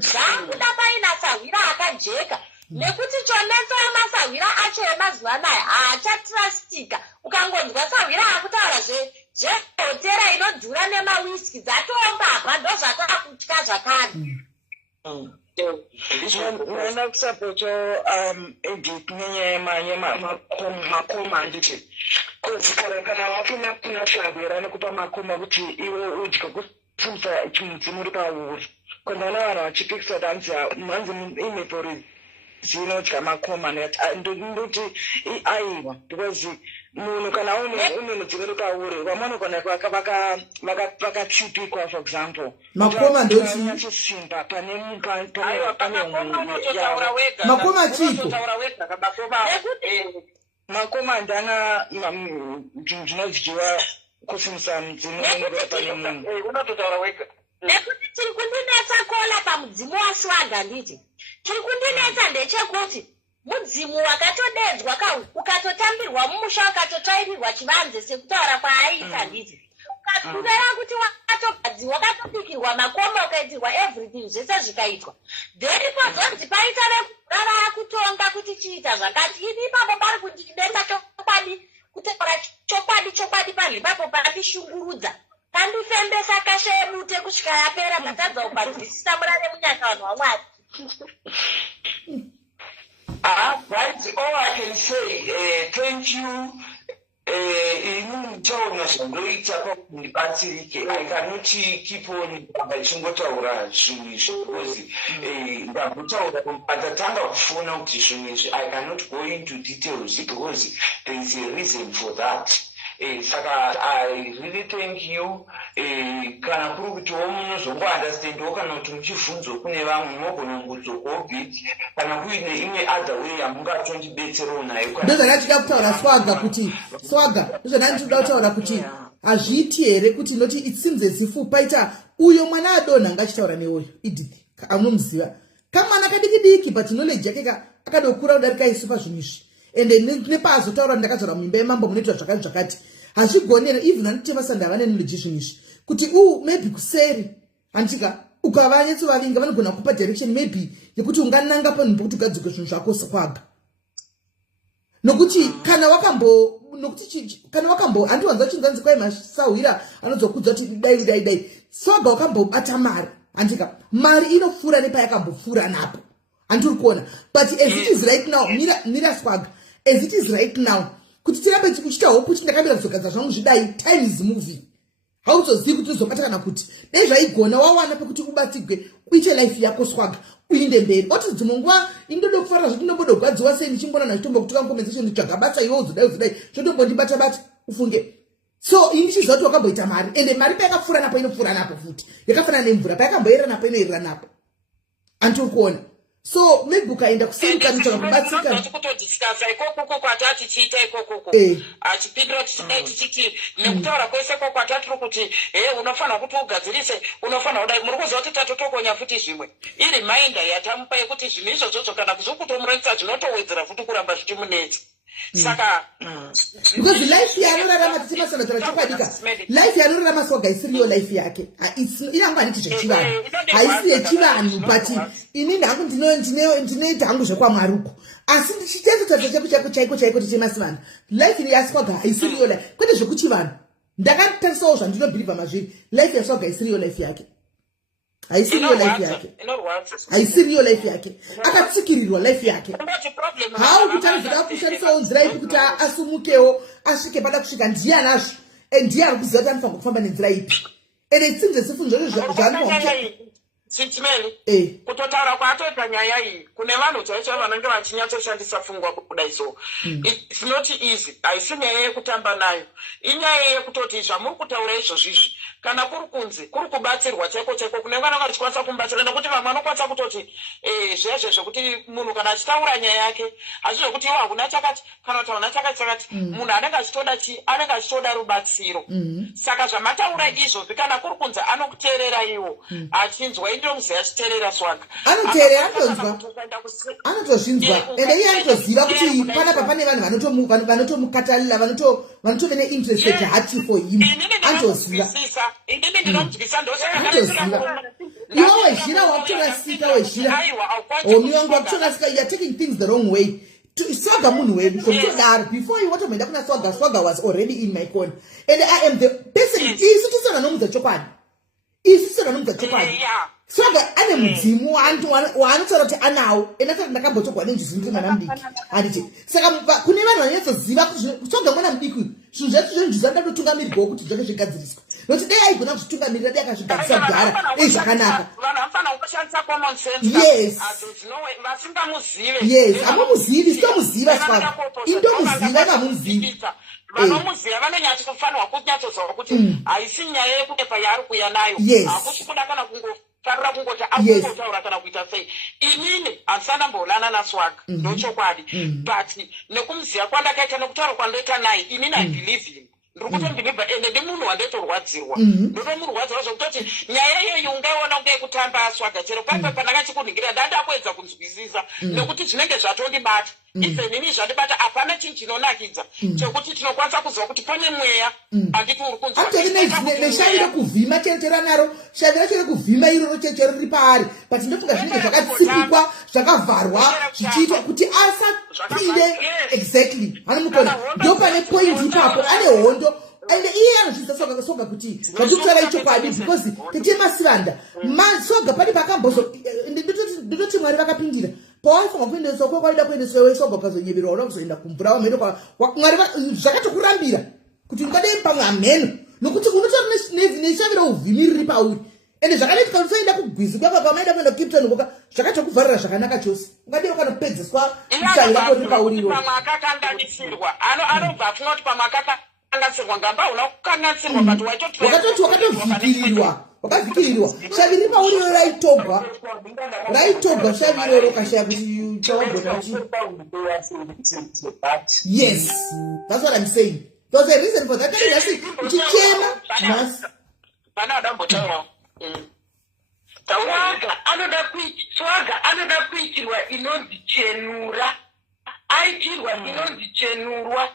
zvakuda paina sahwira akajeka nekuti chonetsa masahwira acho emazuva anaya haachatrastika ukangonzwa sahwira akutaura zvehotera inodhura nemawiski dzatomba ndo zvatakutya zvakare Nona kusapota edit nenyaya makoma anditi kuti kana wafuna kunashavira nekupa makoma kuti iwe udya kufumisa chimudzimu uri pauri kondana vanhu vachipikisa danzi manzi imepori dzinodya makoma ndoti aiwa because munhu kana une mudzimu uri pauri vamonogona vakachipikwa for example makoma ndochisimba pane makoma chiko makoma ndana zvinodyiwa kusimisa mudzimu pane munhu unototaura wega nekuti tiri kundinetsa kola pamudzimu waswaga nditi tiri kundinetsa ndechekuti mudzimu wakatodedzwa ukatotambirwa mumusha wakatotsvairirwa chivanze sekutaura kwaaiita nditi ukatuvera kuti wakatopikirwa makoma ukaitirwa everything zvese zvikaitwa then pozonzi paita vekura vaakutonga kuti chiita zvakati ini ipapo pari kundinetsa chokwadi kutaura chokwadi panhu ipapo pandishungurudza pandifembesa kashe yemute kusvika yapera matadza kubanzwisisa murare munyaka vanhu vamwari. That's all I can say. Thank you. Inuntaura zvandoita pakundibatsirike. I cannot keep on vachingotaura zvinhu izvi because ndagotaura patatanga kufona kuti zvinhu izvi I cannot go into details because there is a reason for that. Saka I really thank you. Kana kuri kutiwo munozongounderstandawo kana kuti muchibvunzwa kune vamwe mogona kungudzokawo bit kana kuine imwe other way yamungatondibetserawo nayo. Ndozvandachida kutaura swaga ndozvandachida kutaura kuti hazviiti here kuti noti it seems as if paita uyo mwana adonha ngachitaura neoyo idiki amunomuziva kamwana kadiki but knowledge yake akadokura kudarika isu pazvinhu izvi ende nepazotaura ndakadzora muimba yemambo munoitwa zvakati hazvigonere even anotevasa ndava nenolegi zvinhu izvi kuti maybe kuseri handika ukavanyetsovavinga vanogona kupa direction maybe yekuti ungananga panhu pokuti ugadzike zvinhu zvako swaga nokuti kana wakambo handiwanza chinzanzi kwai masahwira anozokudza kuti dai swaga wakambobata mari handika mari inofura nepayakambofura napo handiri kuona but as it is right now mira swaga as it is right now kuti tirambe tichita hope kuti ndakambira kuzogadza zvangu zvidai time is moving hauzozivi kuti uzobata kana kuti dai zvaigona wawana pekuti ubatigwe uite life yako swaga uinde mberi oti dzimwe nguva indoda kufarira zvoti ndomboda kugwadziwa sei ndichimbona nachitombo kutoka compensation nditsvagabasa iwe uzodai chotombondibata ufunge so indichizoti wakamboita mari ende mari payakapfuura napo inopfuura napo futi yakafanana nemvura payakamboyerera napo inoyerera napo handiri kuona so maybe ukaenda kuseri kanitsvaga kubatsika kutodiscasa ikoko kwatati tiita ikoko achipindura tichiti nekutaura kwese kwatiri kuti unofanira kuti ugadzirise unofanira kudai muri kuziva kuti tatotokonya futi zvimwe iri mainda yatamupa yekuti zvinhu izvozvo kana kuzokutomuronesa zvinotowedzera futi kuramba zvichimunetsa saka because life yanorarama tichimasanatara chokwadika life yanorarama swaga isiriyo life yake inyangu handiti zvechivanhu haisi yechivanhu but ini ndangu ndinoita hangu zvekwamwaruko asi ndichitezotaza cheku chaiko tichemasivanhu life yaswaga haisiriyo life kwete zvekuchivanhu ndakatarisawo zvandinobhirivha mazviri life yaswaga isiriyo life yake haisiriyo life yake akatsikirirwa life yake hau kuti anozoda kushandisawo nzira ipi kuti asumukewo asvike pada kusvika ndiye anazvo ndiye ari kuziva kuti anofanira kufamba nenzira ipi ende itsinze sifunhu zvacho Chitimeli, kutotaura kwatoita nyaya iyi kune vanhu chaicho vanenge vachinyatsoshandisa pfungwa kudai so it's not easy. Haisi nyaya yekutamba nayo, inyaya yekutoti zvamuri kutaura izvozvizvi kana kuri kunzi kuri kubatsirwa chaiko kune vana vachikwanisa kumubatsira nekuti vamwe vanokwanisa kutoti zvezve zvokuti munhu kana achitaura nyaya yake hazvi zvokuti iwo hakuna chakati kana kuti hauna chakati munhu anenge achitoda anenge achitoda rubatsiro saka zvamataura izvozvi kana kuri kunzi anokuteerera iwo achinzwa indomuziva achiteerera swaga anoteerera anotozvinzwa ende iye anotoziva kuti panapa pane vanhu vanotomukatalira vanotove neinterest hati for him anotoziva iwe wezhira wakutorasika wezhira homi wangu wakutorasika you are taking things the wrong way swaga munhu wedu zvokutodaro before you watomboenda kuna swaga was already in my corner and I am the person isu tisana nomudza chokwadi isu saka nomudza chokwadi saka ane mudzimu waanotaura kuti anawo ena tati ndakambotogwa nenjuzi ndiri mwana mudiki handiti saka kune vanhu vanonyatsoziva soga mwana mudiki zvinhu zvacho zvenjuzi anoda kutungamirirwawo kuti zvake zvigadziriswa nokuti dai aigona kuzvitungamiririra dai akazvigadzisa kudhara ei zvakanaka yes hamuzivi sitomuziva swaga indomuziva kamuzivi vanomuziva vanonyatso kufanirwa kunyatsoziva kuti haisi nyaya yekunepa yaari kuuya nayo hakusi kuda kana kungofarira kungoti akungotaura kana kuita sei. Inini handisandamboonana naSwaga ndochokwadi, but nekumuziva kwandakaita nekutaura kwandoita naye inini I believe him. Ndiri kutombhilivha ende ndimunhu wandotorwadzirwa ndotomurwadzirwa zvokutoti nyaya iyoyo ungaiona kunge yekutamba aSwaga chero paipa pandakachikuningira ndandakuedza kunzwisisa nekuti zvinenge zvatondibata ife nini zvandibata hapana chinhu chinonakidza chekuti tinokwanisa kuziva kuti pane mweya handiti uri kunzwaneshaviro kuvhima chero naro shaviro chero kuvhima iroro chero riri paari but ndofunga zvinenge zvakatsikikwa zvakavharwa zvichiitwa kuti asapinde exactly hanomukona ndo pane point ipapo ane hondo ende iye anozvisa Soga kuti zvatokutaura ichokwadi because techemasivanda Soga pani pakambozo ndototi Mwari vakapindira pawafunga kuendeswa kwaida kuendeswa Soga ukazonyeverwa unoda kuzoenda kumvura wamheno Mwari zvakatokurambira kuti ungadei pamwe amheno nokuti unotori neshaviro uvhimi riri pauri ende zvakanoitika unozoenda kugwizi kwapa kwamaida kuenda kukipton koka zvakatokuvharira zvakanaka chose ungadei ukanopedzeswa kutsvaira kori pauriro pamwe akakanganisirwa anobva afunga kuti pamwe akakanganisirwa ngamba una kukanganisirwa but wakavhikirirwa shaviri pauriro raitogwa shaviroro kashaya kuti chawagona yes that's what I'm saying. There's a reason for that. Swaga anoda kuitirwa inonzichenura aitirwa inonzichenurwa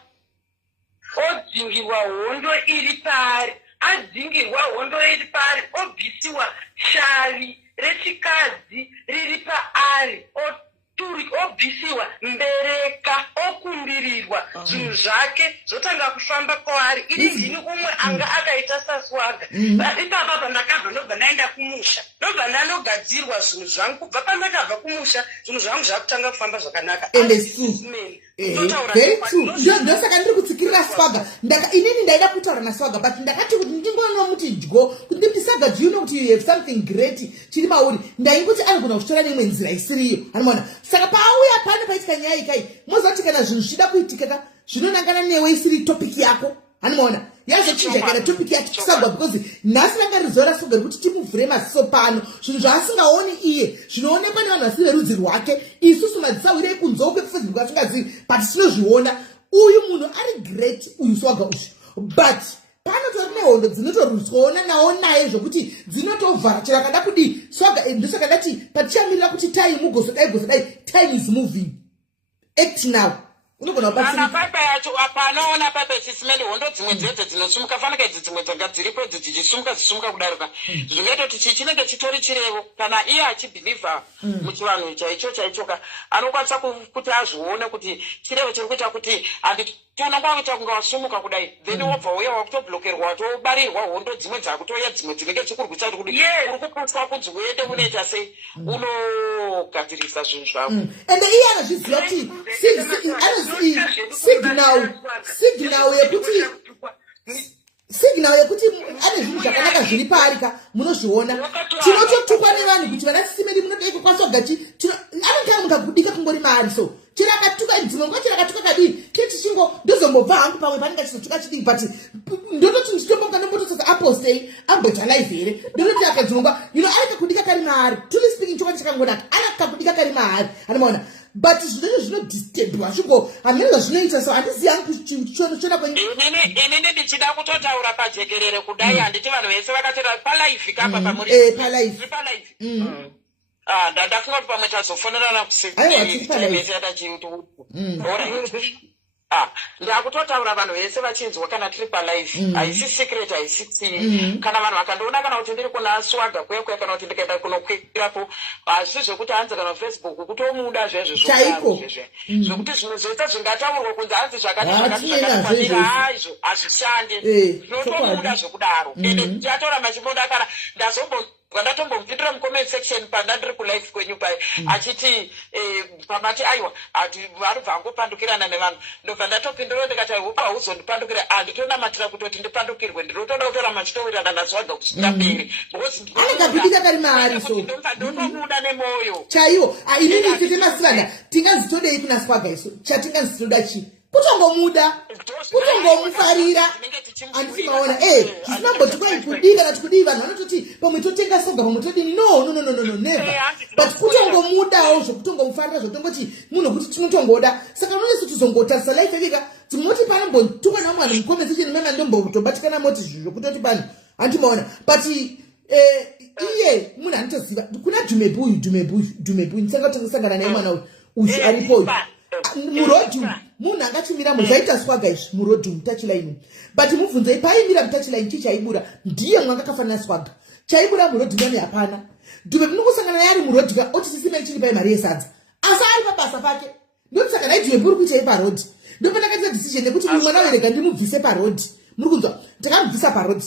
odzingirwa hondo iri pari adzingirwa hondo iri pari obvisiwa shavi rechikadzi riri paari obvisiwa mbereka okumbirirwa zvinhu zvake zvotanga kufamba kwaari iri zvini umwe anga akaita saSwaga ipapa pandakabva ndobva ndaenda kumusha ndobva ndanogadzirwa zvinhu zvangu kubva pandakabva kumusha zvinhu zvangu zvakutanga kufamba zvakanaka very true ndosaka ndiri kutsikirira Swaga inini ndaida kutaura naSwaga but ndakati kuti ndingoona muti dyo kuti ndisaga do you know kuti you have something great chiri mauri ndaingoti anogona kutora neimwe nzira isiriyo hanomona saka pauya pano paitika nyaya ikai mozoti kana zvinhu zvida kuitika zvinonangana newe isiri topic yako hanomona yazochinja kana topic yacho chisagwa because nhasi rangarizora Soga kuti timuvhure maziso pano zvinhu zvaasingaoni iye zvinoonekwa nevanhu vasiri verudzi rwake isusu madzisawirei kunzou kwekufacebook asingazivi but tinozviona uyu munhu ari great uyu Swaga uyu but panotori nehondo dzinotorutsaona nawo naye zvokuti dzinotovhara chero akada kudii Swaga ndosaka ndati patichamirira kuti time ugozodai time is moving act now unogona papa yacho apanaona papa sisimende hondo dzimwe dzedze dzinosumuka fanike dzimwe dzanga dziripo dzichisumuka kudaruka zvingaita kuti chinenge chitori chirevo kana iye achibhilivha muchivanhu chaichoka anokwanisa kuti azvione kuti chirevo chiri kuita kuti unongoita kunga wasumuka kudai then wobva uya wakutoblokerwa watobarirwa hondo dzimwe dzakutoya dzimwe dzinenge dzikurwisa kuti uri kupuswa kunzi uende kunoita sei unogadzirisa zvinhu zvako ende iye anozviziva kuti signal yekuti ane zvinhu zvakanaka zviri paarika munozviona tinototukwa nevanhu kuti vanasisimeri munodai kukwanisa kugachi anenge ari munhu akudika kungori maari so chira akatuka dzimwe nguva chira akatuka kadii kiti chingo ndozombobva hangu pamwe panenge chizotuka chidii but ndototi ndichitomboka ndombotosasa apostei ambota live here ndototi akadzimwe nguva ari kakudika kari maari truly speaking chokwadi chakangonaka ari kakudika kari maari anomaona but zvinenge zvinodistebwa shuko hamene zvazvinoita so handizii hangu chiona inini ndichida kutotaura pajekerere kudai handiti vanhu vese vakatera palive kapa pamuri palive ndafunga kuti pamwe tazofonerana kusekuyadachiuti ndakutotaura vanhu vese vachinzwa kana tiri palive haisi secret haisi tsini kana vanhu vakandoona kana kuti ndiri kuna swaga kwekwe kana kuti ndikaenda kunokwirapo hazvi zvekuti hanzi kana Facebook kutomuda zvezvo zvokuti zvimwe zvoita zvingataurwa kunzi hanzi zvakatikwandira haizvo hazvishandi zvinotomuda zvokudaro ende tiatora machimuda kana ndatombomupindura mucomment section pandandiri kulive kwenyu pai achiti pamati aiwa varibva angopandukirana nevanhu ndobva ndatopindura ndikati hopa hauzondipandukira handitonamatira kutoti ndipandukirwe ndinotoda kutora machitowirirana naswaga kusvika mberi ndotomuda nemwoyo chaiwo inini tete masiranda tingazitodei kuna swaga iso chatingazitoda chii kutongomuda kutongomufarira handiti maona zvisinamboti kwai kudii kana tikudii vanhu vanototi pamwe totenga soga pamwe todini no never but kutongomudawo zvokutongomufarira zvotongoti munhu kuti tinotongoda saka unonesu tizongotarisa life evika dzimoti panombotukwa namwana mukomesecheni mema ndombotobatikana moti zvizvo kutoti pano handiti maona but iye munhu anotoziva kuna dhumebuyu ndisanga kutosangana naye mwana uyu aripo uyu murodhu munhu angachimira muzvaita swaga izvi murodhu mutachilaini but mubvunzei paimira mutachilaini chichaibura ndiye mwanga kafanana swaga chaibura murodhu nani hapana dhume pinokusangana naye ari murodhu ka otisisimeni chiri pai mari yesadza asi ari pabasa pake ndokusaka naye dhume puri kuitai parodhi ndopandakaita decision yekuti mwana werega ndimubvise parodhi muri kunzwa takamubvisa parodhi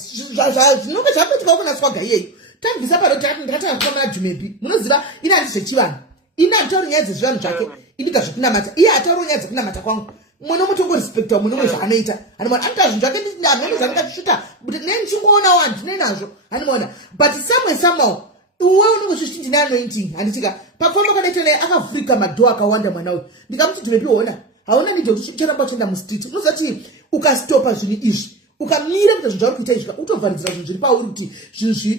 zvinonge zvapetukawo kuna swaga iyeyo tamubvisa parodhi ndakatanga kukamana dhumepi munoziva ine handizvechivanhu ine handitauri nyaya dzezvivanhu zvake indika zvekunamata iye hatauri nyaya dzekunamata kwangu mwana mutongorespekta munhu umwe zvaanoita hanimona anoita zvinhu zvake ndamhembe zvandingatisvita but ne ndichingoonao handine nazvo hanimona but somehow uwe unenge zvichiti ndine anointing handitika pakufamba kadaita naye akavhurika madhoo akawanda mwana uyu ndikamuti dhimepiona hauna nidi kuti chiramba uchienda mustreet unozati ukastopa zvinhu izvi ukamira kuita zvinhu zvauri kuita izvi utovharidzira zvinhu zviri pauri kuti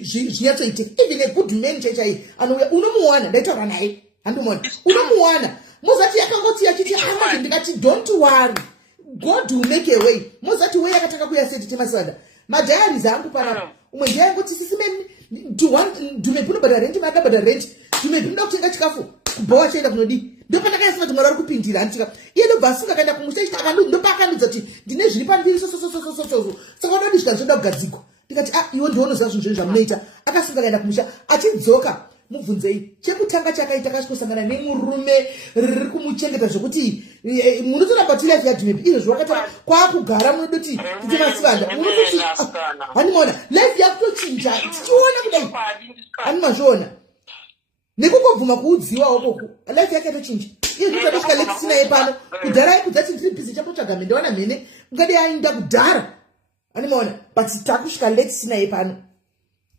zvinyatsoiteka even a good man chaichai anouya unomuwana ndaitaura naye handimona unomuwana mozati yakangoti yachiti amati ndikati don't worry God will make a way mozati way yakatanga kuya seti temasada madhayaris angu panapa umwe ndiyangoti sisimeni dhumepuno bada rent vada bada rent dhumepunoda kutenga chikafu kubhowa chaenda kunodi ndopandakayasina kuti mwari ari kupindira handitika iye ndobva asunga kaenda kumusha chiti ndopa akandudza kuti ndine zviri pandiri sosososososo saka unodi zvika zvoda kugadzikwa ndikati iwo ndionoziva zvinhu zvenu zvamunoita akasunga kaenda kumusha achidzoka mubvunzei chekutanga chakaita kasvikosangana nemurume riri kumuchengeta zvokuti munotoramba tilife yadhumepi izvo zvakata kwaakugara munodoti tite masivanda munototi handimaona life yakutochinja tichiona kudai handimazviona nekungobvuma kuudziwa okoku life yake yatochinja iye ndotadosvika letisinaye pano kudhara kudzati ndiri bhizi chambotsvaga mhene ndaona mhene ungade ainda kudhara handimaona but takusvika letisinaye pano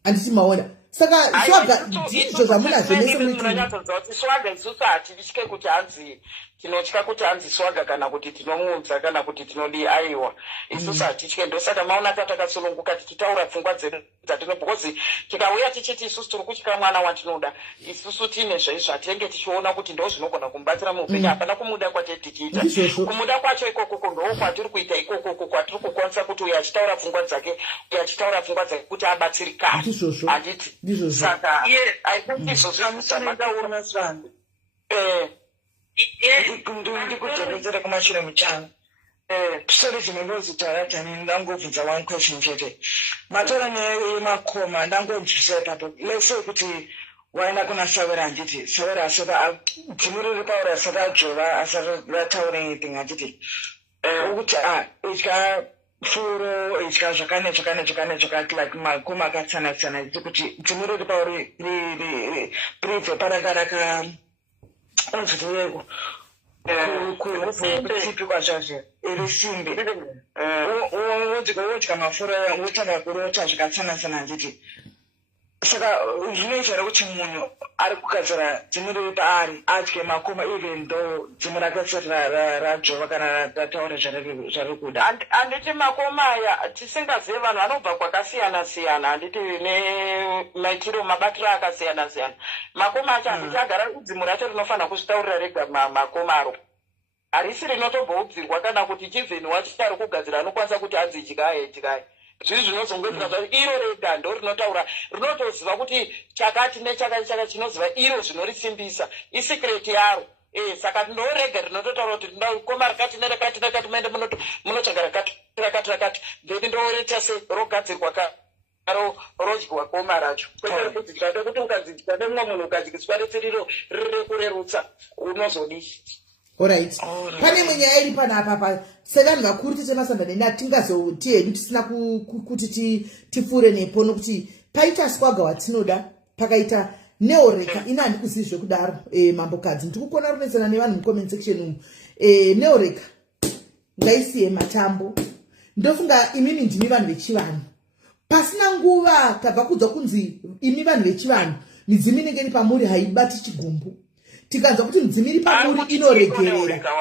handiti maona saka swaga ndizvo zvamunazvo nese munonyatsoziva kuti swaga isusu hativitye kuti hanzi tinotya kuti hanzi swaga kana kuti tinomuudza kana kuti tinodi aiwa isusu hatitye ndosaka maona tatakasununguka tichitaura pfungwa dzedu dzatino because tikauya tichiti isusu tiri kutyira mwana watinoda isusu tiine zvaizvo hatinenge tichiona kuti ndo zvinogona kumubatsira muupenyu hapana kumuda kwatiri tichiita kumuda kwacho ikokoko ndo kwatiri kuita ikokoko kwatiri kukwanisa kuti uyo achitaura pfungwa dzake uyo achitaura pfungwa dzake kuti abatsirikane handiti saka iye aikuti izvo zvamusamaona zvando ndikudzokedzera kumashure muchana sorry zvinondozitaratani ndangobvunza one question chete matora nemakoma ndangobvisa ipapo lese kuti waenda kuna Sawera handiti Sawera asati dzimuri paura asati ajova asati rataura anything handiti ukuthi itya furo itya zvakane zvakati like makoma akatsana kuti dzimuri pauri pribve parakaraka onzvitoyeko kutsipi kwazvazvo iri simbi wodya mafura wotanga kurota zvakatsana handiti saka zvinoita here kuti munhu ari kugadzira dzimu riri paari adye makoma even though dzimu rake risati rajova kana rataura zvari kuda handiti makoma aya tisingazivi vanhu vanobva kwakasiyana-siyana handiti nemaitiro mabatiro akasiyana-siyana makoma acho handiti agara kudzimu racho rinofanira kuzvitaurira rega makoma aro harisi rinotobvoudzirwa kana kuti chivheni wacho ari kugadzira anokwanisa kuti hanzi ityai zviri zvinozongotira zvacho iro rega ndo rinotaura rinotoziva kuti chakati nechakati chinoziva iro zvinorisimbisa isikireti yaro saka ndorega rinototaura kuti koma rakati nerakati rakati maende munotsvaga rakati then ndoreta se rogadzirwa rodyiwa koma racho kwete kuti tikada kuti ukadzidya nemumwe munhu ukadyiswa retsiriro riri kurerutsa unozodii. Alright. Pane mwenye iri panapa sevanhu vakuru tichemasambane natingazoti hedu tisina kuti tipfure nepo nokuti paita Swagger watinoda pakaita Neoreka ina handikuzivi zvekudaro mambokadzi ndikukona kunetsana nevanhu mucomment section umu. Neoreka ngaisiye matambo ndofunga imini ndimi vanhu vechivanhu pasina nguva tabva kudzwa kunzi imi vanhu vechivanhu midzimu inenge iri pamuri haibati chigumbu tikanzwa kuti midzimu iri pamuri inoregerera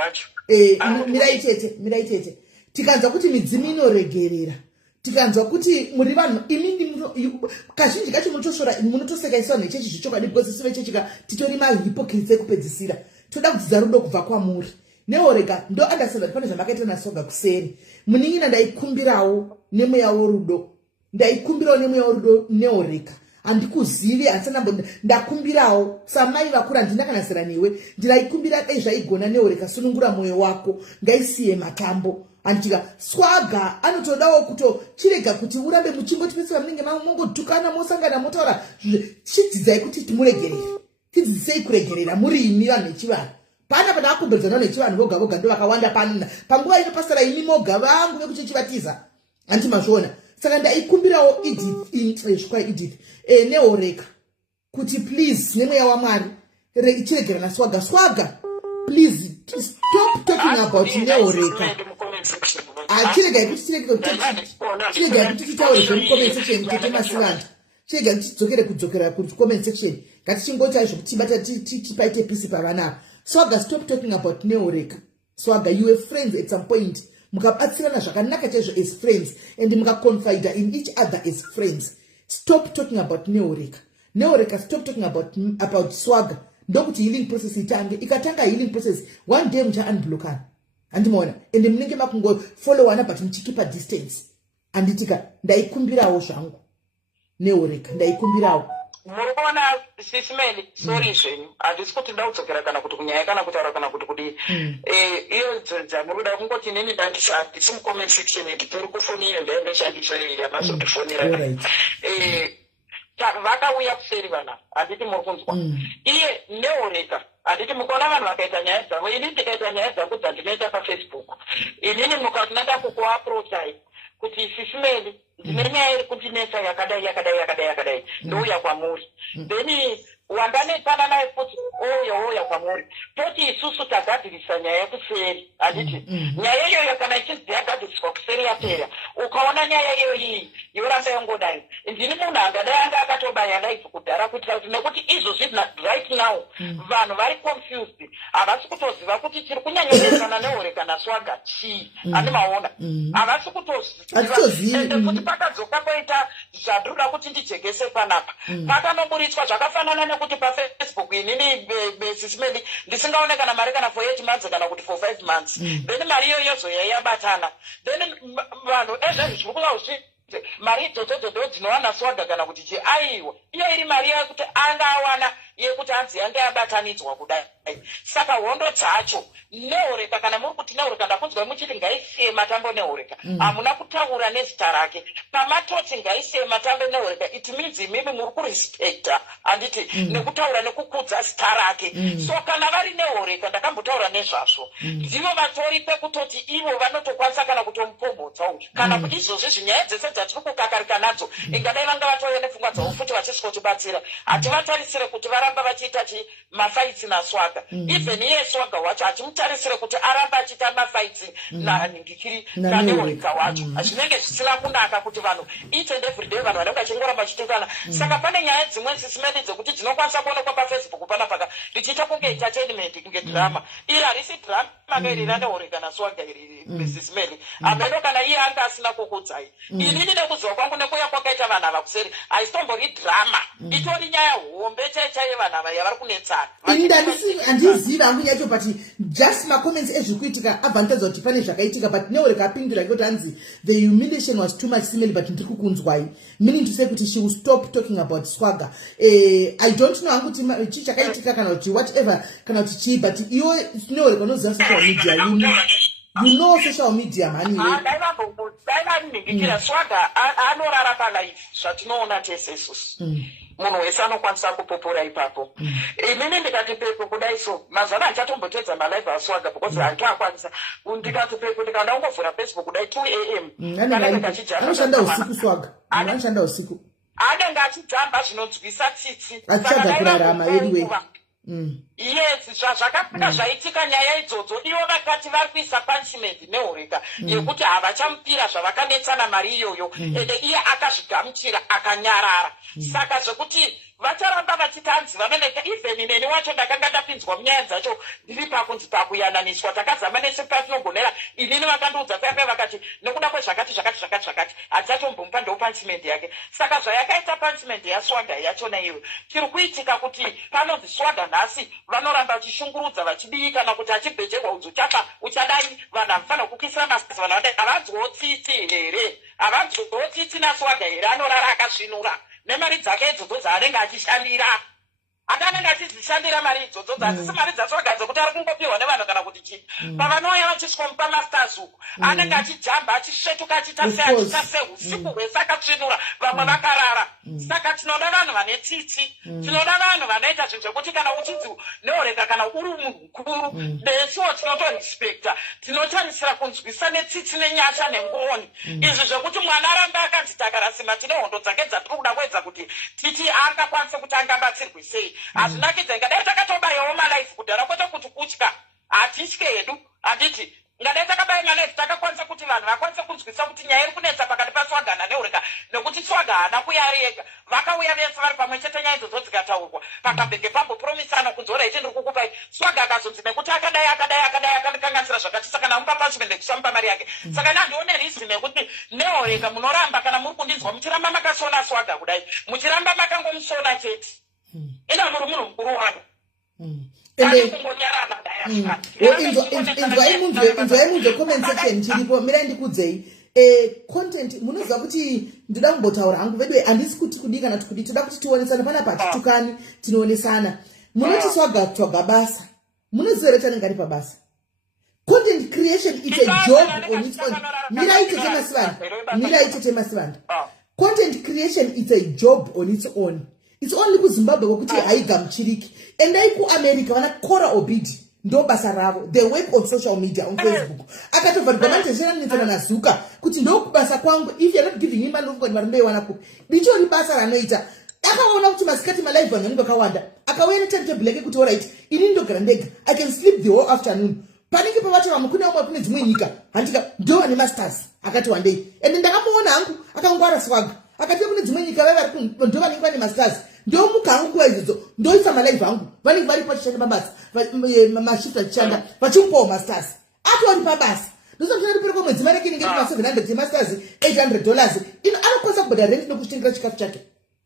mirai tete tikanzwa kuti midzimu inoregerera tikanzwa kuti muri vanhu imi kazhinji kacho munotoseka iswa nechechi zvichokwadi because isu vechechika titori mahypocrites ekupedzisira toda kudzidza rudo kubva kwamuri. Neoreka ndo understand pane zvamakaita naSwagger kuseri munin'ina ndaikumbirawo nemweya worudo Neoreka handikuzivi asina ndakumbirawo samai vakura ndinakanasira newe ndiraikumbira dai zvaigona Neoreka sunungura mwoyo wako ngaisiye matambo antika Swagger anotodawo kutochirega kuti urambe muchingotipesera munenge mongotukana mosangana motaura chidzidzai kuti timuregerere tidzidzisei kuregerera muri imi vanhu vechivanhu pana padakumbedzana nechivanhu voga ndo vakawanda panguva ino pasara imi moga vangu vekuchichivatiza handimazviona saka ndaikumbirawo Edith Neoreka kuti please nemweya waMwari chiregera naSwagger please stop talking about Neoreka chiregai kuti titaure zvemucomment section tete masivanda chiregai kuti tidzokera kucomment section ngatichingoti aizvo kuti tibata tipaite pisi pavanava. Swagger, stop talking about Neoreka. Swagger, you were friends at some point. Mukabatsirana zvakanaka chaizvo as friends and mukaconfide in each other as friends. Stop talking about Neoreka. Stop talking about Swagger. Ndokuti healing process ikatanga healing process one day mucha unblockana. Andimona and munenge makungo follow wana but muchikipa distance. Anditika ndaikumbirawo zvangu. Neoreka ndaikumbirawo. Murikuona sisimeli sorry zvenyu handisi kuti ndaudzokera kana kuti kunyaya kana kutaura kana kuti kudii iyo dzamurikuda kungoti nini handisi mucomment section iti tiri kufonira ndaendeshandisa yamazotifonera vakauya kuseri vana handiti muri kunzwa iye Neoreka handiti mukaona vanhu vakaita nyaya dzavo ini ndikaita nyaya dzangu dzandinoita paFacebook inini mukati nada kukuaprochai kuti sisimeli ndine nyaya iri kundinetsa yakadai ndouya kwamuri then wandanetsana naye kuti ouya kwamuri toti isusu tagadzirisa nyaya yekuseri handiti nyaya iyoyo kana ichinzi yagadziriswa kuseri yapera ukaona nyaya iyoyi yoramba yongodai ndini munhu angadai anga akatobaya live kudhara kuitira kuti nekuti izvozvi right now vanhu vari confused havasi kutoziva kuti tiri kunyanyoresana Neoreka naSwagger chii handimaona havasi kutoziva kuti pakadzoka poita zvandinoda kuti ndijegese panapa pakanoburitswa zvakafanana nekuti paFacebook inini sisimeli ndisingaone kana mari kana for 8 months kana kuti for 5 months then mari iyoyo yozoya yabatana then vanhu ezvezvirikulauzvi mari idzodzo dzinowana Swagger kana kuti chi aiwa iyo iri mari yekuti anga awana yekuti anzi yanga yabatanidzwa kudai saka hondo dzacho Neoreka kana muri kuti Neoreka ndakunzwa muchiti ngaisiye matambo Neoreka hamuna kutaura nezita rake pamatoti ngaisiye matambo Neoreka it means imimi muri kurespecta handiti nekutaura nekukudza zita rake so kana vari Neoreka ndakambotaura nezvazvo ndivo vatori pekutoti ivo vanotokwanisa kana kutomukombodza uyu kana kuti izvozvi zvinyaya dzese dzatiri kukakarika nadzo ingadai vanga vatouya nepfungwa dzavo futi vachisikotibatsira hativatarisire kuti varamba vachiita mafights naSwagger even iye Swagger wacho hatimutarisire kuti aramba achiita mafights ndikiri naNeoreka wacho zvinenge zvisina kunaka kuti vanhu each and every day vanhu vanenge vachingoramba vachitukana saka pane nyaya dzimwe sisimeli dzekuti dzinokwanisa kuonekwa paFacebook panapaka richiita kunge entertainment kunge drama iri harisi drama kairi raNeoreka naSwagger iri sisimeli ameno kana iye anga asina kukudzai inini nekuziva kwangu nekuuya kwakaita vanhu ava kuseri haisitombori drama itori nyaya hombe chaichaiye vanhu ava yavari kunetsana andiziva hangu yacho but just macomments ezvikuitika abvanitadza kuti pane zvakaitika but Neoreka apindura kuti hanzi the humiliation was too much simile but ndiri kukunzwai meaning to say kuti she will stop talking about Swagger. I don't know hangu kuti chii chakaitika kana kuti whatever kana kuti chii but iwe Neoreka unoziva social media you know social media mani daivaningichira Swagger anorara palife zvatinoona tese isusu munhu wese anokwanisa kupopora ipapo inini ndikati pepo kudai so mazana achatombotedza malive aSwagger because handikakwanisa ndikati pepo ndikaenda kungovhura Facebook kudai 2 am anoshanda usiku Swagger anoshanda usiku anenge achijamba zvinonzwisa tsitsi achaga kurarama anyway yes zvakapika zvaitika nyaya idzodzo ivo vakati vari kuisa punishment Neoreka yekuti havachamupira zvavakanetsana mari iyoyo ende iye akazvigamuchira akanyarara saka zvekuti vacharamba vachitanzi vameneka even neni wacho ndakanga ndapinzwa munyaya dzacho ndiri pakunzi pakuyananiswa takazama nese patinogonera inini vakandiudza paipe vakati nekuda kwezvakati hatichatombomupa ndo punishment yake saka zvayakaita punishment yaSwagger yachona iwe chiri kuitika kuti panonzi Swagger nhasi vanoramba vachishungurudza vachidii kana kuti achibhejerwa udzi uchadai vanhu havafanira kukisira masasi vanhu vadai havanzwewo tsitsi here havanzwewo tsitsi naSwagger here anorara akasvinura nemari dzake idzodzo dzaanenge achishandira akanenge achizishandira mari idzodzo dzasisi mari dzaSwagger dzekuti ari kungopiwa nevanhu kana kuti chii pavanouya vachisvomupa masters uku anenge achijamba achisvetuka achiita seusiku hwese akatsvinura vamwe vakarara saka tinoda vanhu vane tsitsi tinoda vanhu vanoita zvinhu zvekuti kana uchidzi Neoreka kana uri munhu mukuru nesuwo tinotorespekta tinotarisira kunzwisa netsitsi nenyasha nengoni izvi zvekuti mwana aramba akanzi takarasima tine hondo dzake dzatiri kuda kuedza kuti titi angakwanise kuti angabatsirwe sei hazvinakidza ngadai takatobayawo malaifu kudhara kwete kuti kutya hatitye hedu handiti ngadai takabaya malaifu takakwanisa kuti vanhu vakwanise kunzwisa kuti nyaya iri kunetsa pakati paSwagger naNeoreka nekuti Swagger haana kuya ari ega vakauya vese vari pamwe chete nyaya idzodzo dzikataurwa pakabhege pambopromisana kunzora ichi ndiri kukupai Swagger akazonzi nekuti akadai akandikanganisira zvakati saka namupa punishment ndekusamupa mari yake saka nandione reason yekuti Neoreka munoramba kana muri kundinzwa muchiramba makasona Swagger kudai muchiramba makangomusona chete ina muri munhu mukuru wano inzwai comment section chiripo mirai ndikudzei content munoziva kuti ndoda kumbotaura hangu vedu handisi kuti kudii kana tikudi toda kuti tionesana panapa hatitukani tinoonesana munoti Swagger basa munoziva here chanenge ari pabasa content creation is a job on its own mirai tete masivanda content creation is a job on its own. It's only kuZimbabwe wekuti haigamuchiriki endai kuAmerica vana Cora Obidi ndo basa ravo they work on social media on Facebook akatovharigwa manitezveranetsana naZuka kuti ndo kubasa kwangu if you're not giving him money ungoni vari mbeiwana kupi ndichori basa ranoita akaona kuti masikati malive vanhu vanenge vakawanda akauya netimetable yake kuti alright ini ndogara ndega I can sleep the whole afternoon panenge pavati vamwe kune vamwe kune dzimwe nyika handika ndo vane masters akati wandei ende ndakamuona hangu akangwara Swagger akati kune dzimwe nyika vaivari ndo vanenge vane masters ndo mukangu kuva izvodzo ndoisa malaive angu vanenge vari pachishanda mabasa mashifta achishanda vachimupawo masters atori pabasa ndosakutana pereko mwedzi mari yake inenge iri $700 masters $800 ino anokwanisa kubhadhara rent nekuchitengera chikafu chake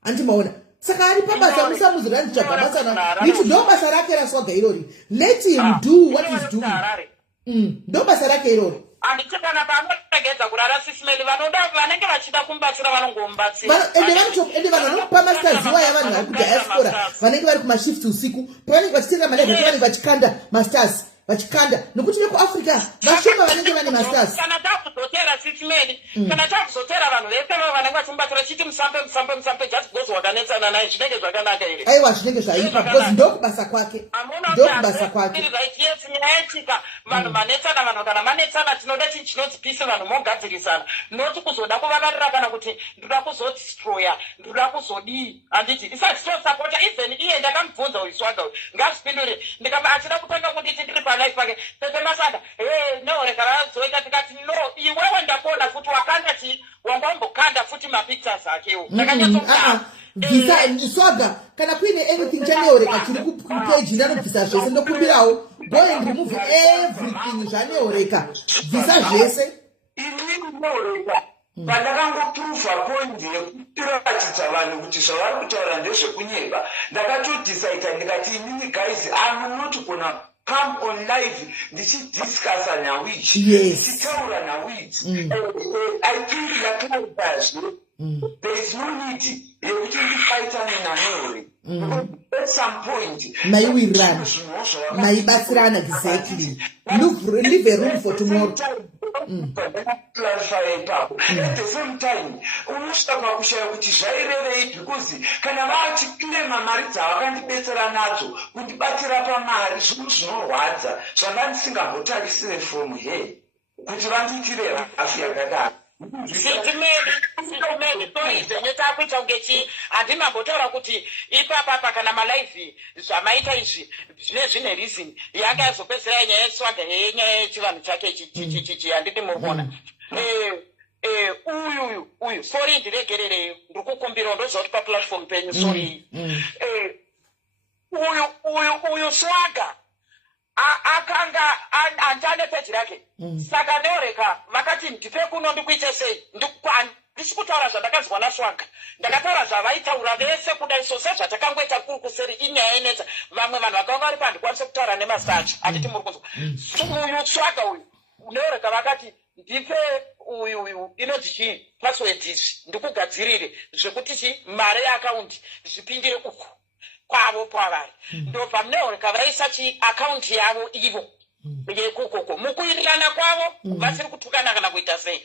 handimaona saka ari pabasa musamuzirani chitsvaga basa na ndichi ndo basa rake raSwagger irori let him do what he's doing ndo basa rake irori handichekana paanoregedza kurara sisimeli vanoda vanenge vachida kumubatsira vanongomubatsira ende vanhu vanopa masters waya vanhu vari kudiaspora vanenge vari kumashift usiku pavanenge vachitenga malaive pavanenge vachikanda masters vachikanda nokuti vekuAfrica vashoma vanenge vane masters kana takuzotera sisimeli kana takuzotera vanhu vese vanenge vachimubatsira chiti musambe just because wakanetsana naye zvinenge zvakanaka here aiwa zvinenge zvaipa because ndokubasa kwake ndokubasa kwake yes nyaya vanhu vanetsana vanhu kana manetsana tinoda chinhu chinonzi peace vanhu mogadzirisana noti kuzoda kuvavarira kana kuti ndoda kuzodestroya ndoda kuzodii handiti isati tosapota even iye ndakamubvunza uSwagger ngazvipindure ndikaba achida kutanga kunditi ndiri palife pake tete masanda Neoreka razoita tikati no iwewe ndakuona futi wakanda ti wangambokanda futi mapictures akewo bvisa Swagger kana kuine anything chaNeoreka chiri kupage ndanobvisa zvese ndokumbirawo go and remove everything zvaNeoreka bvisa zvese inini Neoreka pandakangopruvha poindi yekuratidza vanhu kuti zvavari kutaura ndezvekunyeba, ndakatodhisaita ndikati inini guys I'm not gonna come on live ndichidiscussa nawich ndichitaura nawich. I think yakanazve there is no need yekuti ndifaitane naNeori. At some point maiwirana maibatsirana exactly leave a room for tomorrow. Clarify ipapo. At the same time unosvika pakushaya kuti zvairevei, because kana vachikilema mari dzavakandibetsera nadzo kundibatsira pamari zvinhu zvinorwadza zvanga ndisingambotarisire from here kuti vandiitire hafu yakadaro. Netakuita kunge handimambotaura kuti ipapapa kana malaivhi zvamaita izvi zvine reason yanga yazopedzera nyaya yeswaga yenyaya yechivanhu chake chichi handiti muri kuona. Uyu sorry ndiregerereyo ndikukumbira ndozoti paplatform penyu sorry. Uyu swaga akanga andane peji rake saka Neoreka vakati ndipe kuno ndikuite sei, ndisi kutaura zvandakazwa naSwaga, ndakataura zvavaitaura vese kudai sose zvatakangoita kuri kuseri inyaya inetsa vamwe vanhu vakanga vari pandikwanise kutaura nemasachi handiti muri kunzwa. Uyu Swaga uyu Neoreka vakati ndipe uyu inonzi chii password izvi ndikugadzirire zvekuti chi mari yeakaundi zvipindire uku kwavo kwavari. Ndo paNeoreka vaisa chiakaunti yavo ivo yekukoko mukuirirana kwavo vasiri kutukana kana kuita sei.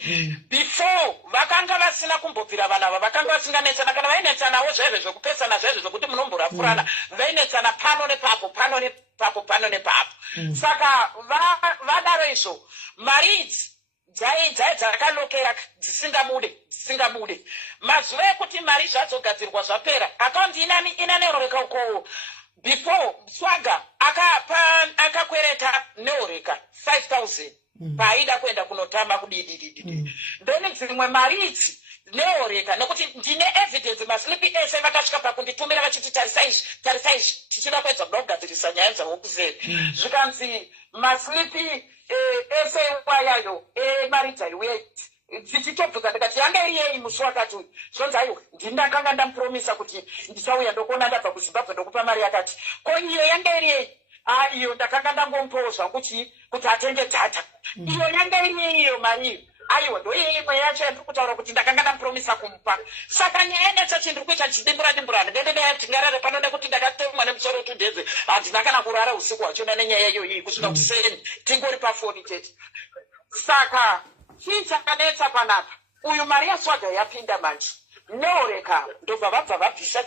Before vakanga vasina kumbobvira vana ava, vakanga vasinganetsana kana vainetsanawo zveve zvekupesana zveve zvokuti munomborafurana vainetsana pano nepapo pano nepapo pano nepapo. Saka vadaro izvo mari idzi dzakalokera dzisingabude mazuva ekuti mari zvadzogadzirwa zvapera akaunti ina Neoreka ukowo. Before Swaga akakwereta Neoreka 5,000 paaida kuenda kunotamba kudidididi. Then dzimwe mari idzi Neoreka nekuti ndine evidence maslipi ese vakasvika pakunditumira vachiti tarisa izvi tichida kuedza kuda kugadzirisa nyaya dzavo kuzeri zvikanzi maslipi ese wayayo mari dzaiuya dzichitobvuka ndikati yanga iri yei musi wakati uyu zvonzi aiwa ndindakanga ndamupromisa kuti ndichauya ndokuona ndabva kuZimbabwe ndokupa mari yakati ko iyo yanga iri yei. Iyo ndakanga ndangomupawo zvangu kuti atenge data. Iyo yanga iri yei iyo mariyo. Aiwa ndoiye imwe yacho yandiri kutaura kuti ndakanga ndamupromisa kumupa. Saka nyaya inetsa chindiri kuita chidimbura ndingarare pano nekuti ndakatemwa nemusoro tudheze handina kana kurara usiku hwachona nenyaya iyoyi kusvika kuti seni tingori pafoni chete. Saka chii chakanetsa panapa uyu mari yaSwaga yapinda manje Neoreka ndobva vabva vabvisa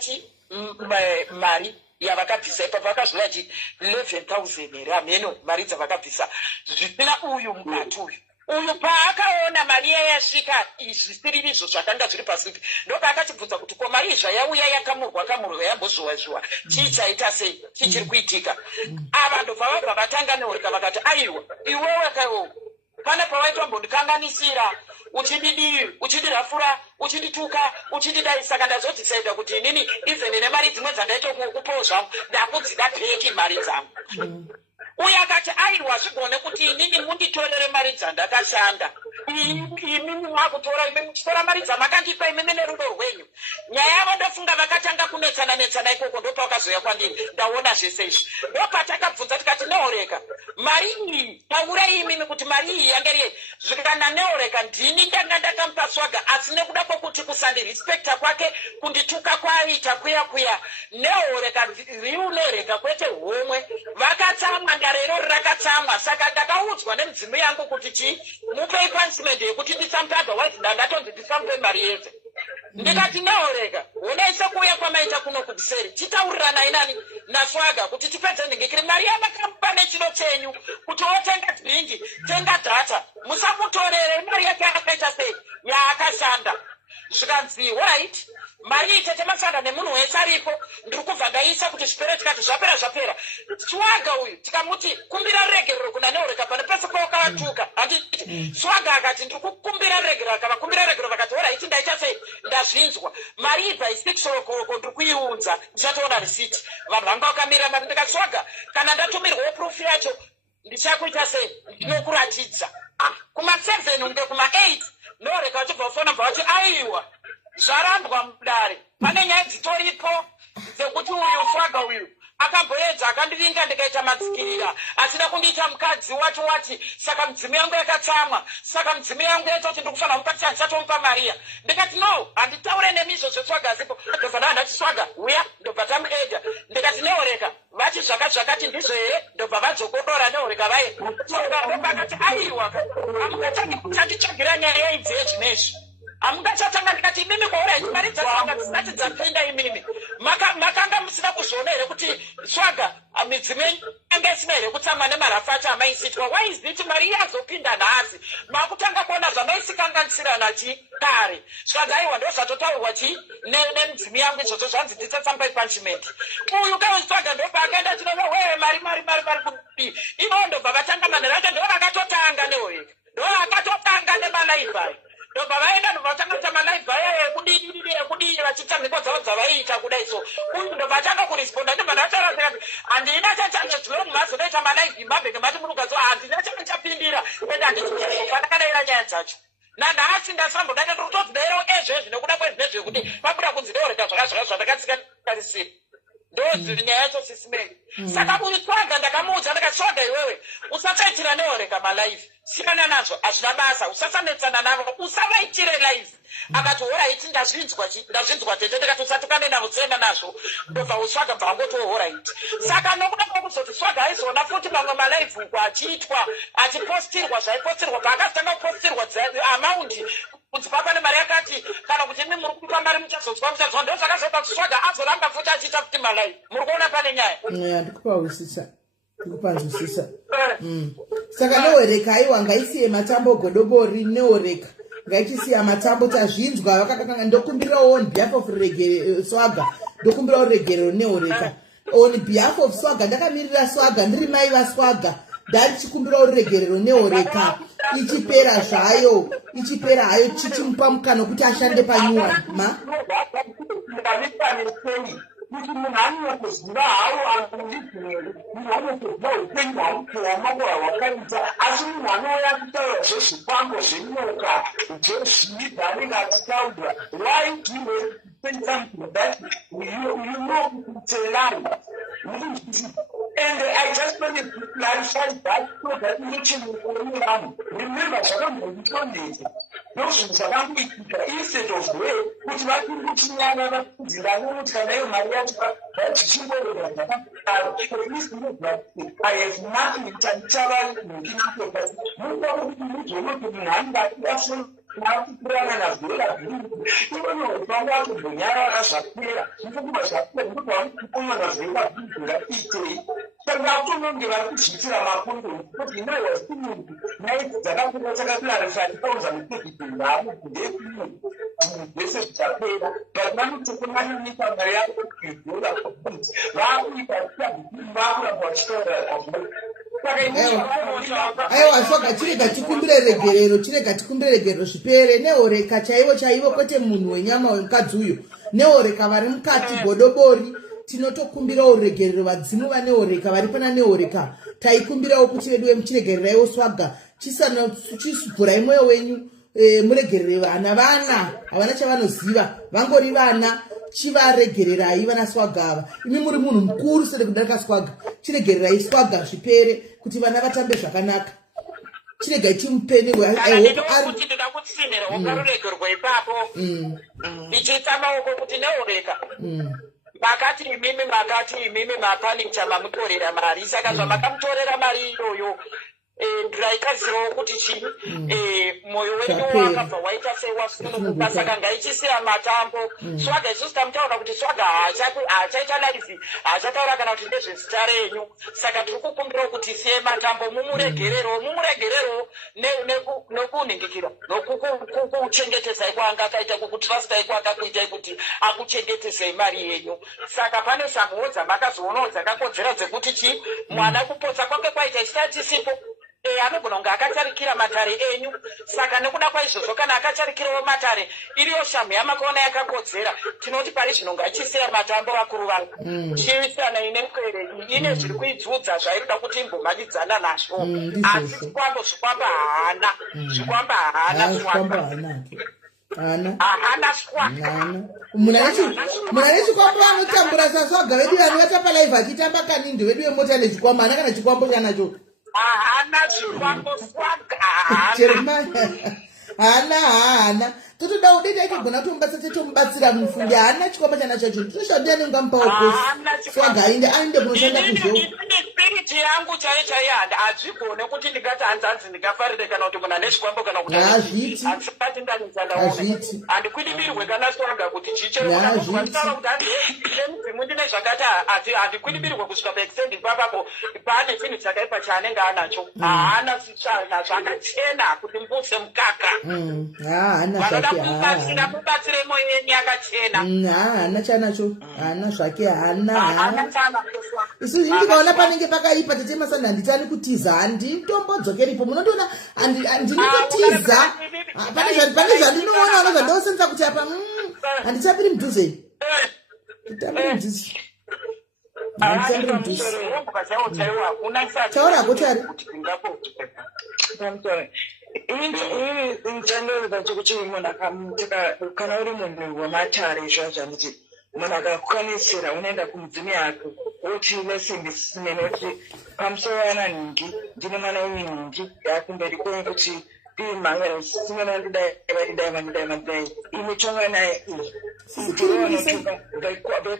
mari yavakabvisa ipapo vakazvila 11,000 here hameno mari dzavakabvisa zvisina uyu mukati uyu paakaona mari yayasvika zvisiri izvo zvakanga zviri pasipi ndopaakachibvunza kuti ko mari zvayauya yakamurwa yambozviwa chii chaita sei chichiri kuitika. Ava ndobva vabva vatanga Neoreka vakati aiwa iwewe kaiwo pane pawaitombondikanganisira uchindirafura uchindituka uchindidai. Saka ndazotisaida kuti inini even nemari dzimwe dzandaitokukupawo zvangu ndakudzida peki mari dzangu. Uye akati aiwa zvigone kuti inini munditorere mari dzandakashanda imimi mwakutora imi muchitora mari dzamakandipa imimi nerudo rwenyu. Nyaya yavo ndofunga vakatanga kunetsana ikoko ndopakazoya kwandiri ndaona zvese izvi ndopatakabvunza tikati Neoreka mari iyi taura imimi kuti mari iyi yanga iri zvikana Neoreka ndini ndanga ndakamupa Swaga asi nekuda kwokuti kusandirespekta kwake kundituka kwaita kuya Neoreka riunoreka kwete homwe vakatsamwa ngarero rakatsamwa. Saka ndakaudzwa nemudzimu yangu kuti mupei punishment yekuti ndisamupe otherwise ndangatonzi ndisamupe mari yese. Ndikati Neoreka unaise kuuya kwamaita kuno kudiseri titaurirana nani naSwaga kuti tipedze ndingikiri mari yamakamupa nechiro chenyu kuti otenga dringi tenga data musamutorere mari yake akaita sei yaakashanda. Zvikanzi right mari itete masanda nemunhu wese aripo ndiri kubva ndaisa kuti zvipere tikati zvapera. Swaga uyu tikamuti kumbira regerero kuna Neoreka pane pese paukavatuka handiti Swaga akati ndiri kukumbira regerero akavakumbira regerero vakati right ndaita sei ndazvinzwa mari ibva isikisorokoko ndiri kuiunza ndichatoona risiti. Vanhu vanga vakamirira mari ndikati Swaga kana ndatumirwawo proof yacho ndichakuita sei ndinokuratidza kuma7 unge kuma8 Noreka vachibva fona bva vati aiwa zvarandwa mudare pane nyaya dzitoripo dzekuti uyu Swaga uyu akamboedza akandivinga ndikaita matsikirira asina kundiita mukadzi wati saka mudzimu yangu yakatsamwa saka mudzimu yangu yaita kuti ndikufanira kumupa handisatomupa Mariya ndikati no handitaure nemizvo zveSwaga asipo ndobva ndati Swaga uya ndobva tamuedha ndikati Neoreka vati zvakati ndizvo here ndobva vadzokodora Neoreka vaye Swaga ndobakati aiwa amukatanditsvagira nyaya idzi yezvinezvi amungachatanga ndikati imimi kwaura mari dzatanga dzisati dzapinda imimi makanga musina kuzviona here kuti Swaga midzimu yanga isina here kutsamwa nemarafu acho amaisitwa why is it Mariya azopinda nhasi makutanga kuona zvamaisikanganisirana kare Swaga aiwa ndo zvatotaurwa nemidzimu yangu izvozvo zvanzi nditsatsambai punishment uyu kai Swaga ndopa akaenda chinova we mari kudi ivo ndobva vatanga manhero acho ndo vakatotanga Neoreka ndo vakatotanga nemalaivai ndobva vaenda ndobva vatanga malaivai ekudii vachiita mhiko dzavo dzavaiita kudai so uyu ndobva atanga kuresponda ndobva ndataura handina chachanedziro mumhazo noita malaivhi mabheke mati munhukadzi handina chachapindira ende handinofanakadaira nyaya dzacho nanhasi ndasambodanga ndokutodzindairawo ezvezvi nekuda kwezvezvekuti pabuda kunzi Neoreka zvandakatsikarisira ndodziri nyaya yacho sisimeni saka uyu Swaga ndakamuudza ndakasvaga iwewe usasaitira Neoreka malaivhi siyana nazvo hazvina basa usasanetsana navo usavaitire live akati horaiti ndazvinzwa tete ndikati usatukane navo tsena nazvo ndobva uSwaga bvangoti horaiti saka nokuda kwakuzoti Swaga aizoona futi mamwe malaivhi uko achiitwa achipostirwa zvaipostirwa paakatanga kupostirwa amaundi kunzi papane mari yakati kana kuti imi muri kupa mari muchazozwa ndo zvakazoita kuti Swaga azoramba futi achiita futi malaivhi muri kuona pane nyaya ndikupanzwisisa saka Neoreka aiwa ngaisiye matambo godobori Neoreka ngaitisiya matambo tazvinzwa vakakanga ndokumbirawo on behalf of Swaga ndokumbirawo regerero Neoreka on behalf of Swaga ndakamirira Swaga ndiri mai vaSwaga ndari chikumbirawo regerero Neoreka ichipera hayo chichimupa mukana kuti ashande panyuwa kuti munhu anokuziva hawo anondibheri munhu anokuziva upenyu hwamukuhwamagora hwakaita asi munhu anouya kutaura zvezvipango zvenyoka zvezvivi anenge achitaura why do you say something that you know to learn and I just want to clarify that so that you can remember zvakambonditondeza ndozvinhu zvakangoitika instead of way kuti vakuri kuchinyana vakudzingana kuti kana iyo mari yacho vachichingorera zvakadaro I have nothing chaichava mukinako but mukwavo kuti muzoona kuti munhu anenge achidafuna nakukurana nazvoera ivonohopanga atobhonyara vakazvapera nikukuva zvapera ndiko vamukukunya nazvoera zvingaitei ndakutononge vari kuzvitira makondo kuti nai wasimunhu naiti dzakakura takaklarifai pauza mukuzvipindamo ndekumunhu zvese zvichapera but vanotokonananika mari yako kuizora kuti vakuita vakuramba vachitaura aiwa Swaga chirega tikumbire regerero zvipere Neoreka chaivo kwete munhu wenyama wemukadzi uyo Neoreka vari mukati godobori tinotokumbirawo regerero vadzimu vaNeoreka vari pana Neoreka taikumbirawo kuti vedu vemuchiregereraiwo Swaga chisubhurai mwoyo wenyu muregerere vana havana chavanoziva vangori vana chivaregererai vana Swaga ava imi muri munhu mukuru sede kudarika Swaga chiregererai Swaga zvipere kuti vana vatambe zvakanaka chiregai chimupeni kuti ndoda kutsinira wakaruregerwa ipapo ichiita maoko kuti Neoreka makati imimi mapanicha mamutorera mari saka zvamakamutorera mari iyoyo ndiraikazirawo kuti chii mwoyo wenyu wakabva waita sewasunuka saka ngaichisira matambo Swaga isusu tamutaura kuti Swaga haachaita live haachataura kana kuti ndezvezita renyu saka tiri kukumbirawo kuti siye matambo mumuregerero nekuningikira nokukuchengetesai kwanga akaita kukutrustai kwanga kuitai kuti akuchengetesei mari yenyu saka pane samhuwo dzamakazoonawo dzakakodzera dzekuti chii mwana kupotsa kwake kwaita chisati sipo anogona kunge akatarikira matare enyu. Saka nekuda kwaizvozvo kana akatarikirawo matare iriyo shamu yamakaona yakakodzera, tinoti pari zvino ngachisira matambo vakuru vangu. Chiwisana inekwere ine zviri kuidzudza zvairida kuti imbomanidzana nazvo. Asi zvikwambo haana. Zvikwamba haana. Hana swaka. Muna nechikwambo vanotambura saSwaga vedu vanhu vatapa live achitamba kanindi vedu vemota nechikwambo hana kana chikwambo chanacho. Hana chikwambo Swaga. Hana. Totoda udete achigona tomubatsira mufundi hana chikwambo chanacho. Toshandia nengamupawo kosi. Swaga ainde kunoshanda kuzvo. Spirit yangu chaiyo hazvigone kuti ndingati hanzanzi ndingafarire kana kuti muna nechikwambo kana kuti hazviti ndanizandaona. Handikwidibirwe kana Swaga kuti chichero kutaura kuti handimudzimu ndine zvakati handikwidibirwe kusvika paextendi papapo pane chinhu chakaipa chaanenge anacho. Haana zvakachena kuti mbuse mukaka. Vanoda kumubatsira mubatsire moyo yenyu yakachena. Haana chanacho. Haana zvake haana. Isusu ndikaona panenge pakaipa tetemasana handitani kutiza handitombodzokerepo munotoona handini kutiza pane zvandinoona nozvandosenza kuti apa handichapiri mudhuze taura kotari kana uri munhu wematare zvazvaniti munhu akakukwanisira unoenda kumudzimu yako woti nesimbi simene kuti pamusoro yananhingi ndine mwana weminhingi yakumberi kwenyu kuti imhangana simene vandidai inotonga naye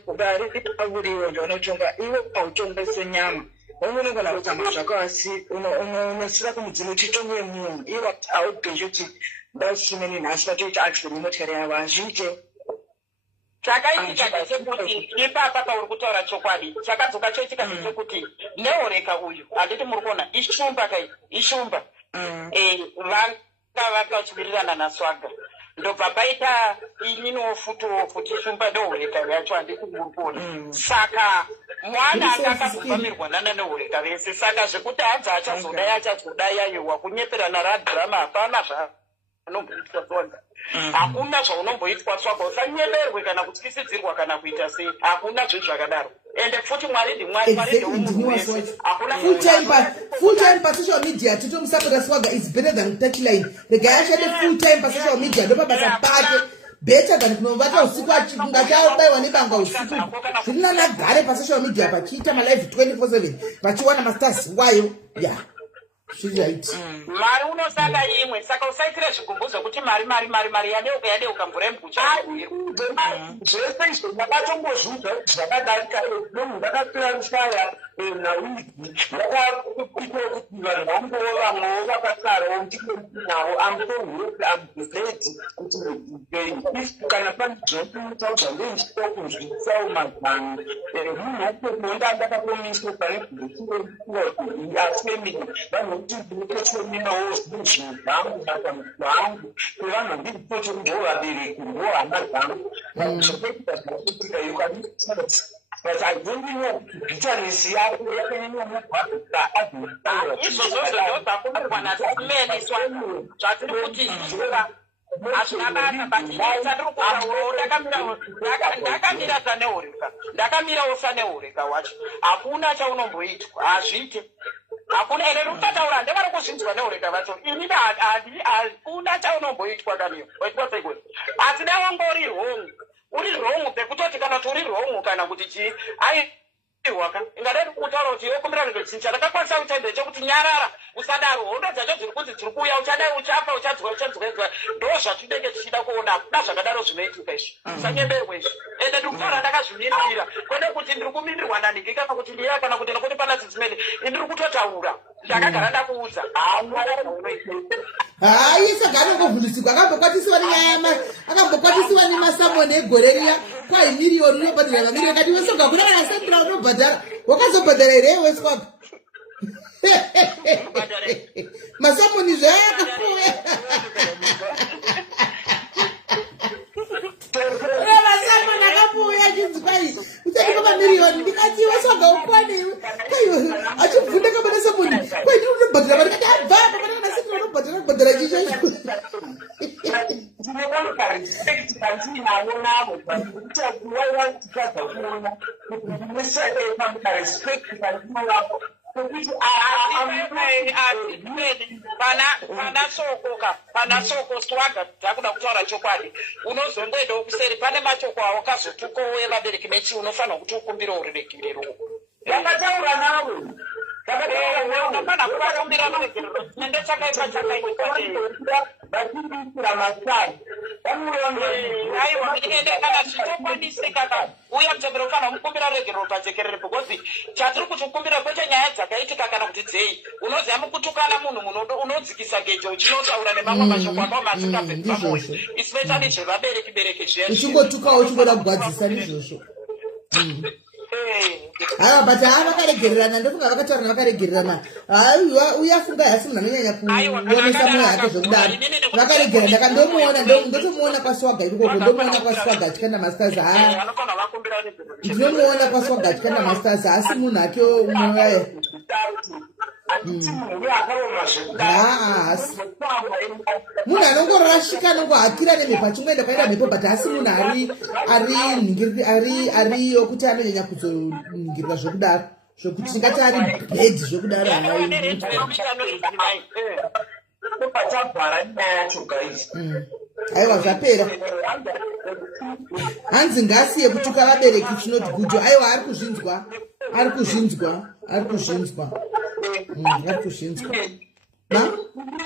vari pavuriwo ndaunotonga iwe autonga senyama unogona kutamba zvako asi unosvika kumudzimu uchitonge munhu iwe aubhezvi kuti ndasimene nhasi vatoita accident nemotari yavo hazviite. Chakaitika ndechekuti ipapa pauri kutaura chokwadi chakadzoka choitika ndechekuti neoreka uyu handiti muri kuona ishumba vanga vakachiwirirana naSwaga ndobva paita ininiwo futi ishumba neoreka yacho handiti muri kuona. Saka mwana anga akazobvamirwa neoreka vese saka zvekuti hanzi achazodai yayewa kunyeperana radhirama hapana zvanomboitwa Swaga. Hakuna zvaunomboitwa Swaga usanyeberwe kana kutyisidzirwa kana kuita sei. Hakuna zvinhu zvakadaro. Ende futi Mwari ndimwari wese. Hakuna full time pa social media titomusapota Swaga is better than touchline. Rega ashade full time pa social media ndopa basa pake. Better than kunovata usiku achingachaiwa nebanga usiku. Zvina nagare pa social media pachiita ma live 24/7 pachiwana masters wayo yeah. Mari unosaka imwe saka usaitire zvigumbuzo kuti mari yadeuka mvura yembucha zvese izvo ndakatombozvudza zvakadarika munhu ndakapirarisaya nawiki ndakakuitira kuti vanhu vambowo vamwewo vakasarawo ndinavo amtohwepi amgezedi kuti kana pane zvinotaudza ndeichitokuzvisawo mazano munhu atomonda ndakakomiswa pane asfemini vanhu kuti ndinotochominawo zvinhu zvangu vangu vanhu ndiripocho ndovabereki ndohama dzangu zvokuita zvinoitika but I don't know bitterness yako yakanyanyomugwadzisa izvozvo zvozakumirwa nasimene Swaga zvatiri kuti hazvina basa but chatiri kutaurawo ndakamirawo saneoreka wacho hakuna chaunomboitwa hazviite. Hakuna ere rutataura ndevari kuzvinzwa neoreka vacho ini hakuna chaunomboitwa kaniyo waitwa segwe asi dawangori uri wrong pekutoti kana kuti uri wrong kana kuti chii aiwaka ingadai kutaura kuti yokumbira ndochincha ndakakwanisa kutende chekuti nyarara usadaro hondo dzacho dziri kunzi dziri kuuya uchadai uchafa uchadzwa ndo zvatinenge tichida kuona hakuna zvakadaro zvinoitika izvi usanyemberwe izvi ende ndiri kutaura ndakazvimirira kwede kuti ndiri kumirirwa nanhingi kana kuti ndiya kana kuti nekuti pana dzimene ndiri kutotaura ndakagara ndakuudza isagari ngovhundusikwa akambokwatisiwa nemasamoni egore riya kwai miriyoni unobhadhara mamiriyoni kati weSwaga kuna kana sendira unobhadhara wakazobhadhara here weSwaga masamoni zvayakafuya masamoni akafuya achinzi kwai uchadipa mamiriyoni ndikati weSwaga ukwane achibvunda kabana samoni kwai ndiri unobhadhara mari kati ndinoona karespect kandinavo navo kuti waiwatikaza kuona karespect kandinonavo pana soko swaga takuda kutaura chokwadi unozongoendawo kuseri pane machoko awo kazotukowe vabereki mechi unofanira kuti ukumbire urerekirero yakataura navo unofana kuvakumbira uregerero nendechakaipa vachiisira masai aiwa ende kana zvitokwanisika uya kutembera ufanira kumukumbira uregerero pajekerere because chatiri kutikumbira kwete nyaya dzakaitika kana kuti dzei unoziva mukutukana munhu unodzikisa gejo uchinotaura nemamwe mashoko ambao masingabvei pamoyo especially zvevabereki zviya uchingotukawo uchingoda kugwadzisa ndizvozvo haiwa but vakaregererana ndofunga vakataura vakaregererana uyafunga hasi munhu anonyanya kuonesa mwoyo yake zvokudaro vakaregerana ndotomuona kwaswaga ikoko ndomuona kwaswaga achikanda masters ndinomuona kwaswaga achikanda masters asi munhu ake mwoyo munhu anongorashika anongohakira nemhepo achimboenda kwaenda mhepo but asi munhu ariyo kuti anonyanya kuzoningirira zvokudaro zvokuti tingati ari bed zvokudaro aiwa zvapera hanzi ngasiye kutuka vabereki chinoti gujo aiwa ari kuzvinzwa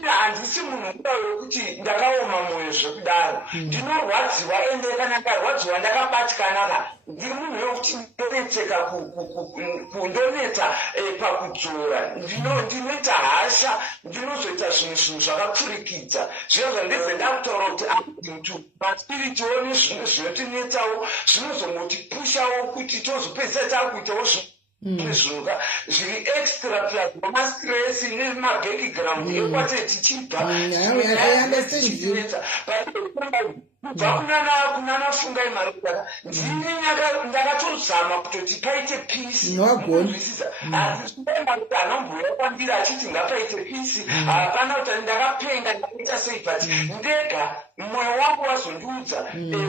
handisi munhu wekuti ndakaoma mwoyo zvekudaro ndinorwadziwa ende kana ndarwadziwa ndakabatikana ndiri munhu wekuti ndonetseka kundoneta pakudzora ndinoita hasha ndinozoita zvinhu zvakapfurikidza zviya zvandibve ndakutaura kuti amutu maspiritual nezvinhu zvinotinetsawo zvinozongotipushawo kuti tozopedzisa takuitawo zvinhuka zviri extra plus nemastress nemabackground ekwate tichibva kunana fungai mari kudaka ndini ndakatozama kutoti paite peace nozwisisa kuti anombuya kwandiri achiti ngapaite peace hapana kuti ndakapenga ndakaita sei but ndega mwoyo wangu wazondiudza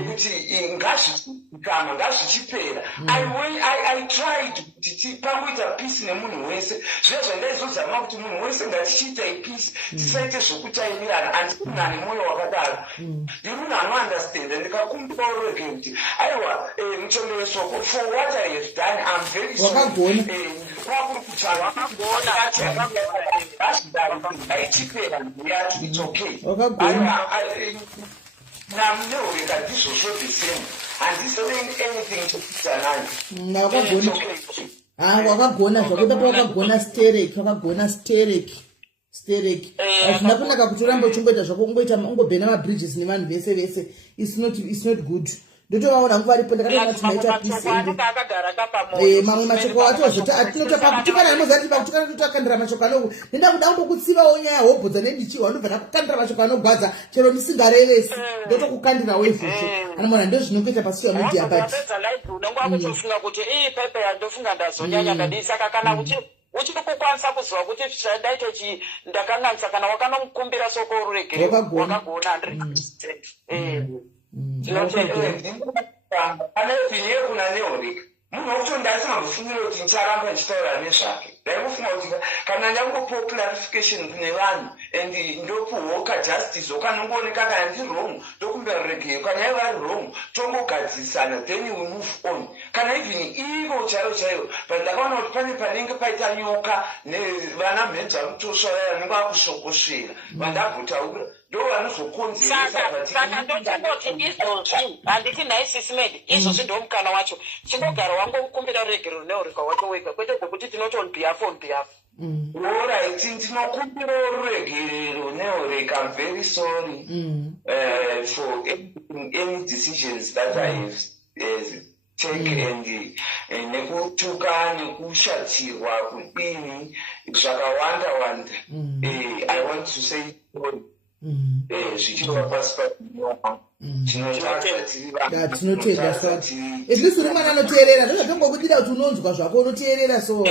kuti ngazvichikama ngazvichipera I tried kuti pangoita peace nemunhu wese zviya zvandaizozama kuti munhu wese ngatichiitai peace tisaite zvokutaimirana handikunane mwoyo wakadaro ndiri munhu anounderstand ndikakumbira urege kuti aiwa muchombe wesoko for what I have done I'm very sorry kwakuri kutaura aichipera yacho it's okay namuneureka ndizvozvo the same handisaying anything to kutanani wakagona zvakuda pawakagona sterek hazvina kunaka kuti urambe uchingoita zvako ungobhena mabridges nevanhu vese it's not good ndotovaona nguva ripo ndakatoona tinaita peace mamwe mashoko atozoti atinotopakutukana nemozati pakutukana totokandira mashoko anoko ndenda kuda kundokutsivawo nyaya hobhodza nendichihwa ndobva ndakukandira mashoko anogwadza chero ndisingarevesi ndotokukandirawo izvozvo anomona ndo zvinongoita pasocial media but unonga kutofunga kuti pepe yandofunga ndazonyanya kadii saka kana uchiri kukwanisa kuziva kuti zvandaite ndakanganisa kana wakanomukumbira soko ruregere wakagona 100%. Pane vinye kuna neorika munhu wekuti ndasingambofungira kuti ndicharamba ndichitaura nezvake ndaimufunga kuti kana ndangopiwa clarification kune vanhu and ndopiwawo kajustice wakanongooneka kana ndiri wrong ndokumbira ruregeyo kana ivo vari wrong tongogadzisana then we move on kana even ivo chaivo but ndakaona kuti pane panenge paita nyoka nevana mhenzi vakutosvara vanenge vakushokosvera vandabhotaura saka ndochingoti izvozvi handiti naisisimed izvozvi ndomukana wacho chingogara wangokumbira ruregero neurika wako wega kwete zvekuti tinoti on behalf Alright, ndinokumbira ruregerero neurika. I'm very sorry for any decisions that I have taken nekutuka nekushatirwa kudini zvakawanda wanda. I want to say zvichirwa pasi tinotenda zvisi uri mwana anoteerera ndozvatongokudira kuti unonzwa zvako unoteerera so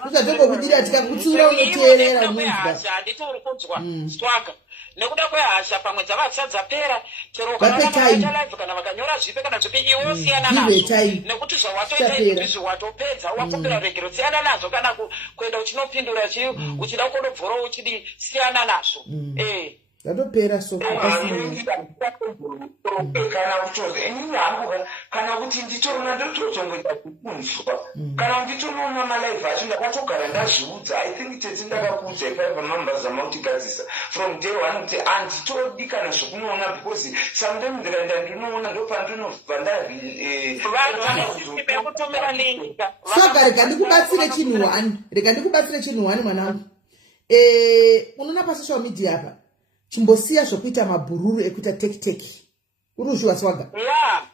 ndozvatongokudira tikakutsiura unoteerera unonzwa handiti uri kunzwa swaga nekuda kwehasha pamwe dzavasha dzapera chero ukaaaalive kana vakanyora zvipe kana zvipi iwe usiyana nazvo nekuti zvawatoita izvi watopedza wakumbira regero siyana nazvo kana kuenda uchinopindura chii uchida kundobvora uchidi siyana nazvo zvatopera so kana kutoza inini hangu kana kuti nditorona ndotozongoita kukunzwa kana nditonoona malaive acho ndakatogara ndazviudza I think teti ndakakuudza ifaiva mambers amakutigadzisa from day one kuti handitodi kana zvokunoona because sometime ndikaenda ndinoona ndopandinobva saka rega ndikubatsire chinhu 1 mwanangu unoona pasocial media apa chimbosiya zvokuita mabhururu ekuita tekiteki uruzviwa swaga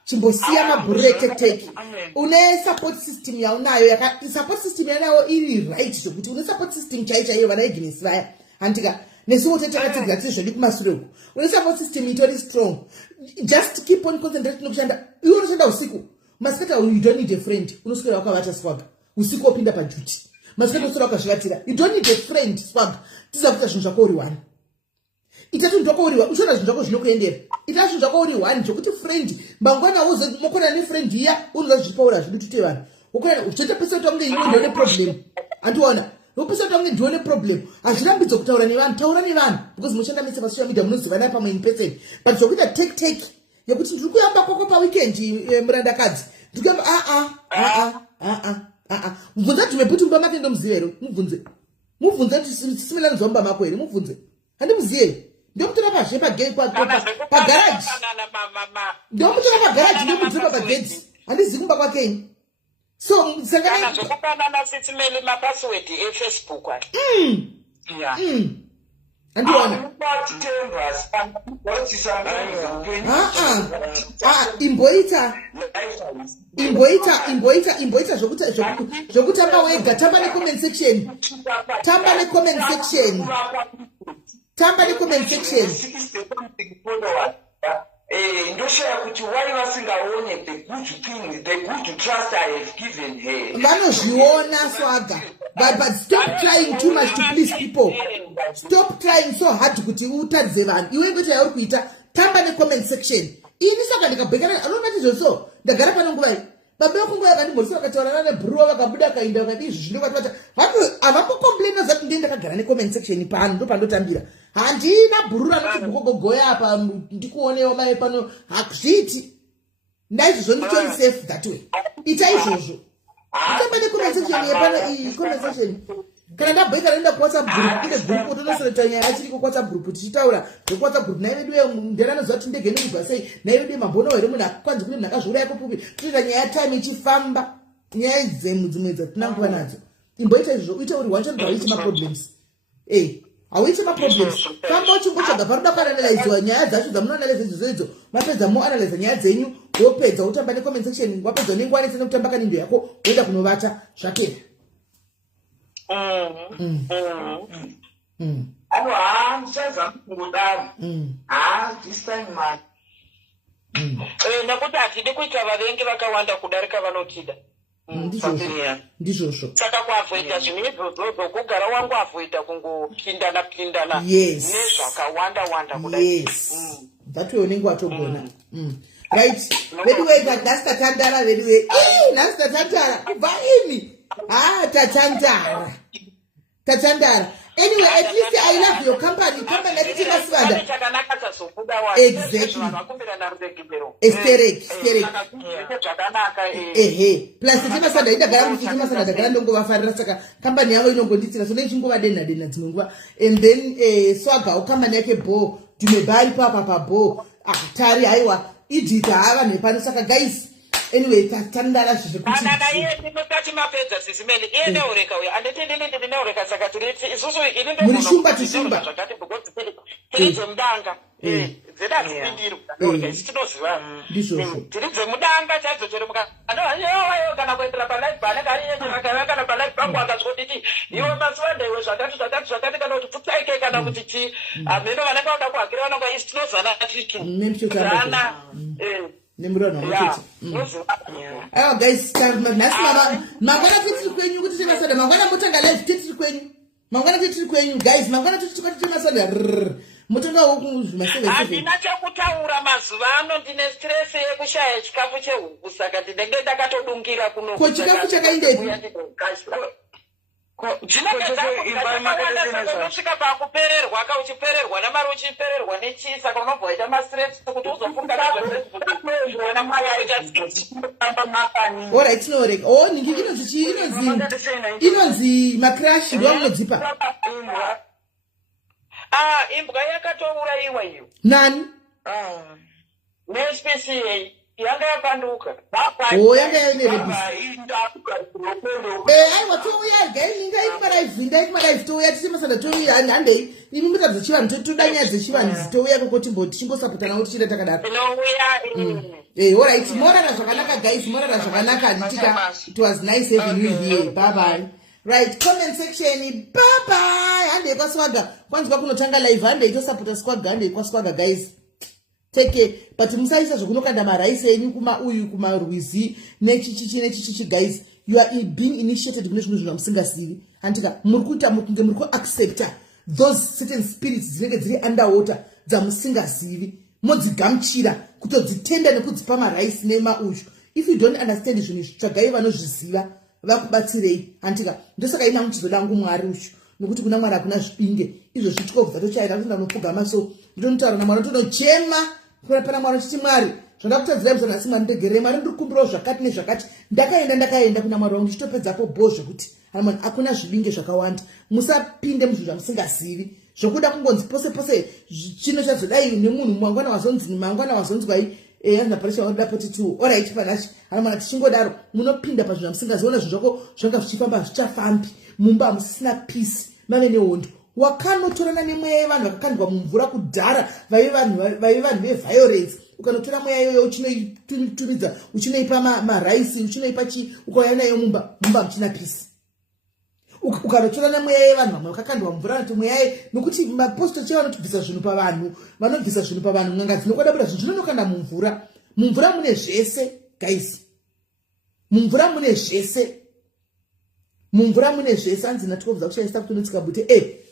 chimbosiya mabhururu etekiteki une support system yaunayo support system yanayo iri right zvokuti une support system chaichaiyo vana Agnes vaya handika nesuwo tetakatsigira tiri zvodi kumashure uku une support system itori strong just keep on concentrating nokushanda iwe unoshanda usiku masikati you don't need a friend unoswera wakavata swaga usiku wopinda paduty masikati unoswera wakazvivatira you don't need a friend swaga tiza kuita zvinhu zvako uri 1 itatu ndoko uri ushona zvinhu zvako zvinokuendera itatu zvinhu zvako uri 1 zvokuti friend mangwana mokona nefriend iya unoza zvipaura zvidutute vanhu ukona uchitopesa kuti wange iwe ndione problem andiona nopesa kuti wange ndione problem hazvirambidzo kutaura nevanhu taura nevanhu because munoshanda mese pasocial media munozivana pamwe in person but zvokuita take yokuti ndiri kuyamba kwako paweekend murandakadzi ndiri kuyamba mubvunze dhimeputi mumba make ndomuzive mubvunze tisimelani zva mumba mako here mubvunze handimuzive ndomutora pazhe pagaraji ndomutora pagaraji ndomudzipa pagedzi handizivi kumba kwakeni so zvokupanana sitimeli mapassword efacebook andiona imboita zvokutamba wega tamba necomment section ndoshaya kuti wai vasingaone the good trust I have given her vanozviona swaga but stop trying too much to please people stop trying so hard kuti utadze vanhu iwe ngoti yauri kuita tamba necomment section ini saka ndikabhekana anonati zvonso ndagara pano nguva baba vakunguva yakandimborisa vakataurana nebhuruwa vakabuda kainda vakati izvi zvinovatibata havakukomplaina zati ndii ndakagara necomment section pano ndopandotambira handina bhururu anoti kugogogoya apa ndikuonewo mai pano hazviti ndaizvozvo nditori safe that way ita izvozvo itamba necomment section yepano iyi comment section kana ndabhoika naenda kuwhatsapp group ine group utonosoreta nyaya yachiri kuwhatsapp group tichitaura zvekuwhatsapp group naiveduwe nderanoziva kuti ndege nekubva sei naiveduwe mabhono here munhu akakwanzi kune munhu akazviuraya kupupi toita nyaya yatime ichifamba nyaya dzemu dzimwe dzatinanguva nadzo imboita izvozvo uite uri wanchonda hauiti maproblems hauiti maproblems famba uchimbotsvaga paroda kuanalaiziwa nyaya dzacho dzamunoanalaiza izvozvo mapedza moanalaiza nyaya dzenyu wopedza utamba necomment section wapedza unenge wanetsene kutamba kanindo yako woenda kunovata zvakera ano handichaza kudaro this time man nekuti hatidi kuita vavengi vakawanda kudarika vanotida ndizvozvo saka kuavoita zvinhu izvozvo zvokugara wangu avoita kungopindana nezvakawanda kudai that way unenge watogona right veduwe nhasi tatandara veduwe nhasi tatandara kubva ini tatandara anyway at least I love your company atiti masivanda exactly esterek plus timasanda indagara muti timasanda ndagara ndongovafarira saka company yavo inongonditsira so nechinguva denha dzimwe nguva and then swagawo company yake bo tumebari papa pabo tari haiwa idita hava nepano saka guys anyway tatandara zvekuti iye ndinotati mapedza sisimeli iye neureka uyo anditendini neureka saka tiriti isusu muri shumba tishumba zvakati because tiri dzemudanga dzeda dzipindirwa neureka isi tinoziva tiri dzemudanga chaidzo chero anoyo kana kuendera palive banenge ariyeakana kana palive pangu akazvoditi iwe masivanda iwe zvakati kana kuti putsaike kana kuti chii ameno vanenge vada kuhakira vanonga isi tinozana tichizana nemurano mutete guys nhasi mangwana titiri kwenyu kuti timasanda mangwana mutanga live titiri kwenyu mangwana titiri kwenyu guys mangwana titiri masanda motongawo kuzvimaseve handina chekutaura mazuva ano ndine stress yekushaya chikafu chehuku saka ndinenge ndakatodungira ko chikafu chakaindei unosvika pakupererwa kauchipererwa namari uchipererwa nechii saka unobva waita mastress kuti uzofunga alright noreka ningi inonzi macrash ndomunodzipa imbwa yakatourayiwa iyo nani nespca yanga yapanduka yanga yanerebisa aiwa touya gaininga irimaraivi touya tisemasanda touya handei imi mutabva chivanhu todanyadze chivanhu touya kokotimbo tichingosapotanawo tichida takadaro alright morara zvakanaka guys morara zvakanaka handitika it was nice having you here bye bye right comment section bye bye handei kwaswaga kwanzwa kunotanga live handei tosapota swaga handei kwaswaga guys take care but musaisa zvokunokanda maraisi enyu kumauyu kumarwizi nechichichi guys you are being initiated kune zvinhu zvamusingasivi handika muri kuita kunge muri kuaccepta those certain spirits dzinenge dziri underwater dzamusingazivi modzigamuchira kutodzitenda nekudzipa maraisi nemauyu if you don't understand zvinhu tsvagai vanozviziva vakubatsirei handika ndosaka ina muchizo langu mwari uchu nokuti kuna mwari hakuna zvipinge izvo zvitobva tochaira kuti ndanopfugama so ndinotaura namwari tonochema pana mwari chiti mwari zvandakutadzira muzanasi mwari ndegerei mwari ndiri kukumbirawo zvakati nezvakati ndakaenda kuna mwari wangu ndichitopedzapo bho zvokuti mwari hakuna zvibinge zvakawanda musapinde muzvinhu zvamusingazivi zvokuda kungonzi pose pose chino chazodai nemunhu mangwana wazonzi mangwana wazonzwai naparisha wanoda poti tu alright panachi mwari tichingodaro munopinda pazvinhu zvamusingaziona zvinhu zvako zvanga zvichifamba zvichafambi mumba musisina peace mave nehondo wakanotorana nemweya yevanhu vakakandwa mumvura kudhara vaive vanhu veviolence ukanotora mweya iyoyo uchinoitumidza uchinoipa maraisi uchinoipa chi ukauya nayo mumba muchina peace ukanotorana mweya yevanhu vamwe vakakandwa mumvura noti mweya nokuti mapostori chevanotobvisa zvinhu pavanhu vanobvisa zvinhu pavanhu n'anga dzinokodabura zvinhu zvinonokanda mumvura mune zvese guys mumvura mune zvese hanzi natikobvisa kuchaisa kuti unotsika bute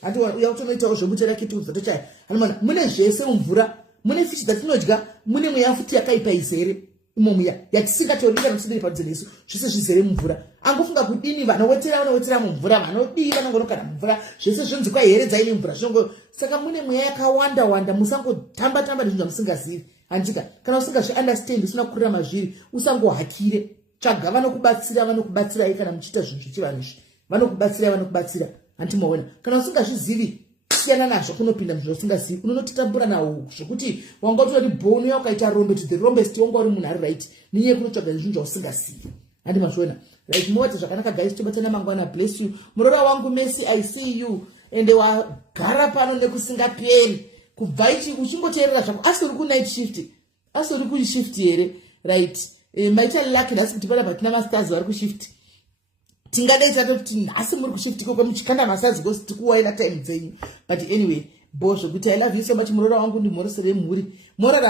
handi uya kutonoitawo zvebute rakiti kubvisa tochaya hanimana mune zvese mumvura mune fishi dzatinodya mune mweya futi yakaipa izere imo muya yatisingatodika nokusindiri padhuze nesu zvese zvizere mumvura angofunga kudini vanowetera mumvura vanodii vanongonokana mumvura zvese zvinzi kwaheredzai nemvura zvongo saka mune mweya yakawanda wanda musangotamba nezvinhu zvamusingazivi handika kana usingazviunderstand usina kurira mazviri usangohakire tsvaga vanokubatsirai kana muchiita zvinhu zvechivanhu izvi vanokubatsira handimaona kana usingazvizivi siyana nazvo kunopinda muzvinhu usingazivi unonotitambura nawo zvokuti wanga utori bhoni uya ukaita rombe to the rombest wanga uri munhu ari right ninyeye kunotsvaga zvinhu zvausingazivi handimazviona right movati zvakanaka guys tobatana mangwana bless you murora wangu Messi I see you ende wagara pano nekusingaperi kubva ichi uchingoteerera zvako asi uri kunight shift asi uri kushift here right maita lucky nhasi kuti pana patina masters vari kushift tingadai tatoti nhasi muri kushift ikoko muchikanda masazi because tikuwaira time dzenyu but anyway bo zvokuti I love you so much murora wangu ndimhoresere mhuri morara